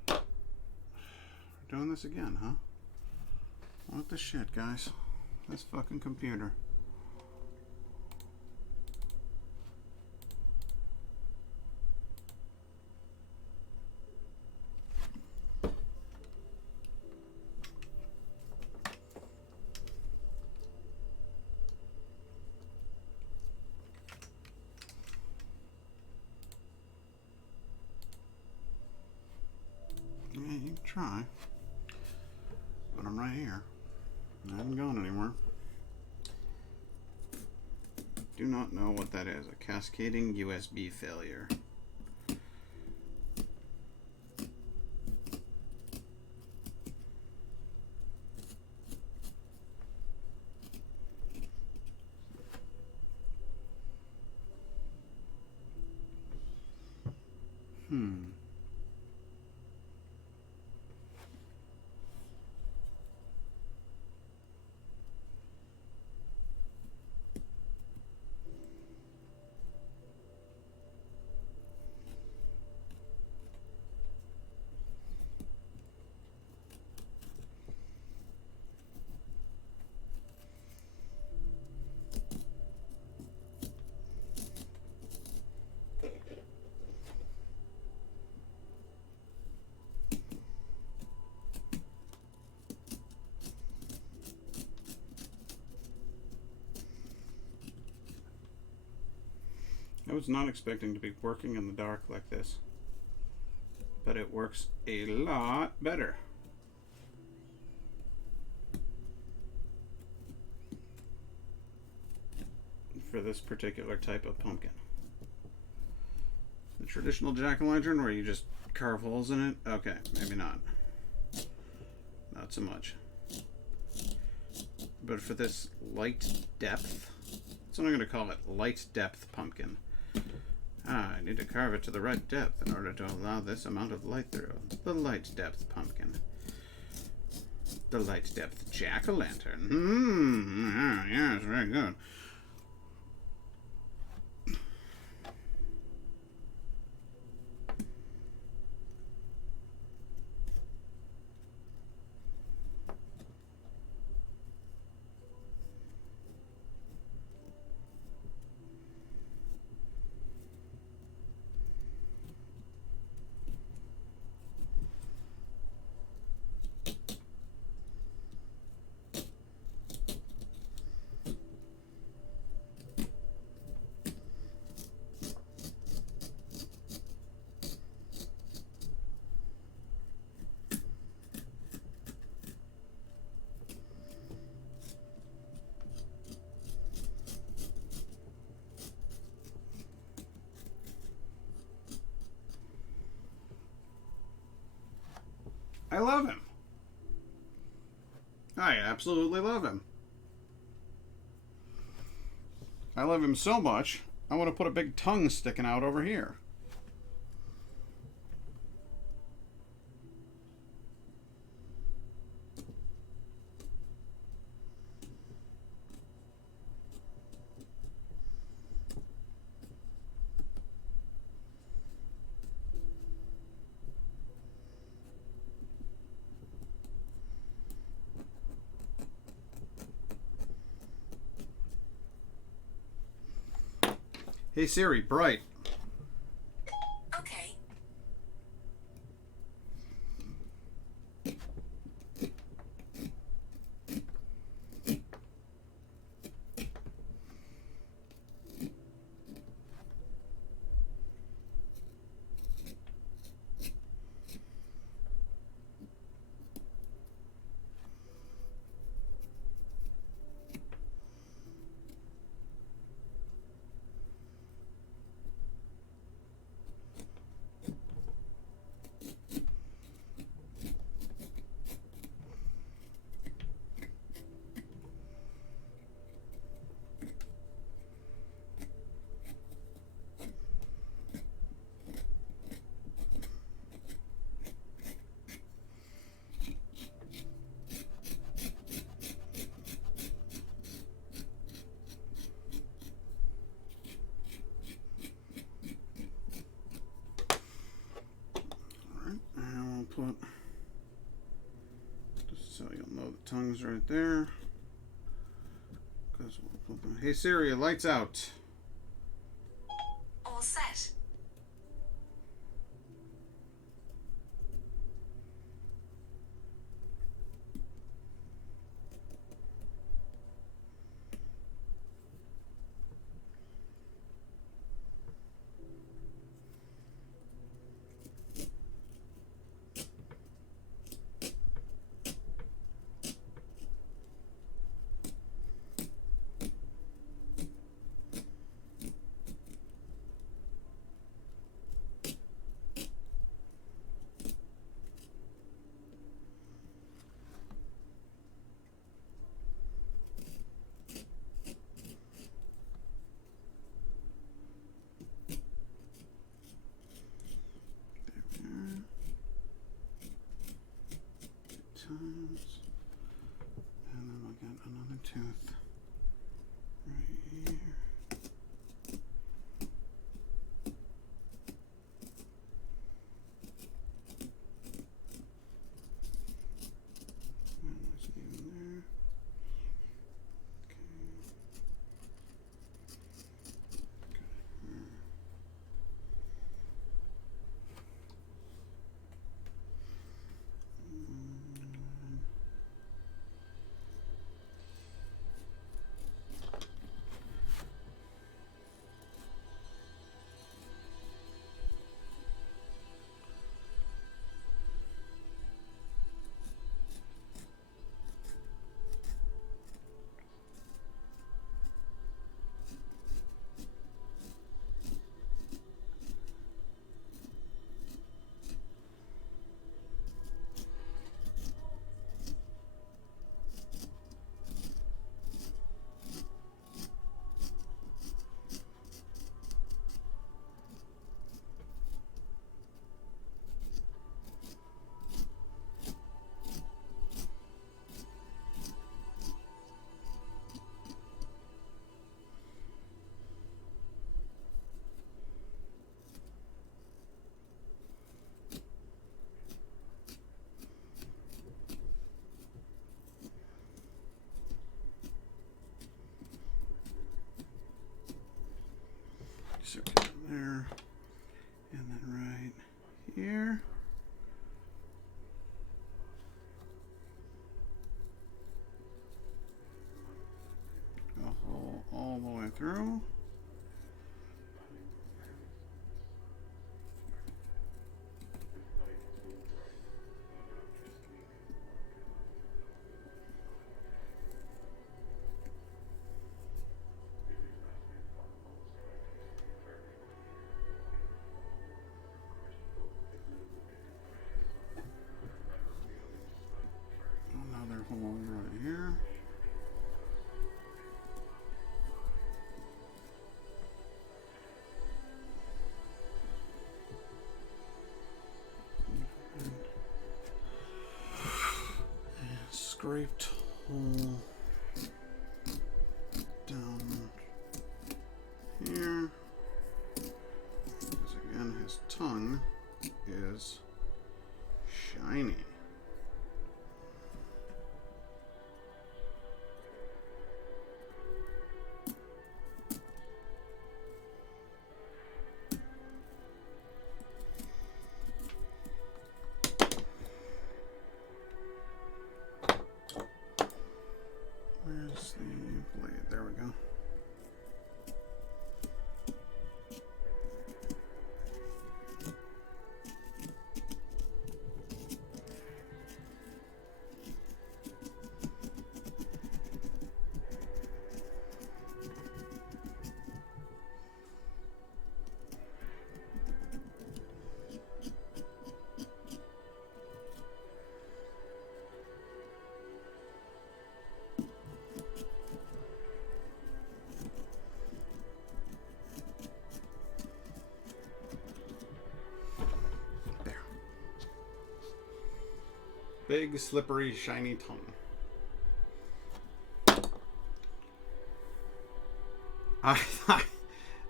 We're doing this again, huh? What the shit, guys? This fucking computer. Yeah, you can try. But I'm right here. I haven't gone anywhere. Do not know what that is. A cascading USB failure. I was not expecting to be working in the dark like this, but it works a lot better. For this particular type of pumpkin. The traditional jack-o'-lantern where you just carve holes in it? Okay, maybe not. Not so much. But for this light depth, that's what I'm going to call it, light depth pumpkin. I need to carve it to the right depth in order to allow this amount of light through. The light depth pumpkin. The light depth jack-o'-lantern. Yes, very good. I love him. I absolutely love him. I love him so much, I want to put a big tongue sticking out over here. Hey Siri, bright. Okay. what. Just so you'll know the tongue's right there. Hey Siri, lights out. All set. Times, and then we'll get another tooth right here. And let's get in there. So get in there, and then right here. A hole all the way through. Another hole right here. Scraped hole down here. Because again, his tongue is shiny. Where's the blade? There we go. Big, slippery, shiny tongue.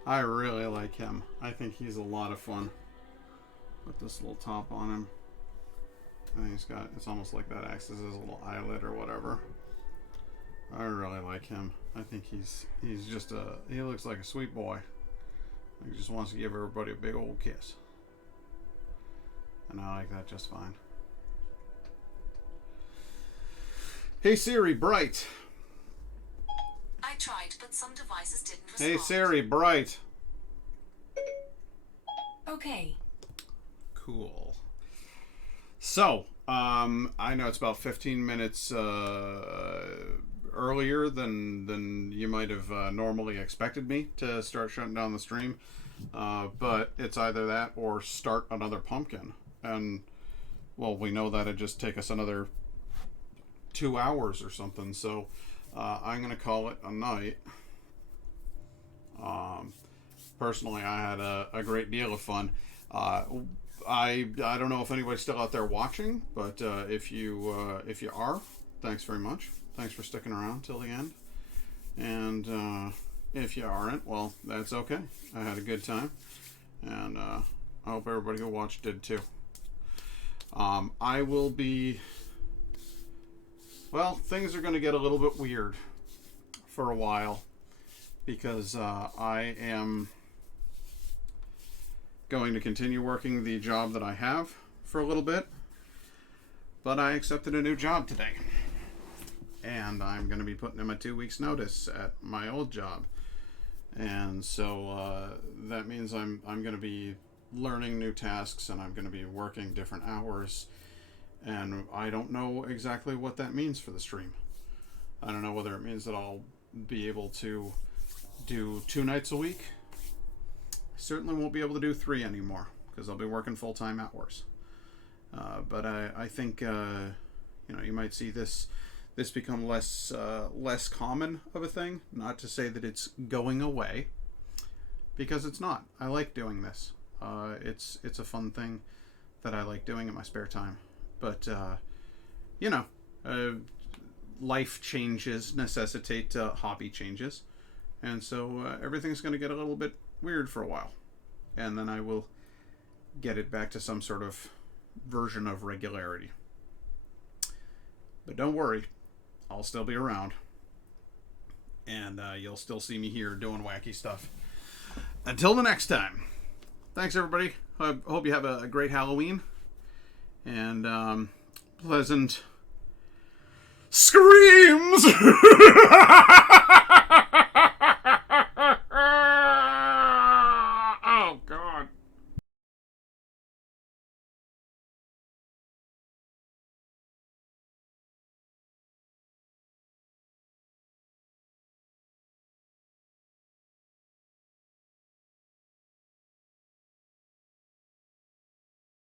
I really like him. I think he's a lot of fun with this little top on him. And he's got, it's almost like that acts as his little eyelid or whatever. I really like him. I think he's just he looks like a sweet boy. He just wants to give everybody a big old kiss. And I like that just fine. Hey Siri, bright. I tried, but some devices didn't respond. Hey Siri, bright. Okay. Cool. So, I know it's about 15 minutes earlier than you might have normally expected me to start shutting down the stream. But it's either that or start another pumpkin. And, well, we know that it'd just take us another 2 hours or something. So, I'm going to call it a night. Personally, I had a great deal of fun. I don't know if anybody's still out there watching, but if you are, thanks very much. Thanks for sticking around till the end. And if you aren't, well, that's okay. I had a good time, and I hope everybody who watched did too. I will be. Well, things are going to get a little bit weird for a while because I am going to continue working the job that I have for a little bit, but I accepted a new job today, and I'm going to be putting in my 2 weeks notice at my old job, and so that means I'm going to be learning new tasks, and I'm going to be working different hours, and I don't know exactly what that means for the stream. I don't know whether it means that I'll be able to do 2 nights a week. Certainly won't be able to do 3 anymore because I'll be working full-time hours. But I think you might see this become less common of a thing. Not to say that it's going away, because it's not. I like doing this. It's a fun thing that I like doing in my spare time. But life changes necessitate hobby changes, and so everything's going to get a little bit weird for a while, and then I will get it back to some sort of version of regularity. But don't worry, I'll still be around, and you'll still see me here doing wacky stuff. Until the next time, thanks everybody. I hope you have a great Halloween, and pleasant screams.